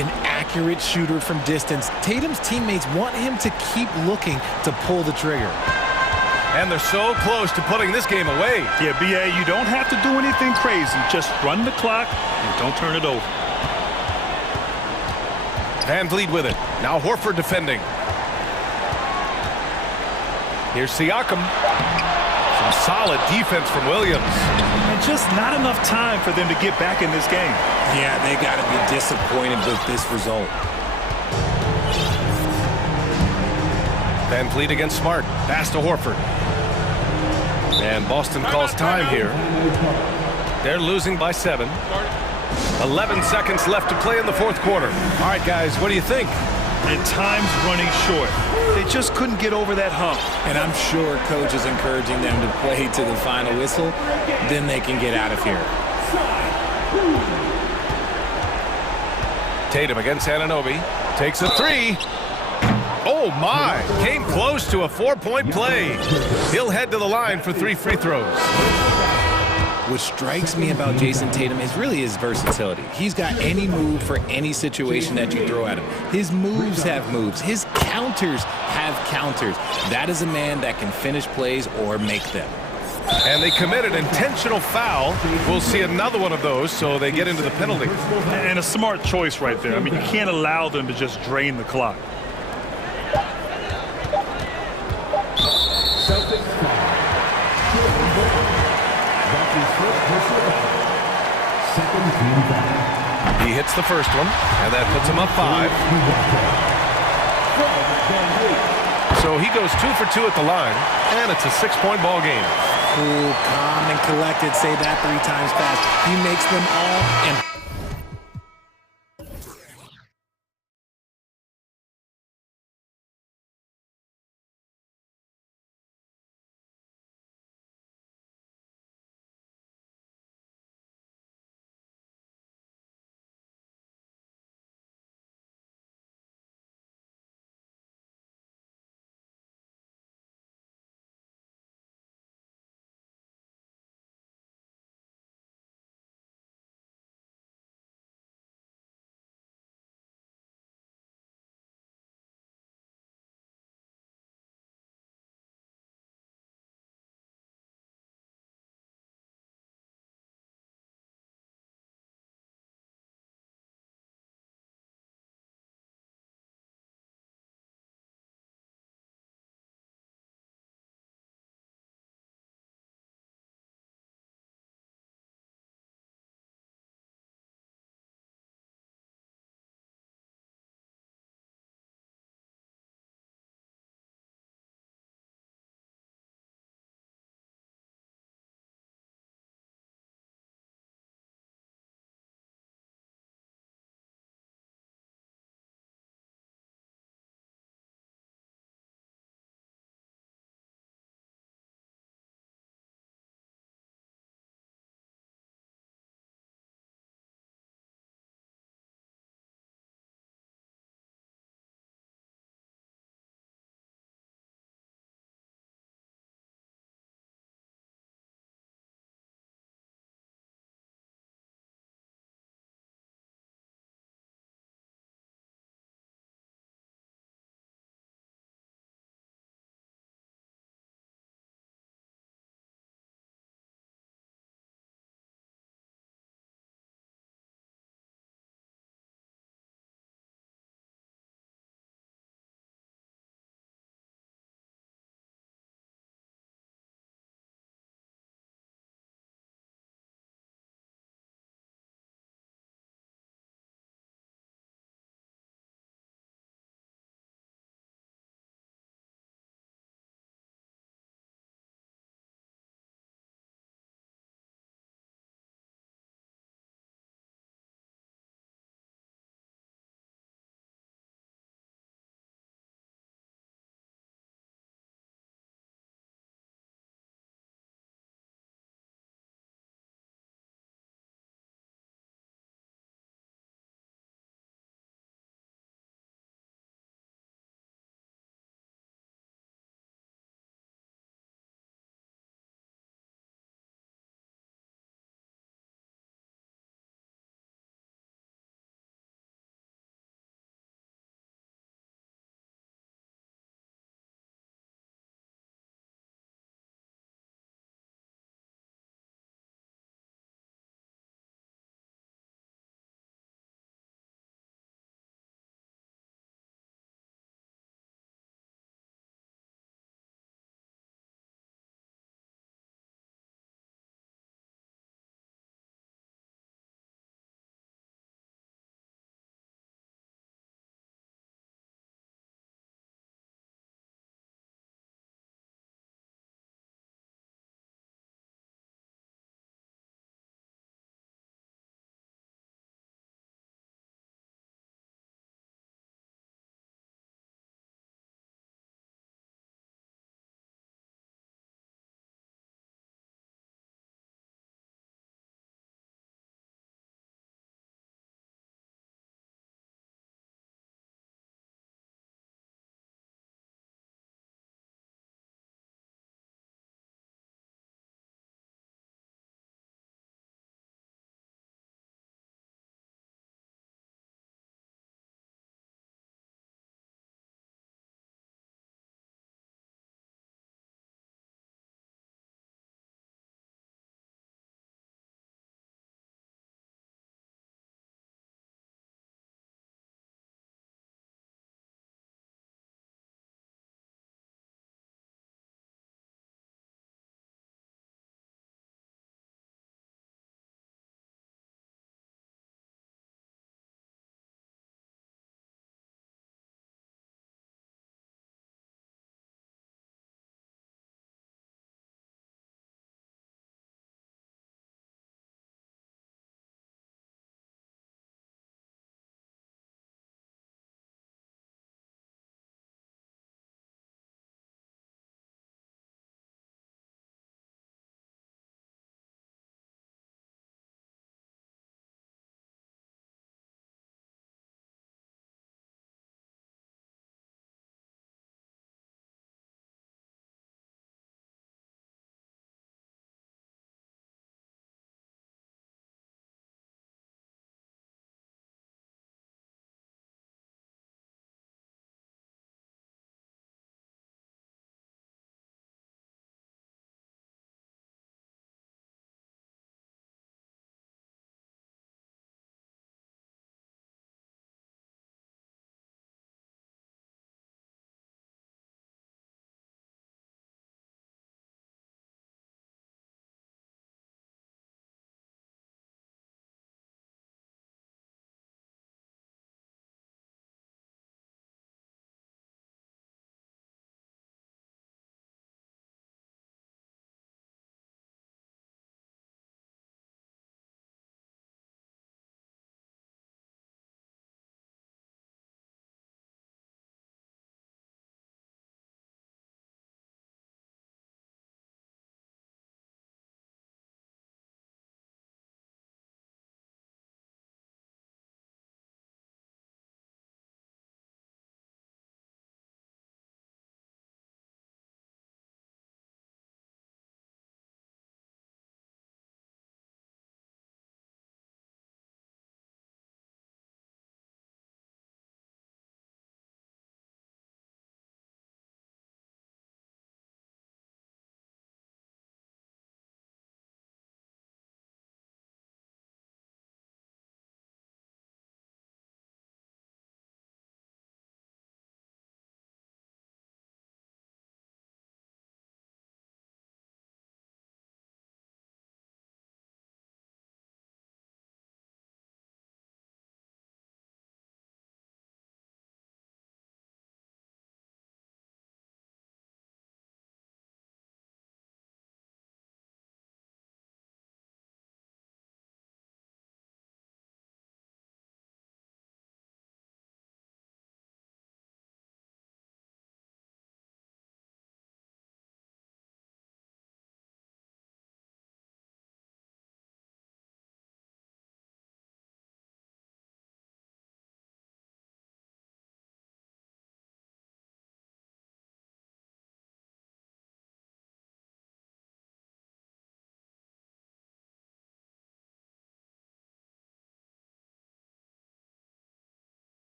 An accurate shooter from distance. Tatum's teammates want him to keep looking to pull the trigger. And they're so close to putting this game away. Yeah, B.A., you don't have to do anything crazy. Just run the clock and don't turn it over. Van Vliet with it. Now Horford defending. Here's Siakam. Some solid defense from Williams. And just not enough time for them to get back in this game. Yeah, they got to be disappointed with this result. Van Vliet against Smart. Pass to Horford. And Boston calls time here. They're losing by 7. 11 seconds left to play in the fourth quarter. All right, guys, what do you think? And time's running short. They just couldn't get over that hump. And I'm sure coach is encouraging them to play to the final whistle. Then they can get out of here. Tatum against Anunoby. Takes a 3. Oh, my. Came close to a 4-point play. He'll head to the line for 3 free throws. What strikes me about Jason Tatum is really his versatility. He's got any move for any situation that you throw at him. His moves have moves. His counters have counters. That is a man that can finish plays or make them. And they committed intentional foul. We'll see another one of those, so they get into the penalty. And a smart choice right there. I mean, you can't allow them to just drain the clock. He hits the first one, and that puts him up 5. So he goes 2 for 2 at the line, and it's a 6-point ball game. Cool, calm, and collected. Say that 3 times fast. He makes them all and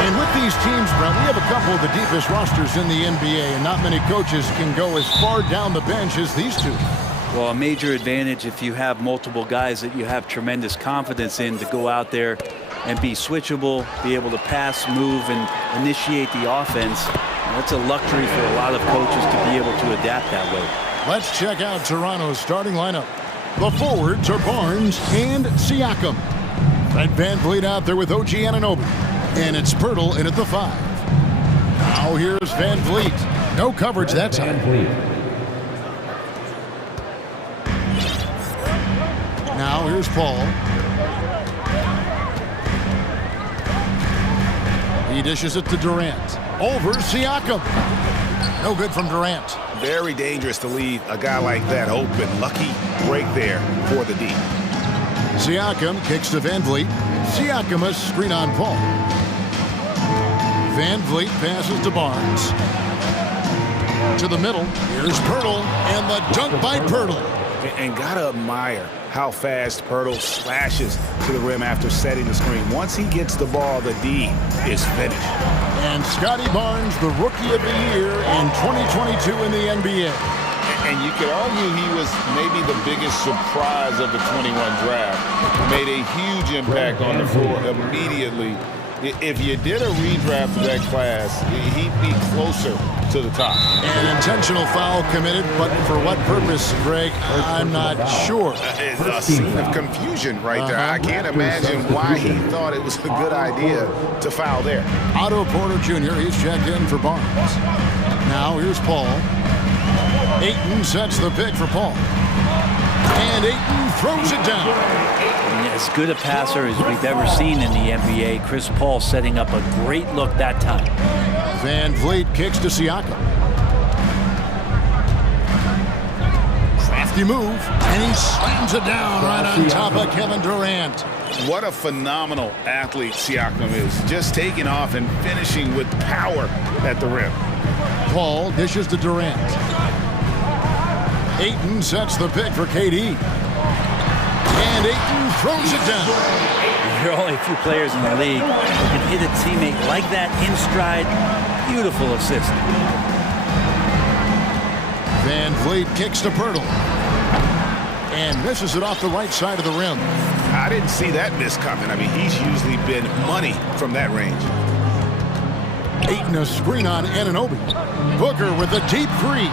And with these teams, Brent, we have a couple of the deepest rosters in the NBA, and not many coaches can go as far down the bench as these two. Well, a major advantage if you have multiple guys that you have tremendous confidence in to go out there and be switchable, be able to pass, move, and initiate the offense. That's a luxury for a lot of coaches to be able to adapt that way. Let's check out Toronto's starting lineup. The forwards are Barnes and Siakam. Fred VanVleet out there with OG Anunoby. And it's Pirtle in at the 5. Now here's VanVleet. No coverage that time. Now here's Paul. He dishes it to Durant. Over Siakam. No good from Durant. Very dangerous to leave a guy like that open. Lucky break there for the D. Siakam kicks to VanVleet. Siakam a screen on Paul. VanVleet passes to Barnes. To the middle. Here's Pirtle. And the dunk by Pirtle. And gotta admire how fast Pirtle slashes to the rim after setting the screen. Once he gets the ball, the D is finished. And Scotty Barnes, the Rookie of the Year in 2022 in the NBA. And you could argue he was maybe the biggest surprise of the 21 draft. Made a huge impact on the floor immediately. If you did a redraft of that class, he'd be closer to the top. An intentional foul committed, but for what purpose, Greg, I'm not sure. It's a scene of confusion right there. I can't imagine why he thought it was a good idea to foul there. Otto Porter Jr., he's checked in for Barnes. Now here's Paul. Ayton sets the pick for Paul. And Ayton throws it down. As good a passer as we've ever seen in the NBA. Chris Paul setting up a great look that time. VanVleet kicks to Siakam. Crafty move, and he slams it down right on top of Kevin Durant. What a phenomenal athlete Siakam is. Just taking off and finishing with power at the rim. Paul dishes to Durant. Ayton sets the pick for KD. And Ayton throws it down. There are only a few players in the league who can hit a teammate like that in stride. Beautiful assist. VanVleet kicks to Pirtle. And misses it off the right side of the rim. I didn't see that miss coming. I mean, he's usually been money from that range. Ayton a screen on Anunoby. Booker with a deep 3.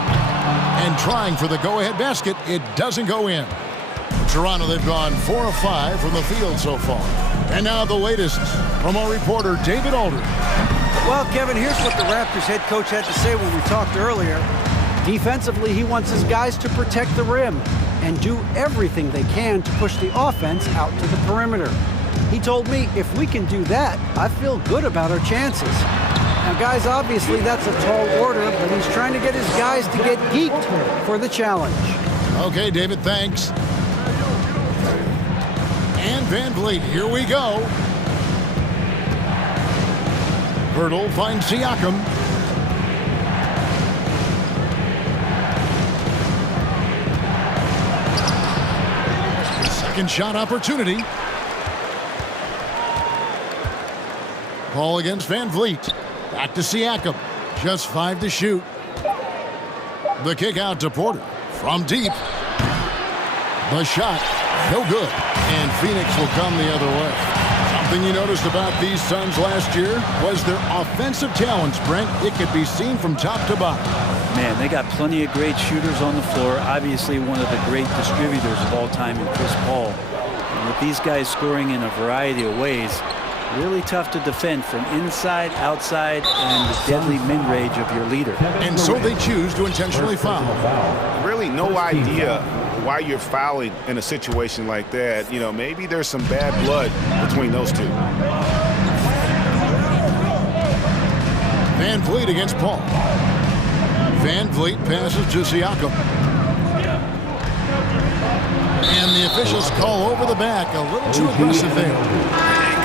And trying for the go-ahead basket. It doesn't go in. Toronto, they've gone 4 of 5 from the field so far. And now the latest from our reporter, David Alder. Well, Kevin, here's what the Raptors head coach had to say when we talked earlier. Defensively, he wants his guys to protect the rim and do everything they can to push the offense out to the perimeter. He told me, if we can do that, I feel good about our chances. Now, guys, obviously that's a tall order, but he's trying to get his guys to get geeked for the challenge. Okay, David, thanks. And VanVleet, here we go. Pirtle finds Siakam. Second shot opportunity. Ball against VanVleet. Back to Siakam. Just 5 to shoot. The kick out to Porter. From deep. The shot. No good. And Phoenix will come the other way. Something you noticed about these Suns last year was their offensive talents, Brent. It could be seen from top to bottom. Man, they got plenty of great shooters on the floor. Obviously, one of the great distributors of all time in Chris Paul. And with these guys scoring in a variety of ways, really tough to defend from inside, outside, and the deadly mid-range of your leader. And so they choose to intentionally foul. Really no idea why you're fouling in a situation like that. You know, maybe there's some bad blood between those two. VanVleet against Paul. VanVleet passes to Siakam. And the officials call over the back. A little too aggressive there.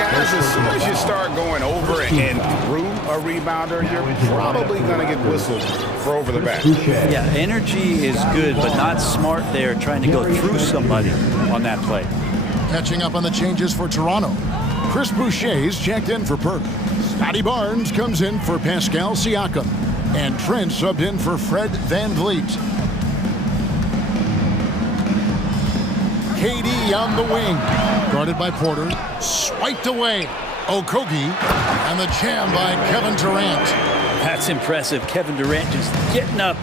Guys, as soon as you start going over and through a rebounder, you're probably going to get whistled for over the back. Yeah, energy is good, but not smart there trying to go through somebody on that play. Catching up on the changes for Toronto. Chris Boucher's checked in for Perk. Scotty Barnes comes in for Pascal Siakam. And Trent subbed in for Fred VanVleet. KD on the wing. Guarded by Porter. Swiped away. Okogie. And the jam by Kevin Durant. That's impressive. Kevin Durant just getting up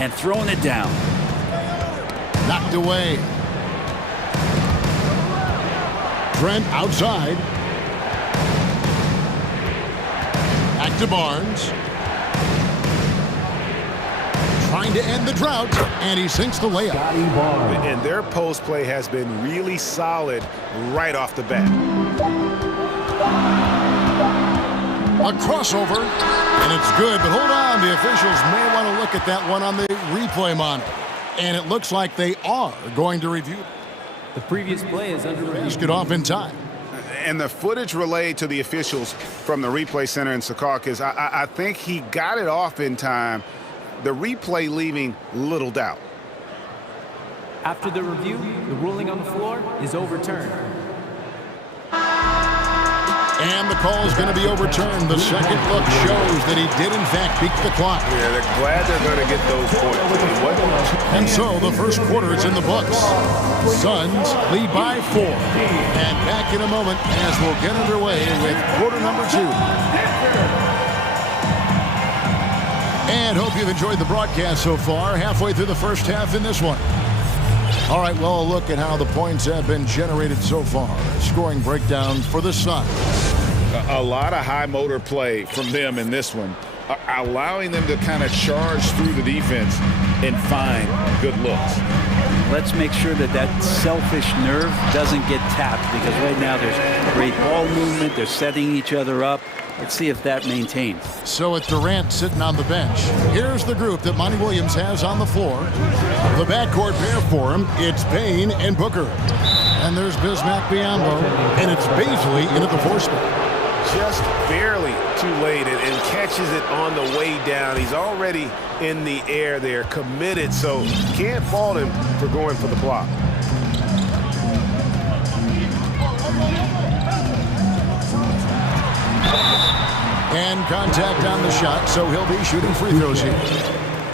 and throwing it down. Knocked away. Trent outside. Back to Barnes. Trying to end the drought, and he sinks the layup. And their post play has been really solid right off the bat. A crossover, and it's good, but hold on. The officials may want to look at that one on the replay monitor. And it looks like they are going to review. The previous play is under review. Basket off in time. And the footage relayed to the officials from the replay center in Secaucus, I think he got it off in time. The replay leaving little doubt. After the review, the ruling on the floor is overturned. And the call is going to be overturned. The second look shows that he did, in fact, beat the clock. Yeah, they're glad they're going to get those points. And so the first quarter is in the books. Suns lead by 4. And back in a moment as we'll get underway with quarter number 2. And hope you've enjoyed the broadcast so far. Halfway through the first half in this one. All right, well, a look at how the points have been generated so far. Scoring breakdown for the Suns. A lot of high motor play from them in this one, allowing them to kind of charge through the defense and find good looks. Let's make sure that that selfish nerve doesn't get tapped, because right now there's great ball movement. They're setting each other up. Let's see if that maintains. So with Durant sitting on the bench, here's the group that Monty Williams has on the floor. The backcourt pair for him, it's Payne and Booker. And there's Bismack Biyombo, and it's Baisley in at the 4 spot. Just barely too late and catches it on the way down. He's already in the air there, committed, so can't fault him for going for the block. And contact on the shot, so he'll be shooting free throws here.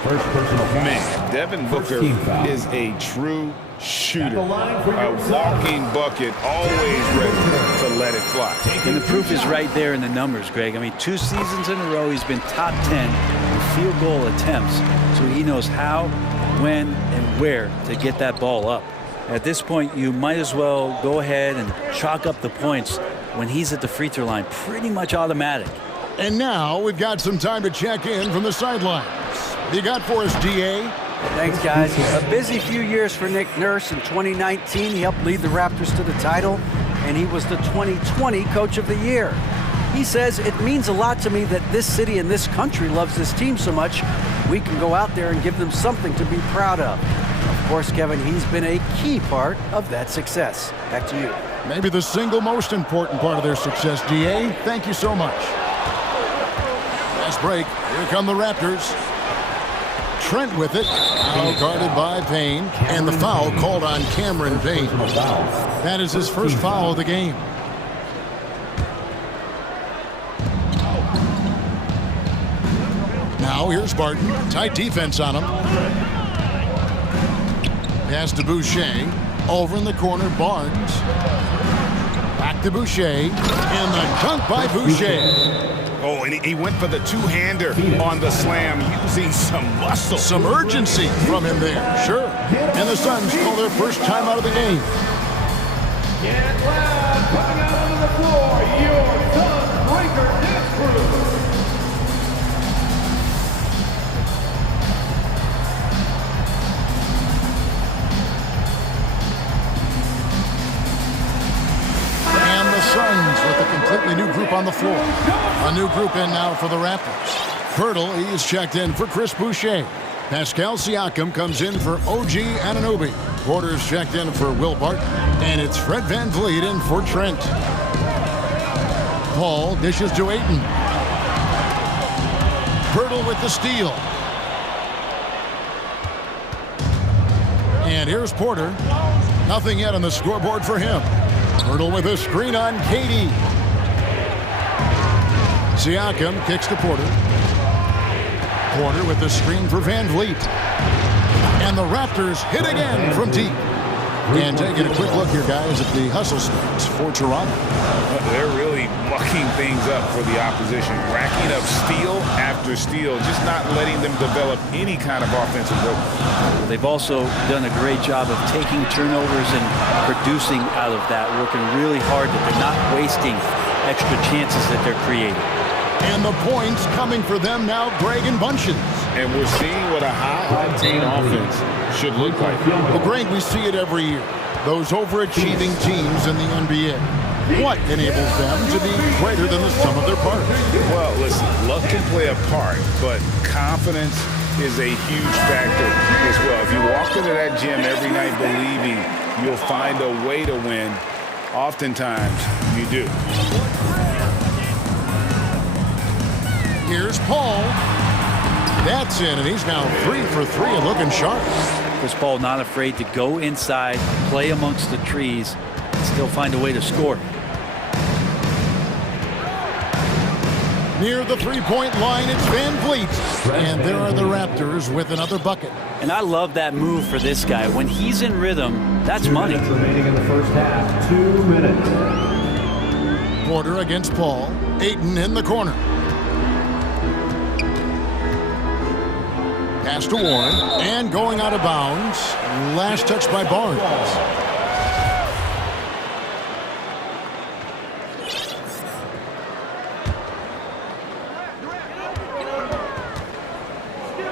First personal foul. Man, Devin Booker is a true shooter. A walking bucket, always ready to let it fly. And the proof is right there in the numbers, Greg. I mean, 2 seasons in a row, he's been top 10 in field goal attempts. So he knows how, when, and where to get that ball up. At this point, you might as well go ahead and chalk up the points when he's at the free throw line. Pretty much automatic. And now we've got some time to check in from the sidelines. You got for us, DA? Thanks, guys. A busy few years for Nick Nurse. In 2019, he helped lead the Raptors to the title, and he was the 2020 Coach of the Year. He says, it means a lot to me that this city and this country loves this team so much, we can go out there and give them something to be proud of. Of course, Kevin, he's been a key part of that success. Back to you. Maybe the single most important part of their success, DA. Thank you so much. Last break. Here come the Raptors. Trent with it. Now guarded by Payne. And the foul called on Cameron Payne. That is his first foul of the game. Now here's Barton. Tight defense on him. Pass to Boucher. Over in the corner, Barnes. Back to Boucher. And the dunk by Boucher. Oh, and he went for the two-hander on the slam, using some muscle. Some urgency from him there, sure. And the Suns call their first time out of the game. Get loud, coming out onto the floor, your Suns Breaker dance crew. And the Suns with a completely new group on the floor. A new group in now for the Raptors. Pirtle, he is checked in for Chris Boucher. Pascal Siakam comes in for OG Anunoby. Porter's checked in for Will Barton. And it's Fred VanVleet in for Trent. Paul dishes to Ayton. Pirtle with the steal. And here's Porter. Nothing yet on the scoreboard for him. Pirtle with a screen on KD. Siakam kicks to Porter. Porter with the screen for Van Vliet. And the Raptors hit again from deep. And taking a quick look here, guys, at the hustle stats for Toronto. They're really mucking things up for the opposition, racking up steal after steal, just not letting them develop any kind of offensive rhythm. They've also done a great job of taking turnovers and producing out of that, working really hard that they're not wasting extra chances that they're creating. And the points coming for them now, Greg and Bunches. And we're seeing what a high-octane offense should look like. Well, Greg, we see it every year. Those overachieving teams in the NBA. What enables them to be greater than the sum of their parts? Well, listen, luck can play a part, but confidence is a huge factor as well. If you walk into that gym every night believing you'll find a way to win, oftentimes you do. Here's Paul. That's in, and he's now 3 for 3 and looking sharp. Chris Paul not afraid to go inside, play amongst the trees, and still find a way to score. Near the three-point line, it's Van Vliet. And there are the Raptors with another bucket. And I love that move for this guy. When he's in rhythm, that's money. 2 minutes remaining in the first half. 2 minutes. Porter against Paul. Ayton in the corner. Pass to Warren, and going out of bounds. Last touch by Barnes.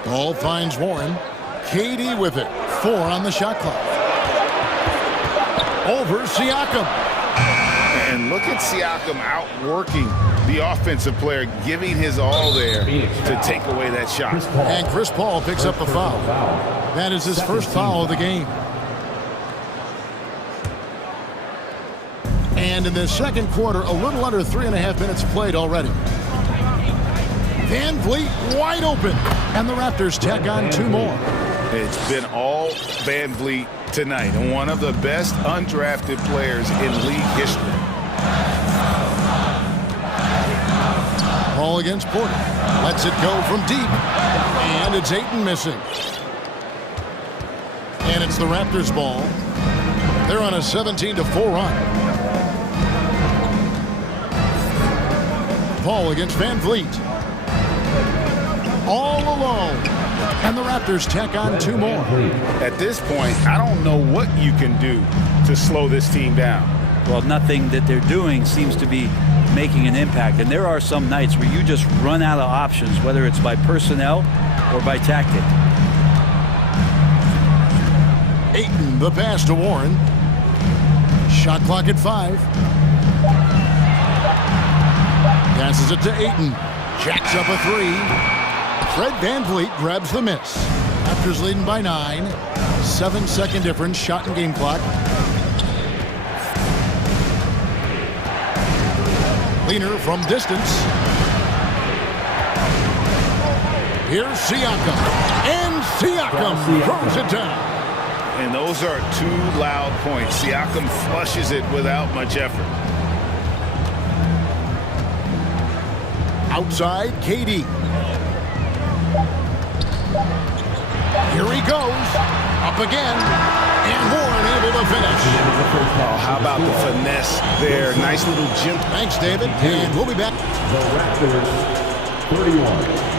Ball finds Warren. KD with it. 4 on the shot clock. Over Siakam. And look at Siakam outworking the offensive player, giving his all there to take away that shot. And Chris Paul picks up the foul. That is his first foul of the game. And in the second quarter, a little under 3.5 minutes played already. Van Vliet wide open. And the Raptors tack on 2 more. It's been all Van Vliet tonight, and one of the best undrafted players in league history. Ball against Porter. Lets it go from deep. And it's Ayton missing. And it's the Raptors' ball. They're on a 17-4 run. Paul against Van Vliet. All alone. And the Raptors tack on 2 more. At this point, I don't know what you can do to slow this team down. Well, nothing that they're doing seems to be making an impact. And there are some nights where you just run out of options, whether it's by personnel or by tactic. Ayton, the pass to Warren. Shot clock at 5. Passes it to Ayton. Jacks up a 3. Fred Van Vliet grabs the miss. Raptors leading by 9. 7-second difference, shot and game clock. Leaner from distance. Here's Siakam. And Siakam throws it down. And those are 2 loud points. Siakam flushes it without much effort. Outside, KD. Here he goes. Up again. And Warren able to finish. Oh, how about the finesse there? Nice little jump. Thanks, David. And we'll be back. The Raptors, 31.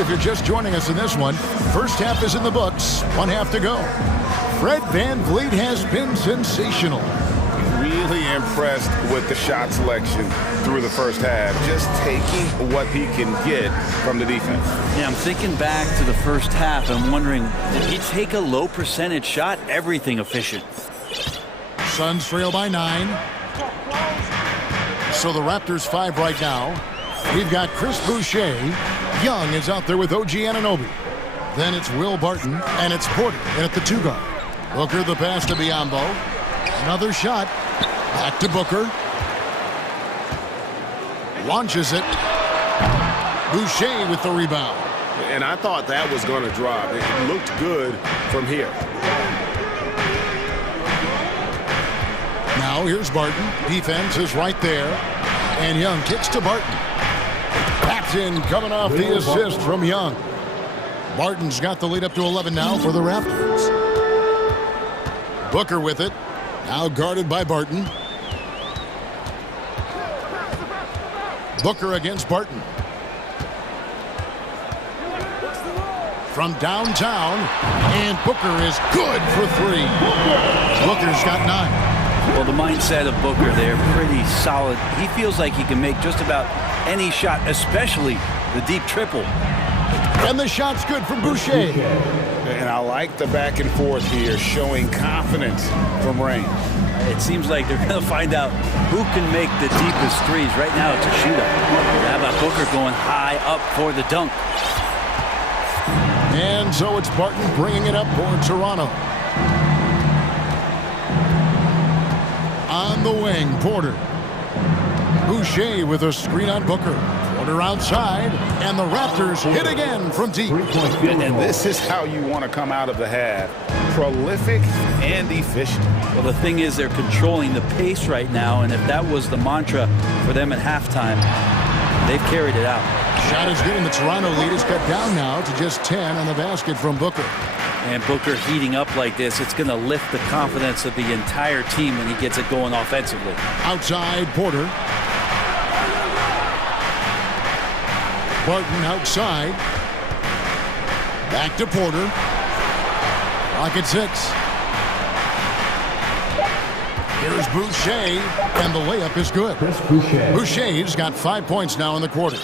If you're just joining us in this one, first half is in the books. 1 half to go. Fred Van Vliet has been sensational. Really impressed with the shot selection through the first half. Just taking what he can get from the defense. Yeah, I'm thinking back to the first half and wondering, did he take a low percentage shot? Everything efficient. Suns trail by 9. So the Raptors 5 right now. We've got Chris Boucher. Young is out there with OG Anunoby. Then it's Will Barton, and it's Porter in at the 2 guard. Booker the pass to Biyombo. Another shot. Back to Booker. Launches it. Boucher with the rebound. And I thought that was going to drop. It looked good from here. Now here's Barton. Defense is right there. And Young kicks to Barton. Tapped in, coming off the assist from Young. Barton's got the lead up to 11 now for the Raptors. Booker with it. Now guarded by Barton. Booker against Barton. From downtown, and Booker is good for 3. Booker's got 9. Well, the mindset of Booker there, pretty solid. He feels like he can make just about any shot, especially the deep triple. And the shot's good from Boucher. And I like the back and forth here, showing confidence from Rain. It seems like they're going to find out who can make the deepest threes. Right now, it's a shootout. How about Booker going high up for the dunk? And so it's Barton bringing it up for Toronto. On the wing, Porter. Boucher with a screen on Booker. Porter outside, and the Raptors hit again from deep. And this is how you want to come out of the half. Prolific and efficient. Well, the thing is they're controlling the pace right now, and if that was the mantra for them at halftime, they've carried it out. Shot is good, and the Toronto lead is cut down now to just 10 on the basket from Booker. And Booker heating up like this, it's going to lift the confidence of the entire team when he gets it going offensively. Outside, Porter. Barton outside. Back to Porter. Rocket 6. Here's Boucher, and the layup is good. Boucher's got 5 points now in the quarter.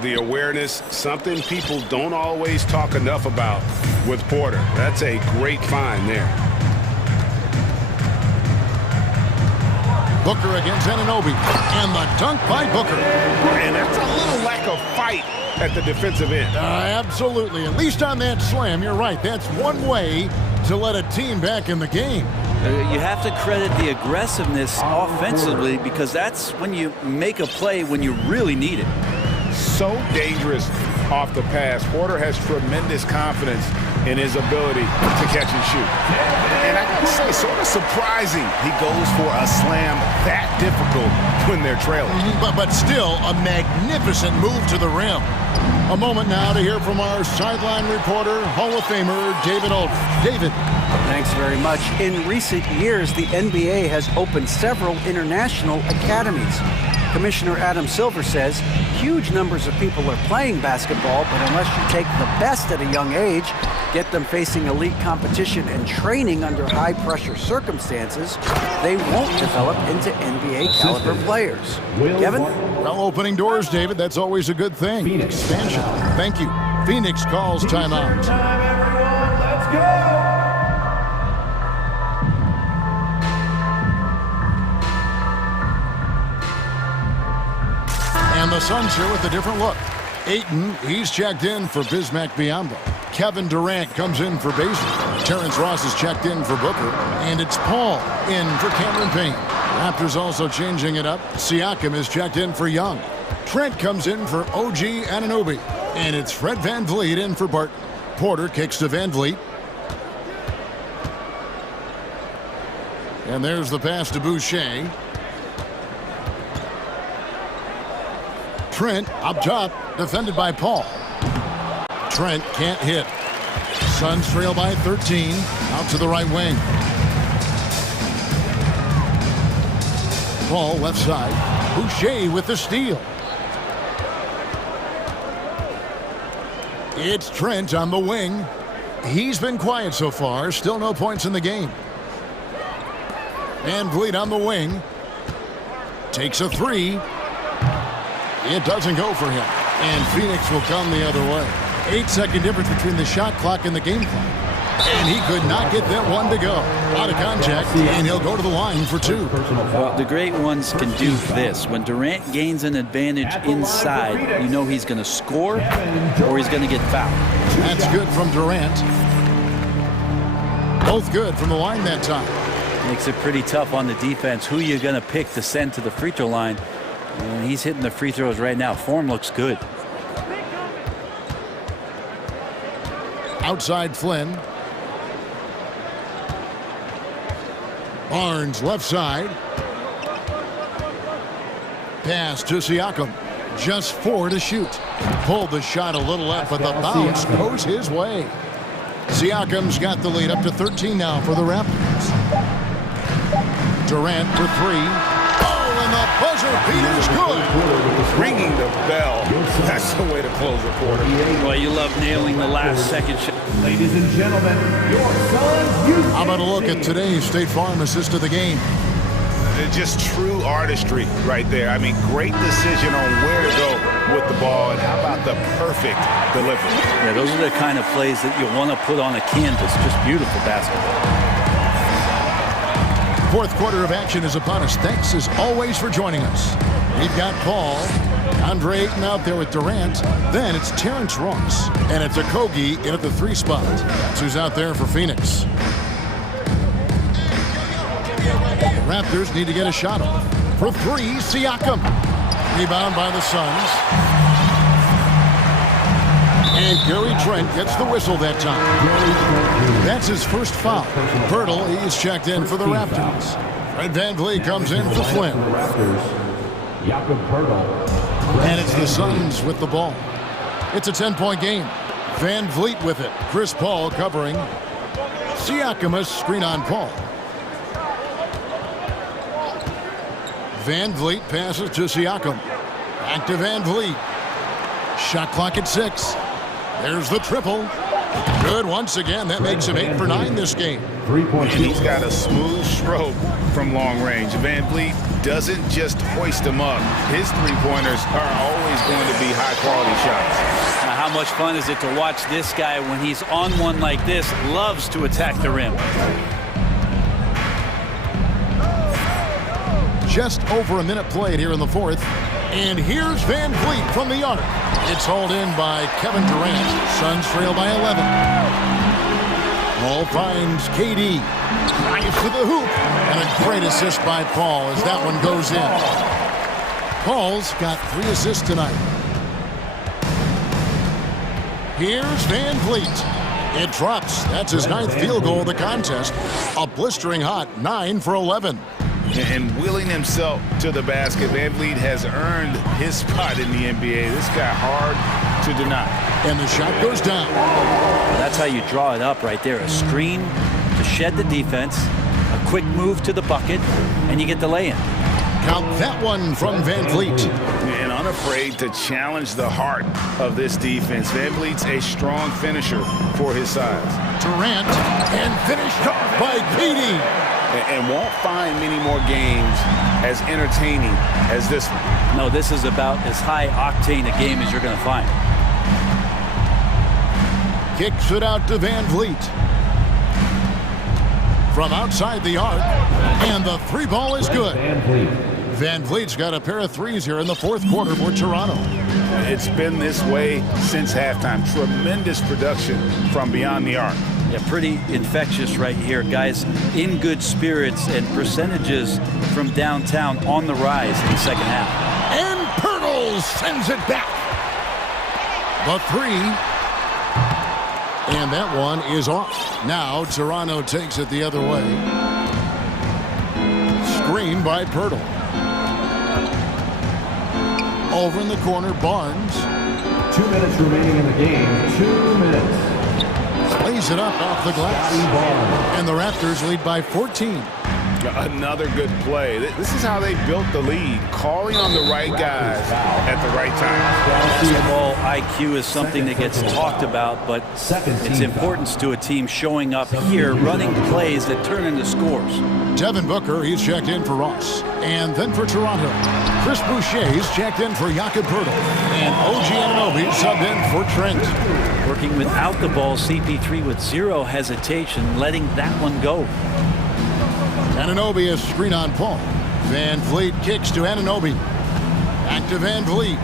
The awareness, something people don't always talk enough about with Porter. That's a great find there. Booker against Anunoby, and the dunk by Booker. And that's a little lack of fight at the defensive end. Absolutely. At least on that slam, you're right. That's one way to let a team back in the game. You have to credit the aggressiveness offensively, because that's when you make a play when you really need it. So dangerous off the pass. Porter has tremendous confidence in his ability to catch and shoot. And I gotta say, sort of surprising he goes for a slam that difficult when they're trailing. But still a magnificent move to the rim. A moment now to hear from our sideline reporter, Hall of Famer David Aldridge. David. Thanks very much. In recent years, the NBA has opened several international academies. Commissioner Adam Silver says huge numbers of people are playing basketball, but unless you take the best at a young age, get them facing elite competition and training under high-pressure circumstances, they won't develop into NBA-caliber players. Kevin? Well, opening doors, David, that's always a good thing. Phoenix. Expansion. Thank you. Phoenix calls timeout. Time, everyone. Let's go. And the Suns here with a different look. Ayton, he's checked in for Bismack Biyombo. Kevin Durant comes in for Baszler. Terrence Ross is checked in for Booker. And it's Paul in for Cameron Payne. Raptors also changing it up. Siakam is checked in for Young. Trent comes in for OG Anunoby. And it's Fred VanVleet in for Barton. Porter kicks to VanVleet. And there's the pass to Boucher. Trent up top, defended by Paul. Trent can't hit. Suns trail by 13. Out to the right wing. Paul left side. Boucher with the steal. It's Trent on the wing. He's been quiet so far. Still no points in the game. VanVleet on the wing. Takes a three. It doesn't go for him. And Phoenix will come the other way. 8-second difference between the shot clock and the game clock. And he could not get that one to go. Out of contact, and he'll go to the line for 2. Well, the great ones can do this. When Durant gains an advantage inside, you know he's going to score or he's going to get fouled. That's good from Durant. Both good from the line that time. Makes it pretty tough on the defense. Who you're going to pick to send to the free throw line. And he's hitting the free throws right now. Form looks good. Outside Flynn. Barnes left side. Pass to Siakam. Just 4 to shoot. Pulled the shot a little left, but the bounce goes his way. Siakam's got the lead up to 13 now for the Raptors. Durant for 3. Oh, and the buzzer beat is good. Ringing the bell. That's the way to close a quarter. Well, you love nailing the last second shot. Ladies and gentlemen, your sons, How about a look at today's State Farm assist of the game? Just true artistry right there. I mean, great decision on where to go with the ball, and how about the perfect delivery? Yeah, those are the kind of plays that you want to put on a canvas. Just beautiful basketball. Fourth quarter of action is upon us. Thanks as always for joining us. We've got Paul, Andre Ayton out there with Durant. Then it's Terrence Ross, and it's Okogie in at the 3 spot. That's who's out there for Phoenix. Raptors need to get a shot off. For 3, Siakam. Rebound by the Suns. And Gary Trent gets the whistle that time. That's his first foul. Pirtle, he's checked in for the Raptors. Fred VanVleet comes in for Flynn. And it's the Suns with the ball. It's a 10-point game. VanVleet with it. Chris Paul covering. Siakam a screen on Paul. VanVleet passes to Siakam. Back to VanVleet. Shot clock at 6. There's the triple. Good once again. That makes him 8 for 9 this game. And he's got a smooth stroke from long range. VanVleet doesn't just hoist them up. His three-pointers are always going to be high-quality shots. Now, how much fun is it to watch this guy when he's on one like this? Loves to attack the rim. Just over a minute played here in the fourth. And here's VanVleet from the arc. It's hauled in by Kevin Durant. Suns trail by 11. Paul finds KD. Drives to the hoop. And a great assist by Paul as that one goes in. Paul's got 3 assists tonight. Here's VanVleet. It drops. That's his 9th field goal of the contest. A blistering hot 9 for 11. And willing himself to the basket, VanVleet has earned his spot in the NBA. This guy hard to deny. And the shot goes down. That's how you draw it up right there. A screen to shed the defense, a quick move to the bucket, and you get the lay-in. Count that one from VanVleet. And unafraid to challenge the heart of this defense. VanVleet's a strong finisher for his size. Durant, and finished off by KD. And won't find many more games as entertaining as this one. No, this is about as high octane a game as you're going to find. Kicks it out to VanVleet. From outside the arc, and the 3 ball is good. VanVleet's got a pair of 3s here in the fourth quarter for Toronto. It's been this way since halftime. Tremendous production from beyond the arc. Yeah, pretty infectious right here. Guys in good spirits, and percentages from downtown on the rise in the second half. And Pirtle sends it back. The 3. And that one is off. Now Toronto takes it the other way. Screen by Pirtle. Over in the corner, Barnes. 2 minutes remaining in the game. 2 minutes. Lays it up off the glass. And the Raptors lead by 14. Another good play. This is how they built the lead, calling on the right guys at the right time. Basketball IQ is something that gets talked about, but its importance to a team showing up here, running plays that turn into scores. Devin Booker, he's checked in for Ross. And then for Toronto, Chris Boucher's checked in for Jakob Poeltl. And OG Anunoby subbed in for Trent. Working without the ball, CP3 with 0 hesitation, letting that one go. Anunoby a screen on Paul. VanVleet kicks to Anunoby. Back to VanVleet.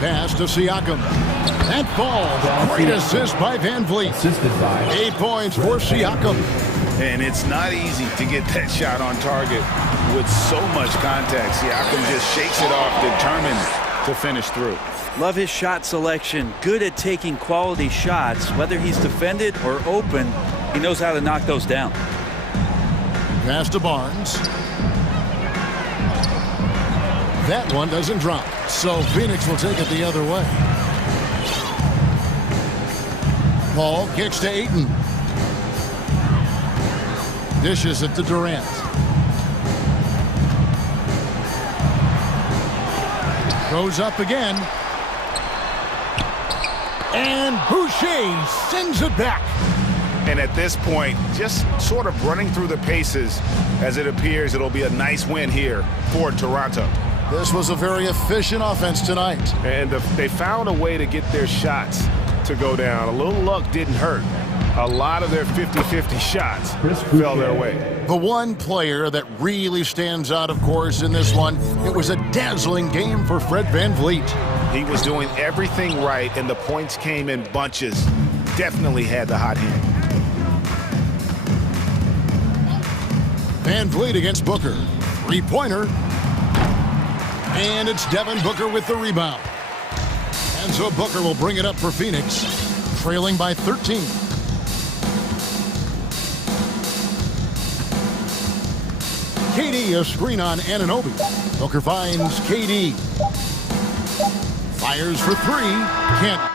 Pass to Siakam. That falls. Great assist by VanVleet. 8 points for Siakam. And it's not easy to get that shot on target with so much contact. Siakam just shakes it off, determined to finish through. Love his shot selection. Good at taking quality shots. Whether he's defended or open, he knows how to knock those down. Pass to Barnes. That one doesn't drop. So Phoenix will take it the other way. Ball kicks to Ayton. Dishes it to Durant. Goes up again. And Boucher sends it back. And at this point, just sort of running through the paces as it appears it'll be a nice win here for Toronto. This was a very efficient offense tonight. And they found a way to get their shots to go down. A little luck didn't hurt. A lot of their 50-50 shots fell their way. The one player that really stands out, of course, in this one, it was a dazzling game for Fred VanVleet. He was doing everything right, and the points came in bunches. Definitely had the hot hand. VanVleet against Booker. Three-pointer. And it's Devin Booker with the rebound. And so Booker will bring it up for Phoenix, trailing by 13. KD a screen on Anunoby. Booker finds KD. Fires for three. Can't.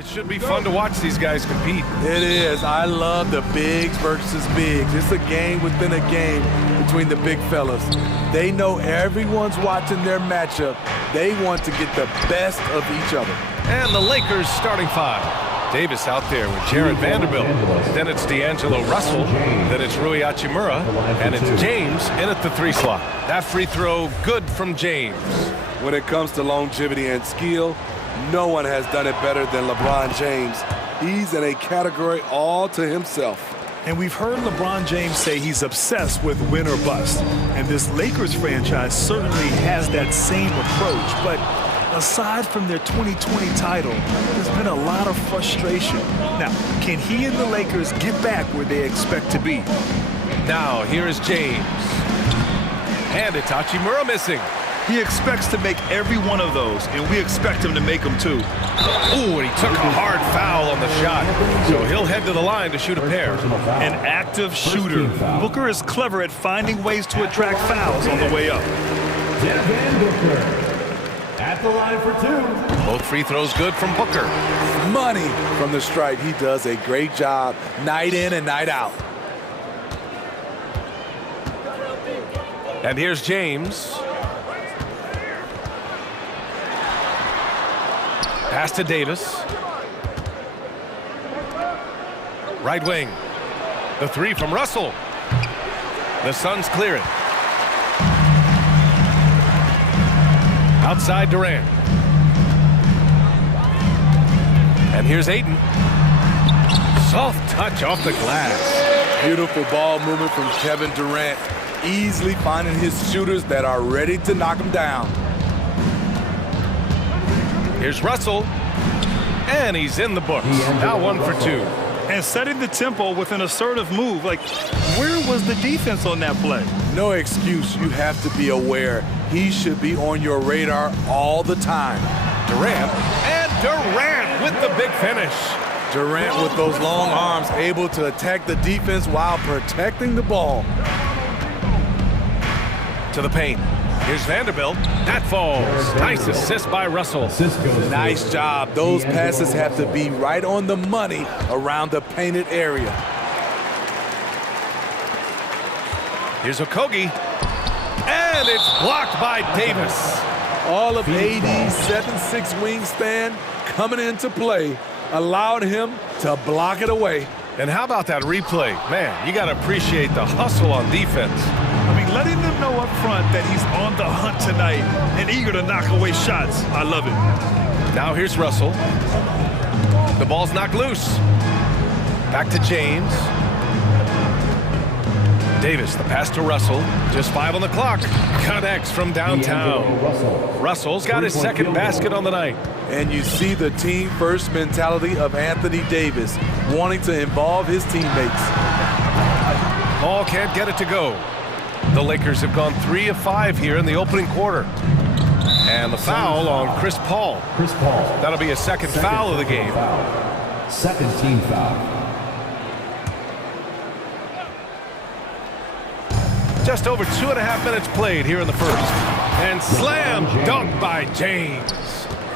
It should be fun to watch these guys compete. It is. I love the bigs versus bigs. It's a game within a game between the big fellas. They know everyone's watching their matchup. They want to get the best of each other. And the Lakers starting five. Davis out there with Jared Vanderbilt. Then it's D'Angelo Russell. Then it's Rui Hachimura. And it's James in at the 3 slot. That free throw good from James. When it comes to longevity and skill, no one has done it better than LeBron James. He's in a category all to himself. And we've heard LeBron James say he's obsessed with win or bust. And this Lakers franchise certainly has that same approach. But aside from their 2020 title, there's been a lot of frustration. Now, can he and the Lakers get back where they expect to be? Now, here is James. And it's Hachimura missing. He expects to make every one of those, and we expect him to make them too. Ooh, and he took a hard foul on the shot. So he'll head to the line to shoot a pair. An active shooter. Booker is clever at finding ways to attract fouls on the way up. Devin Booker at the line for 2. Both free throws good from Booker. Money from the stripe. He does a great job night in and night out. And here's James. Pass to Davis. Right wing. The 3 from Russell. The Suns clear it. Outside Durant. And here's Ayton. Soft touch off the glass. Beautiful ball movement from Kevin Durant. Easily finding his shooters that are ready to knock him down. Here's Russell. And he's in the books. Now 1 for 2. And setting the tempo with an assertive move. Like, where was the defense on that play? No excuse. You have to be aware. He should be on your radar all the time. Durant. And Durant with the big finish. Durant with those long arms able to attack the defense while protecting the ball. To the paint. Here's Vanderbilt. That falls. Nice assist by Russell. Nice job. Those passes have to be right on the money around the painted area. Here's Okogie. And it's blocked by Davis. All of AD's 7'6" wingspan coming into play allowed him to block it away. And how about that replay? Man, you got to appreciate the hustle on defense. I mean, letting them know up front that he's on the hunt tonight and eager to knock away shots. I love it. Now here's Russell. The ball's knocked loose. Back to James. Davis, the pass to Russell. Just 5 on the clock. Connects from downtown. Russell's got his second basket on the night. And you see the team-first mentality of Anthony Davis, wanting to involve his teammates. Ball can't get it to go. The Lakers have gone 3 of 5 here in the opening quarter. And the foul on Chris Paul. That'll be a second foul of the game. Second team foul. Just over 2.5 minutes played here in the first. And slam dunk by James.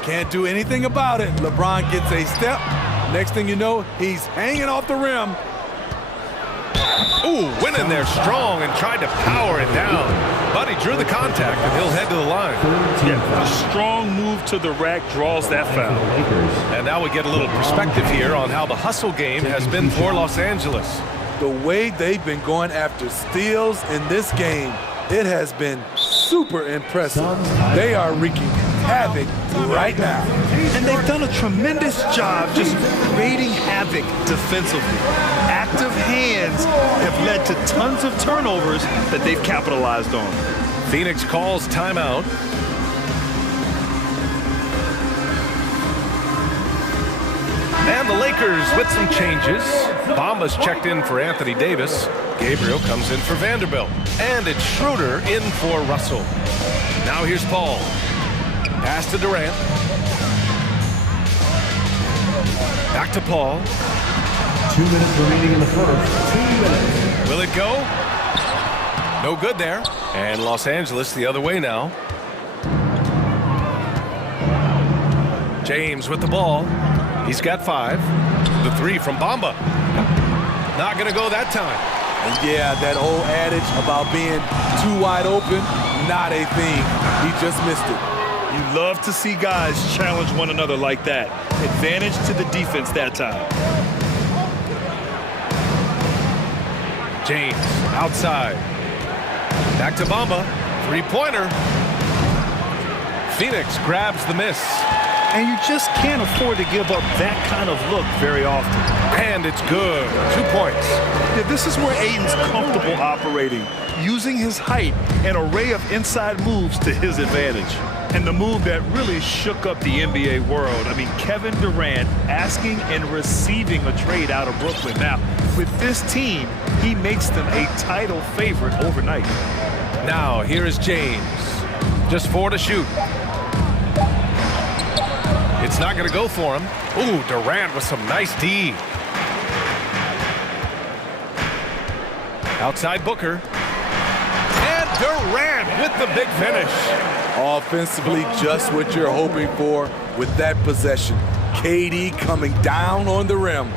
Can't do anything about it. LeBron gets a step. Next thing you know, he's hanging off the rim. Ooh, went in there strong and tried to power it down. But he drew the contact, and he'll head to the line. Yeah, a strong move to the rack draws that foul. And now we get a little perspective here on how the hustle game has been for Los Angeles. The way they've been going after steals in this game, it has been super impressive. They are wreaking havoc right now. And they've done a tremendous job just creating havoc defensively. Active hands have led to tons of turnovers that they've capitalized on. Phoenix calls timeout. And the Lakers with some changes. Bamba's checked in for Anthony Davis. Gabriel comes in for Vanderbilt. And it's Schroeder in for Russell. Now here's Paul. Pass to Durant. Back to Paul. 2 minutes remaining in the first. 2 minutes. Will it go? No good there. And Los Angeles the other way now. James with the ball. He's got 5. The 3 from Bamba. Not going to go that time. And yeah, that old adage about being too wide open, not a thing. He just missed it. You love to see guys challenge one another like that. Advantage to the defense that time. James outside. Back to Bamba. 3-pointer. Phoenix grabs the miss. And you just can't afford to give up that kind of look very often. And it's good. 2 points. Yeah, this is where Ayton's comfortable operating, using his height and array of inside moves to his advantage. And the move that really shook up the NBA world. I mean, Kevin Durant asking and receiving a trade out of Brooklyn. Now, with this team, he makes them a title favorite overnight. Now, here is James. Just 4 to shoot. It's not going to go for him. Ooh, Durant with some nice D. Outside Booker. And Durant with the big finish. Offensively, just what you're hoping for with that possession. KD coming down on the rim.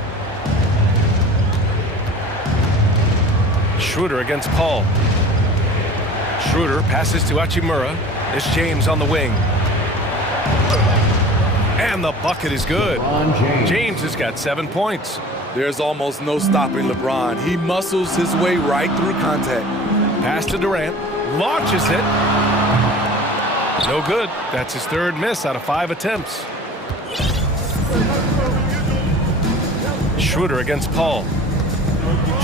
Schroeder against Paul. Schroeder passes to Hachimura. It's James on the wing. And the bucket is good. James has got 7 points. There's almost no stopping LeBron. He muscles his way right through contact. Pass to Durant. Launches it. No good. That's his 3rd miss out of 5 attempts. Schroeder against Paul.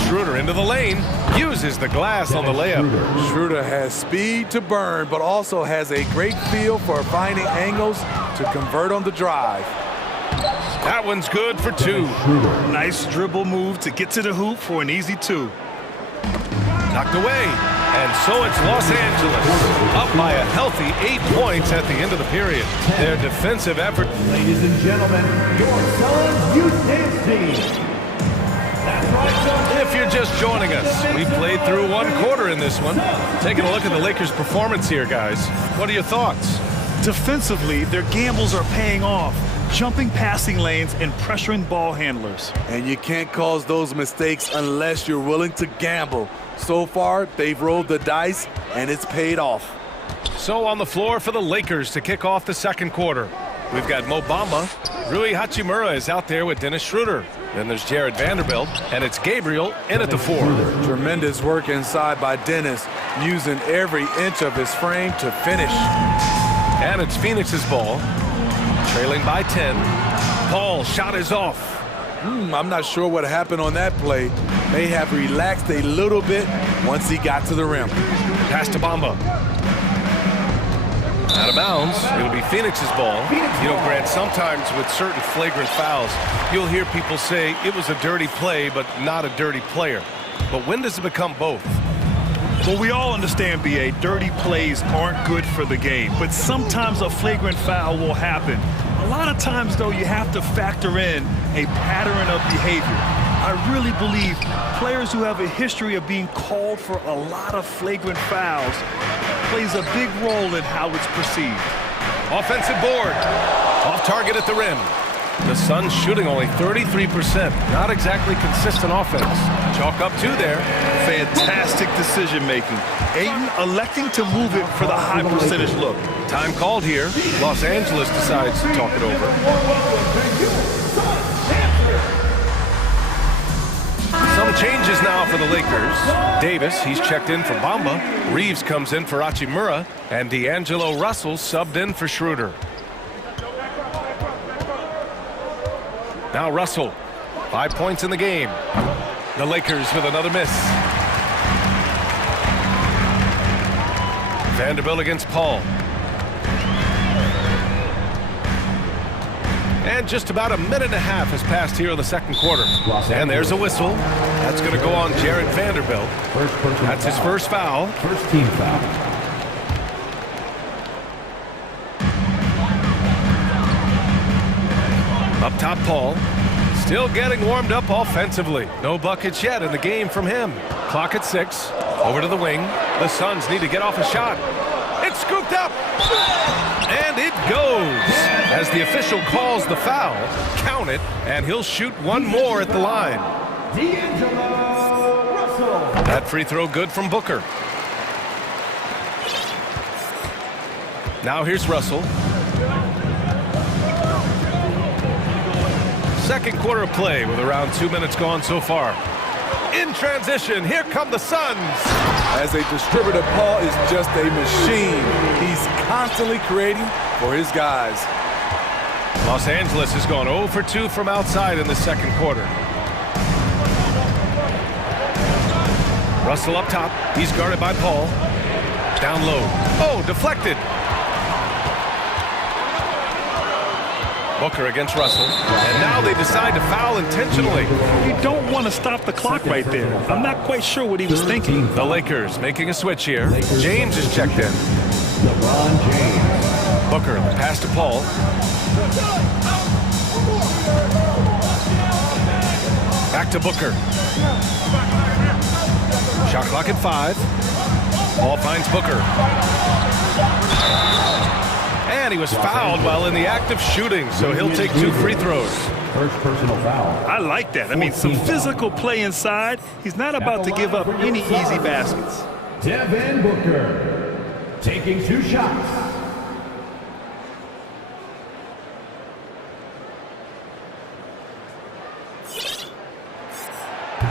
Schroeder into the lane. Uses the glass on the layup. Schroeder has speed to burn, but also has a great feel for finding angles to convert on the drive. That one's good for 2. Nice dribble move to get to the hoop for an easy 2. Knocked away. And so it's Los Angeles up by a healthy 8 points at the end of the period. Their defensive effort. Ladies and gentlemen, your Suns Youth Dance Team. If you're just joining us, we played through 1 quarter in this one. Taking a look at the Lakers' performance here, guys. What are your thoughts? Defensively, their gambles are paying off, jumping passing lanes and pressuring ball handlers. And you can't cause those mistakes unless you're willing to gamble. So far, they've rolled the dice, and it's paid off. So on the floor for the Lakers to kick off the 2nd quarter. We've got Mo Bamba. Rui Hachimura is out there with Dennis Schroeder. Then there's Jared Vanderbilt, and it's Gabriel in at the 4. Tremendous work inside by Dennis, using every inch of his frame to finish. And it's Phoenix's ball, trailing by 10. Paul shot is off. I'm not sure what happened on that play. May have relaxed a little bit once he got to the rim. Pass to Bamba. Out of bounds. It'll be Phoenix's ball. You know, Grant, sometimes with certain flagrant fouls, you'll hear people say it was a dirty play, but not a dirty player. But when does it become both? Well, we all understand, B.A., dirty plays aren't good for the game, but sometimes a flagrant foul will happen. A lot of times, though, you have to factor in a pattern of behavior. I really believe players who have a history of being called for a lot of flagrant fouls plays a big role in how it's perceived. Offensive board. Off target at the rim. The Suns shooting only 33%. Not exactly consistent offense. Chalk up 2 there. Fantastic decision-making. Ayton electing to move it for the high percentage look. Time called here. Los Angeles decides to talk it over. Some changes now for the Lakers. Davis, he's checked in for Bamba. Reeves comes in for Hachimura. And D'Angelo Russell subbed in for Schroeder. Now Russell, 5 points in the game. The Lakers with another miss. Vanderbilt against Paul. And just about a minute and a half has passed here in the 2nd quarter. And there's a whistle. That's going to go on Jared Vanderbilt. That's his first foul. First team foul. Up top, Paul. Still getting warmed up offensively. No buckets yet in the game from him. Clock at 6. Over to the wing. The Suns need to get off a shot. It's scooped up. And it goes. As as the official calls the foul. Count it, and he'll shoot one more at the line. That free throw good from Booker. Now here's Russell. Second quarter of play with around 2 minutes gone so far. In transition, here come the Suns. As a distributor, Paul is just a machine. He's constantly creating for his guys. Los Angeles has gone 0 for 2 from outside in the second quarter. Russell up top. He's guarded by Paul. Down low. Oh, deflected. Booker against Russell. And now they decide to foul intentionally. You don't want to stop the clock right there. I'm not quite sure what he was thinking. The Lakers making a switch here. James is checked in. Booker, the pass to Paul. Back to Booker. Shot clock at 5. Ball finds Booker. And he was fouled while in the act of shooting, so he'll take 2 free throws. First personal foul. I like that. I mean, some physical play inside. He's not about to give up any easy baskets. Devin Booker taking 2 shots.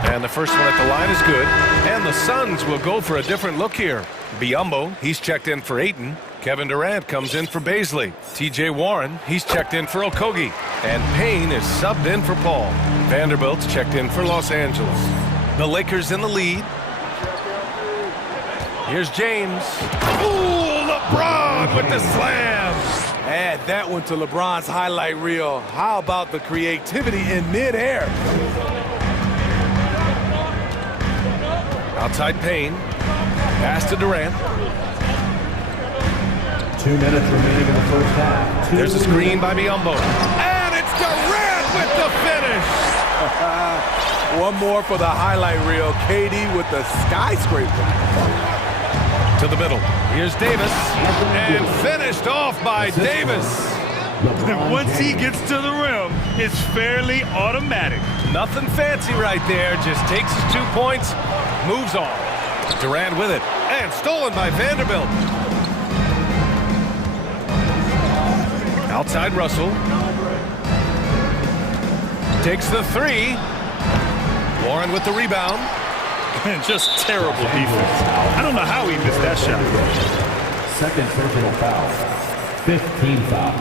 And the first one at the line is good. And the Suns will go for a different look here. Biyombo, he's checked in for Ayton. Kevin Durant comes in for Baisley. T.J. Warren, he's checked in for Okogie. And Payne is subbed in for Paul. Vanderbilt's checked in for Los Angeles. The Lakers in the lead. Here's James. Ooh, LeBron with the slam. Add that one to LeBron's highlight reel. How about the creativity in midair? Outside Payne. Pass to Durant. 2 minutes remaining in the first half. There's a screen by Biyombo. And it's Durant with the finish. One more for the highlight reel. KD with the skyscraper. To the middle. Here's Davis. And finished off by Davis. Once he gets to the rim, it's fairly automatic. Nothing fancy right there. Just takes his 2 points, moves on. Durant with it. And stolen by Vanderbilt. Outside Russell. Takes the 3. Warren with the rebound. Just terrible defense. I don't know how he missed that shot. Second personal foul. 15 foul.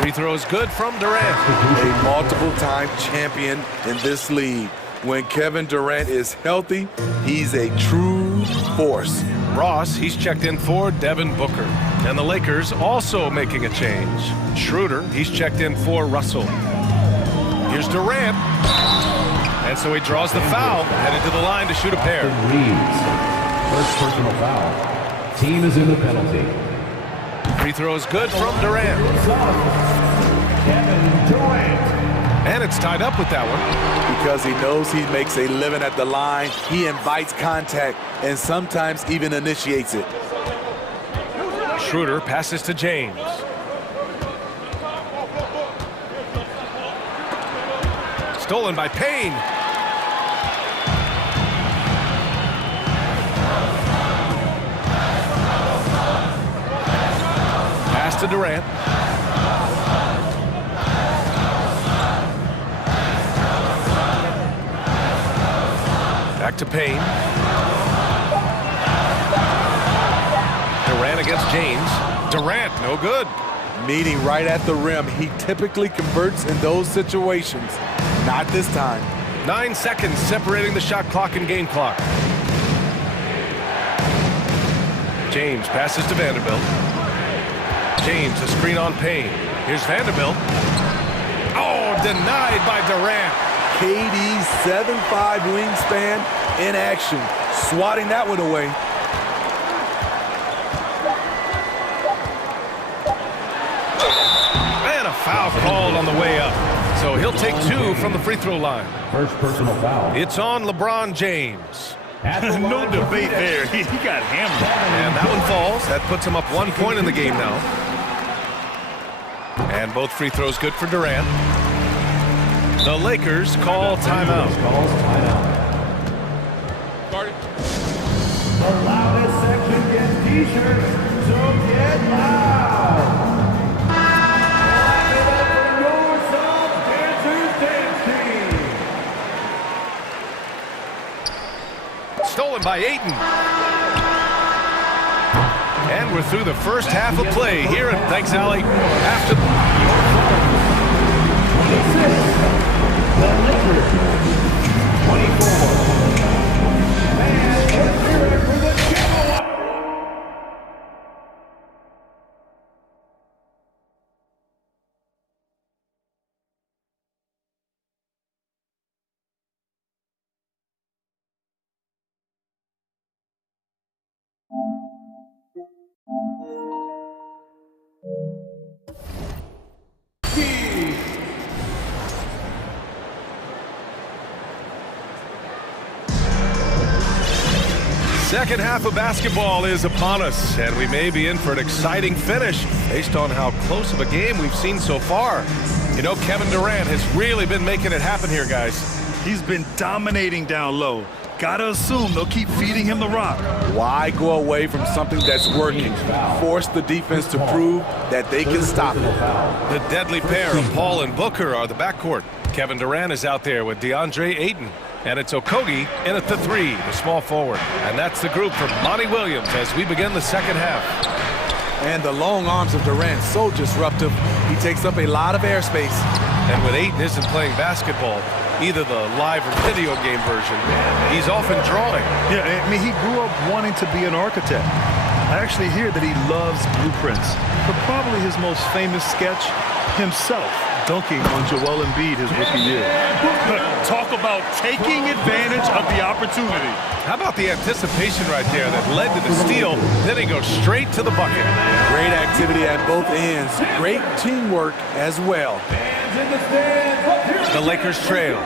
Free throw is good from Durant. A multiple-time champion in this league. When Kevin Durant is healthy, he's a true force. Ross, he's checked in for Devin Booker. And the Lakers also making a change. Schroeder, he's checked in for Russell. Here's Durant. And so he draws the foul, headed to the line to shoot a pair. First personal foul. Team is in the penalty. Free throw is good from Durant. Kevin Durant. And it's tied up with that one. Because he knows he makes a living at the line, he invites contact and sometimes even initiates it. Schroeder passes to James. Stolen by Payne. Pass to Durant. Back to Payne. Durant against James. Durant, no good. Meeting right at the rim. He typically converts in those situations. Not this time. 9 seconds separating the shot clock and game clock. James passes to Vanderbilt. James, a screen on Payne. Here's Vanderbilt. Oh, denied by Durant. KD's 7'5" wingspan in action. Swatting that one away. And a foul called on the way up. So he'll take 2 from the free throw line. First personal foul. It's on LeBron James. No debate there. He got hammered. And that one falls. That puts him up 1 point in the game now. And both free throws good for Durant. The Lakers call timeout. The loudest section gets t-shirts, so get loud. Give it up for your South Dancers Dance Team. Stolen by Ayton. And we're through the first half of play here at Thanks, Allie. After the Lakers, 24. And let's hear it for the Cowboys. second half of basketball is upon us, and we may be in for an exciting finish based on how close of a game we've seen so far. You know, Kevin Durant has really been making it happen here, guys. He's been dominating down low. Gotta assume they'll keep feeding him the rock. Why go away from something that's working? Force the defense to prove that they can stop it. The deadly pair of Paul and Booker are the backcourt. Kevin Durant is out there with DeAndre Ayton. And it's Okogie in at the three, the small forward. And that's the group for Monty Williams as we begin the second half. And the long arms of Durant, so disruptive. He takes up a lot of airspace. And when Ayton isn't playing basketball, either the live or video game version, he's often drawing. Yeah, I mean, he grew up wanting to be an architect. I actually hear that he loves blueprints. But probably his most famous sketch, himself dunking on Joel Embiid his rookie year. Talk about taking advantage of the opportunity. How about the anticipation right there that led to the steal, then he goes straight to the bucket. Great activity at both ends. Great teamwork as well. The Lakers trail.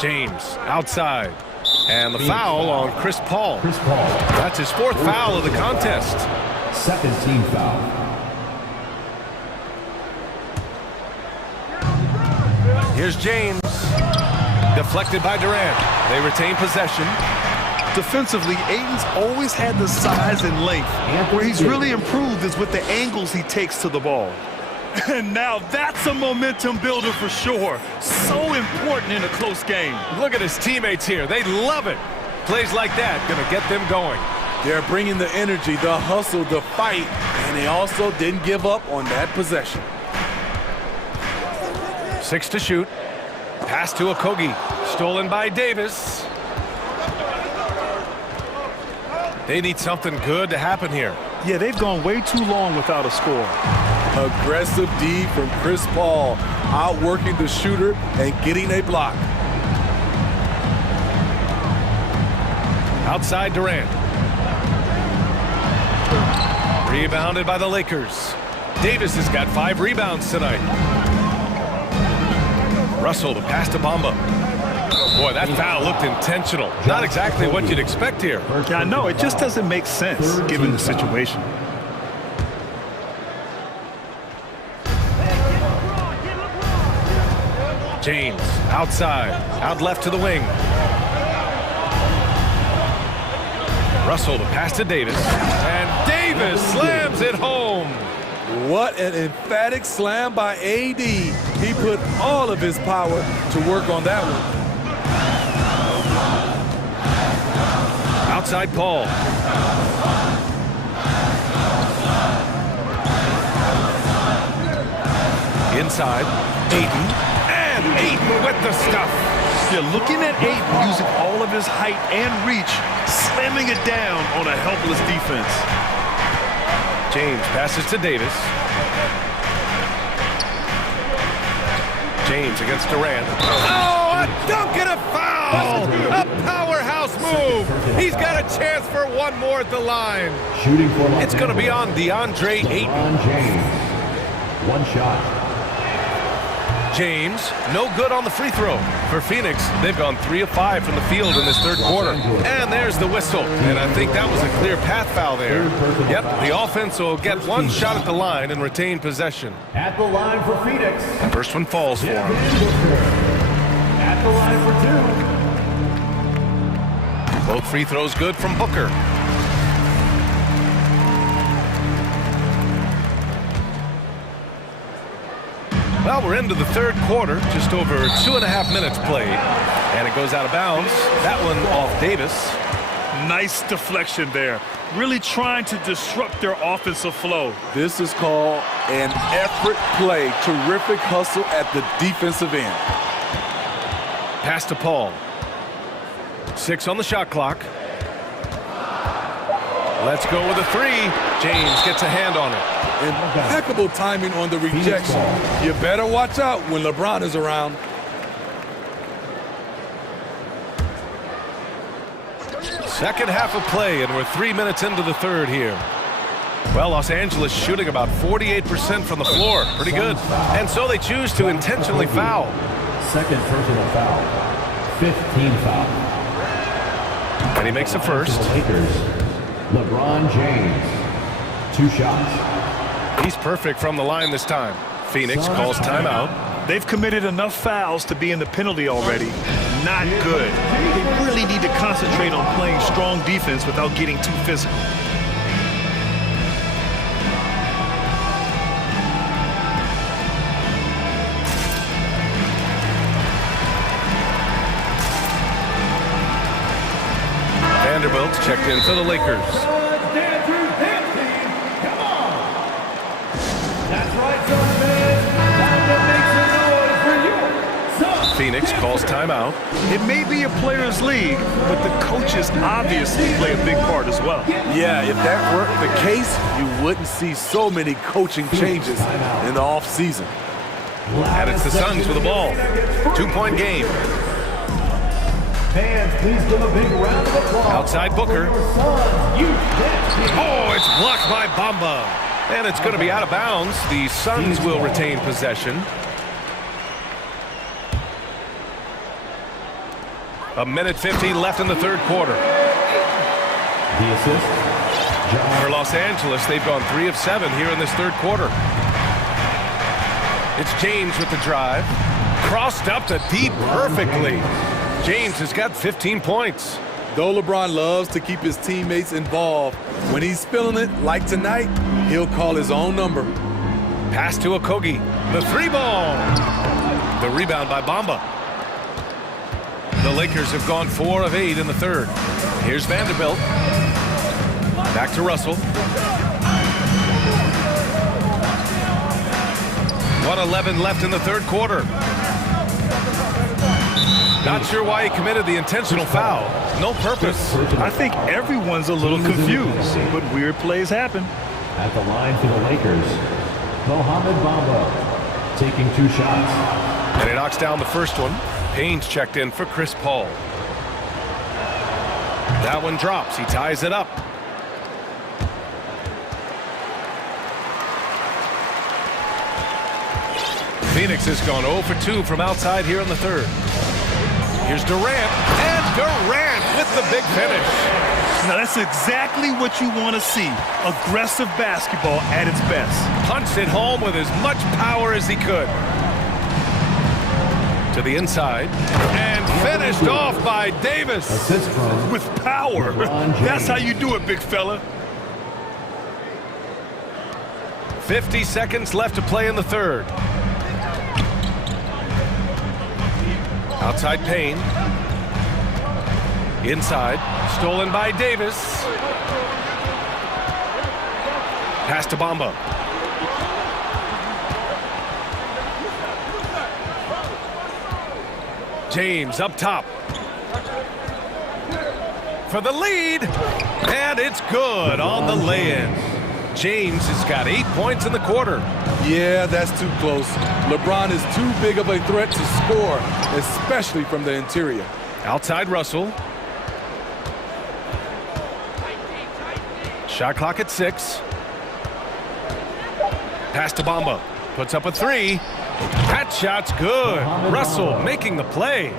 James outside. And the foul on Chris Paul. That's his fourth foul of the contest. Second team foul. Here's James. Deflected by Durant. They retain possession. Defensively, Ayton's always had the size and length. Where he's really improved is with the angles he takes to the ball. And now that's a momentum builder for sure. So important in a close game. Look at his teammates here. They love it. Plays like that going to get them going. They're bringing the energy, the hustle, the fight, and they also didn't give up on that possession. 6 to shoot. Pass to Okogie. Stolen by Davis. They need something good to happen here. Yeah, they've gone way too long without a score. Aggressive D from Chris Paul, outworking the shooter and getting a block. Outside Durant. Rebounded by the Lakers. Davis has got 5 rebounds tonight. Russell to pass to Bamba. Boy, that foul looked intentional. Not exactly what you'd expect here. Yeah, I know. It just doesn't make sense given the situation. James outside. Out left to the wing. Russell to pass to Davis. And Davis slams it home. What an emphatic slam by AD. He put all of his power to work on that one. Outside Paul. Inside. Ayton. And Ayton with the stuff. Yeah, looking at Ayton using all of his height and reach, slamming it down on a helpless defense. James passes to Davis. James against Durant. Oh, a dunk and a foul! A powerhouse move. He's got a chance for one more at the line. Shooting for it's going to be on DeAndre Ayton. James. One shot. James, no good on the free throw. For Phoenix, they've gone 3 of 5 from the field in this third quarter. And there's the whistle. And I think that was a clear path foul there. Yep, the offense will get one shot at the line and retain possession. At the line for Phoenix. First one falls for him. At the line for 2. Both free throws good from Booker. Well, we're into the third quarter, just over 2.5 minutes played, and it goes out of bounds. That one off Davis. Nice deflection there. Really trying to disrupt their offensive flow. This is called an effort play. Terrific hustle at the defensive end. Pass to Paul. 6 on the shot clock. Let's go with a 3. James gets a hand on it. Impeccable timing on the rejection. You better watch out when LeBron is around. Second half of play, and we're 3 minutes into the third here. Well, Los Angeles shooting about 48% from the floor. Pretty good. And so they choose to intentionally foul. Second personal foul. 15 foul. And he makes the first. Lakers, LeBron James. 2 shots. He's perfect from the line this time. Phoenix calls timeout. They've committed enough fouls to be in the penalty already. Not good. They really need to concentrate on playing strong defense without getting too physical. Vanderbilt's checked in for the Lakers. Phoenix calls timeout. It may be a players' league, but the coaches obviously play a big part as well. Yeah, if that weren't the case, you wouldn't see so many coaching changes in the offseason. And it's the Suns with the ball. 2-point game. Fans, please give a big round of applause. Outside Booker. Oh, it's blocked by Bamba. And it's going to be out of bounds. The Suns will retain possession. A minute 15 left in the third quarter. The assist. For Los Angeles, they've gone 3 of 7 here in this third quarter. It's James with the drive. Crossed up to deep perfectly. James has got 15 points. Though LeBron loves to keep his teammates involved, when he's feeling it, like tonight, he'll call his own number. Pass to Okogie. The 3-ball. The rebound by Bamba. The Lakers have gone 4 of 8 in the third. Here's Vanderbilt. Back to Russell. 1:11 left in the third quarter. Not sure why he committed the intentional foul. No purpose. I think everyone's a little confused, but weird plays happen. At the line for the Lakers, Mohamed Bamba taking 2 shots. And he knocks down the first one. Payne's checked in for Chris Paul. That one drops. He ties it up. Phoenix has gone 0 for 2 from outside here in the third. Here's Durant, and Durant with the big finish. Now that's exactly what you want to see. Aggressive basketball at its best. Punched it home with as much power as he could. To the inside, and finished off by Davis. With power. That's how you do it, big fella. 50 seconds left to play in the third. Outside Payne. Inside, stolen by Davis. Pass to Bamba. James up top. For the lead. And it's good on the lay-in. James has got 8 points in the quarter. Yeah, that's too close. LeBron is too big of a threat to score, especially from the interior. Outside Russell. Shot clock at 6. Pass to Bamba. Puts up a 3. That shot's good. Russell making the play.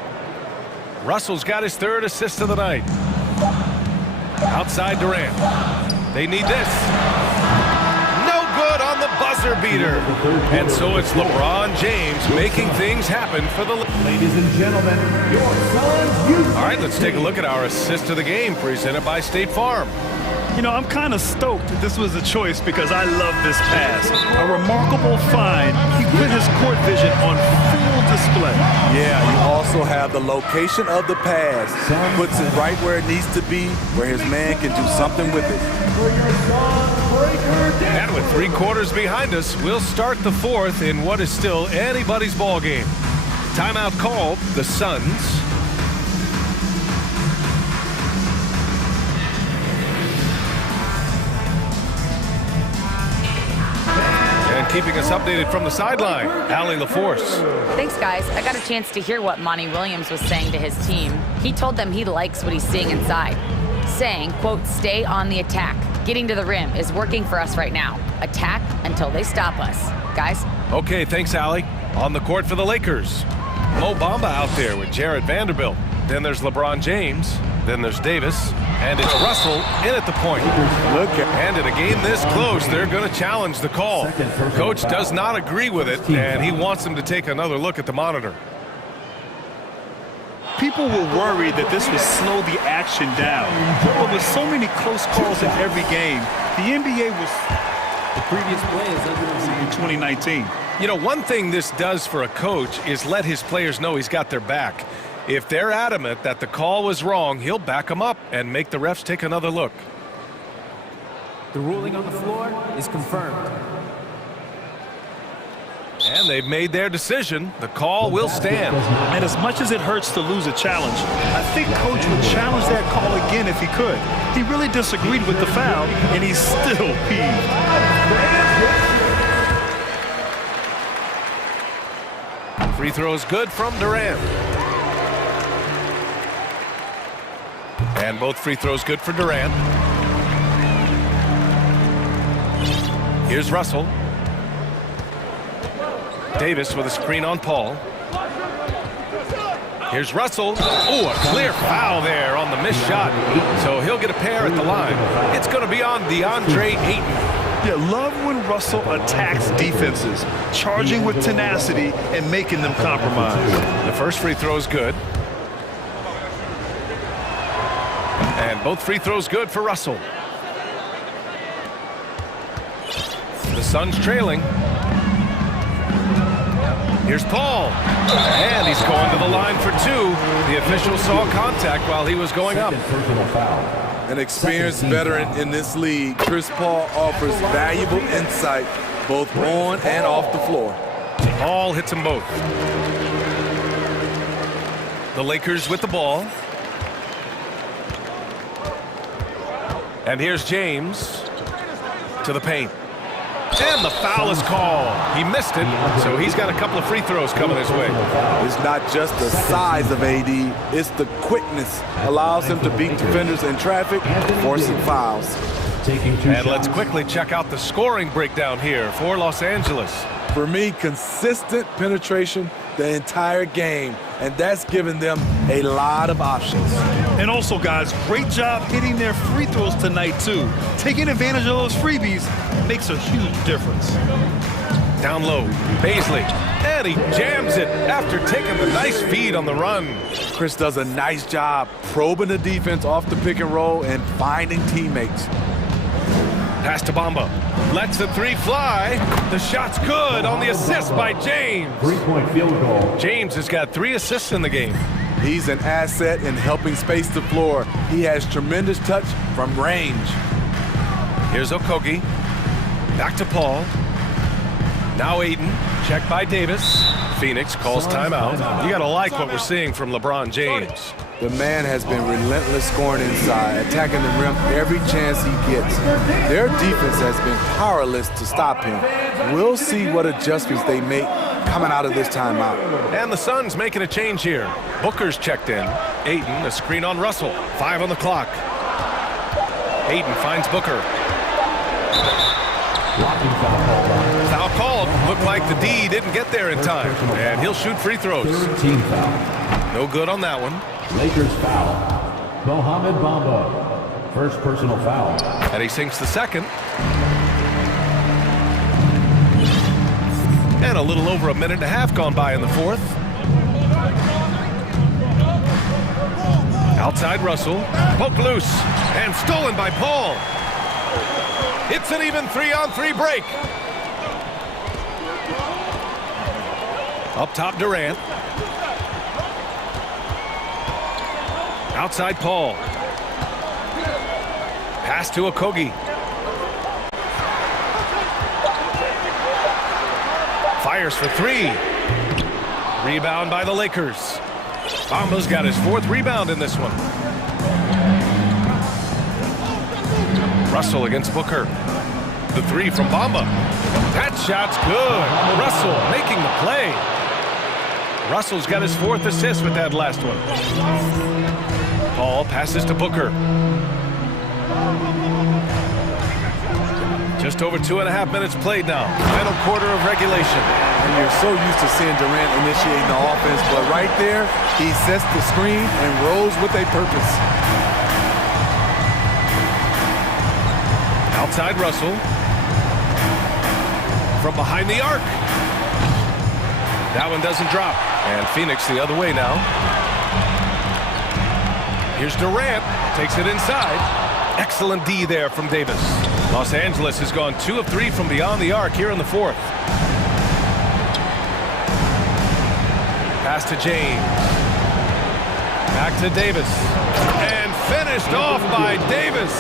Russell's got his third assist of the night. Outside Durant. They need this. No good on the buzzer beater. And so it's LeBron James making things happen for the... Ladies and gentlemen, your son's... All right, let's take a look at our assist of the game presented by State Farm. You know, I'm kind of stoked that this was a choice because I love this pass. A remarkable find. He put his court vision on full display. Yeah, you also have the location of the pass. Puts it right where it needs to be, where his man can do something with it. And with 3 quarters behind us, we'll start the fourth in what is still anybody's ball game. Timeout called, the Suns. Keeping us updated from the sideline, Allie LaForce. Thanks, guys. I got a chance to hear what Monty Williams was saying to his team. He told them he likes what he's seeing inside, saying, quote, stay on the attack. Getting to the rim is working for us right now. Attack until they stop us. Guys? Okay, thanks, Allie. On the court for the Lakers. Mo Bamba out there with Jarrett Vanderbilt. Then there's LeBron James. Then there's Davis. And it's Russell in at the point. And in a game this close, they're going to challenge the call. Coach does not agree with it, and he wants them to take another look at the monitor. People were worried that this would slow the action down. But with so many close calls in every game, the NBA was... The previous play is under in 2019. You know, one thing this does for a coach is let his players know he's got their back. If they're adamant that the call was wrong, he'll back them up and make the refs take another look. The ruling on the floor is confirmed. And they've made their decision. The call will stand. And as much as it hurts to lose a challenge, I think Coach would challenge that call again if he could. He really disagreed with the foul, and he's still peeved. Free throws good from Durant. And both free throws good for Durant. Here's Russell. Davis with a screen on Paul. Here's Russell. Oh, a clear foul there on the missed shot. So he'll get a pair at the line. It's going to be on DeAndre Ayton. Yeah, love when Russell attacks defenses, charging with tenacity and making them compromise. The first free throw is good. And both free throws good for Russell. The Suns trailing. Here's Paul. And he's going to the line for 2. The official saw contact while he was going up. An experienced veteran in this league, Chris Paul offers valuable insight both on and off the floor. Paul hits them both. The Lakers with the ball. And here's James to the paint. And the foul is called. He missed it, so he's got a couple of free throws coming his way. It's not just the size of AD, it's the quickness. Allows him to beat defenders in traffic, forcing fouls. And let's quickly check out the scoring breakdown here for Los Angeles. For me, consistent penetration the entire game, and that's given them a lot of options. And also, guys, great job hitting their free throws tonight, too. Taking advantage of those freebies makes a huge difference. Down low, Baisley, and he jams it after taking the nice feed on the run. Chris does a nice job probing the defense off the pick and roll and finding teammates. Pass to Bamba. Lets the 3 fly. The shot's good on the assist by James. 3-point field goal. James has got 3 assists in the game. He's an asset in helping space the floor. He has tremendous touch from range. Here's Okogie. Back to Paul. Now Ayton. Check by Davis. Phoenix calls timeout. You got to like what we're seeing from LeBron James. The man has been relentless scoring inside, attacking the rim every chance he gets. Their defense has been powerless to stop him. We'll see what adjustments they make coming out of this timeout. And the Suns making a change here. Booker's checked in. Ayton, a screen on Russell. 5 on the clock. Ayton finds Booker. Foul called. Looked like the D didn't get there in time, and he'll shoot free throws. Third team foul. No good on that one. Lakers foul. Mohamed Bamba. First personal foul. And he sinks the second. And a little over a minute and a half gone by in the fourth. Outside Russell. Poke loose. And stolen by Paul. It's an even 3-on-3 break. Up top, Durant. Outside Paul. Pass to Okogie. Fires for three. Rebound by the Lakers. Bamba's got his fourth rebound in this one. Russell against Booker. The three from Bamba. That shot's good. Russell making the play. Russell's got his fourth assist with that last one. Paul passes to Booker. Just over 2.5 minutes played now. Final quarter of regulation. And you're so used to seeing Durant initiating the offense, but right there, he sets the screen and rolls with a purpose. Outside Russell. From behind the arc. That one doesn't drop. And Phoenix the other way now. Here's Durant. Takes it inside. Excellent D there from Davis. Los Angeles has gone 2 of 3 from beyond the arc here in the fourth. Pass to James. Back to Davis. And finished off by Davis.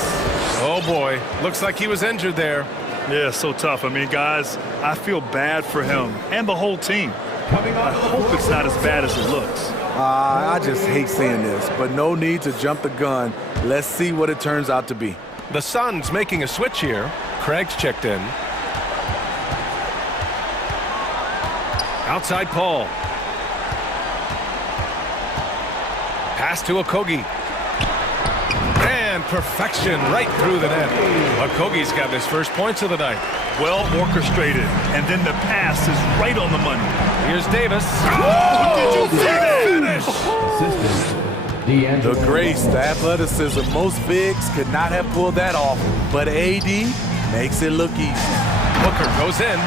Oh boy, looks like he was injured there. Yeah, so tough. I mean, guys, I feel bad for him and the whole team. I hope it's not as bad as it looks. I just hate seeing this, but no need to jump the gun. Let's see what it turns out to be. The Suns making a switch here. Craig's checked in. Outside Paul. Pass to Okogie. And perfection right through the net. Okogie's got his first points of the night. Well orchestrated, and then the pass is right on the money. Here's Davis. Oh, did you see that finish? The grace, the athleticism, most bigs could not have pulled that off, but AD makes it look easy. Booker goes in.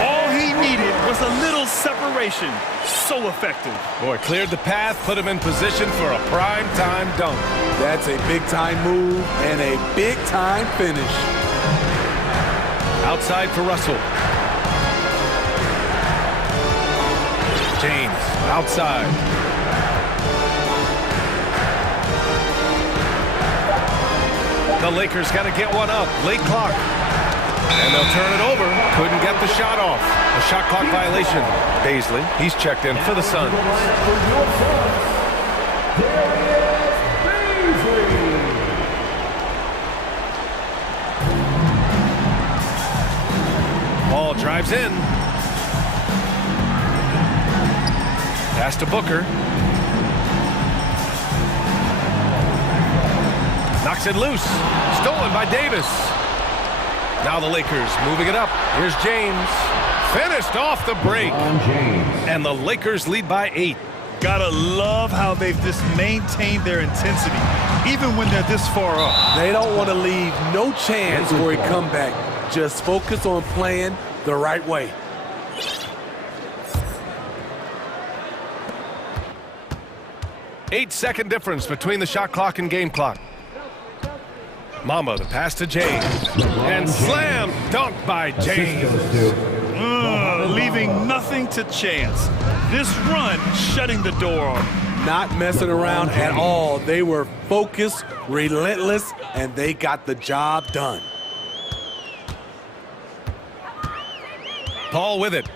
All he needed was a little separation. So effective. Boy, cleared the path, put him in position for a prime-time dunk. That's a big-time move and a big-time finish. Outside for Russell. James, outside. The Lakers got to get one up. Late clock. And they'll turn it over. Couldn't get the shot off. A shot clock violation. Baisley, he's checked in for the Suns. Paul drives in. Pass to Booker. Knocks it loose. Stolen by Davis. Now the Lakers moving it up. Here's James. Finished off the break. And the Lakers lead by 8. Gotta love how they've just maintained their intensity, even when they're this far up. They don't want to leave no chance for a comeback. Just focus on playing the right way. Eight-second difference between the shot clock and game clock. Mama, the pass to James. And slam dunk by James. Leaving nothing to chance. This run shutting the door on them. Not messing around at all. They were focused, relentless, and they got the job done. Paul with it.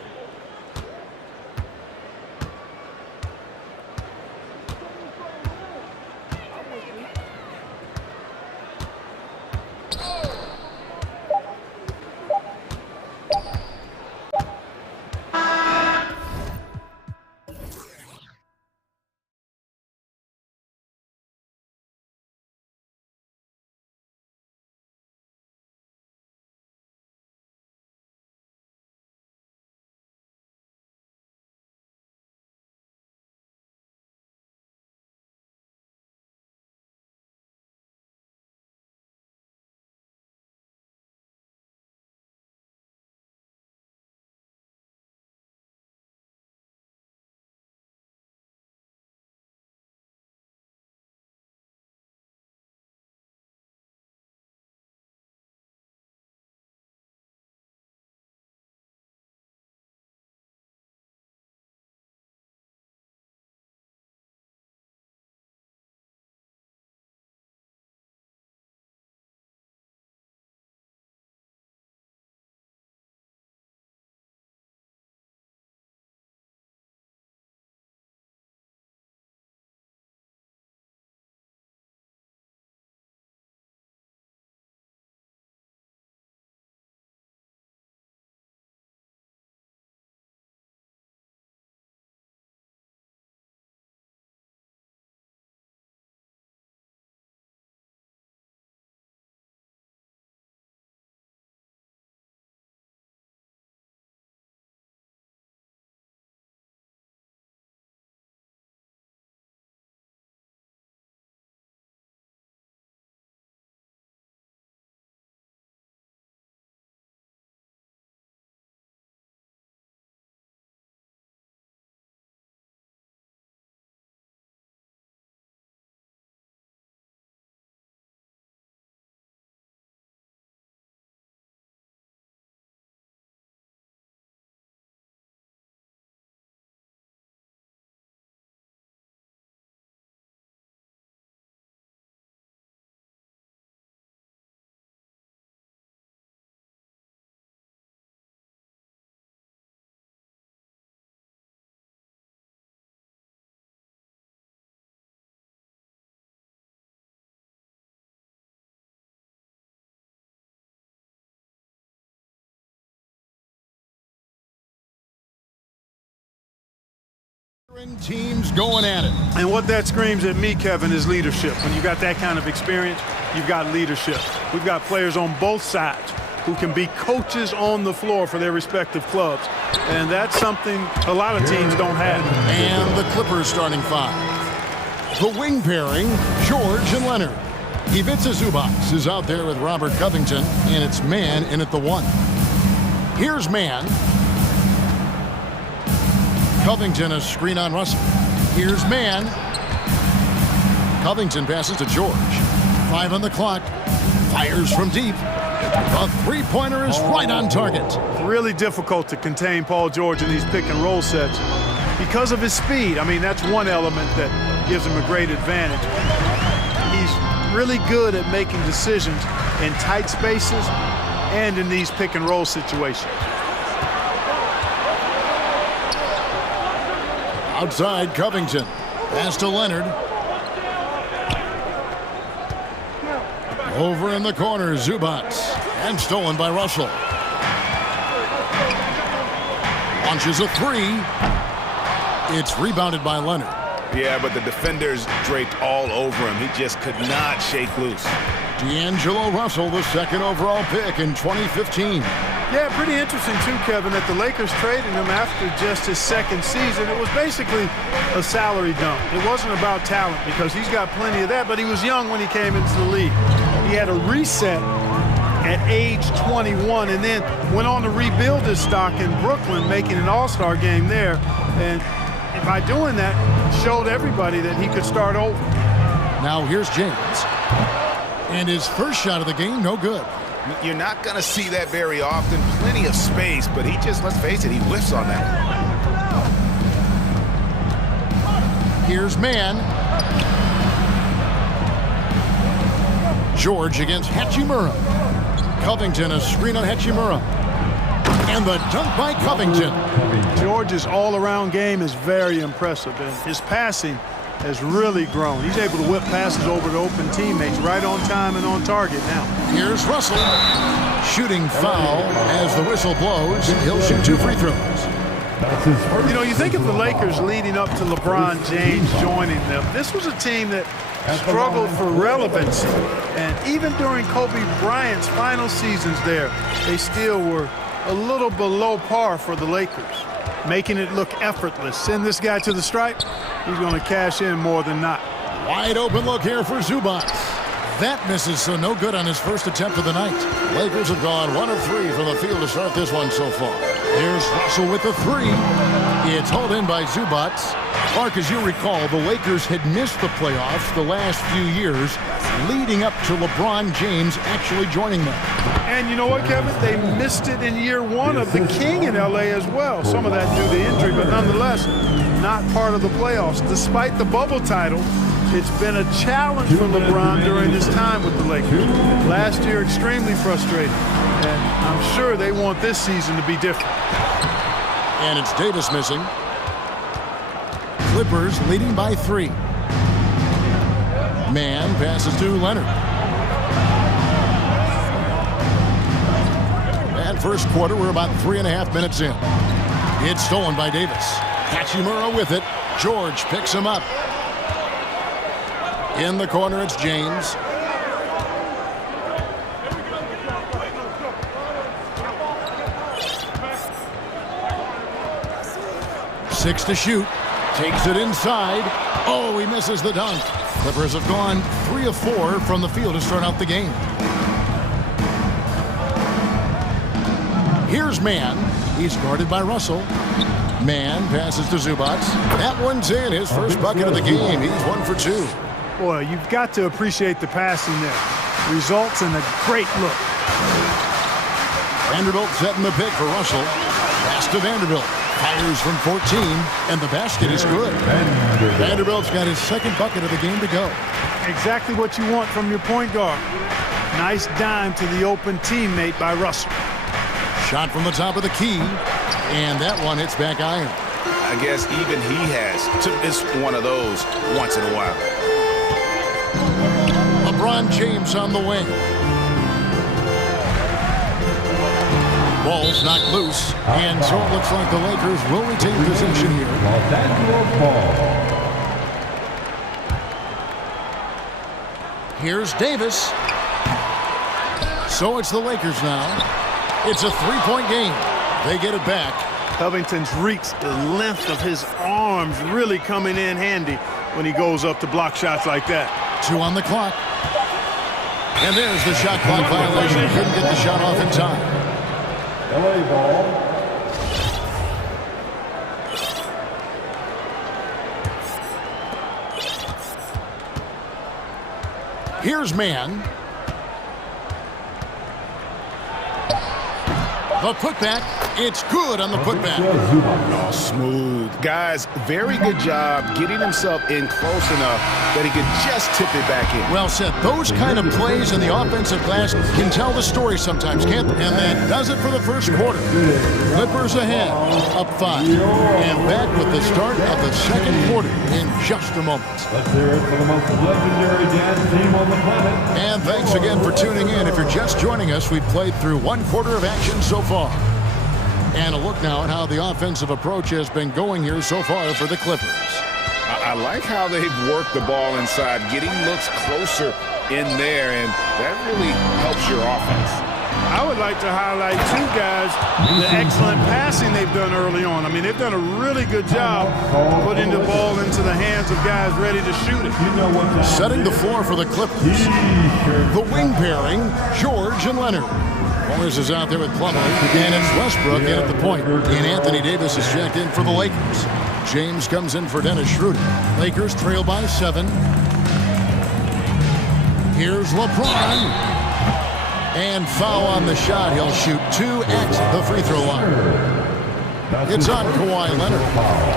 Teams going at it. And what that screams at me, Kevin, is leadership. When you got that kind of experience, you've got leadership. We've got players on both sides who can be coaches on the floor for their respective clubs. And that's something a lot of teams don't have. And the Clippers starting five. The wing pairing, George and Leonard. Ivica Zubac is out there with Robert Covington, and it's Man in at the one. Here's Man. Covington, a screen on Russell. Here's Man. Covington passes to George. 5 on the clock. Fires from deep. A three-pointer is right on target. It's really difficult to contain Paul George in these pick-and-roll sets because of his speed. I mean, that's one element that gives him a great advantage. He's really good at making decisions in tight spaces and in these pick-and-roll situations. Outside, Covington. Pass to Leonard. Over in the corner, Zubac. And stolen by Russell. Launches a three. It's rebounded by Leonard. Yeah, but the defenders draped all over him. He just could not shake loose. D'Angelo Russell, the second overall pick in 2015. Yeah, pretty interesting too, Kevin, that the Lakers traded him after just his second season. It was basically a salary dump. It wasn't about talent because he's got plenty of that, but he was young when he came into the league. He had a reset at age 21 and then went on to rebuild his stock in Brooklyn, making an all-star game there. And by doing that, showed everybody that he could start over. Now here's James. And his first shot of the game, no good. You're not going to see that very often. Plenty of space, but he just, let's face it, he whiffs on that. Here's Man. George against Hachimura. Covington, a screen on Hachimura. And the dunk by Covington. George's all-around game is very impressive, and his passing has really grown. He's able to whip passes over to open teammates right on time and on target now. Here's Russell. Shooting foul as the whistle blows. He'll shoot 2 free throws. You know, you think of the Lakers leading up to LeBron James joining them. This was a team that struggled for relevancy. And even during Kobe Bryant's final seasons there, they still were a little below par for the Lakers, making it look effortless. Send this guy to the stripe, he's going to cash in more than not. Wide open look here for Zubac. That misses, so no good on his first attempt of the night. Lakers have gone 1 of 3 from the field to start this one so far. Here's Russell with the three. It's hauled in by Zubac. Clark, as you recall, the Lakers had missed the playoffs the last few years, leading up to LeBron James actually joining them. And you know what, Kevin? They missed it in year 1 of the King in L.A. as well. Some of that due to injury, but nonetheless, not part of the playoffs. Despite the bubble title, it's been a challenge for LeBron during his time with the Lakers. Last year, extremely frustrating. And I'm sure they want this season to be different. And it's Davis missing. Clippers leading by 3. Man passes to Leonard. And first quarter, we're about 3.5 minutes in. It's stolen by Davis. Hachimura with it. George picks him up. In the corner, it's James. Six to shoot. Takes it inside. Oh, he misses the dunk. Clippers have gone 3 of 4 from the field to start out the game. Here's Man. He's guarded by Russell. Man passes to Zubac. That one's in. His first bucket of the game. He's 1 for 2. Boy, you've got to appreciate the passing there. Results in a great look. Vanderbilt setting the pick for Russell. Pass to Vanderbilt. Fires from 14, and the basket is good. Vanderbilt's got his second bucket of the game to go. Exactly what you want from your point guard. Nice dime to the open teammate by Russell. Shot from the top of the key, and that one hits back iron. I guess even he has to miss one of those once in a while. LeBron James on the wing. Ball's knocked loose, and so it looks like the Lakers will retain possession here. Los Angeles ball. Here's Davis. So it's the Lakers now. It's a three-point game. They get it back. Covington's reach, the length of his arms really coming in handy when he goes up to block shots like that. 2 on the clock. And there's the shot clock violation. Couldn't get the shot off in time. LA ball. Here's Mann. The putback. It's good on the putback. Oh, smooth. Guys, very good job getting himself in close enough that he could just tip it back in. Well said. Those kind of plays in the offensive glass can tell the story sometimes, can't they? And that does it for the first quarter. Clippers ahead, up 5. And back with the start of the second quarter in just a moment. Let's hear it for the most legendary dance team on the planet. And thanks again for tuning in. If you're just joining us, we've played through 1 quarter of action so far. And a look now at how the offensive approach has been going here so far for the Clippers. I like how they've worked the ball inside, getting looks closer in there, and that really helps your offense. I would like to highlight too, guys, the excellent passing they've done early on. I mean, they've done a really good job putting the ball into the hands of guys ready to shoot it. Setting the floor for the Clippers. The wing pairing, George and Leonard. Morris is out there with Plumlee, and it's Westbrook in at the point. And Anthony Davis is checked in for the Lakers. James comes in for Dennis Schroeder. Lakers trail by 7. Here's LeBron. And foul on the shot. He'll shoot 2 at the free throw line. It's on Kawhi Leonard.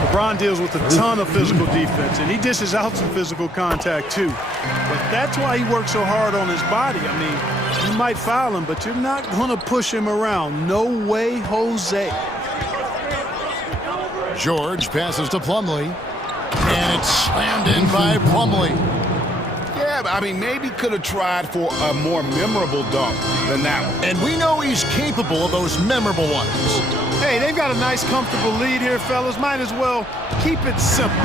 LeBron deals with a ton of physical defense, and he dishes out some physical contact too. But that's why he works so hard on his body. I mean, you might foul him, but you're not going to push him around. No way, Jose. George passes to Plumlee, and it's slammed in by Plumlee. Yeah, I mean, maybe could have tried for a more memorable dunk than that one. And we know he's capable of those memorable ones. Hey, they've got a nice, comfortable lead here, fellas. Might as well keep it simple.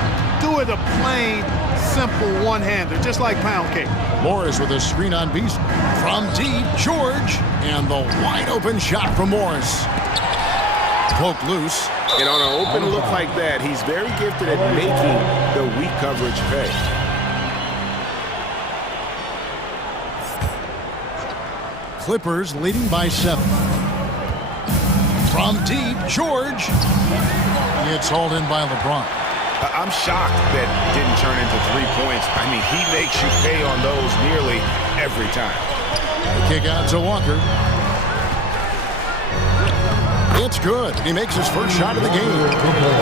Do it a plain, simple one-hander, just like pound cake. Morris with a screen on Beasley. From deep, George. And the wide-open shot from Morris. Poke loose. And on an open look like that, he's very gifted at making the weak coverage pay. Clippers leading by 7. From deep, George. It's hauled in by LeBron. I'm shocked that didn't turn into 3 points. I mean, he makes you pay on those nearly every time. The kick out to Walker. It's good. He makes his first shot of the game.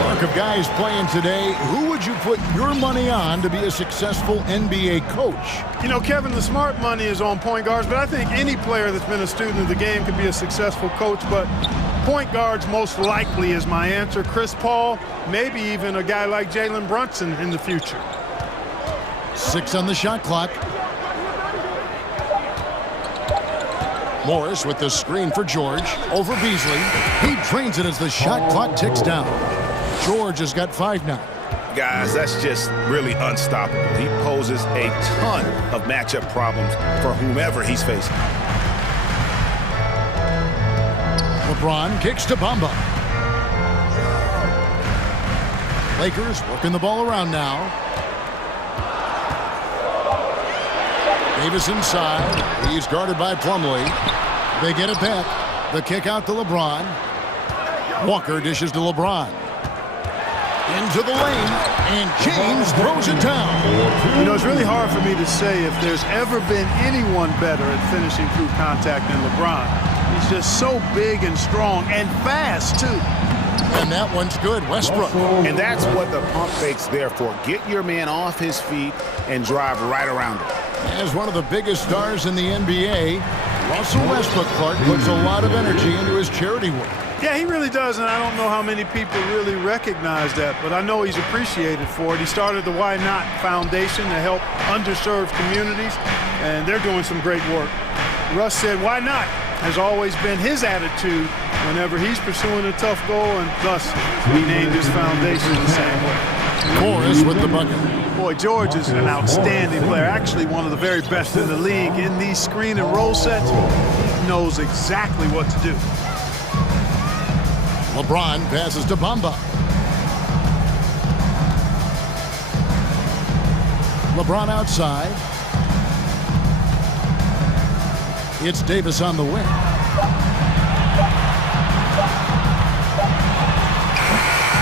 Mark of guys playing today, who would you put your money on to be a successful NBA coach? You know, Kevin, the smart money is on point guards, but I think any player that's been a student of the game could be a successful coach, but point guards most likely is my answer. Chris Paul, maybe even a guy like Jalen Brunson in the future. 6 on the shot clock. Morris with the screen for George. Over Beasley. He drains it as the shot clock ticks down. George has got 5 now. Guys, that's just really unstoppable. He poses a ton of matchup problems for whomever he's facing. LeBron kicks to Bamba. Lakers working the ball around now. Davis inside. He's guarded by Plumlee. They get it back. The kick out to LeBron. Walker dishes to LeBron. Into the lane, and James throws it down. You know, it's really hard for me to say if there's ever been anyone better at finishing through contact than LeBron. He's just so big and strong and fast, too. And that one's good, Westbrook. And that's what the pump fake's there for. Get your man off his feet and drive right around him. As one of the biggest stars in the NBA, Russell Westbrook, Clark, puts a lot of energy into his charity work. Yeah, he really does, and I don't know how many people really recognize that, but I know he's appreciated for it. He started the Why Not Foundation to help underserved communities, and they're doing some great work. Russ said, why not? Has always been his attitude whenever he's pursuing a tough goal, and thus he named his foundation the same way. Morris with the bucket. Boy, George is an outstanding player, actually one of the very best in the league. In these screen and roll sets, he knows exactly what to do. LeBron passes to Bamba. LeBron outside. It's Davis on the wing.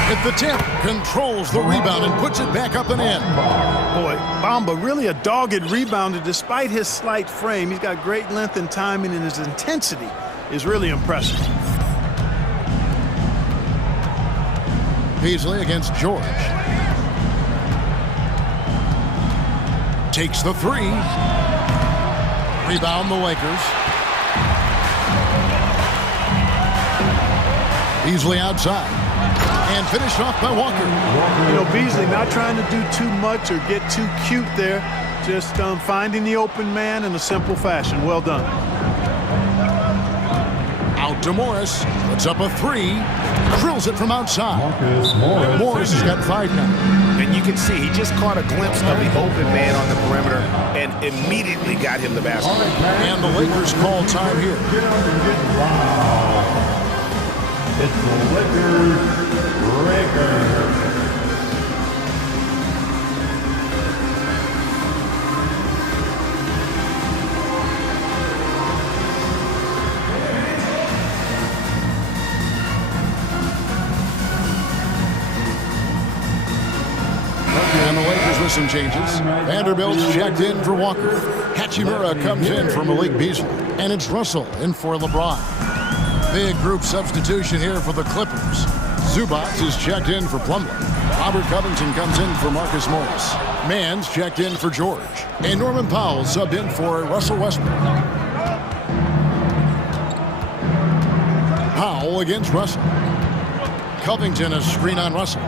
At the tip, controls the rebound and puts it back up and in. Boy, Bamba really a dogged rebounder despite his slight frame. He's got great length and timing, and his intensity is really impressive. Beasley against George. Takes the three. Rebound the Lakers. Beasley outside. And finished off by Walker. You know, Beasley not trying to do too much or get too cute there. Just finding the open man in a simple fashion. Well done. Out to Morris. Puts up a three. Drills it from outside. Morris has got 5 now. And you can see he just caught a glimpse of the open man on the perimeter and immediately got him the basket. And the Lakers call time here. It's the Lakers record. And the Lakers with some changes. Vanderbilt's checked in for Walker. Hachimura comes in for Malik Beasley. And it's Russell in for LeBron. Big group substitution here for the Clippers. Zubac is checked in for Plumlee. Robert Covington comes in for Marcus Morris. Mann's checked in for George. And Norman Powell subbed in for Russell Westbrook. Powell against Russell. Covington a screen on Russell.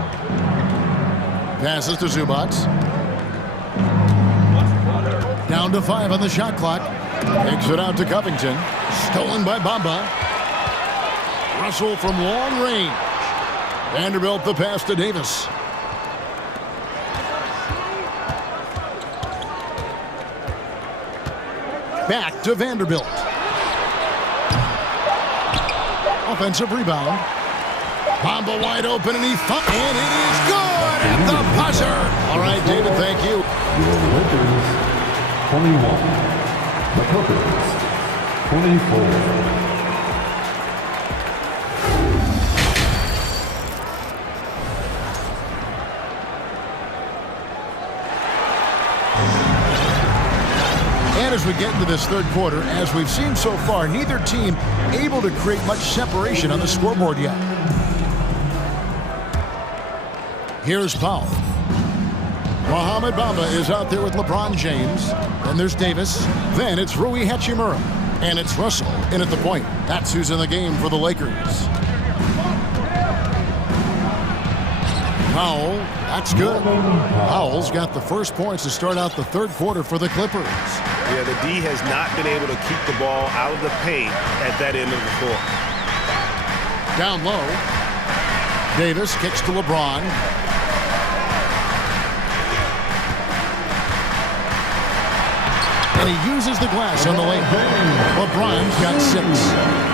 Passes to Zubac. Down to 5 on the shot clock. Takes it out to Covington. Stolen by Bamba. Russell from long range. Vanderbilt the pass to Davis. Back to Vanderbilt. Offensive rebound. Bamba wide open and he and it is good at the buzzer. All right, David, thank you. Lakers 21. The Clippers 24. And as we get into this third quarter, as we've seen so far, neither team able to create much separation on the scoreboard yet. Here's Powell. Mohamed Bamba is out there with LeBron James. Then there's Davis. Then it's Rui Hachimura. And it's Russell in at the point. That's who's in the game for the Lakers. Powell, that's good. Powell's got the first points to start out the third quarter for the Clippers. Yeah, the D has not been able to keep the ball out of the paint at that end of the court. Down low. Davis kicks to LeBron. And he uses the glass on the lane. LeBron's got 6.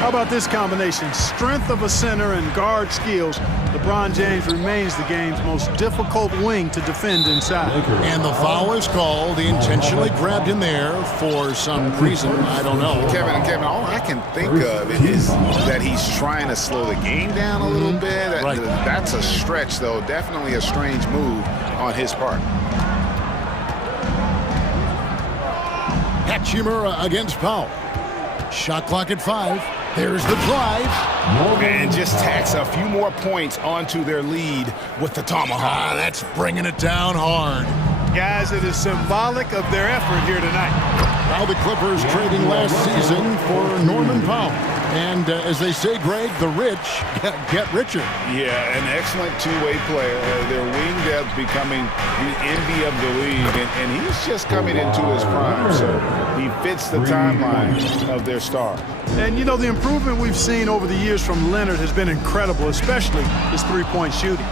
How about this combination? Strength of a center and guard skills. LeBron James remains the game's most difficult wing to defend inside. And the foul is called. He intentionally grabbed him there for some reason. I don't know. Kevin, all I can think of is that he's trying to slow the game down a little bit. Right. That's a stretch, though. Definitely a strange move on his part. Hachimura against Powell. Shot clock at 5. There's the drive. And just tacks a few more points onto their lead with the tomahawk. That's bringing it down hard. Guys, it is symbolic of their effort here tonight. Now the Clippers trading last season for Norman Powell. And as they say, Greg, the rich get richer. Yeah, an excellent two-way player. Their wing depth becoming the envy of the league, and he's just coming into his prime, so he fits the timeline of their star. And, you know, the improvement we've seen over the years from Leonard has been incredible, especially his three-point shooting.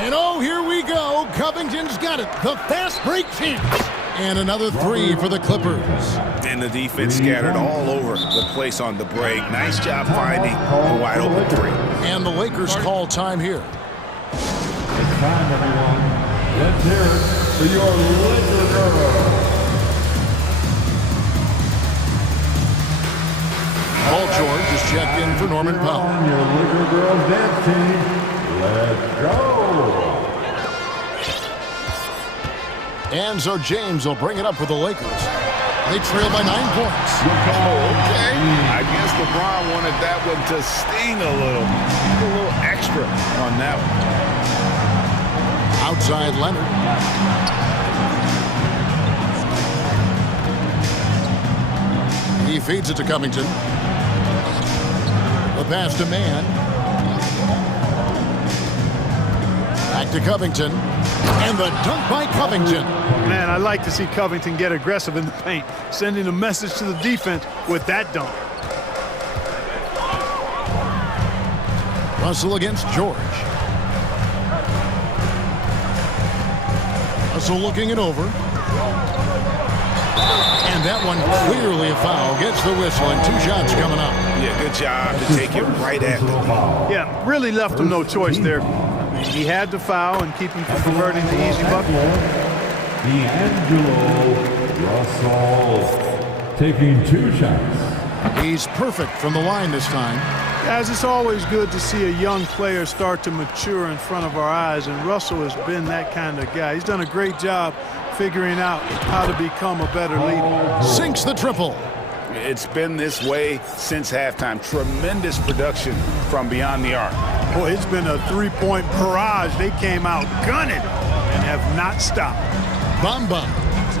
And oh, here we go. Covington's got it. The fast break chance. And another three for the Clippers. And the defense scattered all over the place on the break. Nice job finding a wide open three. And the Lakers call time here. It's time, everyone. Let's hear it for your Laker girls. Paul George is checked in for Norman Powell. Your Laker girls dance team. Let's go. And so James will bring it up for the Lakers. They trail by 9 points. Okay. I guess LeBron wanted that one to sting a little extra on that one. Outside Leonard. He feeds it to Covington. The pass to Mann. Back to Covington. And the dunk by Covington. Man, I like to see Covington get aggressive in the paint, sending a message to the defense with that dunk. Russell against George. Russell looking it over. And that one clearly a foul. Gets the whistle and 2 shots coming up. Yeah, good job to take it right at them. Yeah, really left him no choice there. He had to foul and keep him from converting the easy bucket. D'Angelo Russell taking 2 shots. He's perfect from the line this time. Guys, it's always good to see a young player start to mature in front of our eyes, and Russell has been that kind of guy. He's done a great job figuring out how to become a better leader. Sinks the triple. It's been this way since halftime. Tremendous production from beyond the arc. Boy, it's been a three-point barrage. They came out gunning and have not stopped. Bamba.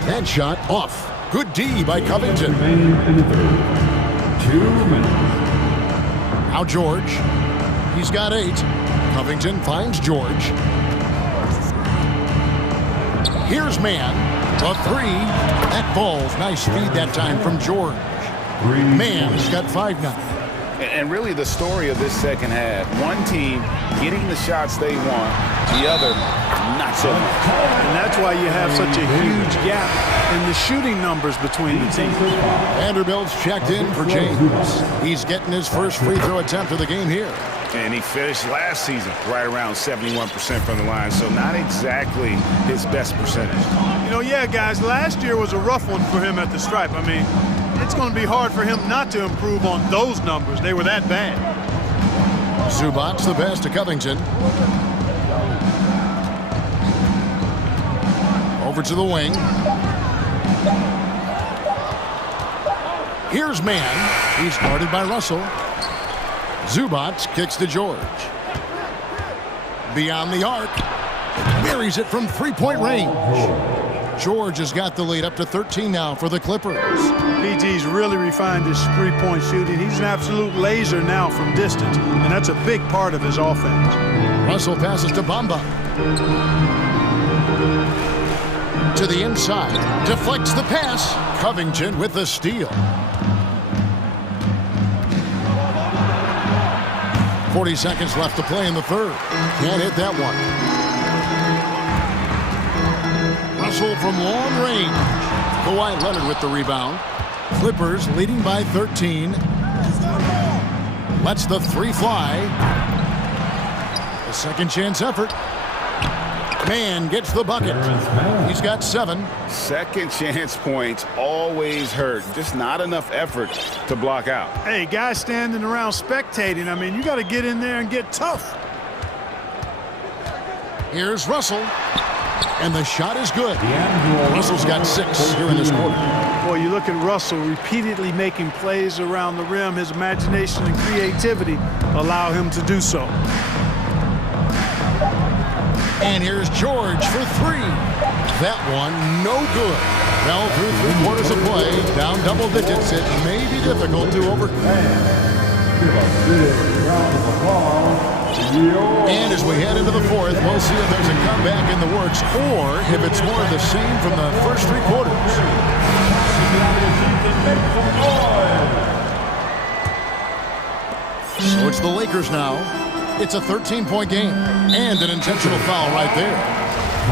That shot off. Good D by Covington. 2 minutes. Now George. He's got 8. Covington finds George. Here's Mann. A 3. That falls. Nice feed that time from George. Mann's got 5 now. And really the story of this second half, one team getting the shots they want, the other not so much. And that's why you have such a huge gap in the shooting numbers between the teams. Vanderbilt's checked in for James. He's getting his first free throw attempt of the game here. And he finished last season right around 71% from the line, so not exactly his best percentage. You know, yeah, guys, last year was a rough one for him at the stripe. I mean, it's going to be hard for him not to improve on those numbers. They were that bad. Zubac's the pass to Covington. Over to the wing. Here's Mann. He's guarded by Russell. Zubac kicks to George. Beyond the arc. Buries it from 3-point range. George has got the lead up to 13 now for the Clippers. PG's really refined his three-point shooting. He's an absolute laser now from distance, and that's a big part of his offense. Russell passes to Bamba. To the inside. Deflects the pass. Covington with the steal. 40 seconds left to play in the third. Can't hit that one. Russell from long range. Kawhi Leonard with the rebound. Clippers leading by 13. Lets the 3 fly. A second chance effort. Mann gets the bucket. He's got 7. Second chance points always hurt. Just not enough effort to block out. Hey, guys standing around spectating, I mean, you got to get in there and get tough. Here's Russell. And the shot is good. Russell's got 6 here in this quarter. Boy, you look at Russell repeatedly making plays around the rim. His imagination and creativity allow him to do so. And here's George for 3. That one no good. Well, through 3 quarters of play, down double digits, it may be difficult to overcome. And as we head into the 4th, we'll see if there's a comeback in the works or if it's more of the same from the first 3 quarters. So it's the Lakers now. It's a 13-point game and an intentional foul right there.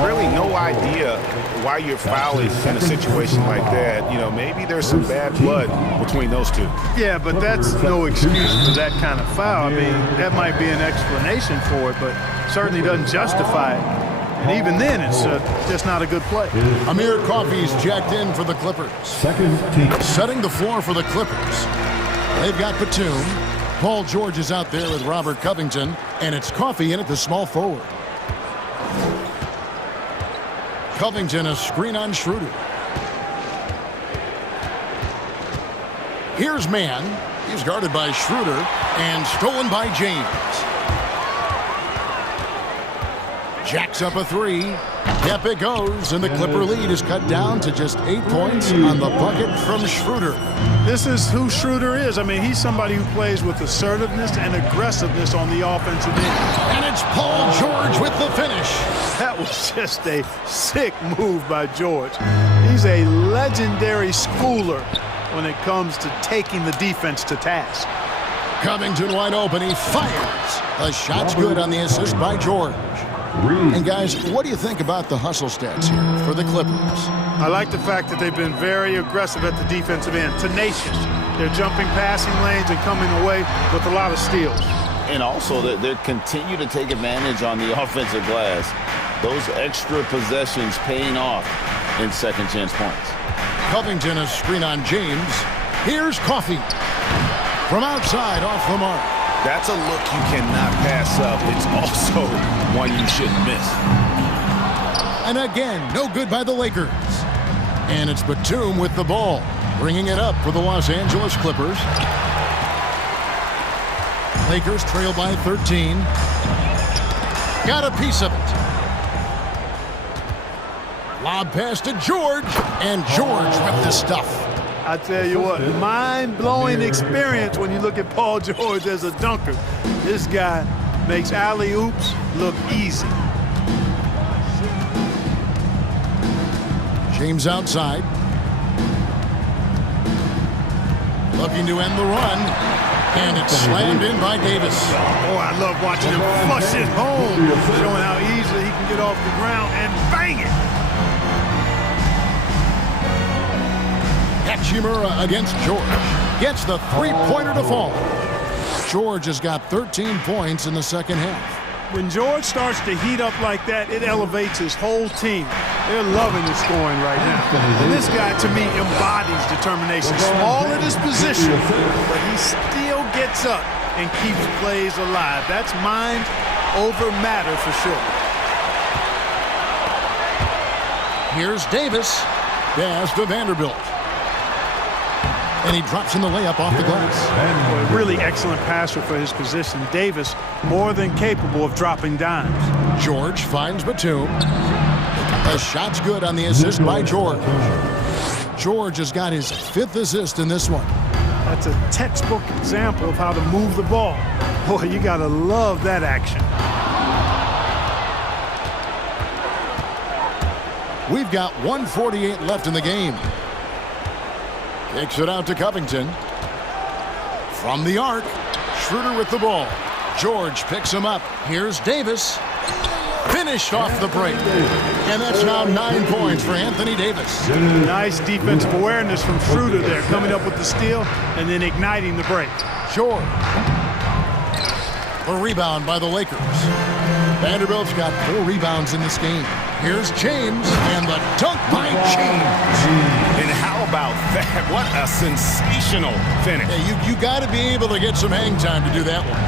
Really no idea why you're fouling in a situation like that. You know, maybe there's some bad blood between those two. Yeah, but that's no excuse for that kind of foul. I mean, that might be an explanation for it, but certainly doesn't justify it. And even then, it's just not a good play. Amir Coffey's jacked in for the Clippers. Setting the floor for the Clippers. They've got Batum. Paul George is out there with Robert Covington, and it's Coffey in at the small forward. Covington, a screen on Schroeder. Here's Mann. He's guarded by Schroeder and stolen by James. Jacks up a 3. Yep, it goes, and the Clipper lead is cut down to just 8 points on the bucket from Schroeder. This is who Schroeder is. I mean, he's somebody who plays with assertiveness and aggressiveness on the offensive end. And it's Paul George with the finish. That was just a sick move by George. He's a legendary schooler when it comes to taking the defense to task. Covington wide open. He fires. The shot's good on the assist by George. And guys, what do you think about the hustle stats here for the Clippers? I like the fact that they've been very aggressive at the defensive end, tenacious. They're jumping passing lanes and coming away with a lot of steals. And also, they continue to take advantage on the offensive glass. Those extra possessions paying off in second chance points. Covington, a screen on James. Here's Coffey. From outside, off the mark. That's a look you cannot pass up. It's also one you shouldn't miss. And again, no good by the Lakers. And it's Batum with the ball, bringing it up for the Los Angeles Clippers. Lakers trail by 13. Got a piece of it. Lob pass to George, and George with the stuff. I tell you what, mind-blowing experience when you look at Paul George as a dunker. This guy makes alley-oops look easy. James outside. Looking to end the run. And it's slammed in by Davis. Oh, I love watching him flush it home, showing how easily he can get off the ground and bang it. Hachimura against George. Gets the three-pointer to fall. George has got 13 points in the second half. When George starts to heat up like that, it elevates his whole team. They're loving his scoring right now. And this guy, to me, embodies determination. Small at his position, but he still gets up and keeps plays alive. That's mind over matter for sure. Here's Davis. Pass to Vanderbilt. And he drops in the layup off the glass. A really excellent passer for his position. Davis, more than capable of dropping dimes. George finds Batum. The shot's good on the assist by George. George has got his 5th assist in this one. That's a textbook example of how to move the ball. Boy, you gotta love that action. We've got 1:48 left in the game. Kicks it out to Covington. From the arc, Schroeder with the ball. George picks him up. Here's Davis. Finished off the break. And that's now 9 points for Anthony Davis. Nice defensive awareness from Schroeder there, coming up with the steal and then igniting the break. George. The rebound by the Lakers. Vanderbilt's got 4 rebounds in this game. Here's James, and the dunk by James. And how about that? What a sensational finish. Yeah, you got to be able to get some hang time to do that one.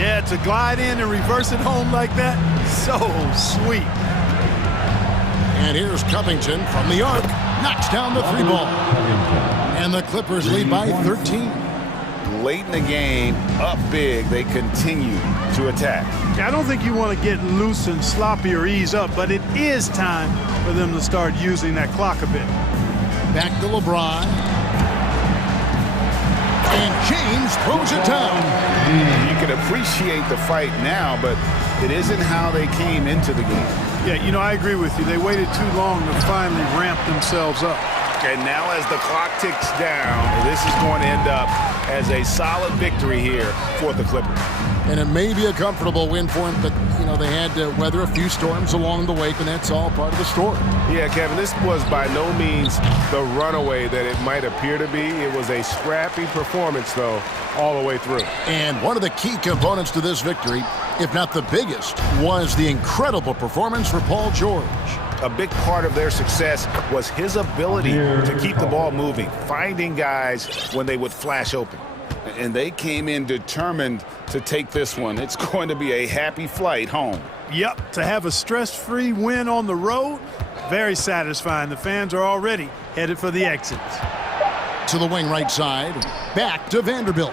Yeah, to glide in and reverse it home like that, so sweet. And here's Covington from the arc, knocks down the 3 ball. And the Clippers lead by 13. Late in the game, up big, they continue to attack. I don't think you want to get loose and sloppy or ease up, but it is time for them to start using that clock a bit. Back to LeBron. And James throws it down. You can appreciate the fight now, but it isn't how they came into the game. Yeah, you know, I agree with you. They waited too long to finally ramp themselves up. And now as the clock ticks down, this is going to end up as a solid victory here for the Clippers. And it may be a comfortable win for them, but, you know, they had to weather a few storms along the way, and that's all part of the story. Yeah, Kevin, this was by no means the runaway that it might appear to be. It was a scrappy performance, though, all the way through. And one of the key components to this victory, if not the biggest, was the incredible performance for Paul George. A big part of their success was his ability to keep the ball moving, finding guys when they would flash open. And they came in determined to take this one. It's going to be a happy flight home. Yep, to have a stress-free win on the road, very satisfying. The fans are already headed for the exits. To the wing right side, back to Vanderbilt.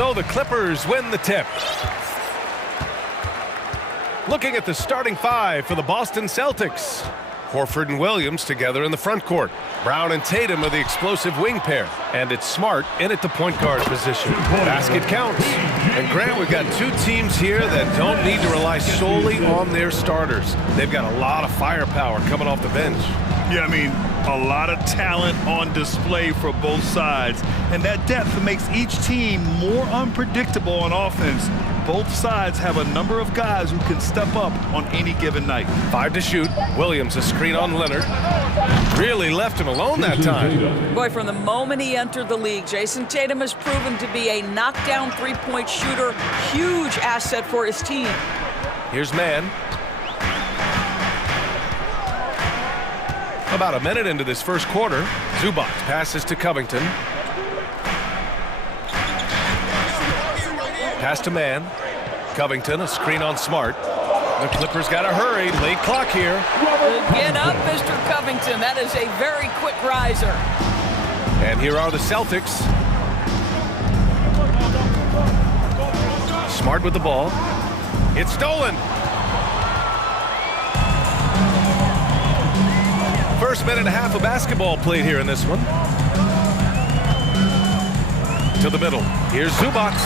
So the Clippers win the tip. Looking at the starting five for the Boston Celtics. Horford and Williams together in the front court. Brown and Tatum are the explosive wing pair. And it's Smart in at the point guard position. Basket counts. And Grant, we've got two teams here that don't need to rely solely on their starters. They've got a lot of firepower coming off the bench. Yeah, I mean, a lot of talent on display for both sides. And that depth makes each team more unpredictable on offense. Both sides have a number of guys who can step up on any given night. 5 to shoot. Williams a screen on Leonard. Really left him alone that time. Boy, from the moment he entered the league, Jason Tatum has proven to be a knockdown three-point shooter. Huge asset for his team. Here's Mann. About a minute into this first quarter, Zubac passes to Covington. Pass to Mann. Covington, a screen on Smart. The Clippers got to hurry. Late clock here. Get up, Mr. Covington. That is a very quick riser. And here are the Celtics. Smart with the ball. It's stolen. First minute and a half of basketball played here in this one. To the middle. Here's Zubac.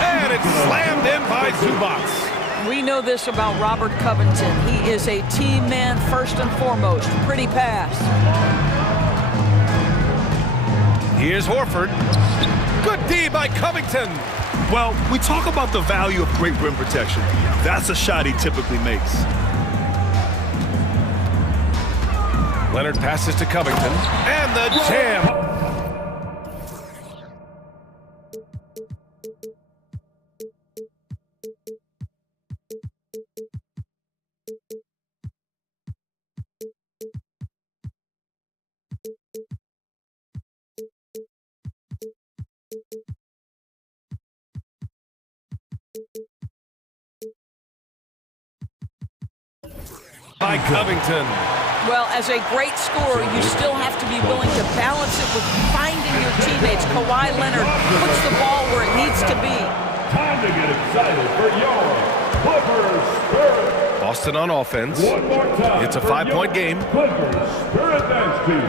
And it's slammed in by Zubac. We know this about Robert Covington. He is a team man first and foremost. Pretty pass. Here's Horford. Good D by Covington. Well, we talk about the value of great rim protection. That's a shot he typically makes. Leonard passes to Covington. And the jam. By Covington. Well, as a great scorer, you still have to be willing to balance it with finding your teammates. Kawhi Leonard puts the ball where it needs to be. Time to get excited for your Clippers Spirit. Boston on offense. One more time. It's a 5-point game. Clippers Spirit dance team.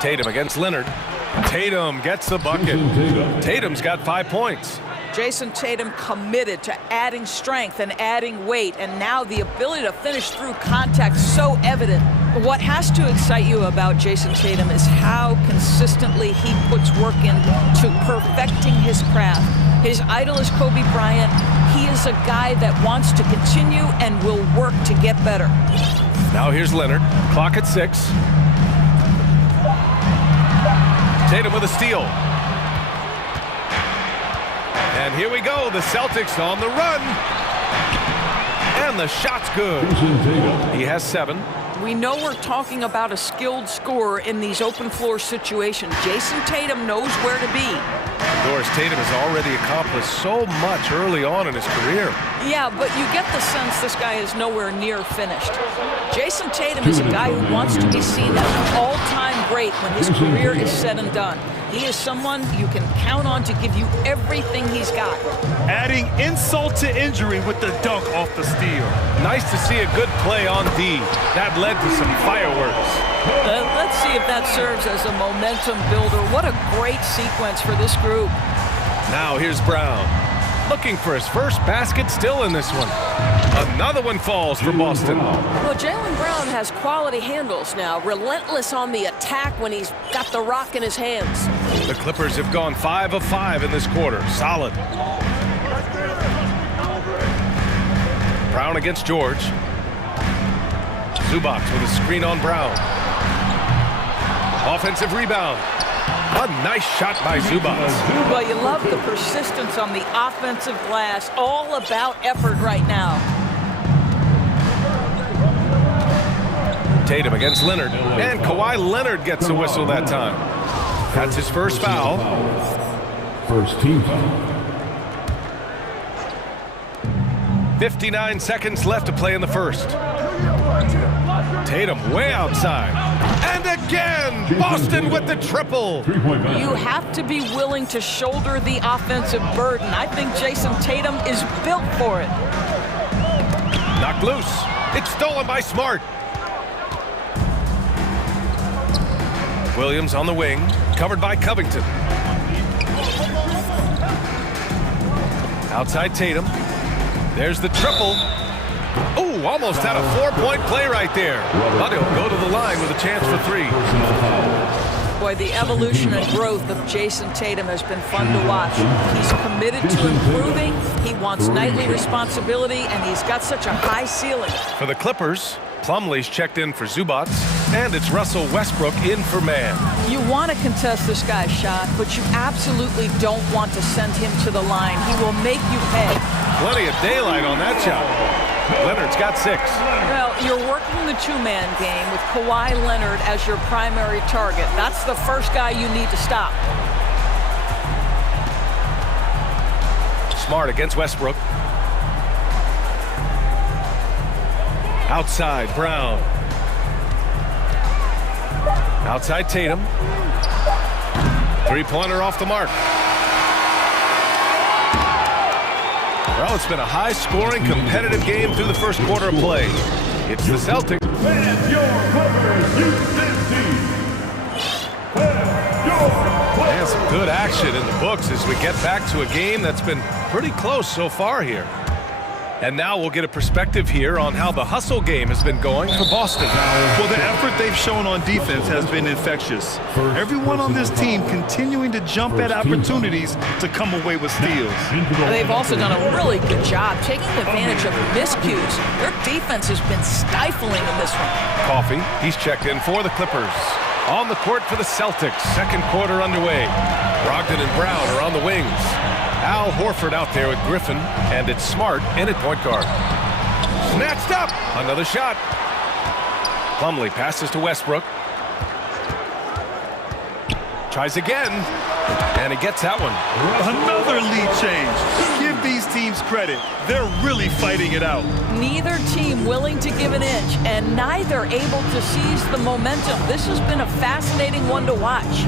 Tatum against Leonard. Tatum gets the bucket. Tatum's got 5 points. Jason Tatum committed to adding strength and adding weight, and now the ability to finish through contact so evident. But what has to excite you about Jason Tatum is how consistently he puts work into perfecting his craft. His idol is Kobe Bryant. He is a guy that wants to continue and will work to get better. Now here's Leonard. Clock at 6. Tatum with a steal. And here we go, the Celtics on the run. And the shot's good. He has 7. We know we're talking about a skilled scorer in these open floor situations. Jason Tatum knows where to be. Doris, Tatum has already accomplished so much early on in his career. Yeah, but you get the sense this guy is nowhere near finished. Jason Tatum is a guy who wants to be seen as an all-time great when his career is said and done. He is someone you can count on to give you everything he's got. Adding insult to injury with the dunk off the steal. Nice to see a good play on D. That led to some fireworks. Let's see if that serves as a momentum builder. What a great sequence for this group. Now here's Brown. Looking for his first basket still in this one. Another one falls for Boston. Well, Jaylen Brown has quality handles now. Relentless on the attack when he's got the rock in his hands. The Clippers have gone 5 of 5 in this quarter. Solid. Brown against George. Zubac with a screen on Brown. Offensive rebound. A nice shot by Zubac. Well, you love the persistence on the offensive glass. All about effort right now. Tatum against Leonard. And Kawhi Leonard gets a whistle that time. That's his first foul. First team foul. 59 seconds left to play in the first. Tatum way outside. And again, Boston with the triple. You have to be willing to shoulder the offensive burden. I think Jason Tatum is built for it. Knocked loose. It's stolen by Smart. Williams on the wing, covered by Covington. Outside Tatum. There's the triple. Oh, almost had a 4-point play right there. But he'll go to the line with a chance for 3. Boy, the evolution and growth of Jason Tatum has been fun to watch. He's committed to improving. He wants nightly responsibility, and he's got such a high ceiling. For the Clippers, Plumlee's checked in for Zubats, and it's Russell Westbrook in for Man. You want to contest this guy's shot, but you absolutely don't want to send him to the line. He will make you pay. Plenty of daylight on that shot. Leonard's got 6. Well, you're working the two-man game with Kawhi Leonard as your primary target. That's the first guy you need to stop. Smart against Westbrook. Outside, Brown. Outside Tatum. 3-pointer off the mark. Well, it's been a high-scoring, competitive game through the first quarter of play. It's the Celtics. And some good action in the books as we get back to a game that's been pretty close so far here. And now we'll get a perspective here on how the hustle game has been going for Boston. Well, the effort they've shown on defense has been infectious. Everyone on this team continuing to jump at opportunities to come away with steals. They've also done a really good job taking advantage of miscues. Their defense has been stifling in this one. Coffee, he's checked in for the Clippers. On the court for the Celtics, second quarter underway. Brogdon and Brown are on the wings. Al Horford out there with Griffin, and it's Smart in at point guard. Snatched up, another shot. Plumlee passes to Westbrook. Tries again, and he gets that one. Another lead change. Give these teams credit. They're really fighting it out. Neither team willing to give an inch, and neither able to seize the momentum. This has been a fascinating one to watch.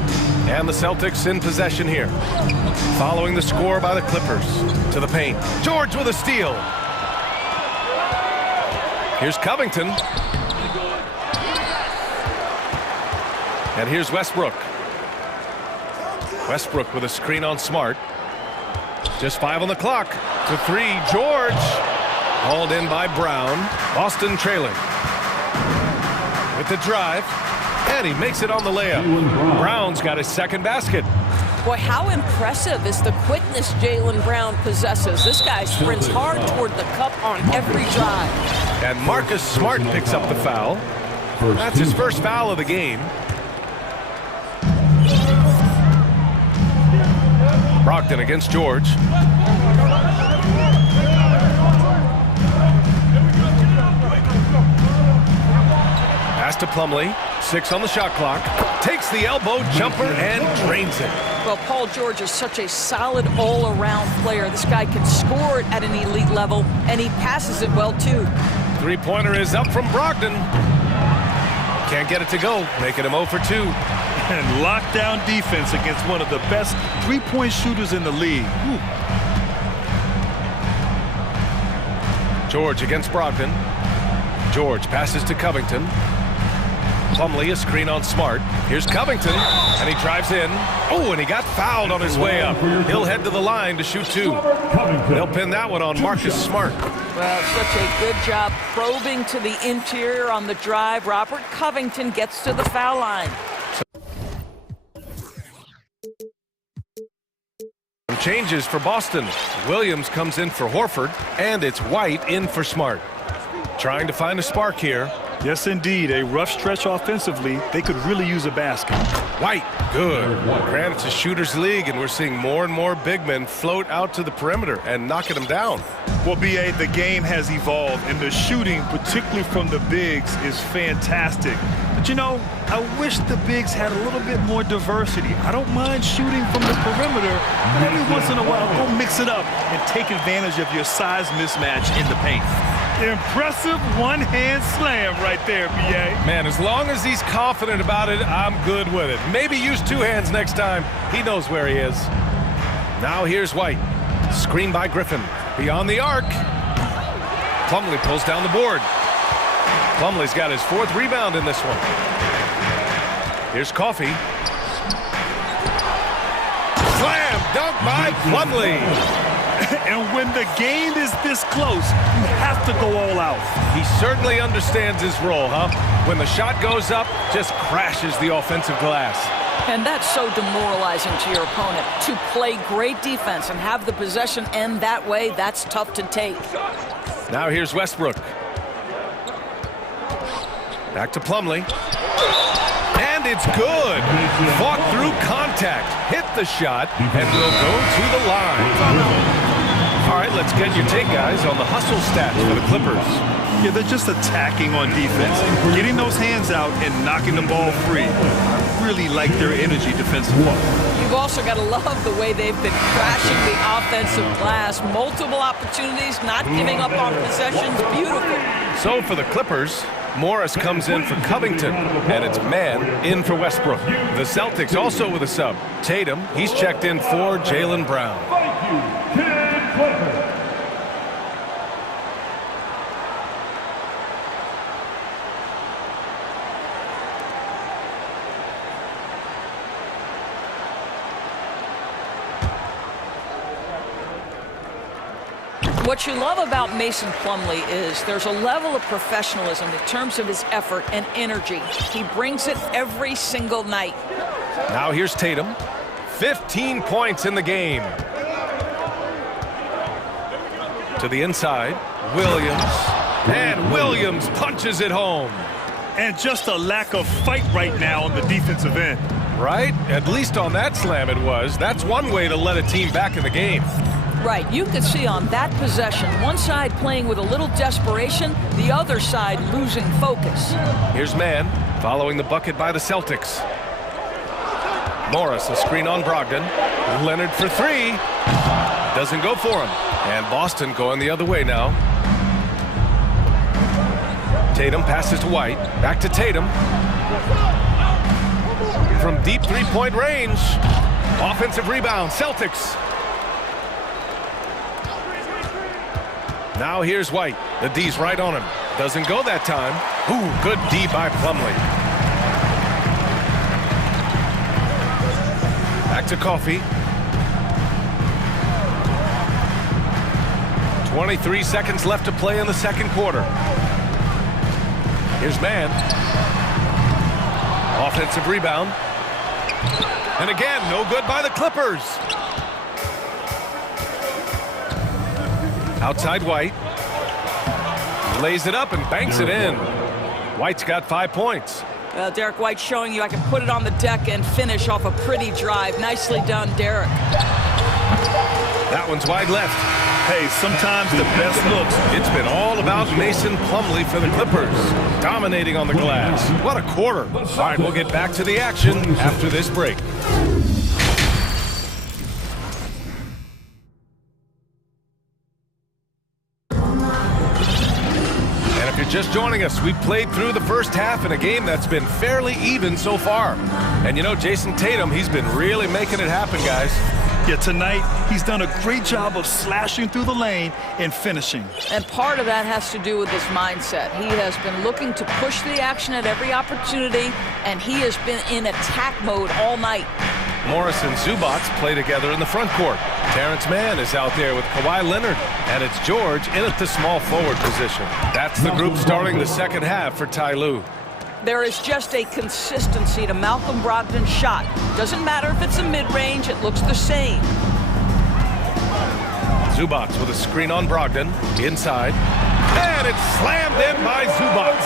And the Celtics in possession here. Following the score by the Clippers. To the paint. George with a steal. Here's Covington. And here's Westbrook. Westbrook with a screen on Smart. Just 5 on the clock. To 3, George. Hauled in by Brown. Boston trailing. With the drive. And he makes it on the layup. Brown's got his second basket. Boy, how impressive is the quickness Jaylen Brown possesses. This guy sprints hard toward the cup on every drive. And Marcus Smart picks up the foul. That's his first foul of the game. Brogdon against George. Pass to Plumlee. 6 on the shot clock. Takes the elbow jumper and drains it. Well, Paul George is such a solid all-around player. This guy can score it at an elite level, and he passes it well, too. 3-pointer is up from Brogdon. Can't get it to go, making him 0 for 2. And lockdown defense against one of the best three-point shooters in the league. Whew. George against Brogdon. George passes to Covington. Plumlee, a screen on Smart. Here's Covington, and he drives in. Oh, and he got fouled on his way up. He'll head to the line to shoot 2. They'll pin that one on Marcus Smart. Well, such a good job probing to the interior on the drive. Robert Covington gets to the foul line. Some changes for Boston. Williams comes in for Horford, and it's White in for Smart. Trying to find a spark here. Yes, indeed. A rough stretch offensively. They could really use a basket. White, good. Granted, it's a shooter's league, and we're seeing more and more big men float out to the perimeter and knocking them down. Well, B.A., the game has evolved, and the shooting, particularly from the bigs, is fantastic. But, you know, I wish the bigs had a little bit more diversity. I don't mind shooting from the perimeter, but every once in a while, go mix it up and take advantage of your size mismatch in the paint. Impressive one-hand slam right there, B.A. Man, as long as he's confident about it, I'm good with it. Maybe use two hands next time. He knows where he is. Now here's White. Screen by Griffin. Beyond the arc. Plumlee pulls down the board. Plumlee's got his 4th rebound in this one. Here's Coffey. Slam dunk by Plumlee. And when the game is this close, you have to go all out. He certainly understands his role, huh? When the shot goes up, just crashes the offensive glass. And that's so demoralizing to your opponent. To play great defense and have the possession end that way, that's tough to take. Now here's Westbrook. Back to Plumlee. And it's good. Fought through contact, hit the shot, and will go to the line. All right, let's get your take, guys, on the hustle stats for the Clippers. Yeah, they're just attacking on defense, getting those hands out and knocking the ball free. I really like their energy defensively. You've also got to love the way they've been crashing the offensive glass. Multiple opportunities, not giving up on possessions. Beautiful. So for the Clippers, Morris comes in for Covington, and it's man in for Westbrook. The Celtics also with a sub. Tatum, he's checked in for Jaylen Brown. What you love about Mason Plumlee is there's a level of professionalism in terms of his effort and energy. He brings it every single night. Now here's Tatum. 15 points in the game. To the inside, Williams. And Williams punches it home. And just a lack of fight right now on the defensive end. Right? At least on that slam it was. That's one way to let a team back in the game. Right, you could see on that possession, one side playing with a little desperation, the other side losing focus. Here's Mann, following the bucket by the Celtics. Morris, a screen on Brogdon. Leonard for 3. Doesn't go for him. And Boston going the other way now. Tatum passes to White. Back to Tatum. From deep three-point range. Offensive rebound, Celtics. Now here's White. The D's right on him. Doesn't go that time. Ooh, good D by Plumlee. Back to Coffey. 23 seconds left to play in the second quarter. Here's Mann. Offensive rebound. And again, no good by the Clippers. Outside White. Lays it up and banks it in. White's got 5 points. Well, Derek White showing you I can put it on the deck and finish off a pretty drive. Nicely done, Derek. That one's wide left. Hey, sometimes the best looks. It's been all about Mason Plumlee for the Clippers. Dominating on the glass. What a quarter. All right, we'll get back to the action after this break. Just joining us, we've played through the first half in a game that's been fairly even so far. And you know, Jason Tatum, he's been really making it happen, guys. Yeah, tonight, he's done a great job of slashing through the lane and finishing. And part of that has to do with his mindset. He has been looking to push the action at every opportunity, and he has been in attack mode all night. Morris and Zubac play together in the front court. Terrence Mann is out there with Kawhi Leonard, and it's George in at the small forward position. That's the group starting the second half for Ty Lue. There is just a consistency to Malcolm Brogdon's shot. Doesn't matter if it's a mid-range, it looks the same. Zubac with a screen on Brogdon, inside. And it's slammed in by Zubac.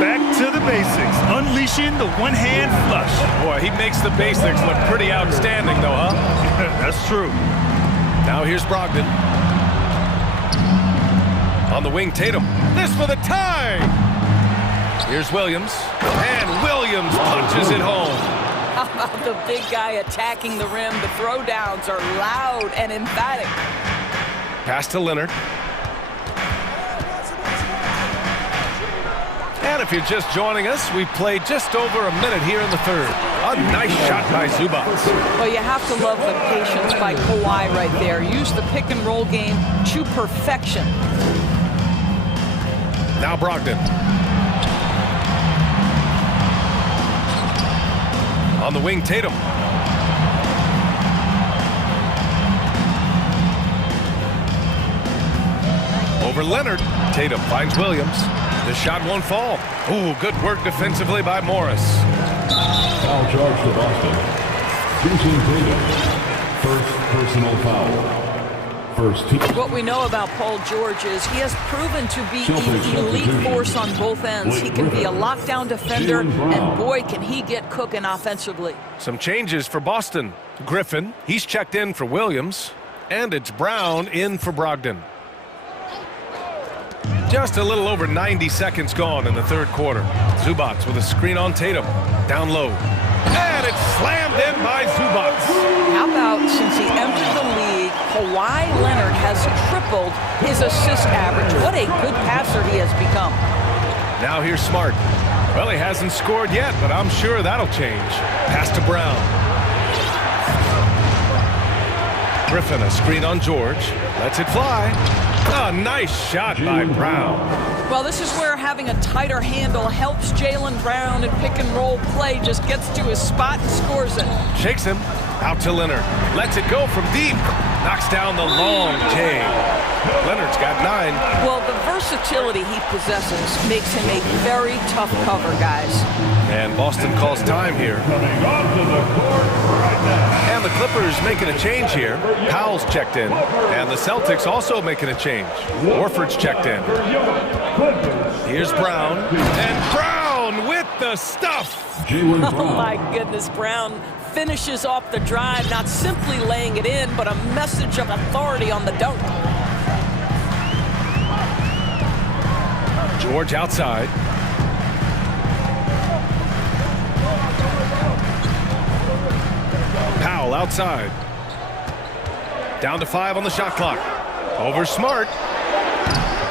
Back to the basics, unleashing the one-hand flush. Boy, he makes the basics look pretty outstanding, though, huh? That's true. Now here's Brogdon. On the wing, Tatum. This for the tie! Here's Williams. And Williams punches it home. How about the big guy attacking the rim? The throwdowns are loud and emphatic. Pass to Leonard. And if you're just joining us, we've played just over a minute here in the third. A nice shot by Zubac. Well, you have to love the patience by Kawhi right there. Use the pick and roll game to perfection. Now Brogdon. On the wing, Tatum. Over Leonard. Tatum finds Williams. The shot won't fall. Ooh, good work defensively by Morris. Foul charge to Boston. Jason Tatum. First personal foul. First team. What we know about Paul George is he has proven to be an elite force on both ends. He can be a lockdown defender, and boy, can he get cooking offensively. Some changes for Boston. Griffin, he's checked in for Williams, and it's Brown in for Brogdon. Just a little over 90 seconds gone in the third quarter. Zubac with a screen on Tatum. Down low. And it's slammed in by Zubac. How about since he entered the league, Kawhi Leonard has tripled his assist average. What a good passer he has become. Now here's Smart. Well, he hasn't scored yet, but I'm sure that'll change. Pass to Brown. Griffin, a screen on George. Lets it fly. A nice shot by Brown. Well, this is where having a tighter handle helps Jaylen Brown in pick and roll play. Just gets to his spot and scores it. Shakes him. Out to Leonard. Lets it go from deep. Knocks down the long J. Leonard's got 9. Well, the versatility he possesses makes him a very tough cover, guys. And Boston calls time here. And the Clippers making a change here. Powell's checked in. And the Celtics also making a change. Warford's checked in. Here's Brown. And Brown with the stuff. Oh, my goodness. Brown finishes off the drive, not simply laying it in, but a message of authority on the dunk. George outside. Powell outside. Down to 5 on the shot clock. Over Smart.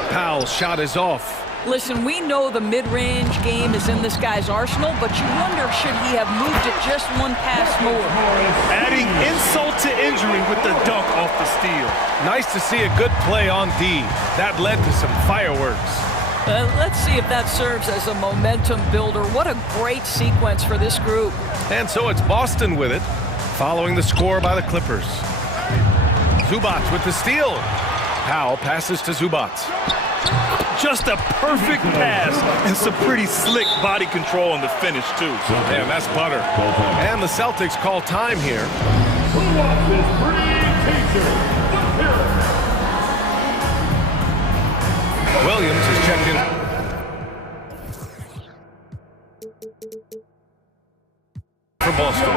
Powell's shot is off. Listen, we know the mid-range game is in this guy's arsenal, but you wonder, should he have moved it just one pass more? Adding insult to injury with the dunk off the steal. Nice to see a good play on D. That led to some fireworks. Let's see if that serves as a momentum builder. What a great sequence for this group. And so it's Boston with it, following the score by the Clippers. Zubac with the steal. Powell passes to Zubac. Just a perfect pass and some pretty slick body control on the finish, too. Man, that's butter. And the Celtics call time here. Williams is checked in for Boston.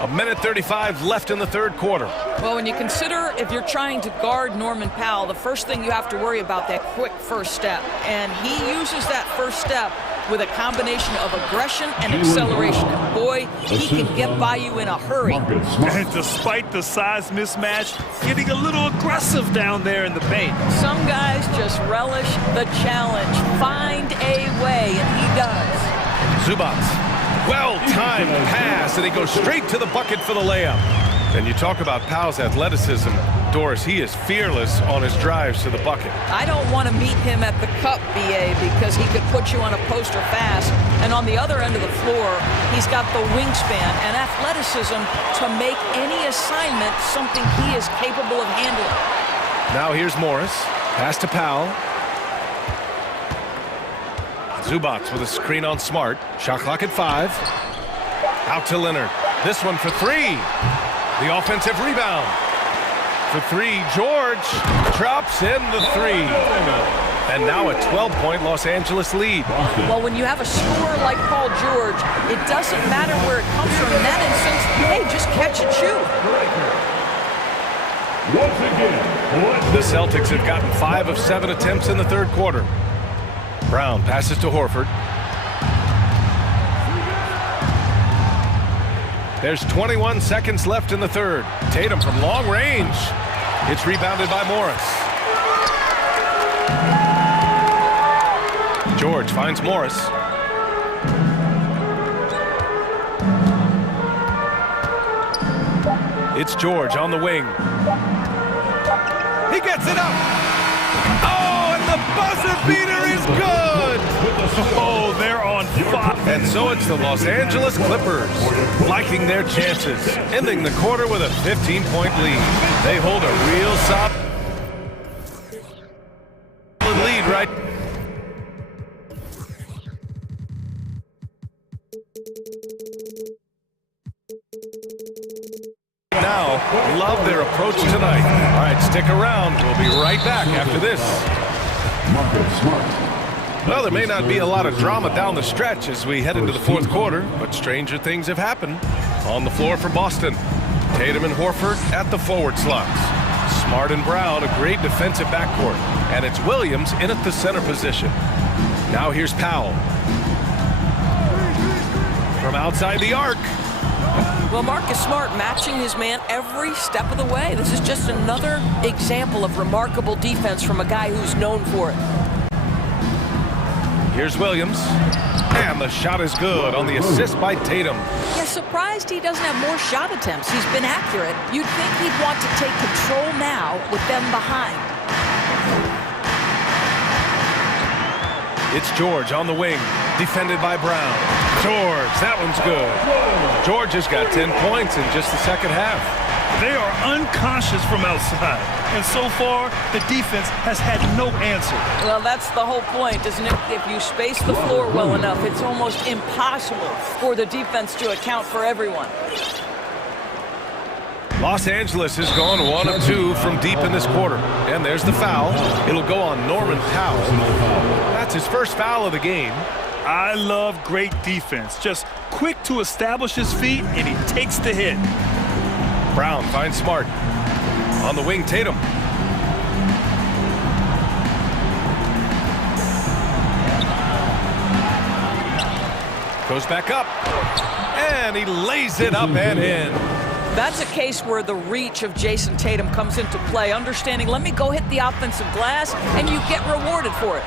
A minute 35 left in the third quarter. Well, when you consider if you're trying to guard Norman Powell, the first thing you have to worry about that quick first step. And he uses that first step with a combination of aggression and acceleration. And boy, he can get by you in a hurry. And despite the size mismatch, getting a little aggressive down there in the paint. Some guys just relish the challenge. Find a way, and he does. Zubac. Well-timed pass, and he goes straight to the bucket for the layup. And you talk about Powell's athleticism. Doris, he is fearless on his drives to the bucket. I don't want to meet him at the cup, BA, because he could put you on a poster fast. And on the other end of the floor, he's got the wingspan and athleticism to make any assignment something he is capable of handling. Now here's Morris. Pass to Powell. Zubac with a screen on Smart. Shot clock at 5. Out to Leonard. This one for 3. The offensive rebound. For 3, George drops in the 3. And now a 12-point Los Angeles lead. Well, when you have a scorer like Paul George, it doesn't matter where it comes from. In that instance, hey, just catch and shoot. The Celtics have gotten 5 of 7 attempts in the third quarter. Brown passes to Horford. There's 21 seconds left in the third. Tatum from long range. It's rebounded by Morris. George finds Morris. It's George on the wing. He gets it up. Oh, and the buzzer beater is good. Oh, they're on fire. And so it's the Los Angeles Clippers liking their chances, ending the quarter with a 15-point lead. They hold a real solid lead right. Now, love their approach tonight. All right, stick around. We'll be right back after this. Well, there may not be a lot of drama down the stretch as we head into the fourth quarter, but stranger things have happened. On the floor for Boston, Tatum and Horford at the forward slots. Smart and Brown, a great defensive backcourt. And it's Williams in at the center position. Now here's Powell. From outside the arc. Well, Marcus Smart matching his man every step of the way. This is just another example of remarkable defense from a guy who's known for it. Here's Williams. And the shot is good on the assist by Tatum. Yeah, surprised he doesn't have more shot attempts. He's been accurate. You'd think he'd want to take control now with them behind. It's George on the wing, defended by Brown. George, that one's good. George has got 10 points in just the second half. They are unconscious from outside. And so far, the defense has had no answer. Well, that's the whole point, isn't it? If you space the floor well enough, it's almost impossible for the defense to account for everyone. Los Angeles has gone 1 of 2 from deep in this quarter. And there's the foul. It'll go on Norman Powell. That's his first foul of the game. I love great defense. Just quick to establish his feet, and he takes the hit. Brown finds Smart. On the wing, Tatum. Goes back up. And he lays it up and in. That's a case where the reach of Jason Tatum comes into play. Understanding, let me go hit the offensive glass, and you get rewarded for it.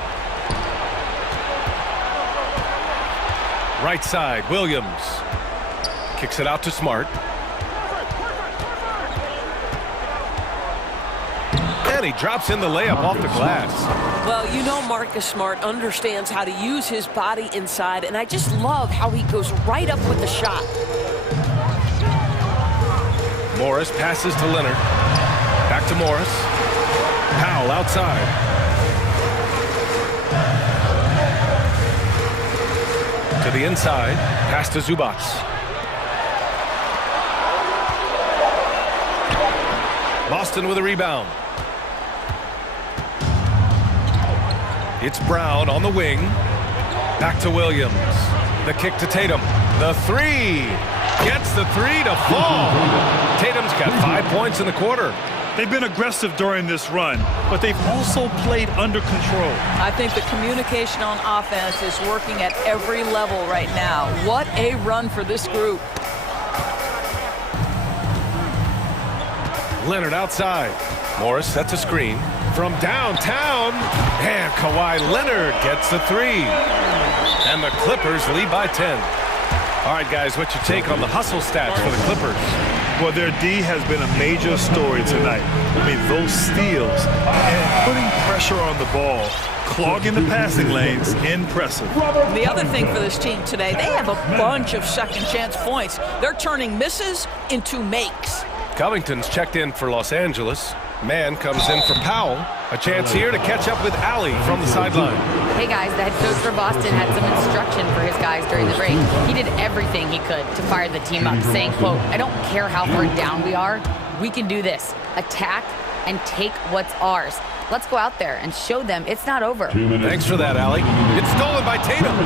Right side, Williams. Kicks it out to Smart. And he drops in the layup off the glass. Well, you know Marcus Smart understands how to use his body inside, and I just love how he goes right up with the shot. Morris passes to Leonard. Back to Morris. Powell outside. To the inside. Pass to Zubac. Boston with a rebound. It's Brown on the wing. Back to Williams. The kick to Tatum. The three. Gets the three to fall. Tatum's got 5 points in the quarter. They've been aggressive during this run, but they've also played under control. I think the communication on offense is working at every level right now. What a run for this group. Leonard outside. Morris sets a screen. From downtown, and Kawhi Leonard gets the three. And the Clippers lead by 10. All right, guys, what's your take on the hustle stats for the Clippers? Well, their D has been a major story tonight. I mean, those steals and putting pressure on the ball, clogging the passing lanes, impressive. The other thing for this team today, they have a bunch of second chance points. They're turning misses into makes. Covington's checked in for Los Angeles. Man comes in for Powell. A chance here to catch up with Allie from the sideline. Hey guys, the head coach for Boston had some instruction for his guys during the break. He did everything he could to fire the team up, saying, quote, "I don't care how far down we are, we can do this. Attack and take what's ours. Let's go out there and show them it's not over." Thanks for that, Allie. It's stolen by Tatum.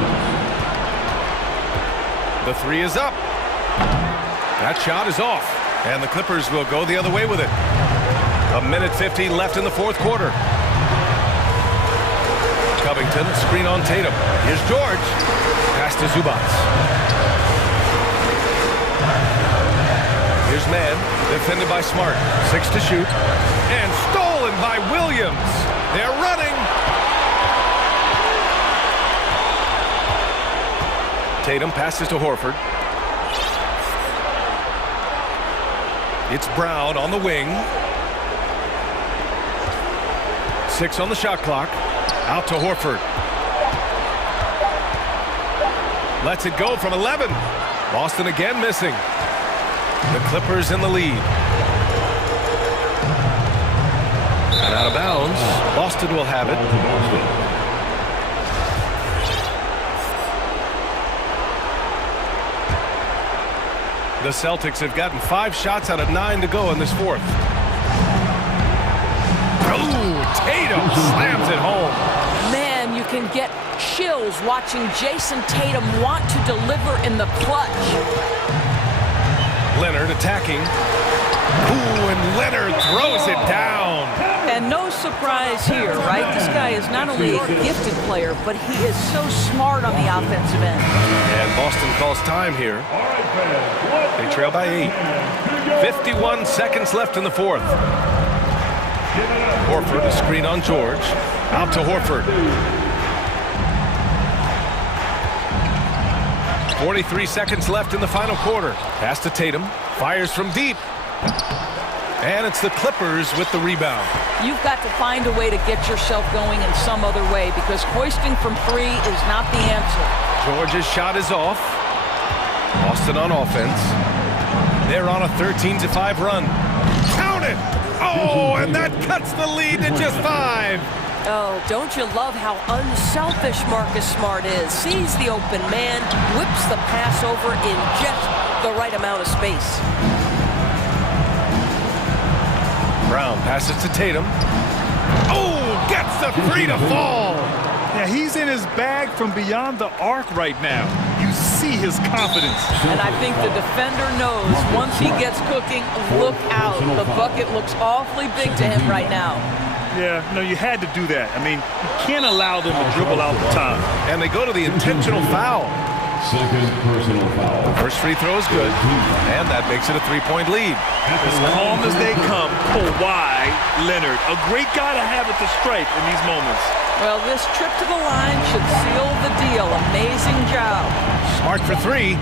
The three is up. That shot is off. And the Clippers will go the other way with it. 1:50 left in the fourth quarter. Covington, screen on Tatum. Here's George. Pass to Zubac. Here's Man, defended by Smart. 6 to shoot. And stolen by Williams. They're running. Tatum passes to Horford. It's Brown on the wing. 6 on the shot clock. Out to Horford. Lets it go from 11. Boston again missing. The Clippers in the lead. And out of bounds. Boston will have it. The Celtics have gotten 5 shots out of 9 to go in this fourth. Oh, Tatum slams it home. Man, you can get chills watching Jason Tatum want to deliver in the clutch. Leonard attacking. Ooh, and Leonard throws it down. And no surprise here, right? This guy is not only a gifted player, but he is so smart on the offensive end. And Boston calls time here. They trail by 8. 51 seconds left in the fourth. Horford, a screen on George. Out to Horford. 43 seconds left in the final quarter. Pass to Tatum. Fires from deep. And it's the Clippers with the rebound. You've got to find a way to get yourself going in some other way because hoisting from 3 is not the answer. George's shot is off. Boston on offense. They're on a 13-5 run. Count it! Oh, and that cuts the lead to just 5. Oh, don't you love how unselfish Marcus Smart is? Sees the open man, whips the pass over in just the right amount of space. Brown passes to Tatum. Oh, gets the 3 to fall. Yeah, he's in his bag from beyond the arc right now. You see his confidence. And I think the defender knows once he gets cooking, look out. The bucket looks awfully big to him right now. Yeah, no, you had to do that. I mean, you can't allow them to dribble out the time. And they go to the intentional foul. Second personal foul. First free throw is good, and that makes it a 3-point lead. As calm as they come, Kawhi Leonard, a great guy to have at the stripe in these moments. Well, this trip to the line should seal the deal. Amazing job. Smart for 3.